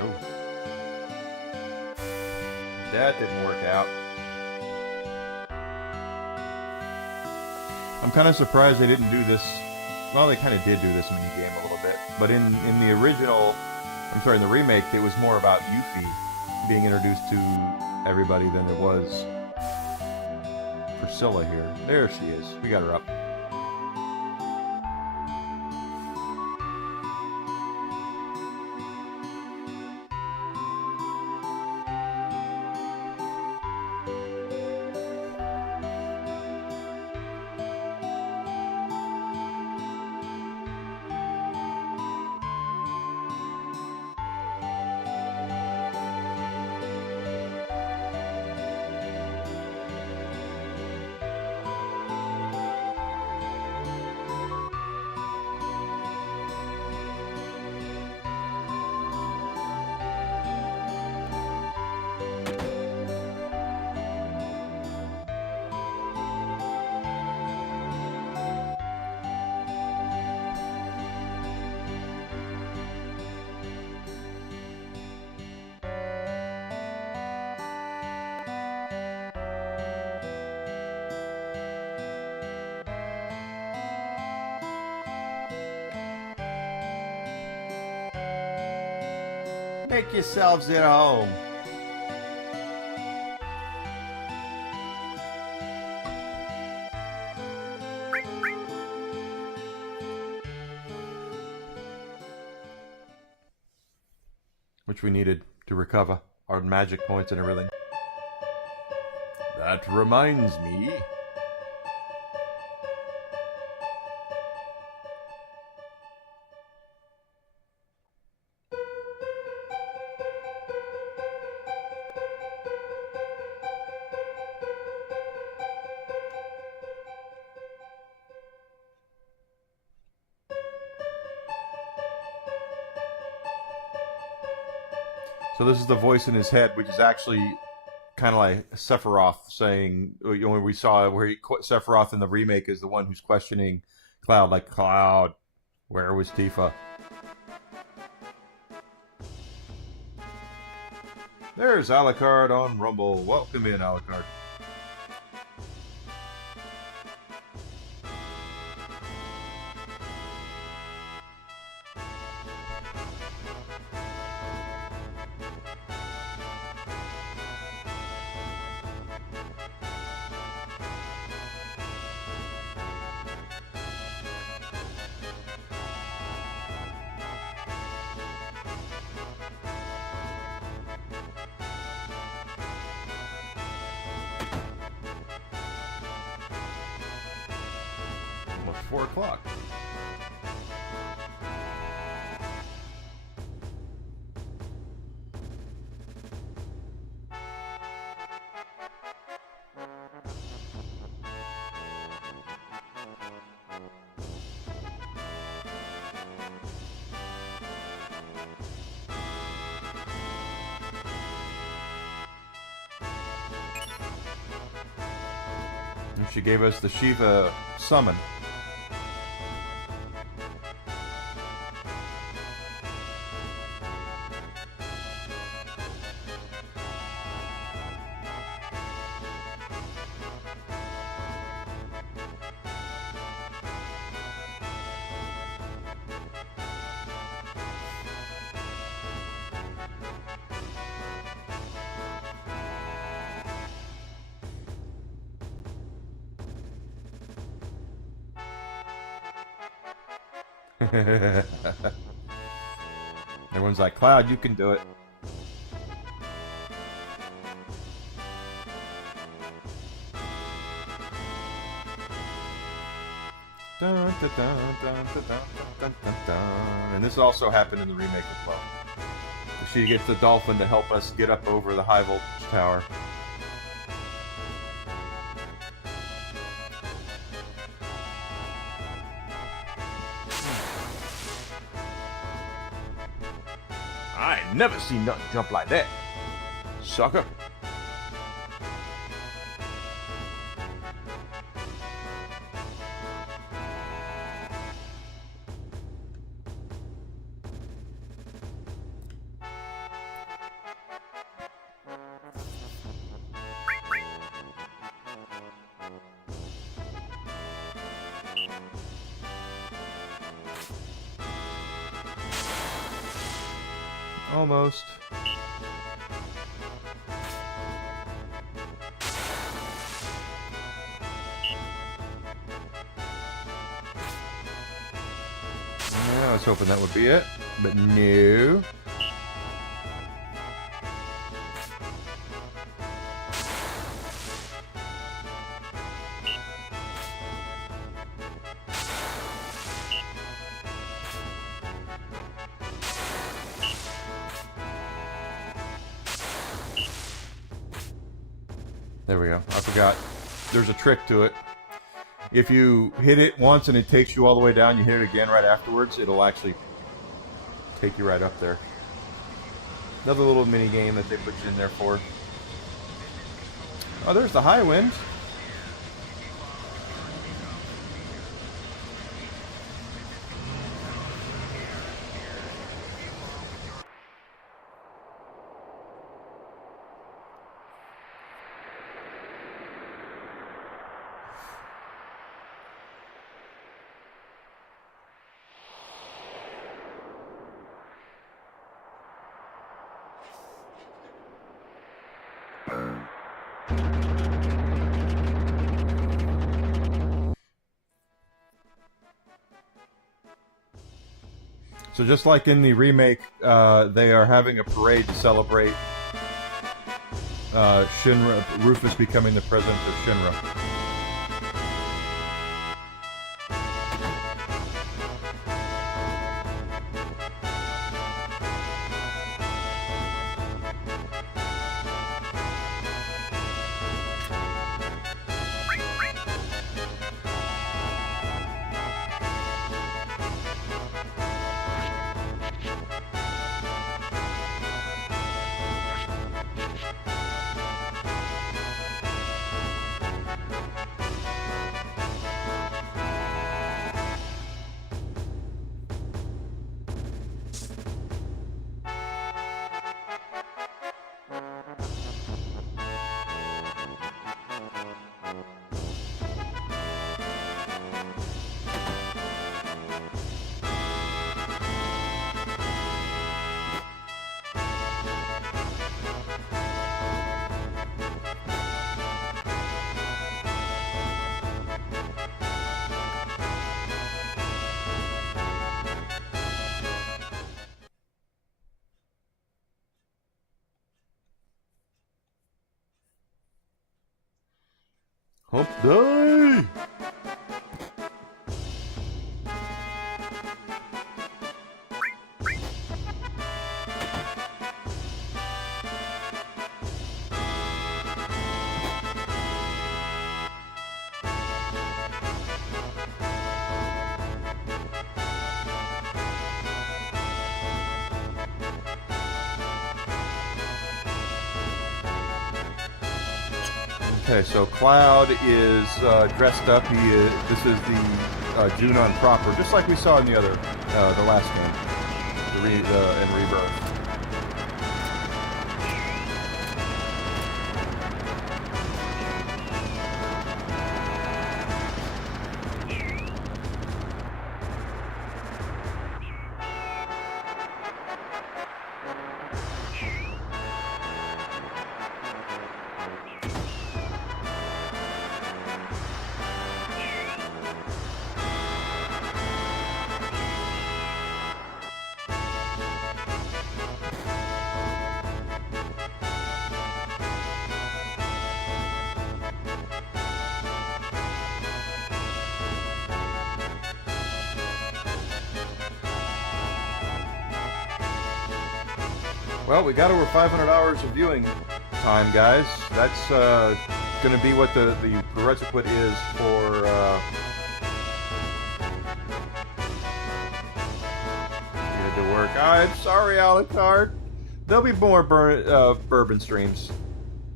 Oh. That didn't work out. I'm kind of surprised they didn't do this. Well, they kind of did do this mini game a little bit, but in the original, I'm sorry, in the remake, it was more about Yuffie being introduced to everybody than it was Priscilla here. There she is. We got her up. Make yourselves at home. Which we needed to recover our magic points and everything. That reminds me. So this is the voice in his head, which is actually kind of like Sephiroth saying, when we saw where Sephiroth in the remake is the one who's questioning Cloud, like, Cloud, where was Tifa? There's Alucard on Rumble. Welcome in, Alucard. Almost 4 o'clock. And she gave us the Shiva summon. Everyone's like, Cloud, you can do it. Dun, dun, dun, dun, dun, dun, dun, dun, dun. And this also happened in the remake as well. She gets the dolphin to help us get up over the high voltage tower. I ain't never seen nothing jump like that, sucker. Almost. Yeah, I was hoping that would be it, but no. There we go. I forgot. There's a trick to it. If you hit it once and it takes you all the way down, you hit it again right afterwards, it'll actually take you right up there. Another little mini game that they put you in there for. Oh, there's the high wind. So just like in the remake, they are having a parade to celebrate Shinra, Rufus becoming the president of Shinra. Hump day! Okay, so Cloud is dressed up. This is the Junon proper, just like we saw in the last game, in Rebirth. Well, we got over 500 hours of viewing time, guys. That's going to be what the prerequisite is for to work. I'm sorry, Alucard. There'll be more bourbon streams.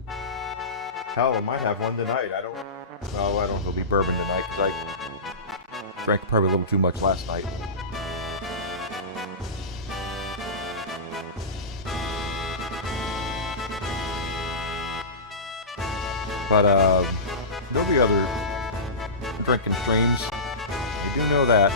Hell, I might have one tonight. I don't know if there'll be bourbon tonight because I drank probably a little too much last night. But there'll be other drinking streams. I do know that.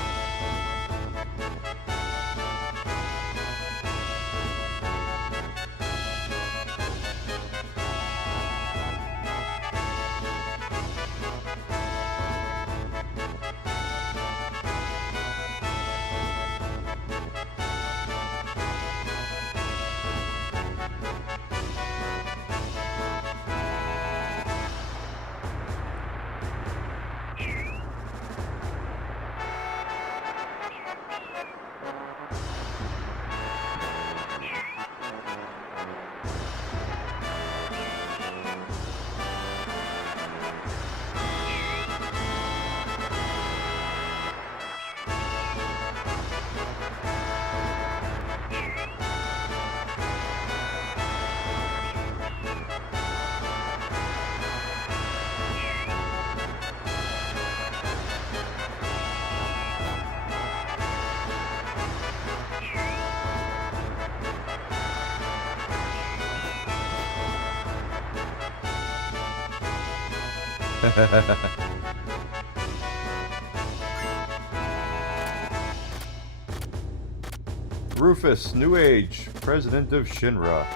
Rufus, New Age, President of Shinra.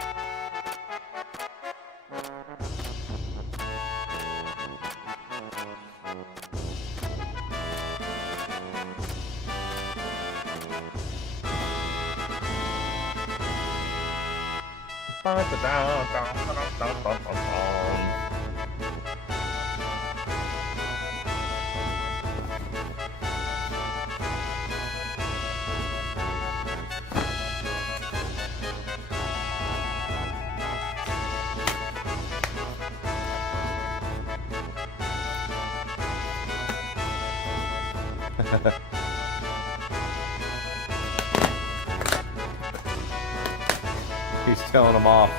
He's telling them off.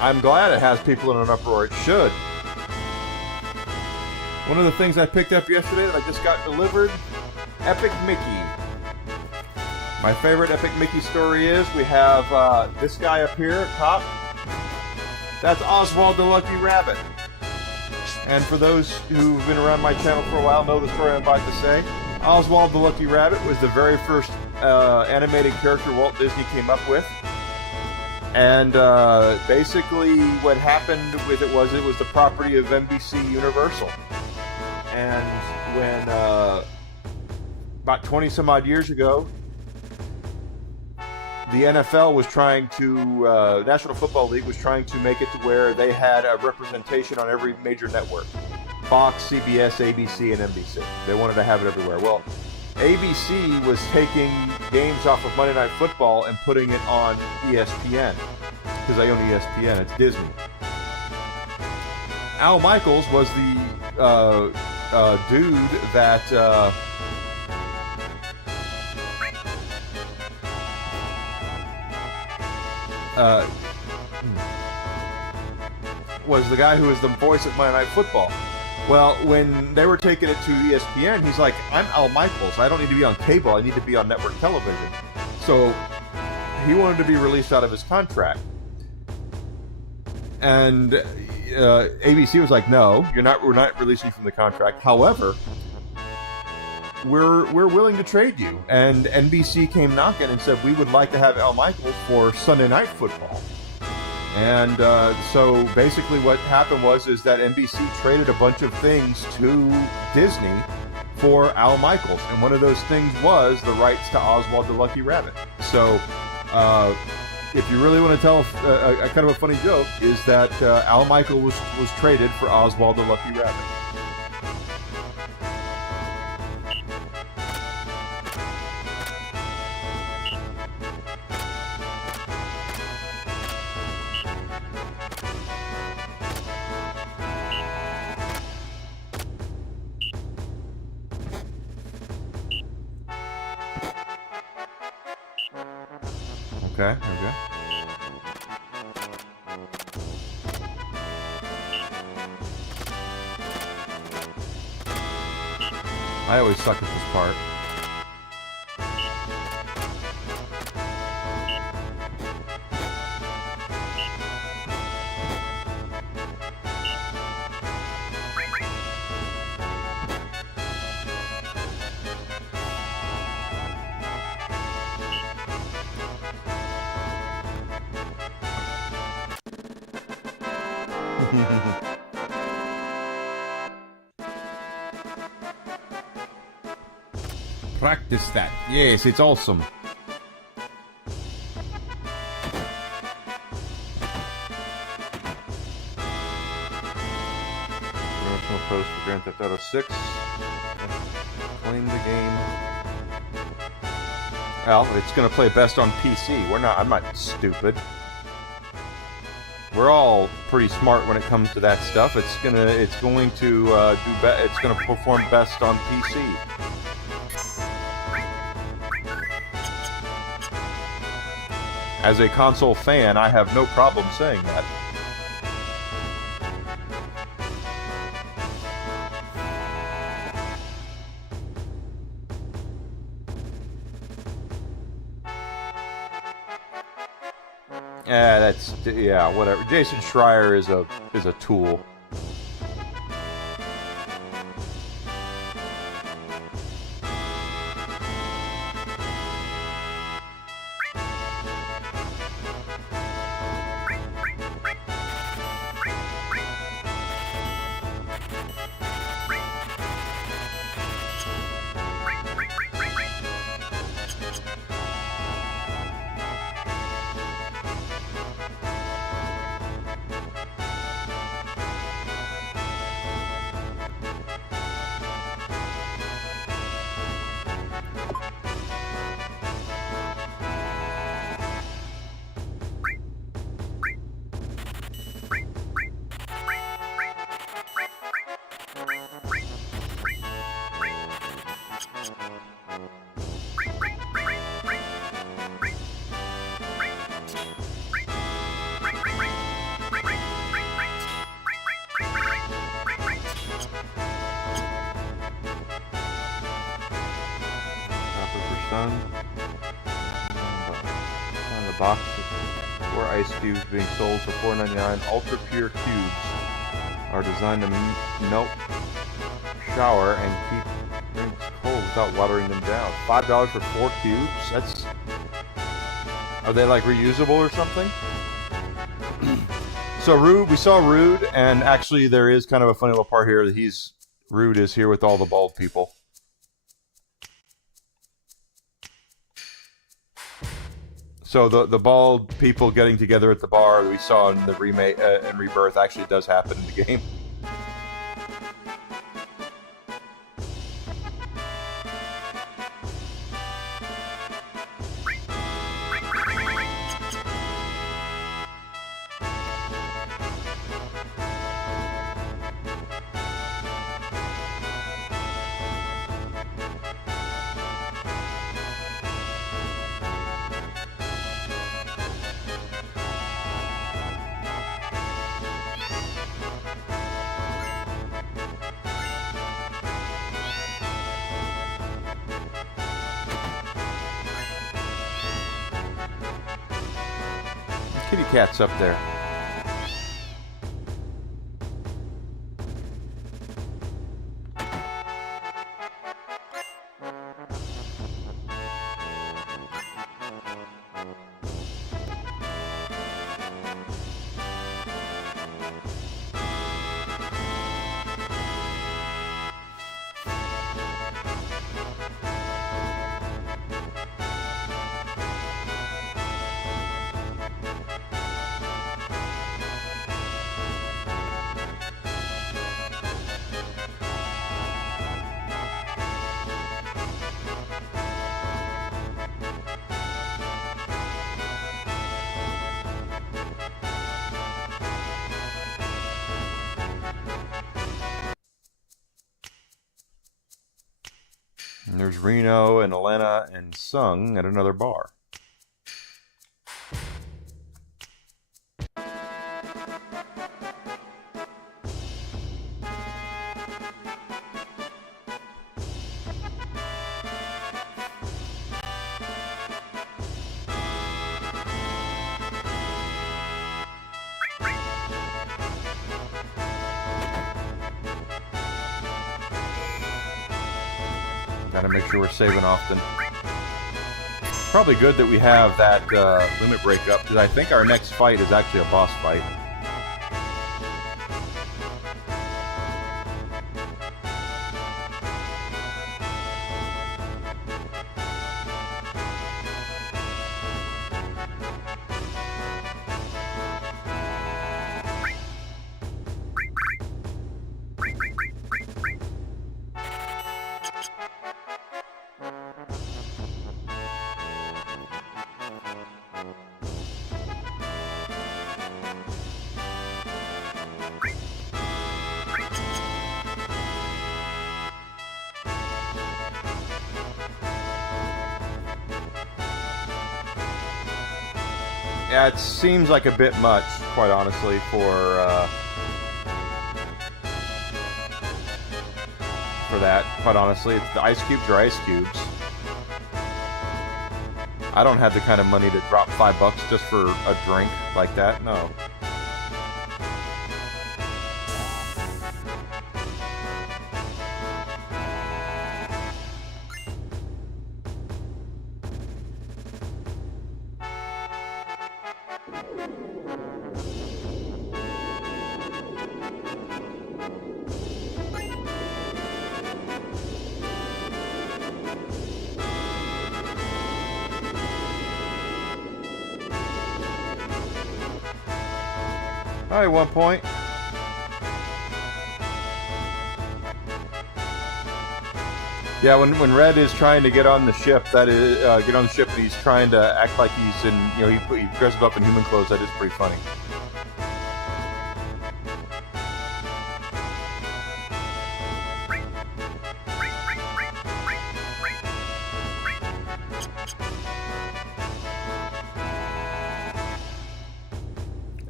I'm glad it has people in an uproar. It should. One of the things I picked up yesterday that I just got delivered, Epic Mickey. My favorite Epic Mickey story is we have this guy up here at top. That's Oswald the Lucky Rabbit. And for those who've been around my channel for a while know the story I'm about to say. Oswald the Lucky Rabbit was the very first animated character Walt Disney came up with. And basically what happened with it was the property of NBC Universal. And when about 20 some odd years ago, the NFL was trying to, National Football League was trying to make it to where they had a representation on every major network. Fox, CBS, ABC, and NBC. They wanted to have it everywhere. Well, ABC was taking games off of Monday Night Football and putting it on ESPN. Because I own ESPN, it's Disney. Al Michaels was the dude that... was the guy who was the voice of Monday Night Football. Well, when they were taking it to ESPN, he's like, I'm Al Michaels. I don't need to be on cable. I need to be on network television. So he wanted to be released out of his contract. And ABC was like, no, we're not releasing you from the contract. However, we're willing to trade you. And NBC came knocking and said, we would like to have Al Michaels for Sunday Night Football. And so basically what happened was that NBC traded a bunch of things to Disney for Al Michaels. And one of those things was the rights to Oswald the Lucky Rabbit. So if you really want to tell a kind of a funny joke, is that Al Michaels was traded for Oswald the Lucky Rabbit. Okay, okay. I always suck at this part. Practice that. Yes, it's awesome. Promotional post for Grand Theft Auto 6. Claim the game. Well, it's going to play best on PC. I'm not stupid. We're all pretty smart when it comes to that stuff. It's going to perform best on PC. As a console fan, I have no problem saying that. Yeah, whatever. Jason Schreier is a tool. sun. On the box, 4 ice cubes being sold for $4.99. Ultra pure cubes are designed to melt, shower, and keep drinks cold without watering them down. $5 for 4 cubes? That's... Are they like reusable or something? So Rude, we saw Rude, and actually there is kind of a funny little part here that Rude is here with all the bald people. So the bald people getting together at the bar that we saw in the remake and Rebirth actually does happen in the game. Kitty cat's up there. And there's Reno and Elena and Sung at another bar. Gotta make sure we're saving often. Probably good that we have that limit break up, because I think our next fight is actually a boss fight. Yeah, it seems like a bit much, quite honestly, for that. Quite honestly, the ice cubes are ice cubes. I don't have the kind of money to drop $5 just for a drink like that. No. Hi, 1 point. Yeah, when Red is trying to get on the ship, that is get on the ship, and he's trying to act like he's in, you know, he dresses up in human clothes. That is pretty funny.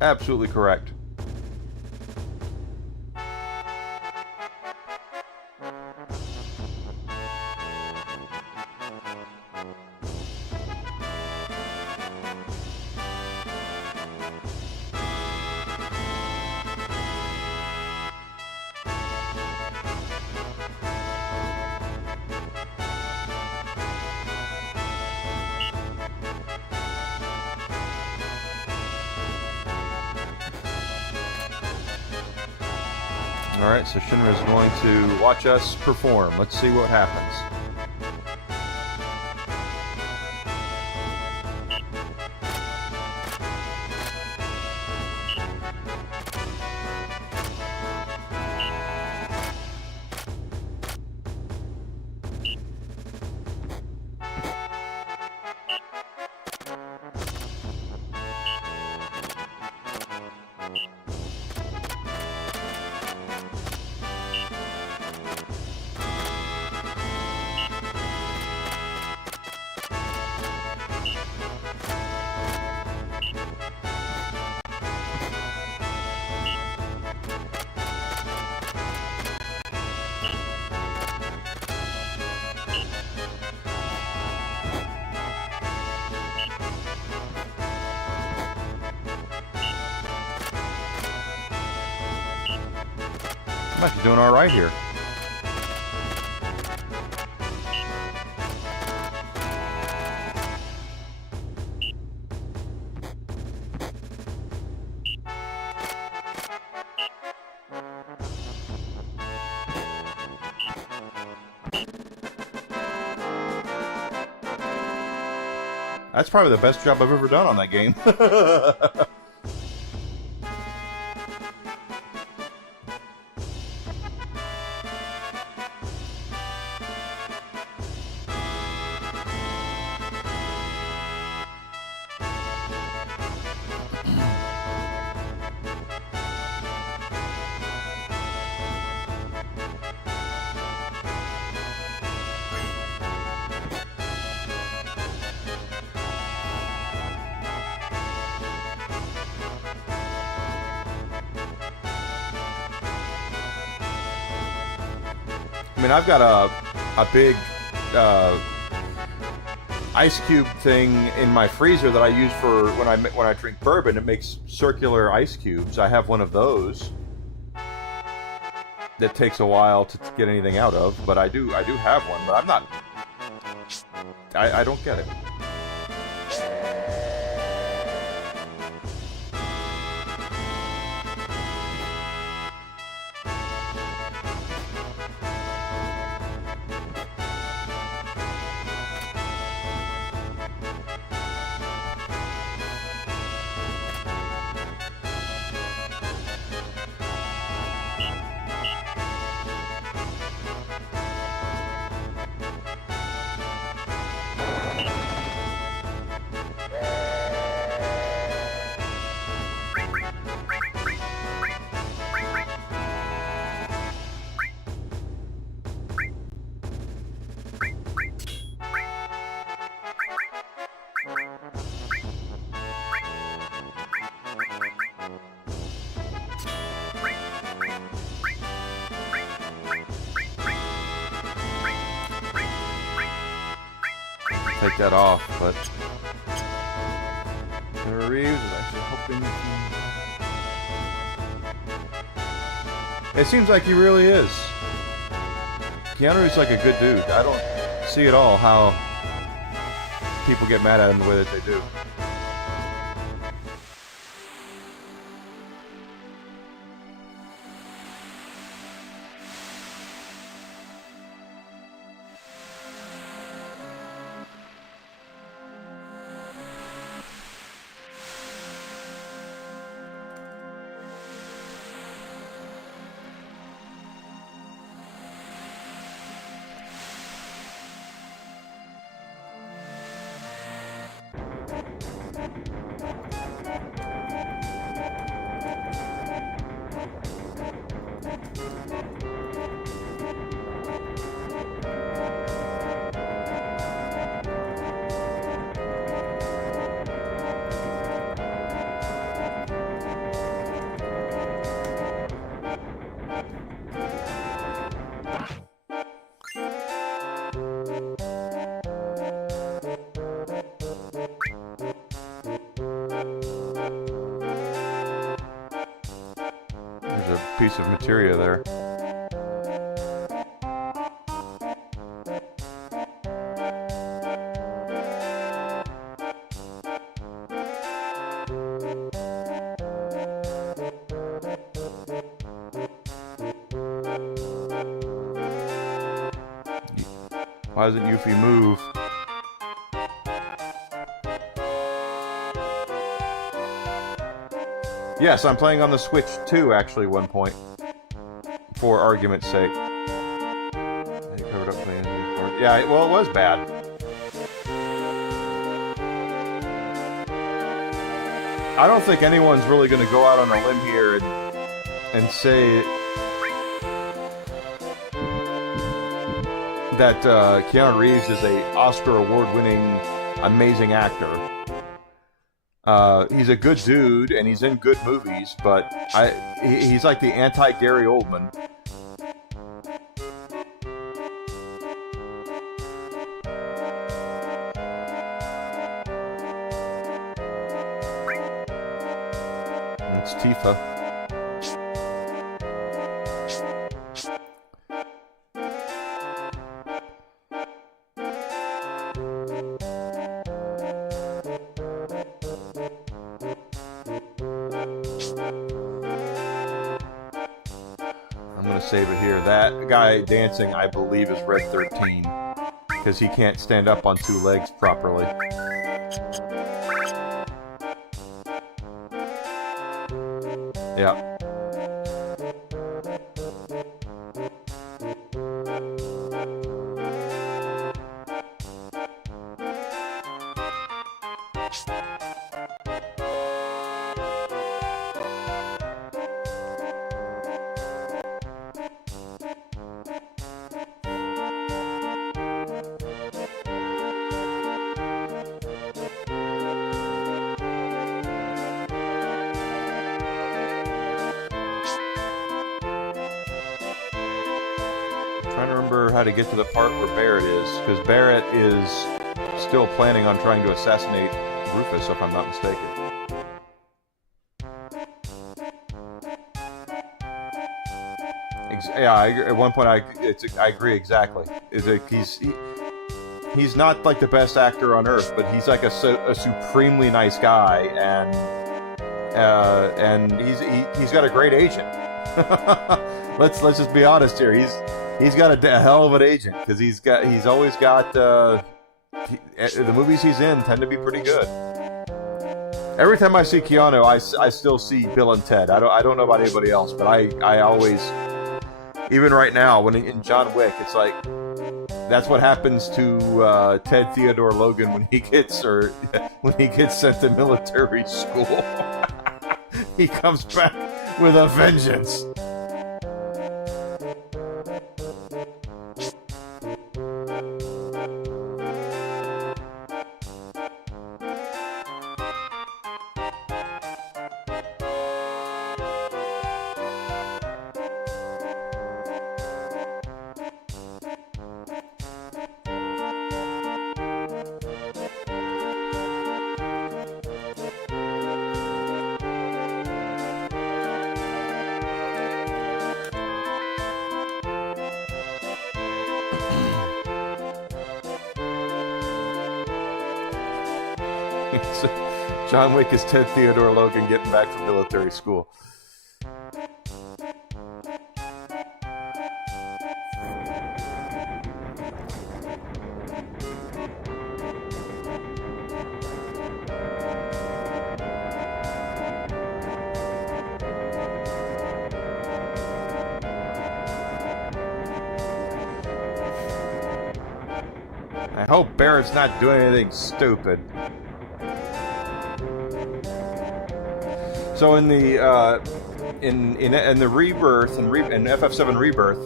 Absolutely correct. Alright, so Shinra is going to watch us perform. Let's see what happens. I'm actually doing alright here. That's probably the best job I've ever done on that game. I mean, I've got a big ice cube thing in my freezer that I use for when I drink bourbon. It makes circular ice cubes. I have one of those that takes a while to get anything out of, but I do have one. But I'm not. I don't get it. Take that off, but Reeves is actually hoping. It seems like he really is. Keanu's like a good dude. I don't see at all how people get mad at him the way that they do. Piece of materia there. Why doesn't Yuffie move? Yes, I'm playing on the Switch too, actually, at one point. For argument's sake. Covered up playing before. Yeah, well, it was bad. I don't think anyone's really going to go out on a limb here and say that Keanu Reeves is a Oscar award-winning, amazing actor. He's a good dude, and he's in good movies, but he's like the anti-Gary Oldman. It's Tifa. I'm gonna save it here. That guy dancing, I believe, is Red 13, because he can't stand up on two legs properly. Yeah. How to get to the part where Barrett is, because Barrett is still planning on trying to assassinate Rufus, if I'm not mistaken. Yeah, at one point I agree exactly. He's not like the best actor on earth, but he's like a supremely nice guy, and he's got a great agent. let's just be honest here. He's got a hell of an agent, because he's always got the movies he's in tend to be pretty good. Every time I see Keanu, I still see Bill and Ted. I don't know about anybody else, but I always, even right now when in John Wick, it's like that's what happens to Ted Theodore Logan when he gets sent to military school. He comes back with a vengeance. John Wick is Ted Theodore Logan getting back from military school. I hope Barrett's not doing anything stupid. So in the in the Rebirth and FF7 Rebirth,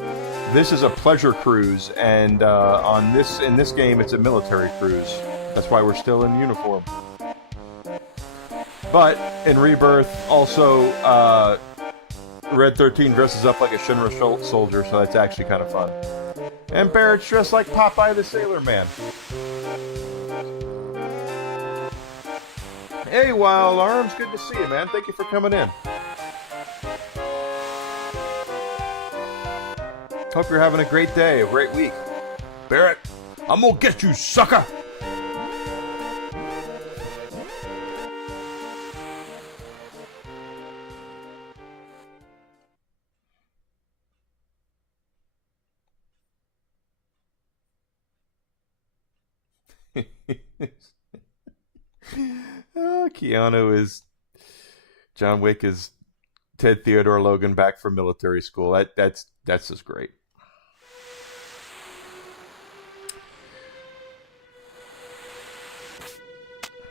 this is a pleasure cruise, and in this game it's a military cruise. That's why we're still in uniform. But in Rebirth, also Red 13 dresses up like a Shinra soldier, so that's actually kind of fun. And Barrett's dressed like Popeye the Sailor Man. Hey, Wild Arms, good to see you, man. Thank you for coming in. Hope you're having a great day, a great week. Barrett, I'm gonna get you, sucker! Keanu is John Wick is Ted Theodore Logan back from military school. That's just great.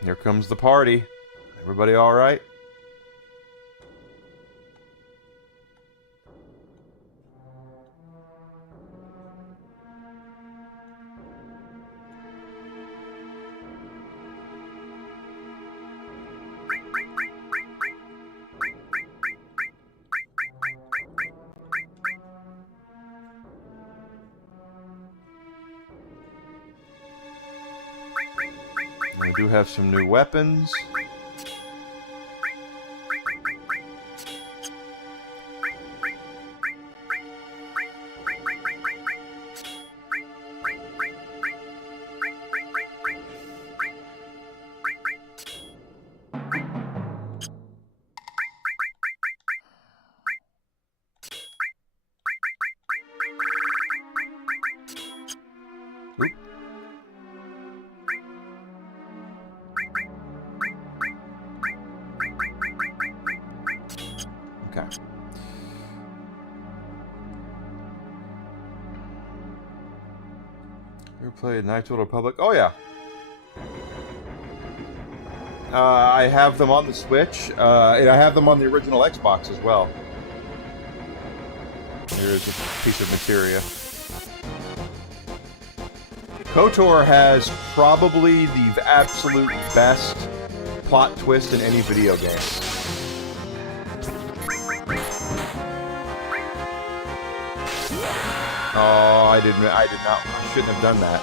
Here comes the party. Everybody all right? We do have some new weapons. Oop. Okay. You ever played Knights of the Republic? Oh yeah. I have them on the Switch, and I have them on the original Xbox as well. Here's a piece of materia. KOTOR has probably the absolute best plot twist in any video game. Oh, I did not. I shouldn't have done that.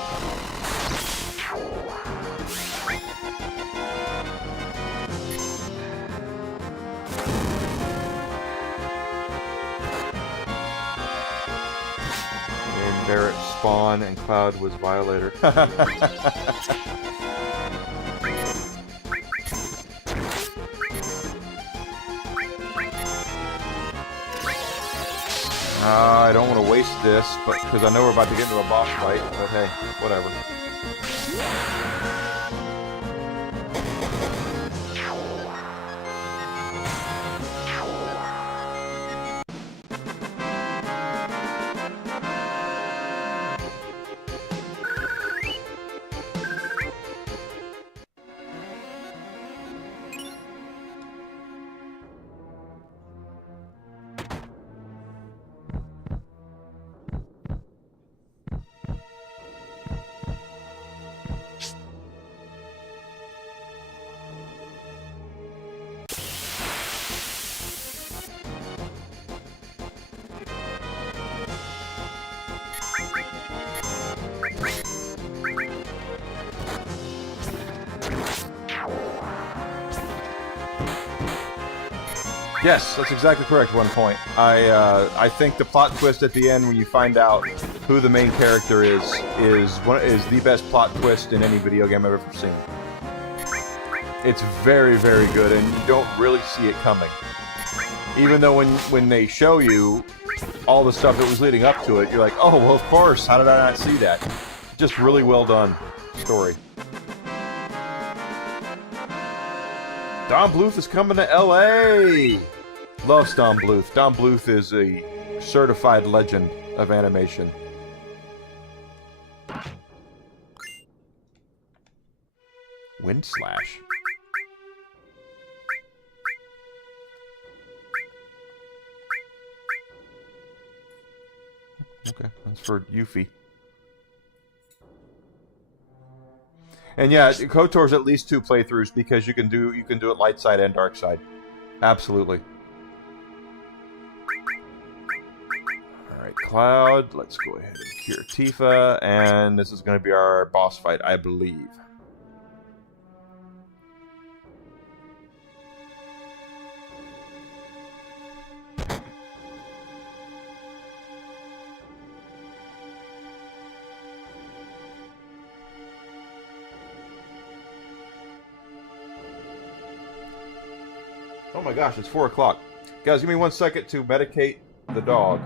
And Barrett Spawn and Cloud was Violator. I don't want to waste this, but because I know we're about to get into a boss fight. But hey, whatever. Yes, that's exactly correct. 1 point. I think the plot twist at the end when you find out who the main character is the best plot twist in any video game I've ever seen. It's very, very good, and you don't really see it coming. Even though when they show you all the stuff that was leading up to it, you're like, oh, well, of course. How did I not see that? Just really well done story. Don Bluth is coming to L.A. Loves Don Bluth. Don Bluth is a certified legend of animation. Wind Slash. Okay, that's for Yuffie. And yeah, KOTOR's at least 2 playthroughs because you can do it light side and dark side. Absolutely. Alright, Cloud, let's go ahead and cure Tifa, and this is going to be our boss fight, I believe. Oh my gosh, it's 4 o'clock. Guys, give me 1 second to medicate the dog.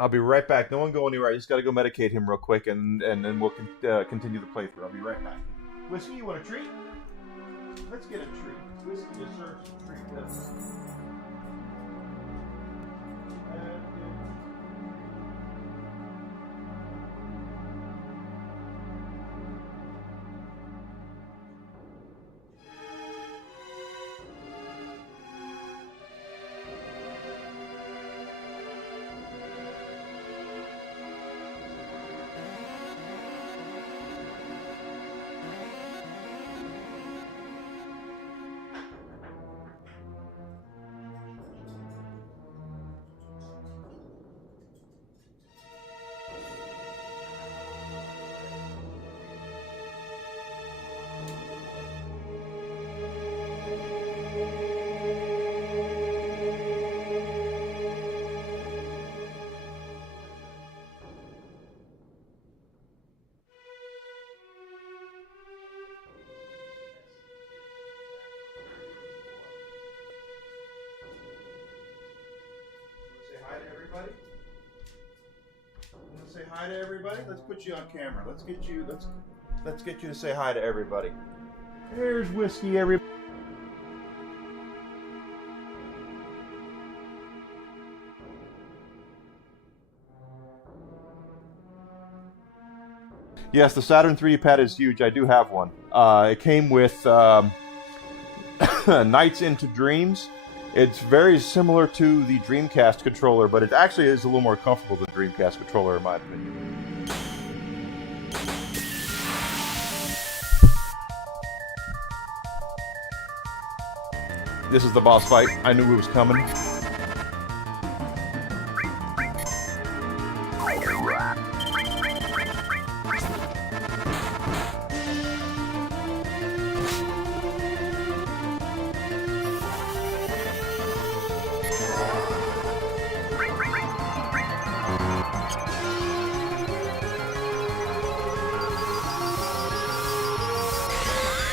I'll be right back. No one go anywhere. I just got to go medicate him real quick, and then we'll continue the playthrough. I'll be right back. Whiskey, you want a treat? Let's get a treat. Whiskey deserves a treat. Hi to everybody. Want to say hi to everybody? Let's put you on camera. Let's get you to say hi to everybody. There's Whiskey, everybody. Yes, the Saturn 3D pad is huge. I do have one. It came with Nights into Dreams. It's very similar to the Dreamcast controller, but it actually is a little more comfortable than the Dreamcast controller, in my opinion. This is the boss fight. I knew it was coming.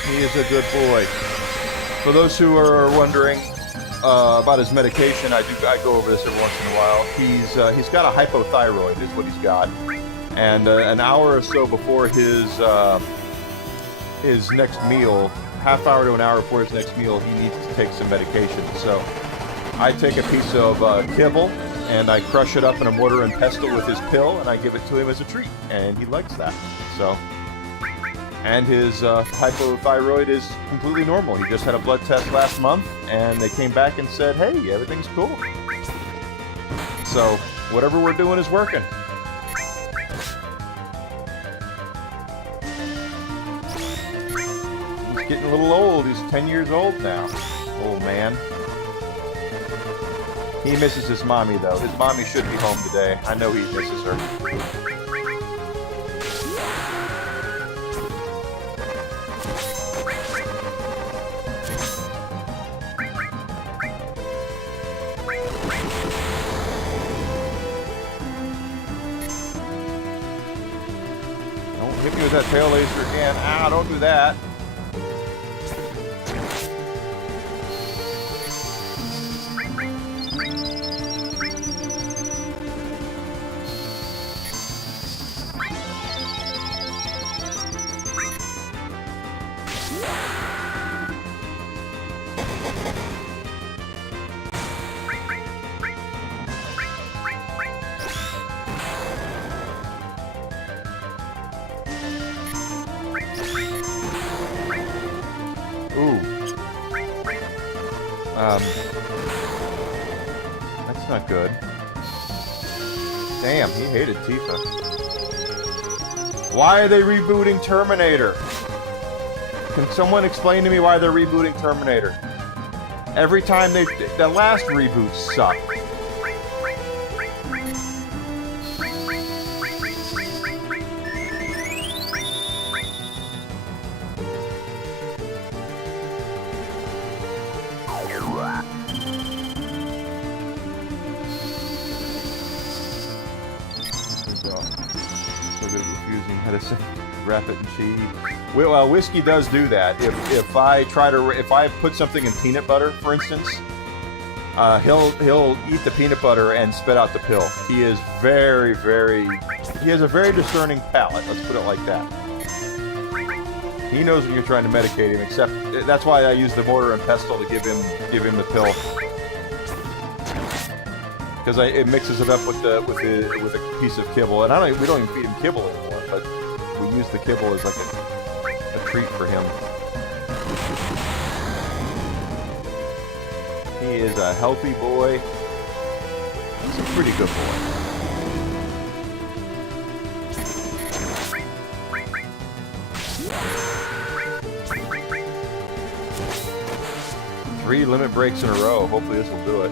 He is a good boy. For those who are wondering about his medication, I go over this every once in a while. He's got a hypothyroid, is what he's got, and an hour or so before his next meal, half hour to an hour before his next meal, he needs to take some medication. So I take a piece of kibble and I crush it up in a mortar and pestle with his pill, and I give it to him as a treat, and he likes that. So. And his hypothyroid is completely normal. He just had a blood test last month, and they came back and said, hey, everything's cool. So, whatever we're doing is working. He's getting a little old. He's 10 years old now. Old man. He misses his mommy, though. His mommy should be home today. I know he misses her. Hit me with that tail laser again. Ah, don't do that. Ooh. That's not good. Damn, he hated Tifa. Why are they rebooting Terminator? Can someone explain to me why they're rebooting Terminator? Every time the last reboot sucked. Wrap it in cheese. Well, whiskey does do that. If I put something in peanut butter, for instance, He'll eat the peanut butter and spit out the pill. He is very, he has a very discerning palate, let's put it like that. He knows when you're trying to medicate him, except that's why I use the mortar and pestle to give him the pill. Because it mixes it up with a piece of kibble, and we don't even feed him kibble anymore, but we use the kibble as like a treat for him. He is a healthy boy. He's a pretty good boy. 3 limit breaks in a row. Hopefully this will do it.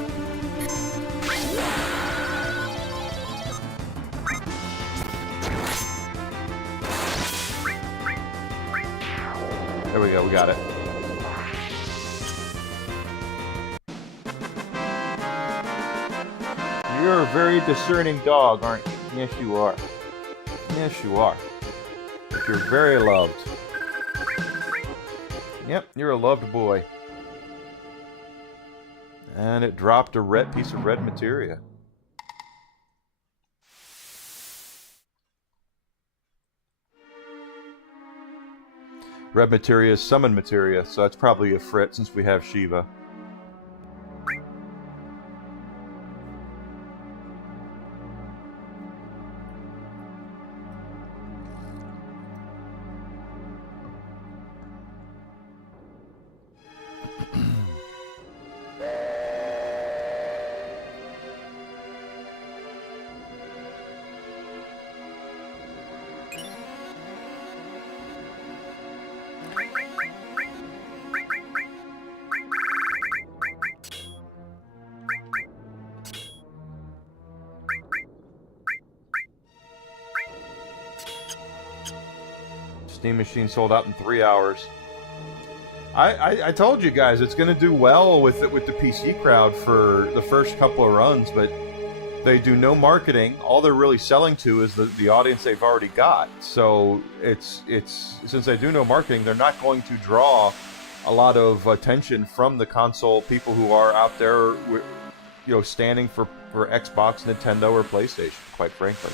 There we go, we got it. You're a very discerning dog, aren't you? Yes, you are. Yes, you are. But you're very loved. Yep, you're a loved boy. And it dropped a piece of red materia. Red materia is summon materia, so that's probably a Frit since we have Shiva. Steam Machine sold out in 3 hours. I told you guys it's going to do well with the PC crowd for the first couple of runs, but they do no marketing. All they're really selling to is the audience they've already got. So it's since they do no marketing, they're not going to draw a lot of attention from the console people who are out there, standing for Xbox, Nintendo, or PlayStation. Quite frankly.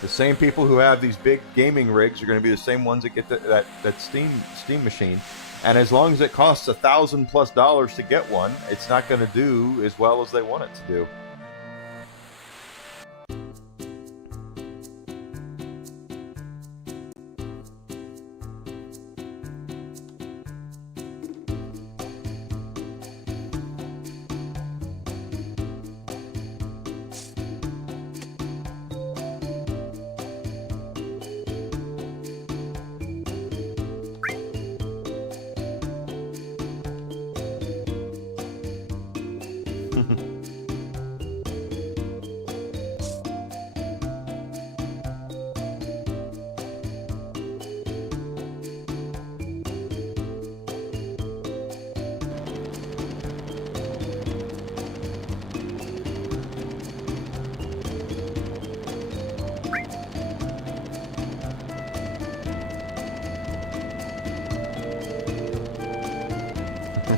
The same people who have these big gaming rigs are going to be the same ones that get that Steam machine. And as long as it costs $1,000+ to get one, it's not going to do as well as they want it to do.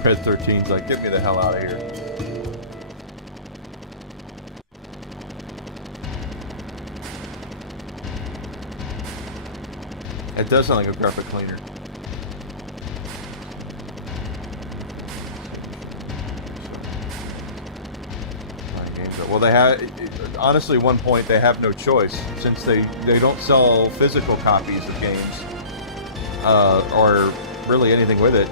Red 13's like, get me the hell out of here. It does sound like a graphic cleaner. Well, they have, honestly, at one point they have no choice since they don't sell physical copies of games or really anything with it.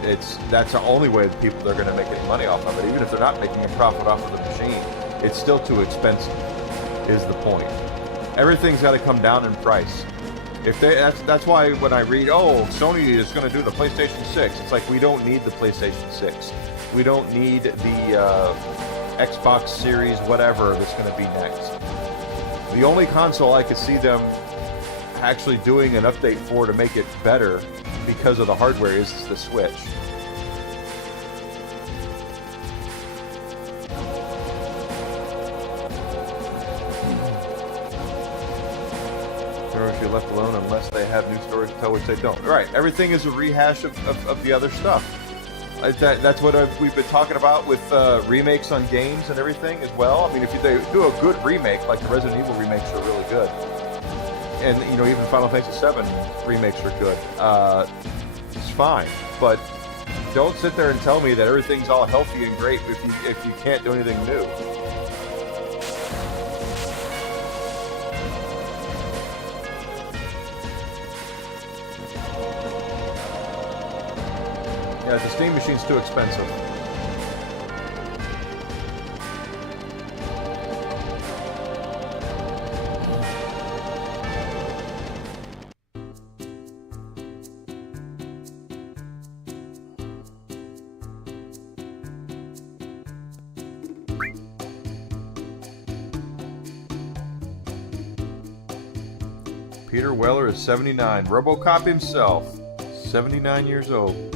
That's the only way that they're going to make any money off of it. Even if they're not making a profit off of the machine, it's still too expensive. Is the point? Everything's got to come down in price. That's why when I read, oh, Sony is going to do the PlayStation 6, it's like we don't need the PlayStation 6. We don't need the Xbox Series whatever that's going to be next. The only console I could see them actually doing an update for to make it better because of the hardware is the Switch. Or if you're left alone unless they have new stories to tell, which they don't. Right, everything is a rehash of the other stuff. That's what we've been talking about with remakes on games and everything as well. I mean, if they do a good remake, like the Resident Evil remakes are really good, and even Final Fantasy VII remakes are good. It's fine, but don't sit there and tell me that everything's all healthy and great if you can't do anything new. Yeah, the Steam machine's too expensive. Peter Weller is 79. RoboCop himself, 79 years old.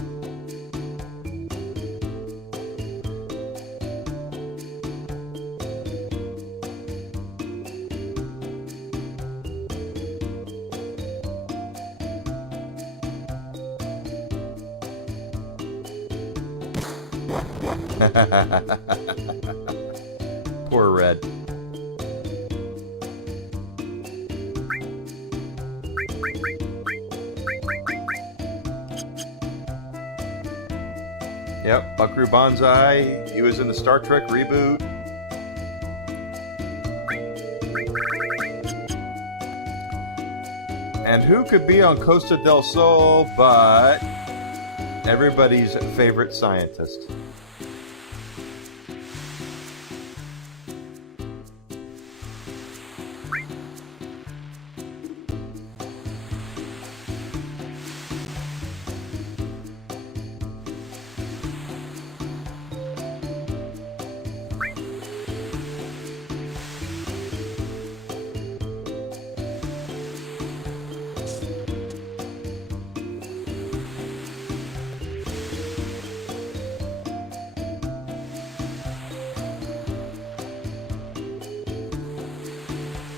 Poor Red. Yep, Buckaroo Banzai. He was in the Star Trek reboot. And who could be on Costa del Sol but everybody's favorite scientist?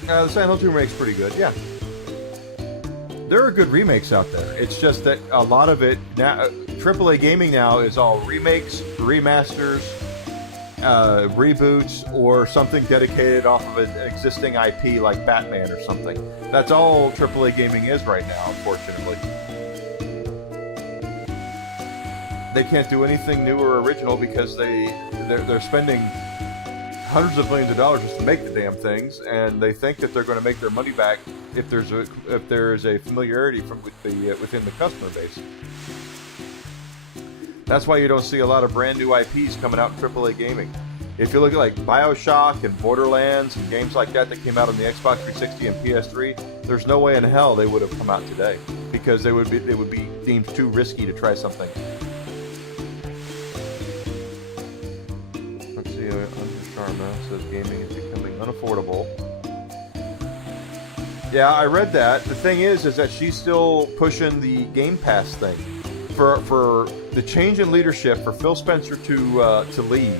The Silent Hill 2 remake's pretty good, yeah. There are good remakes out there. It's just that a lot of it now, AAA gaming now is all remakes, remasters, reboots, or something dedicated off of an existing IP like Batman or something. That's all AAA gaming is right now, unfortunately. They can't do anything new or original because they're spending hundreds of millions of dollars just to make the damn things, and they think that they're going to make their money back if there is a familiarity within the customer base. That's why you don't see a lot of brand new IPs coming out in AAA gaming. If you look at like BioShock and Borderlands and games like that came out on the Xbox 360 and PS3, there's no way in hell they would have come out today because they would be deemed too risky to try something. Says gaming is becoming unaffordable. Yeah, I read that. The thing is that she's still pushing the Game Pass thing for the change in leadership for Phil Spencer to lead,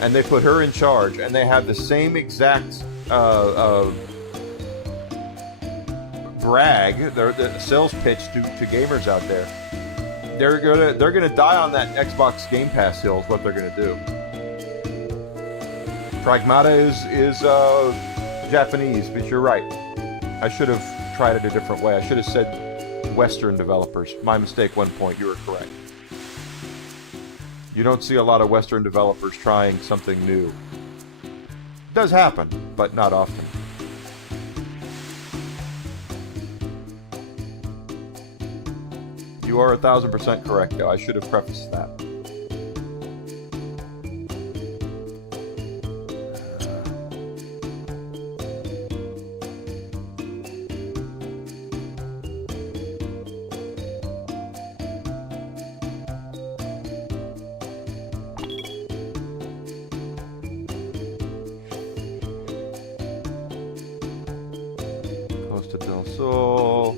and they put her in charge, and they have the same exact brag, the sales pitch to gamers out there. They're gonna die on that Xbox Game Pass hill is what they're gonna do. Pragmata is Japanese, but you're right. I should have tried it a different way. I should have said Western developers. My mistake, 1 point. You were correct. You don't see a lot of Western developers trying something new. It does happen, but not often. You are 1,000% correct, though. I should have prefaced that. Del Sol.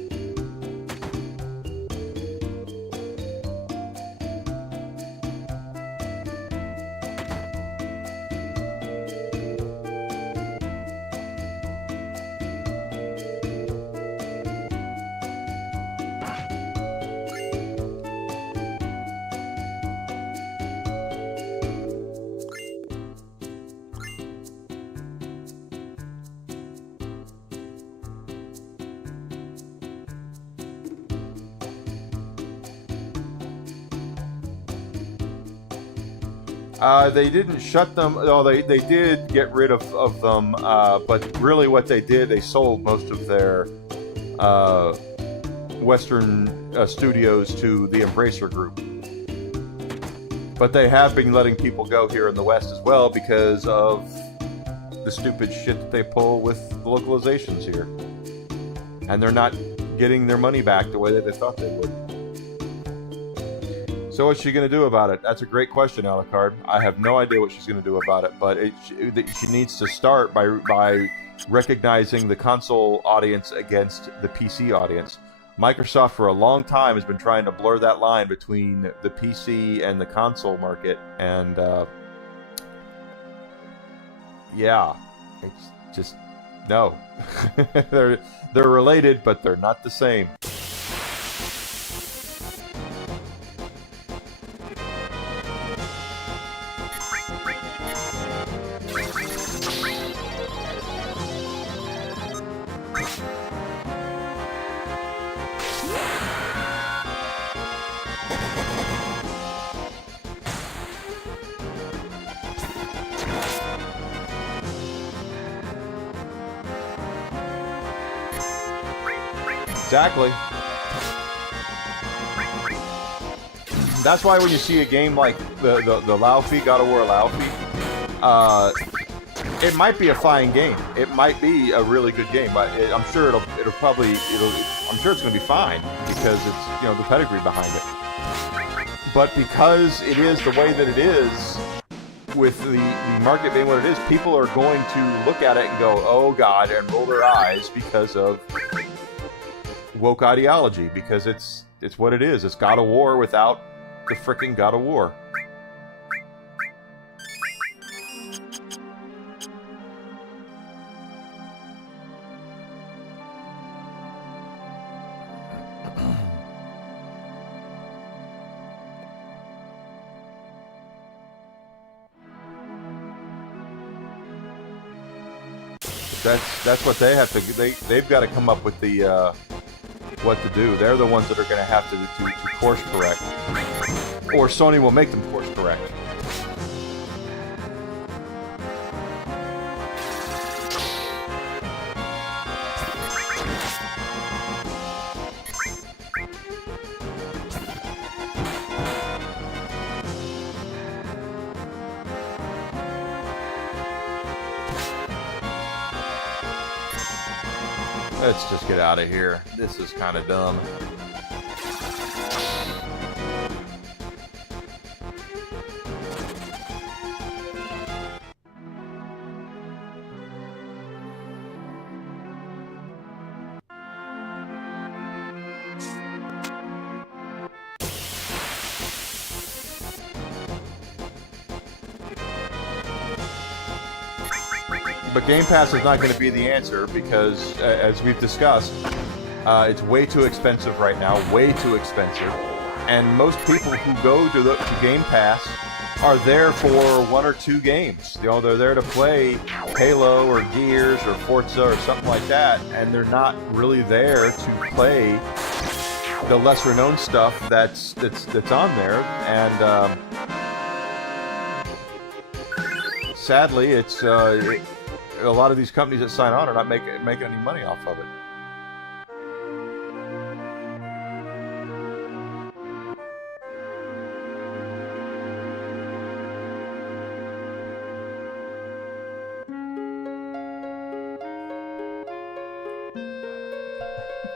They didn't shut them. Oh, they did get rid of them. But really, what they did, they sold most of their Western studios to the Embracer Group. But they have been letting people go here in the West as well because of the stupid shit that they pull with the localizations here. And they're not getting their money back the way that they thought they would. So what's she going to do about it? That's a great question, Alucard. I have no idea what she's going to do about it, but she needs to start by recognizing the console audience against the PC audience. Microsoft for a long time has been trying to blur that line between the PC and the console market, and yeah, it's just no. They're related, but they're not the same. Exactly. That's why when you see a game like the Laufey, God of War Laufey, it might be a fine game. It might be a really good game, but I'm sure I'm sure it's going to be fine because it's, you know, the pedigree behind it. But because it is the way that it is, with the market being what it is, people are going to look at it and go, "Oh God," and roll their eyes because of woke ideology, because it's what it is. It's God of War without the frickin' God of War. That's what they have to. They've got to come up with the what to do. They're the ones that are going to have to course correct, or Sony will make them course correct. Let's just get out of here. This is kind of dumb. But Game Pass is not going to be the answer because, as we've discussed, it's way too expensive right now, way too expensive. And most people who go to Game Pass are there for one or two games. You know, they're there to play Halo or Gears or Forza or something like that, and they're not really there to play the lesser-known stuff that's on there. And sadly, it's a lot of these companies that sign on are not making any money off of it.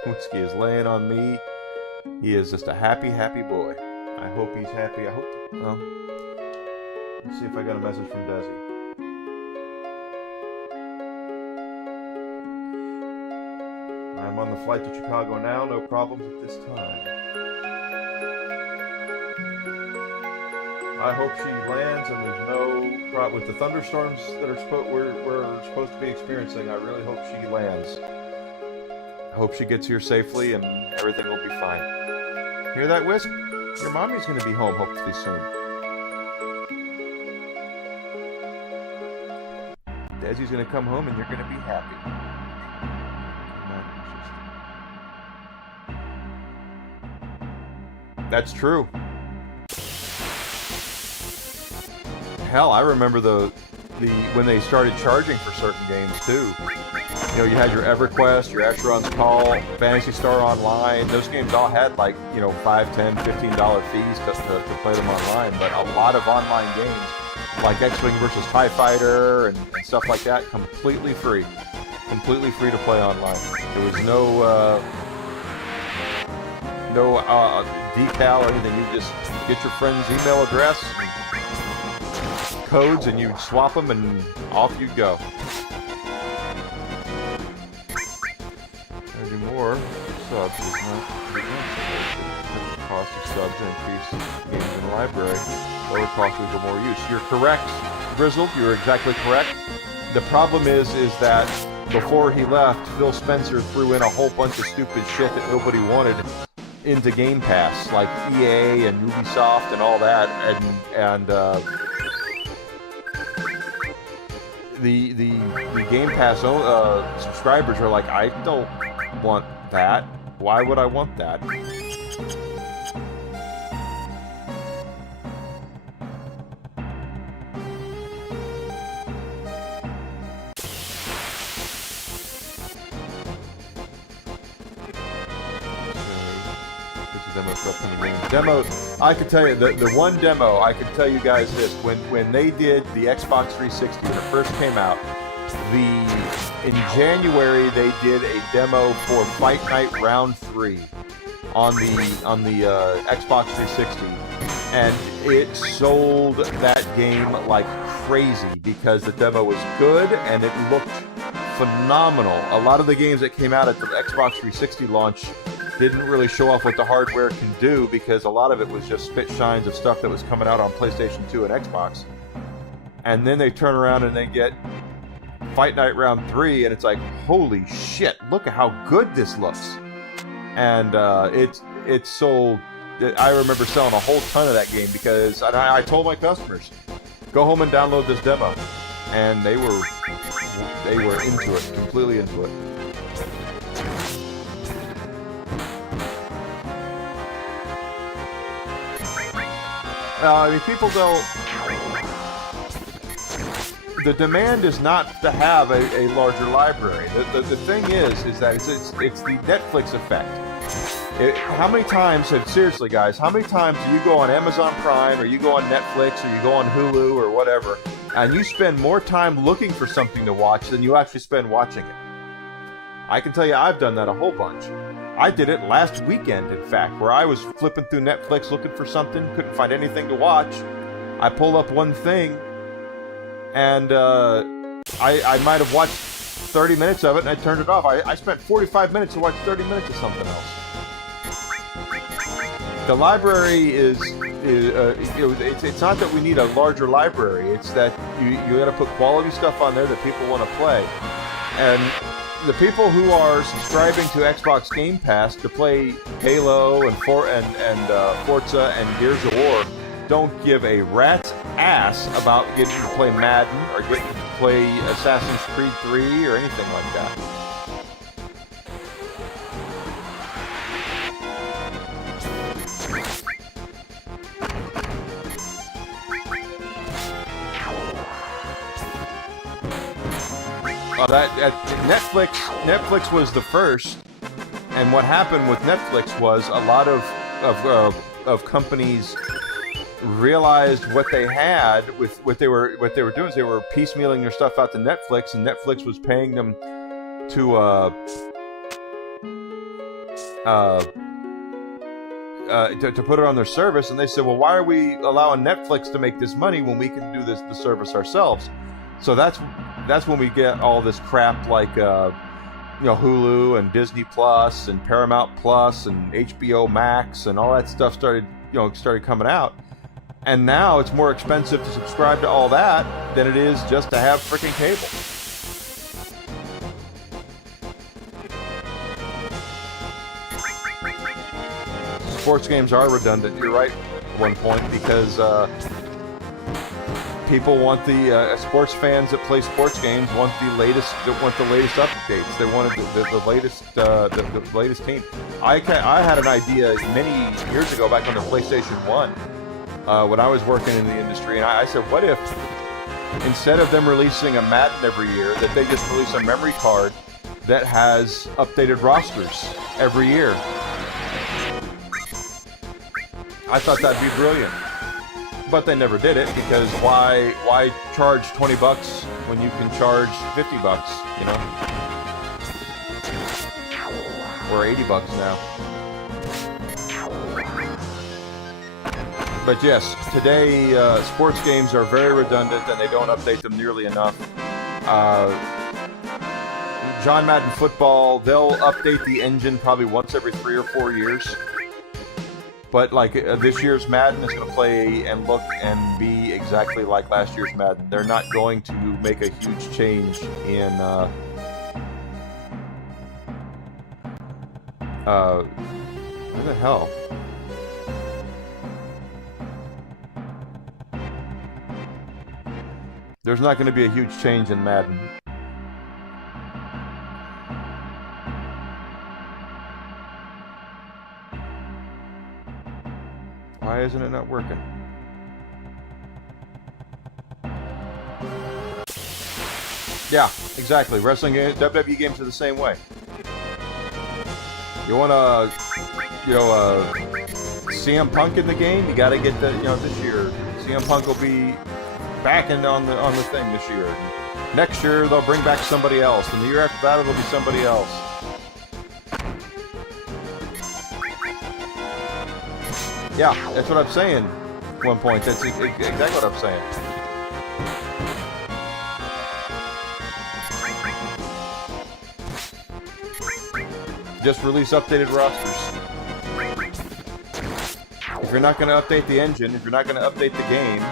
Whiskey is laying on me. He is just a happy, happy boy. I hope he's happy. I hope. Well, let's see if I got a message from Desi. I'm on the flight to Chicago now, no problems at this time. I hope she lands and there's no problem with the thunderstorms that we're supposed to be experiencing. I really hope she lands. I hope she gets here safely and everything will be fine. Hear that, Whisk? Your mommy's going to be home hopefully soon. Desi's going to come home and you're going to be happy. That's true. hell, I remember the when they started charging for certain games too. You know, you had your EverQuest, your Asheron's Call, Phantasy Star Online. Those games all had like, you know, $5, $10, $15 fees to play them online. But a lot of online games, like X-Wing versus TIE Fighter and stuff like that, completely free to play online. There was no decal or anything. You just get your friend's email address, codes, and you swap them, and off you go. Do more subs is not the cost of subs and increase games in the library. Lower cost leads to more use. You're correct, Grizzled. You're exactly correct. The problem is that before he left, Phil Spencer threw in a whole bunch of stupid shit that nobody wanted into Game Pass, like EA and Ubisoft and all that, and the Game Pass subscribers are like, I don't want that. Why would I want that? Demo, I can tell you, the one demo, I can tell you guys this, when they did the Xbox 360, when it first came out, in January they did a demo for Fight Night Round 3 on the Xbox 360, and it sold that game like crazy because the demo was good and it looked phenomenal. A lot of the games that came out at the Xbox 360 launch didn't really show off what the hardware can do because a lot of it was just spit shines of stuff that was coming out on PlayStation 2 and Xbox. And then they turn around and they get Fight Night Round 3, and it's like, holy shit, look at how good this looks. And it sold. I remember selling a whole ton of that game because I told my customers, go home and download this demo. And they were into it, completely into it. I mean, people don't. The demand is not to have a larger library. The thing is that it's the Netflix effect. How many times, seriously guys, how many times do you go on Amazon Prime or you go on Netflix or you go on Hulu or whatever, and you spend more time looking for something to watch than you actually spend watching it? I can tell you I've done that a whole bunch. I did it last weekend, in fact, where I was flipping through Netflix looking for something, couldn't find anything to watch. I pulled up one thing, and I might have watched 30 minutes of it, and I turned it off. I spent 45 minutes to watch 30 minutes of something else. The library it's not that we need a larger library, it's that you got to put quality stuff on there that people want to play. And the people who are subscribing to Xbox Game Pass to play Halo and Forza and Gears of War don't give a rat's ass about getting to play Madden or getting to play Assassin's Creed 3 or anything like that. Netflix was the first, and what happened with Netflix was a lot of companies realized what they had with what they were doing is they were piecemealing their stuff out to Netflix, and Netflix was paying them to put it on their service, and they said, well, why are we allowing Netflix to make this money when we can do the service ourselves? So that's when we get all this crap like Hulu and Disney Plus and Paramount Plus and HBO Max and all that stuff started coming out. And now it's more expensive to subscribe to all that than it is just to have freaking cable. Sports games are redundant, you're right at one point, because people want sports fans that play sports games want the latest updates. They wanted the latest team. I had an idea many years ago back on the PlayStation 1 when I was working in the industry, and I said, what if instead of them releasing a Madden every year, that they just release a memory card that has updated rosters every year? I thought that'd be brilliant. But they never did it, because why charge $20 when you can charge $50, you know? Or $80 now. But yes, today sports games are very redundant and they don't update them nearly enough. John Madden Football, they'll update the engine probably once every 3 or 4 years. But like this year's Madden is going to play and look and be exactly like last year's Madden. They're not going to make a huge change in what the hell? There's not going to be a huge change in Madden. Why isn't it not working? Yeah, exactly. Wrestling games, WWE games are the same way. You want CM Punk in the game? You got to get the, this year. CM Punk will be back on the thing this year. Next year they'll bring back somebody else, and the year after that it'll be somebody else. Yeah, that's what I'm saying. At one point, that's exactly what I'm saying. Just release updated rosters. If you're not going to update the engine, if you're not going to update the game,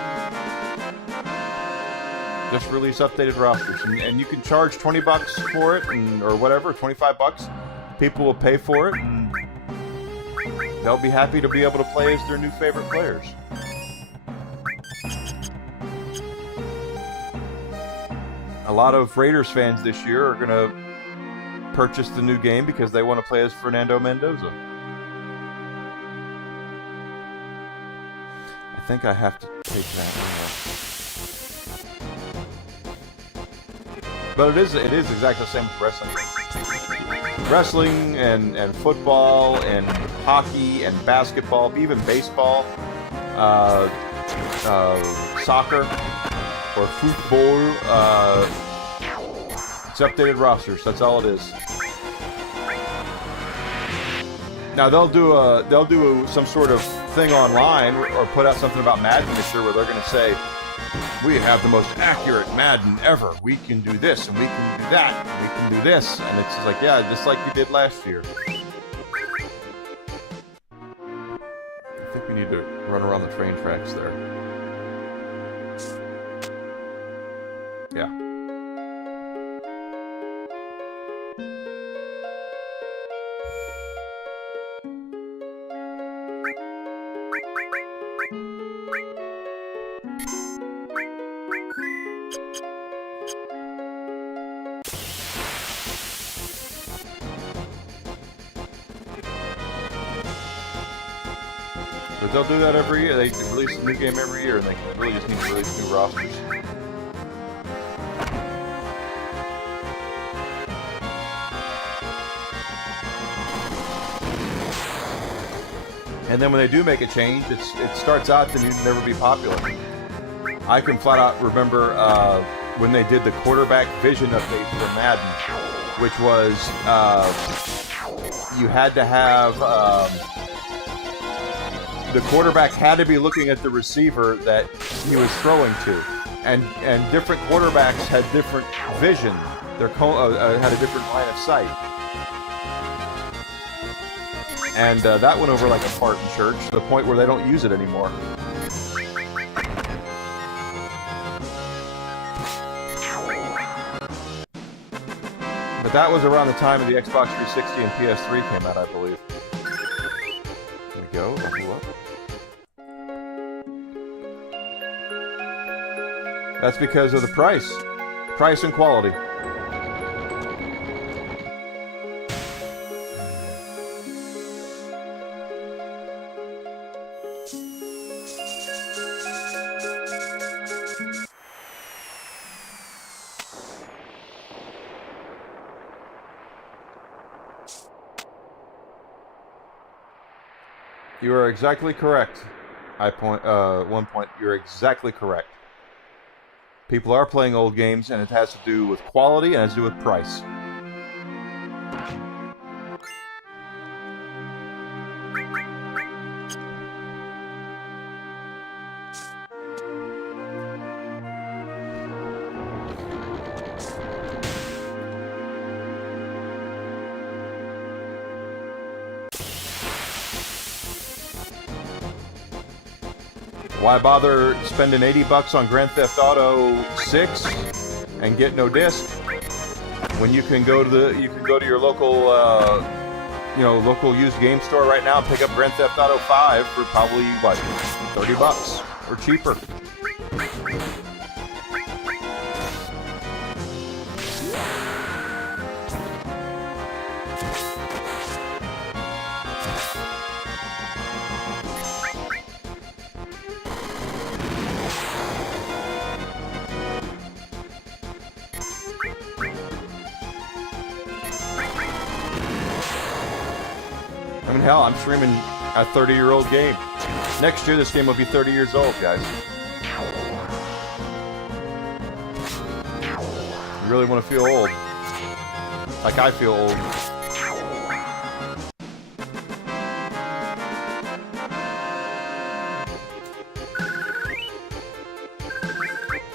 just release updated rosters, and you can charge $20 for it, or whatever, $25. People will pay for it, and they'll be happy to be able to play as their new favorite players. A lot of Raiders fans this year are going to purchase the new game because they want to play as Fernando Mendoza. I think I have to take that. But it is exactly the same with wrestling. Wrestling and football and hockey and basketball, even baseball, soccer or football. It's updated rosters. That's all it is. Now they'll do some sort of thing online or put out something about Madden this year where they're going to say, we have the most accurate Madden ever. We can do this and we can do that. And we can do this, and it's like, yeah, just like we did last year. I think we need to run around the train tracks there. Yeah. But they'll do that every year. They release a new game every year, and they really just need to release new rosters. And then when they do make a change, it starts out to never be popular. I can flat out remember when they did the quarterback vision update for Madden, which was you had to have the quarterback had to be looking at the receiver that he was throwing to, and different quarterbacks had different vision. Their had a different line of sight. And that went over like a fart in church, to the point where they don't use it anymore. But that was around the time of the Xbox 360 and PS3 came out, I believe. There we go, level up. That's because of the price. Price and quality. You are exactly correct. One point. You're exactly correct. People are playing old games, and it has to do with quality and it has to do with price. Why bother spending $80 on Grand Theft Auto 6 and get no disc when you can go to your local local used game store right now and pick up Grand Theft Auto 5 for probably what, $30 or cheaper. I mean, hell, I'm streaming a 30-year-old game. Next year, this game will be 30 years old, guys. You really want to feel old. Like I feel old.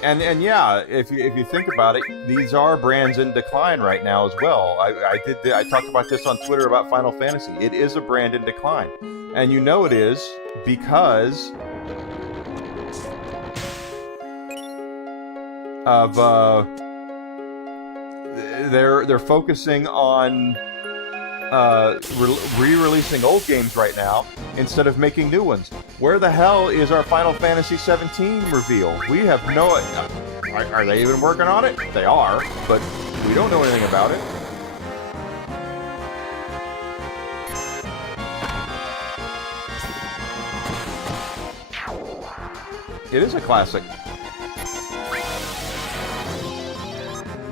And yeah, if you think about it, these are brands in decline right now as well. I talked about this on Twitter about Final Fantasy. It is a brand in decline, and you know it is because of they're focusing on re-releasing old games right now instead of making new ones. Where the hell is our Final Fantasy 17 reveal? We have no... Are they even working on it? They are, but we don't know anything about it. It is a classic.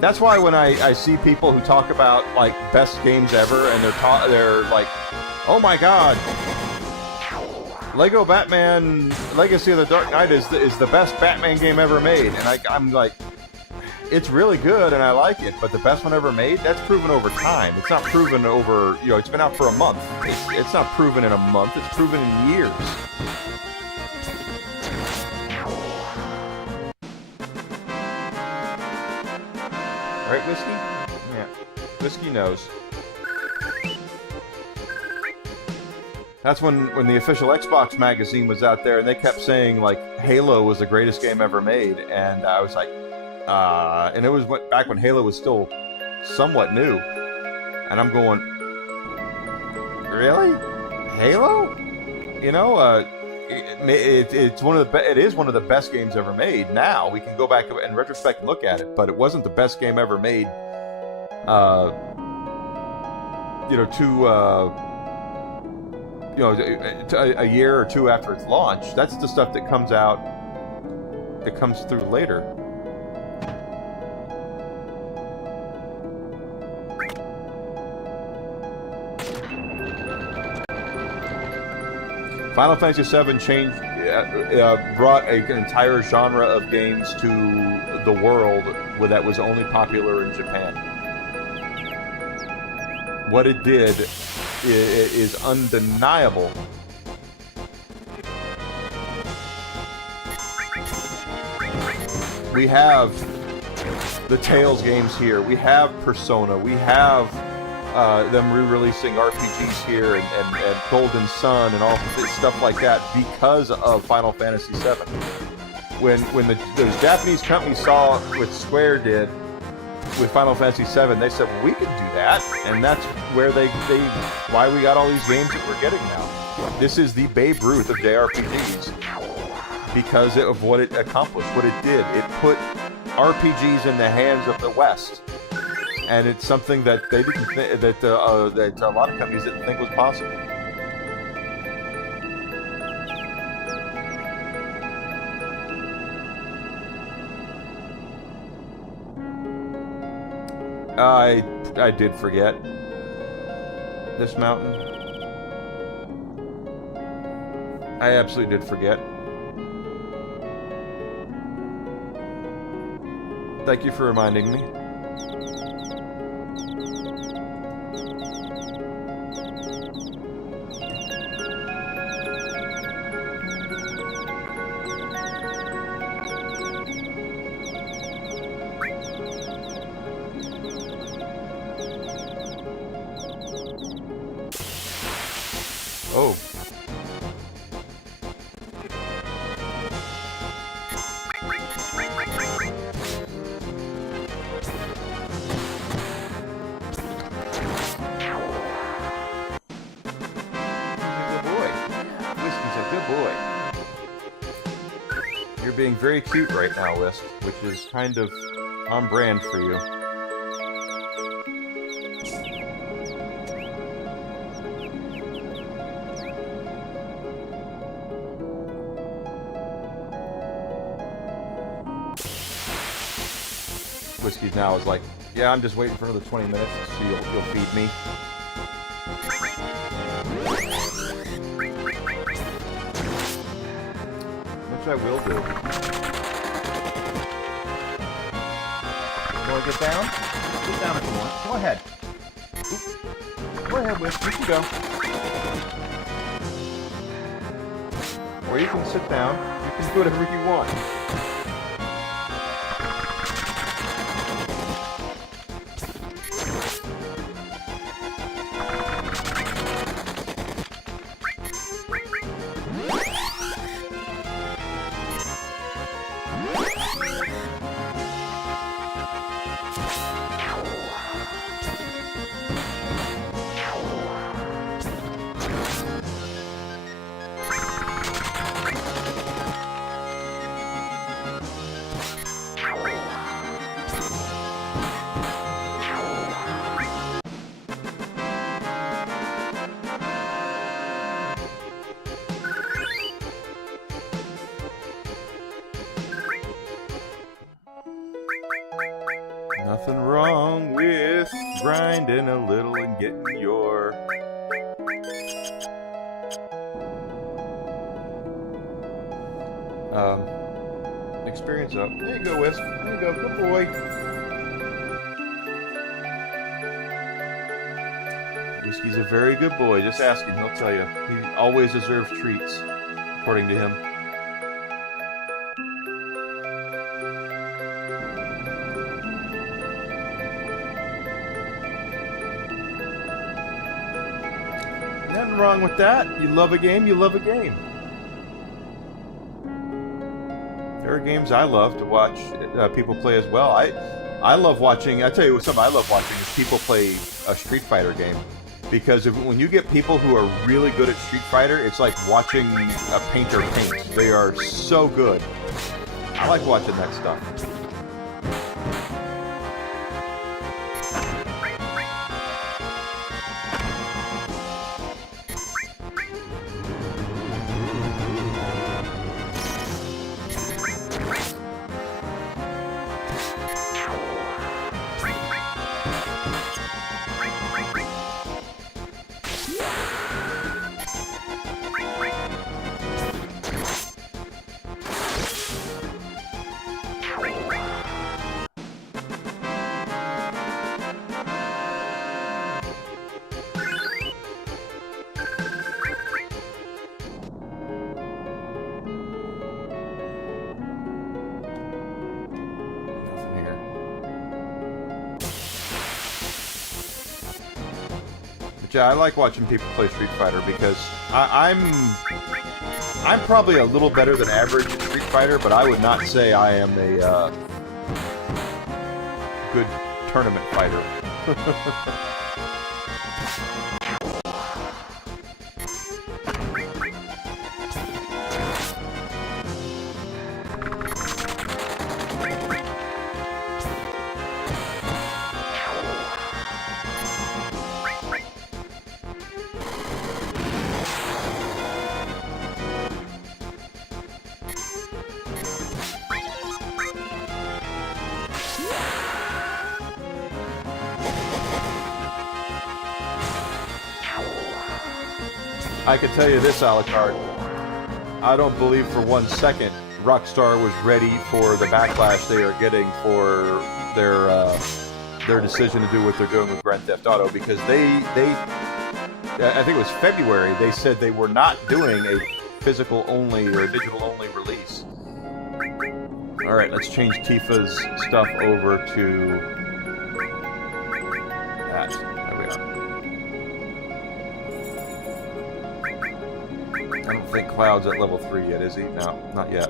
That's why when I see people who talk about, like, best games ever, and they're like, oh my god, Lego Batman Legacy of the Dark Knight is the best Batman game ever made. And I'm like, it's really good and I like it, but the best one ever made? That's proven over time. It's not proven over, it's been out for a month. It's not proven in a month, it's proven in years. Right, Whiskey? Yeah. Whiskey knows. That's when the official Xbox magazine was out there and they kept saying, like, Halo was the greatest game ever made. And I was like, and it was back when Halo was still somewhat new. And I'm going, really? Halo? You know, it is one of the best games ever made. Now we can go back in retrospect and look at it, but it wasn't the best game ever made. A year or two after its launch. That's the stuff that comes out, that comes through later. Final Fantasy VII brought an entire genre of games to the world that was only popular in Japan. What it did is undeniable. We have the Tales games here. We have Persona. We have them re-releasing RPGs here and Golden Sun and all this stuff like that because of Final Fantasy VII. When those Japanese companies saw what Square did with Final Fantasy VII, they said, well, we could do that, and that's where why we got all these games that we're getting now. This is the Babe Ruth of JRPGs because of what it accomplished, what it did. It put RPGs in the hands of the West, and it's something that they didn't that a lot of companies didn't think was possible. I did forget this mountain. I absolutely did forget. Thank you for reminding me. Oh. You're being very cute right now, Wisp, which is kind of on brand for you. Whiskey now is like, yeah, I'm just waiting for another 20 minutes so you'll feed me. Which I will do. Want to get down? Get down if you want. Go ahead. Go ahead, Whisk. You can go. Or you can sit down. You can do whatever you want. Nothing wrong with grinding a little and getting your experience up. There you go, Wisp. There you go. Good boy. Whiskey's a very good boy. Just ask him. He'll tell you. He always deserves treats, according to him. Nothing wrong with that. You love a game, you love a game. There are games I love to watch people play as well. I love watching, I tell you something I love watching is people play a Street Fighter game. Because when you get people who are really good at Street Fighter, it's like watching a painter paint. They are so good. I like watching that stuff. Yeah, I like watching people play Street Fighter because I'm probably a little better than average at Street Fighter, but I would not say I am a good tournament fighter. I can tell you this, Alucard. I don't believe for 1 second Rockstar was ready for the backlash they are getting for their decision to do what they're doing with Grand Theft Auto, because they I think it was February, they said they were not doing a physical only or digital only release. Alright, let's change Tifa's stuff over to that. There we are. I don't think Cloud's at level 3 yet, is he? No, not yet.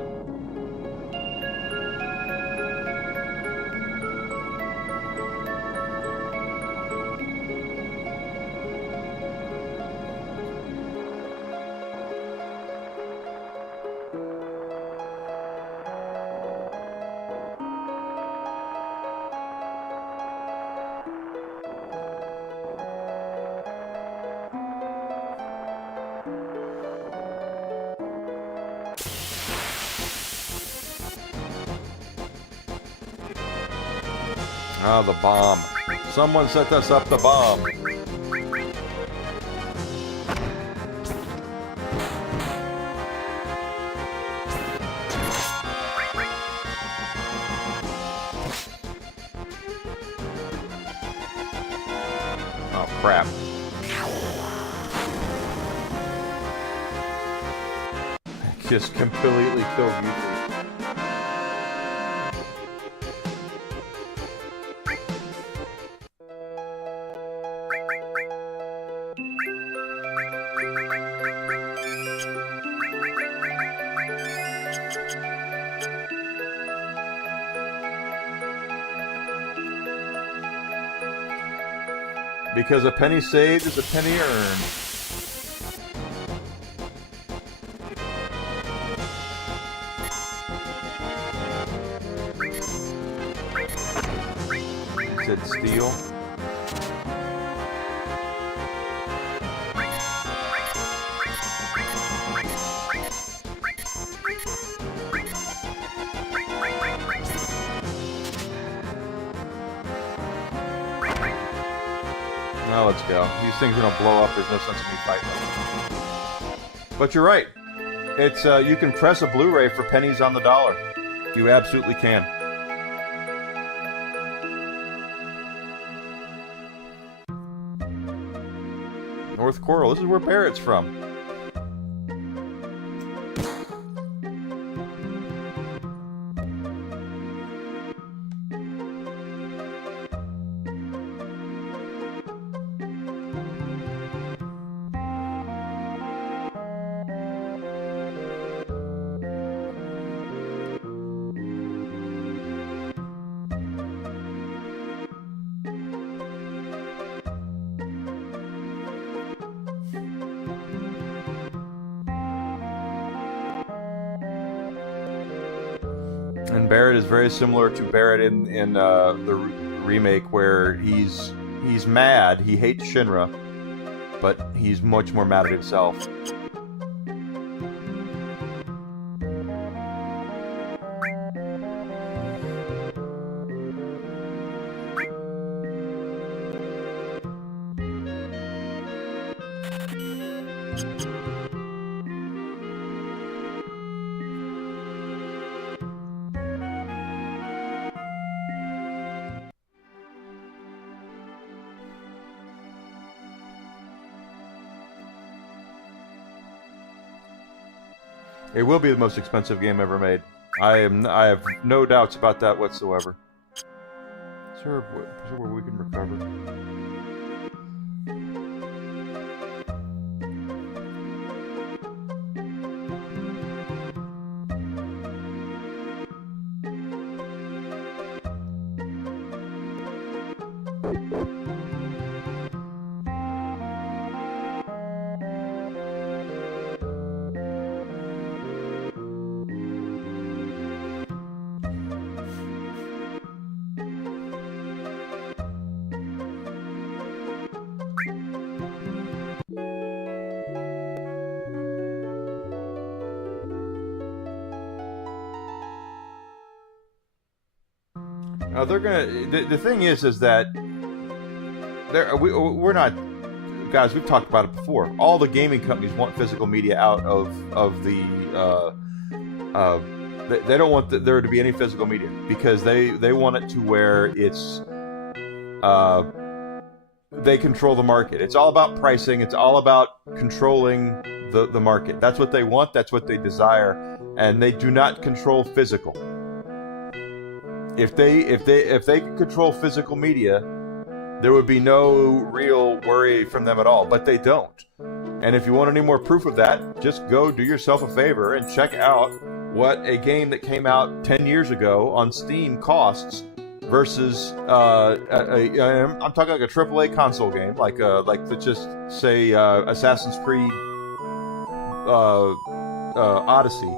Ah, the bomb. Someone set us up the bomb. Oh, crap. Just completely killed you. Because a penny saved is a penny earned. He said steal. Now let's go. These things are gonna blow up. There's no sense in me fighting them. But you're right. It's you can press a Blu-ray for pennies on the dollar. You absolutely can. North Coral. This is where Barrett's from. And Barrett is very similar to Barrett in the remake, where he's mad. He hates Shinra, but he's much more mad at himself. It will be the most expensive game ever made. I have no doubts about that whatsoever. Is there where we can recover? They're gonna. The thing is that we're not guys, we've talked about it before. All the gaming companies want physical media out of the. They don't want there to be any physical media because they want it to where it's. They control the market. It's all about pricing. It's all about controlling the market. That's what they want. That's what they desire, and they do not control physical. If they could control physical media, there would be no real worry from them at all. But they don't. And if you want any more proof of that, just go do yourself a favor and check out what a game that came out 10 years ago on Steam costs versus I'm talking like a AAA console game, like let's just say Assassin's Creed Odyssey.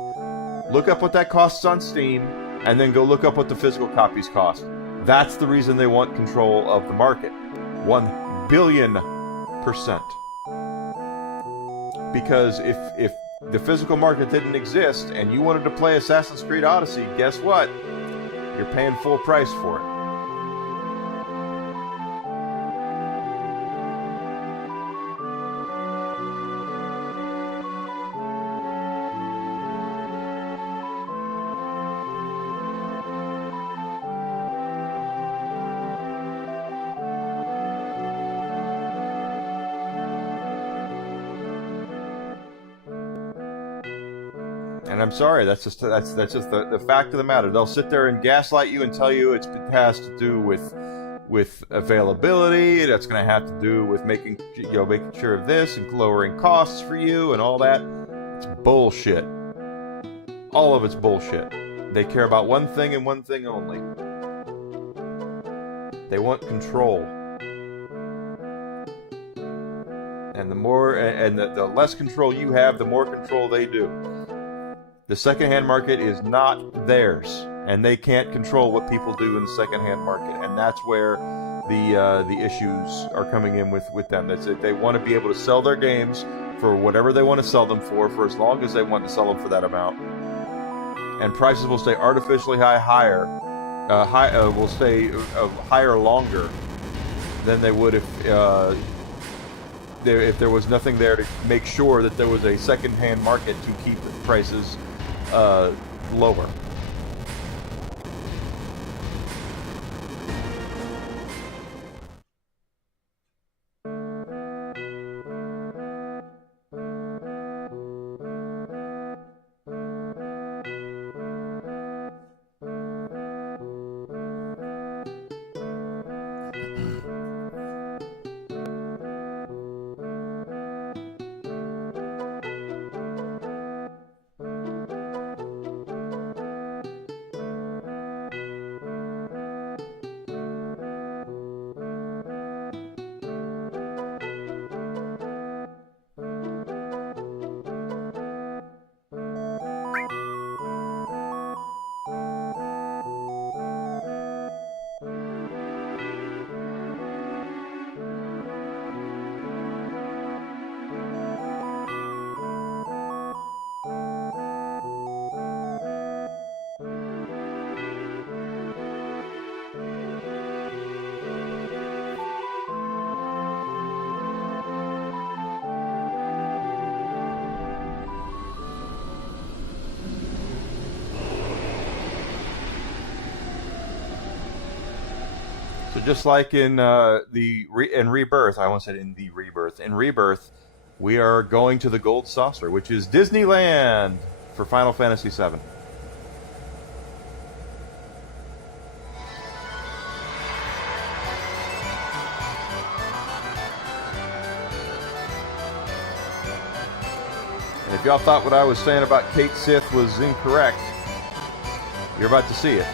Look up what that costs on Steam, and then go look up what the physical copies cost. That's the reason they want control of the market, 1,000,000,000%. Because if the physical market didn't exist and you wanted to play Assassin's Creed Odyssey, guess what? You're paying full price for it. And I'm sorry, that's just the fact of the matter. They'll sit there and gaslight you and tell you it has to do with availability. That's going to have to do with making sure of this and lowering costs for you and all that. It's bullshit. All of it's bullshit. They care about one thing and one thing only. They want control. And the less control you have, the more control they do. The secondhand market is not theirs, and they can't control what people do in the secondhand market, and that's where the issues are coming in with them. That's it. They want to be able to sell their games for whatever they want to sell them for as long as they want to sell them for that amount, and prices will stay artificially higher longer than they would if there was nothing there to make sure that there was a secondhand market to keep the prices lower. So just like in Rebirth, I almost said in Rebirth, we are going to the Gold Saucer, which is Disneyland for Final Fantasy VII. And if y'all thought what I was saying about Kate Sith was incorrect, you're about to see it.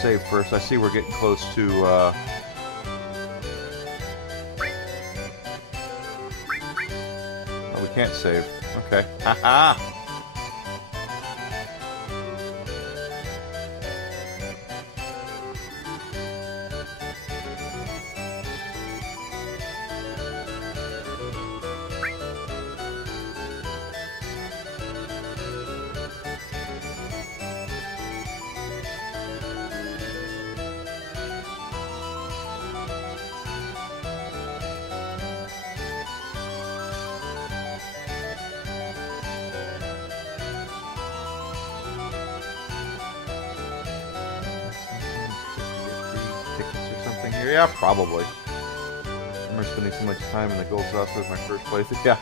save first. I see we're getting close to... Oh, we can't save. Okay. Haha! Yeah, probably. I remember spending so much time in the Gold Saucer was my first playthrough. Yeah.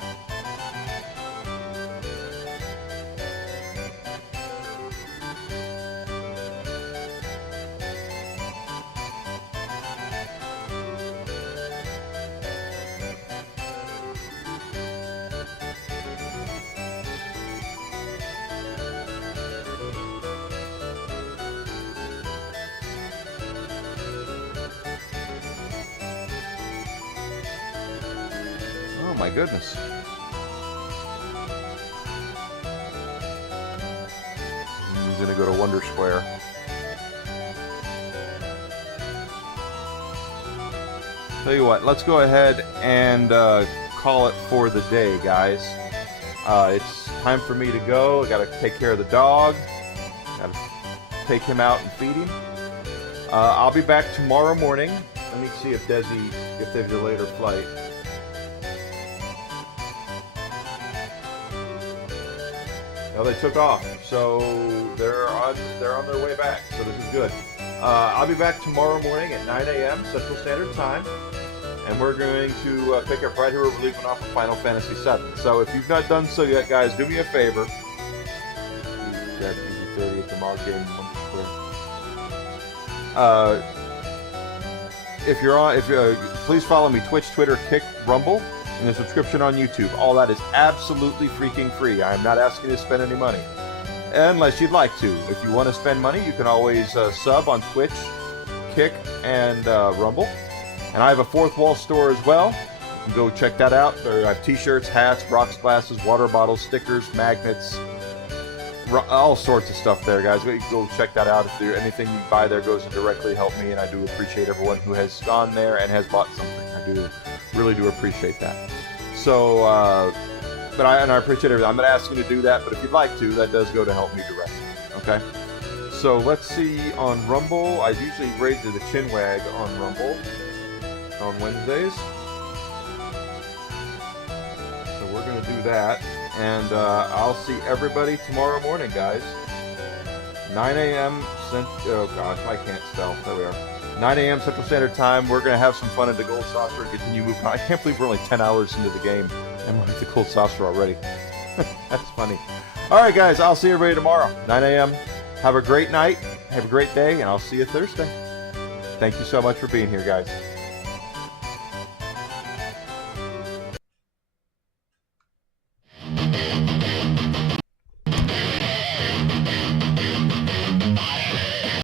Oh my goodness. I'm gonna go to Wonder Square. Tell you what, let's go ahead and call it for the day, guys. It's time for me to go. I gotta take care of the dog. Gotta take him out and feed him. I'll be back tomorrow morning. Let me see if they've delayed her flight. No, they took off, so they're on their way back. So this is good. I'll be back tomorrow morning at 9 a.m. Central Standard Time, and we're going to pick up right here where we're leaving off of Final Fantasy VII. So if you've not done so yet, guys, do me a favor. Grab PG-30 at the mall game. Please follow me: Twitch, Twitter, Kick, Rumble, and a subscription on YouTube. All that is absolutely freaking free. I am not asking you to spend any money, unless you'd like to. If you want to spend money, you can always sub on Twitch, Kick, and Rumble. And I have a Fourth Wall store as well. You can go check that out. I have t-shirts, hats, rocks glasses, water bottles, stickers, magnets, all sorts of stuff there, guys. Go check that out. If anything you buy there goes to directly help me, and I do appreciate everyone who has gone there and has bought something. I really do appreciate that. So, I appreciate everything. I'm not asking you to do that, but if you'd like to, that does go to help me directly. Okay? So let's see, on Rumble, I usually raid to the Chinwag on Rumble on Wednesdays. So we're going to do that. And I'll see everybody tomorrow morning, guys. 9 a.m. Oh gosh, I can't spell. There we are. 9 a.m. Central Standard Time. We're going to have some fun at the Gold Saucer and continue moving. I can't believe we're only 10 hours into the game and we're at the Gold Saucer already. That's funny. All right, guys. I'll see everybody tomorrow. 9 a.m. Have a great night. Have a great day, and I'll see you Thursday. Thank you so much for being here, guys.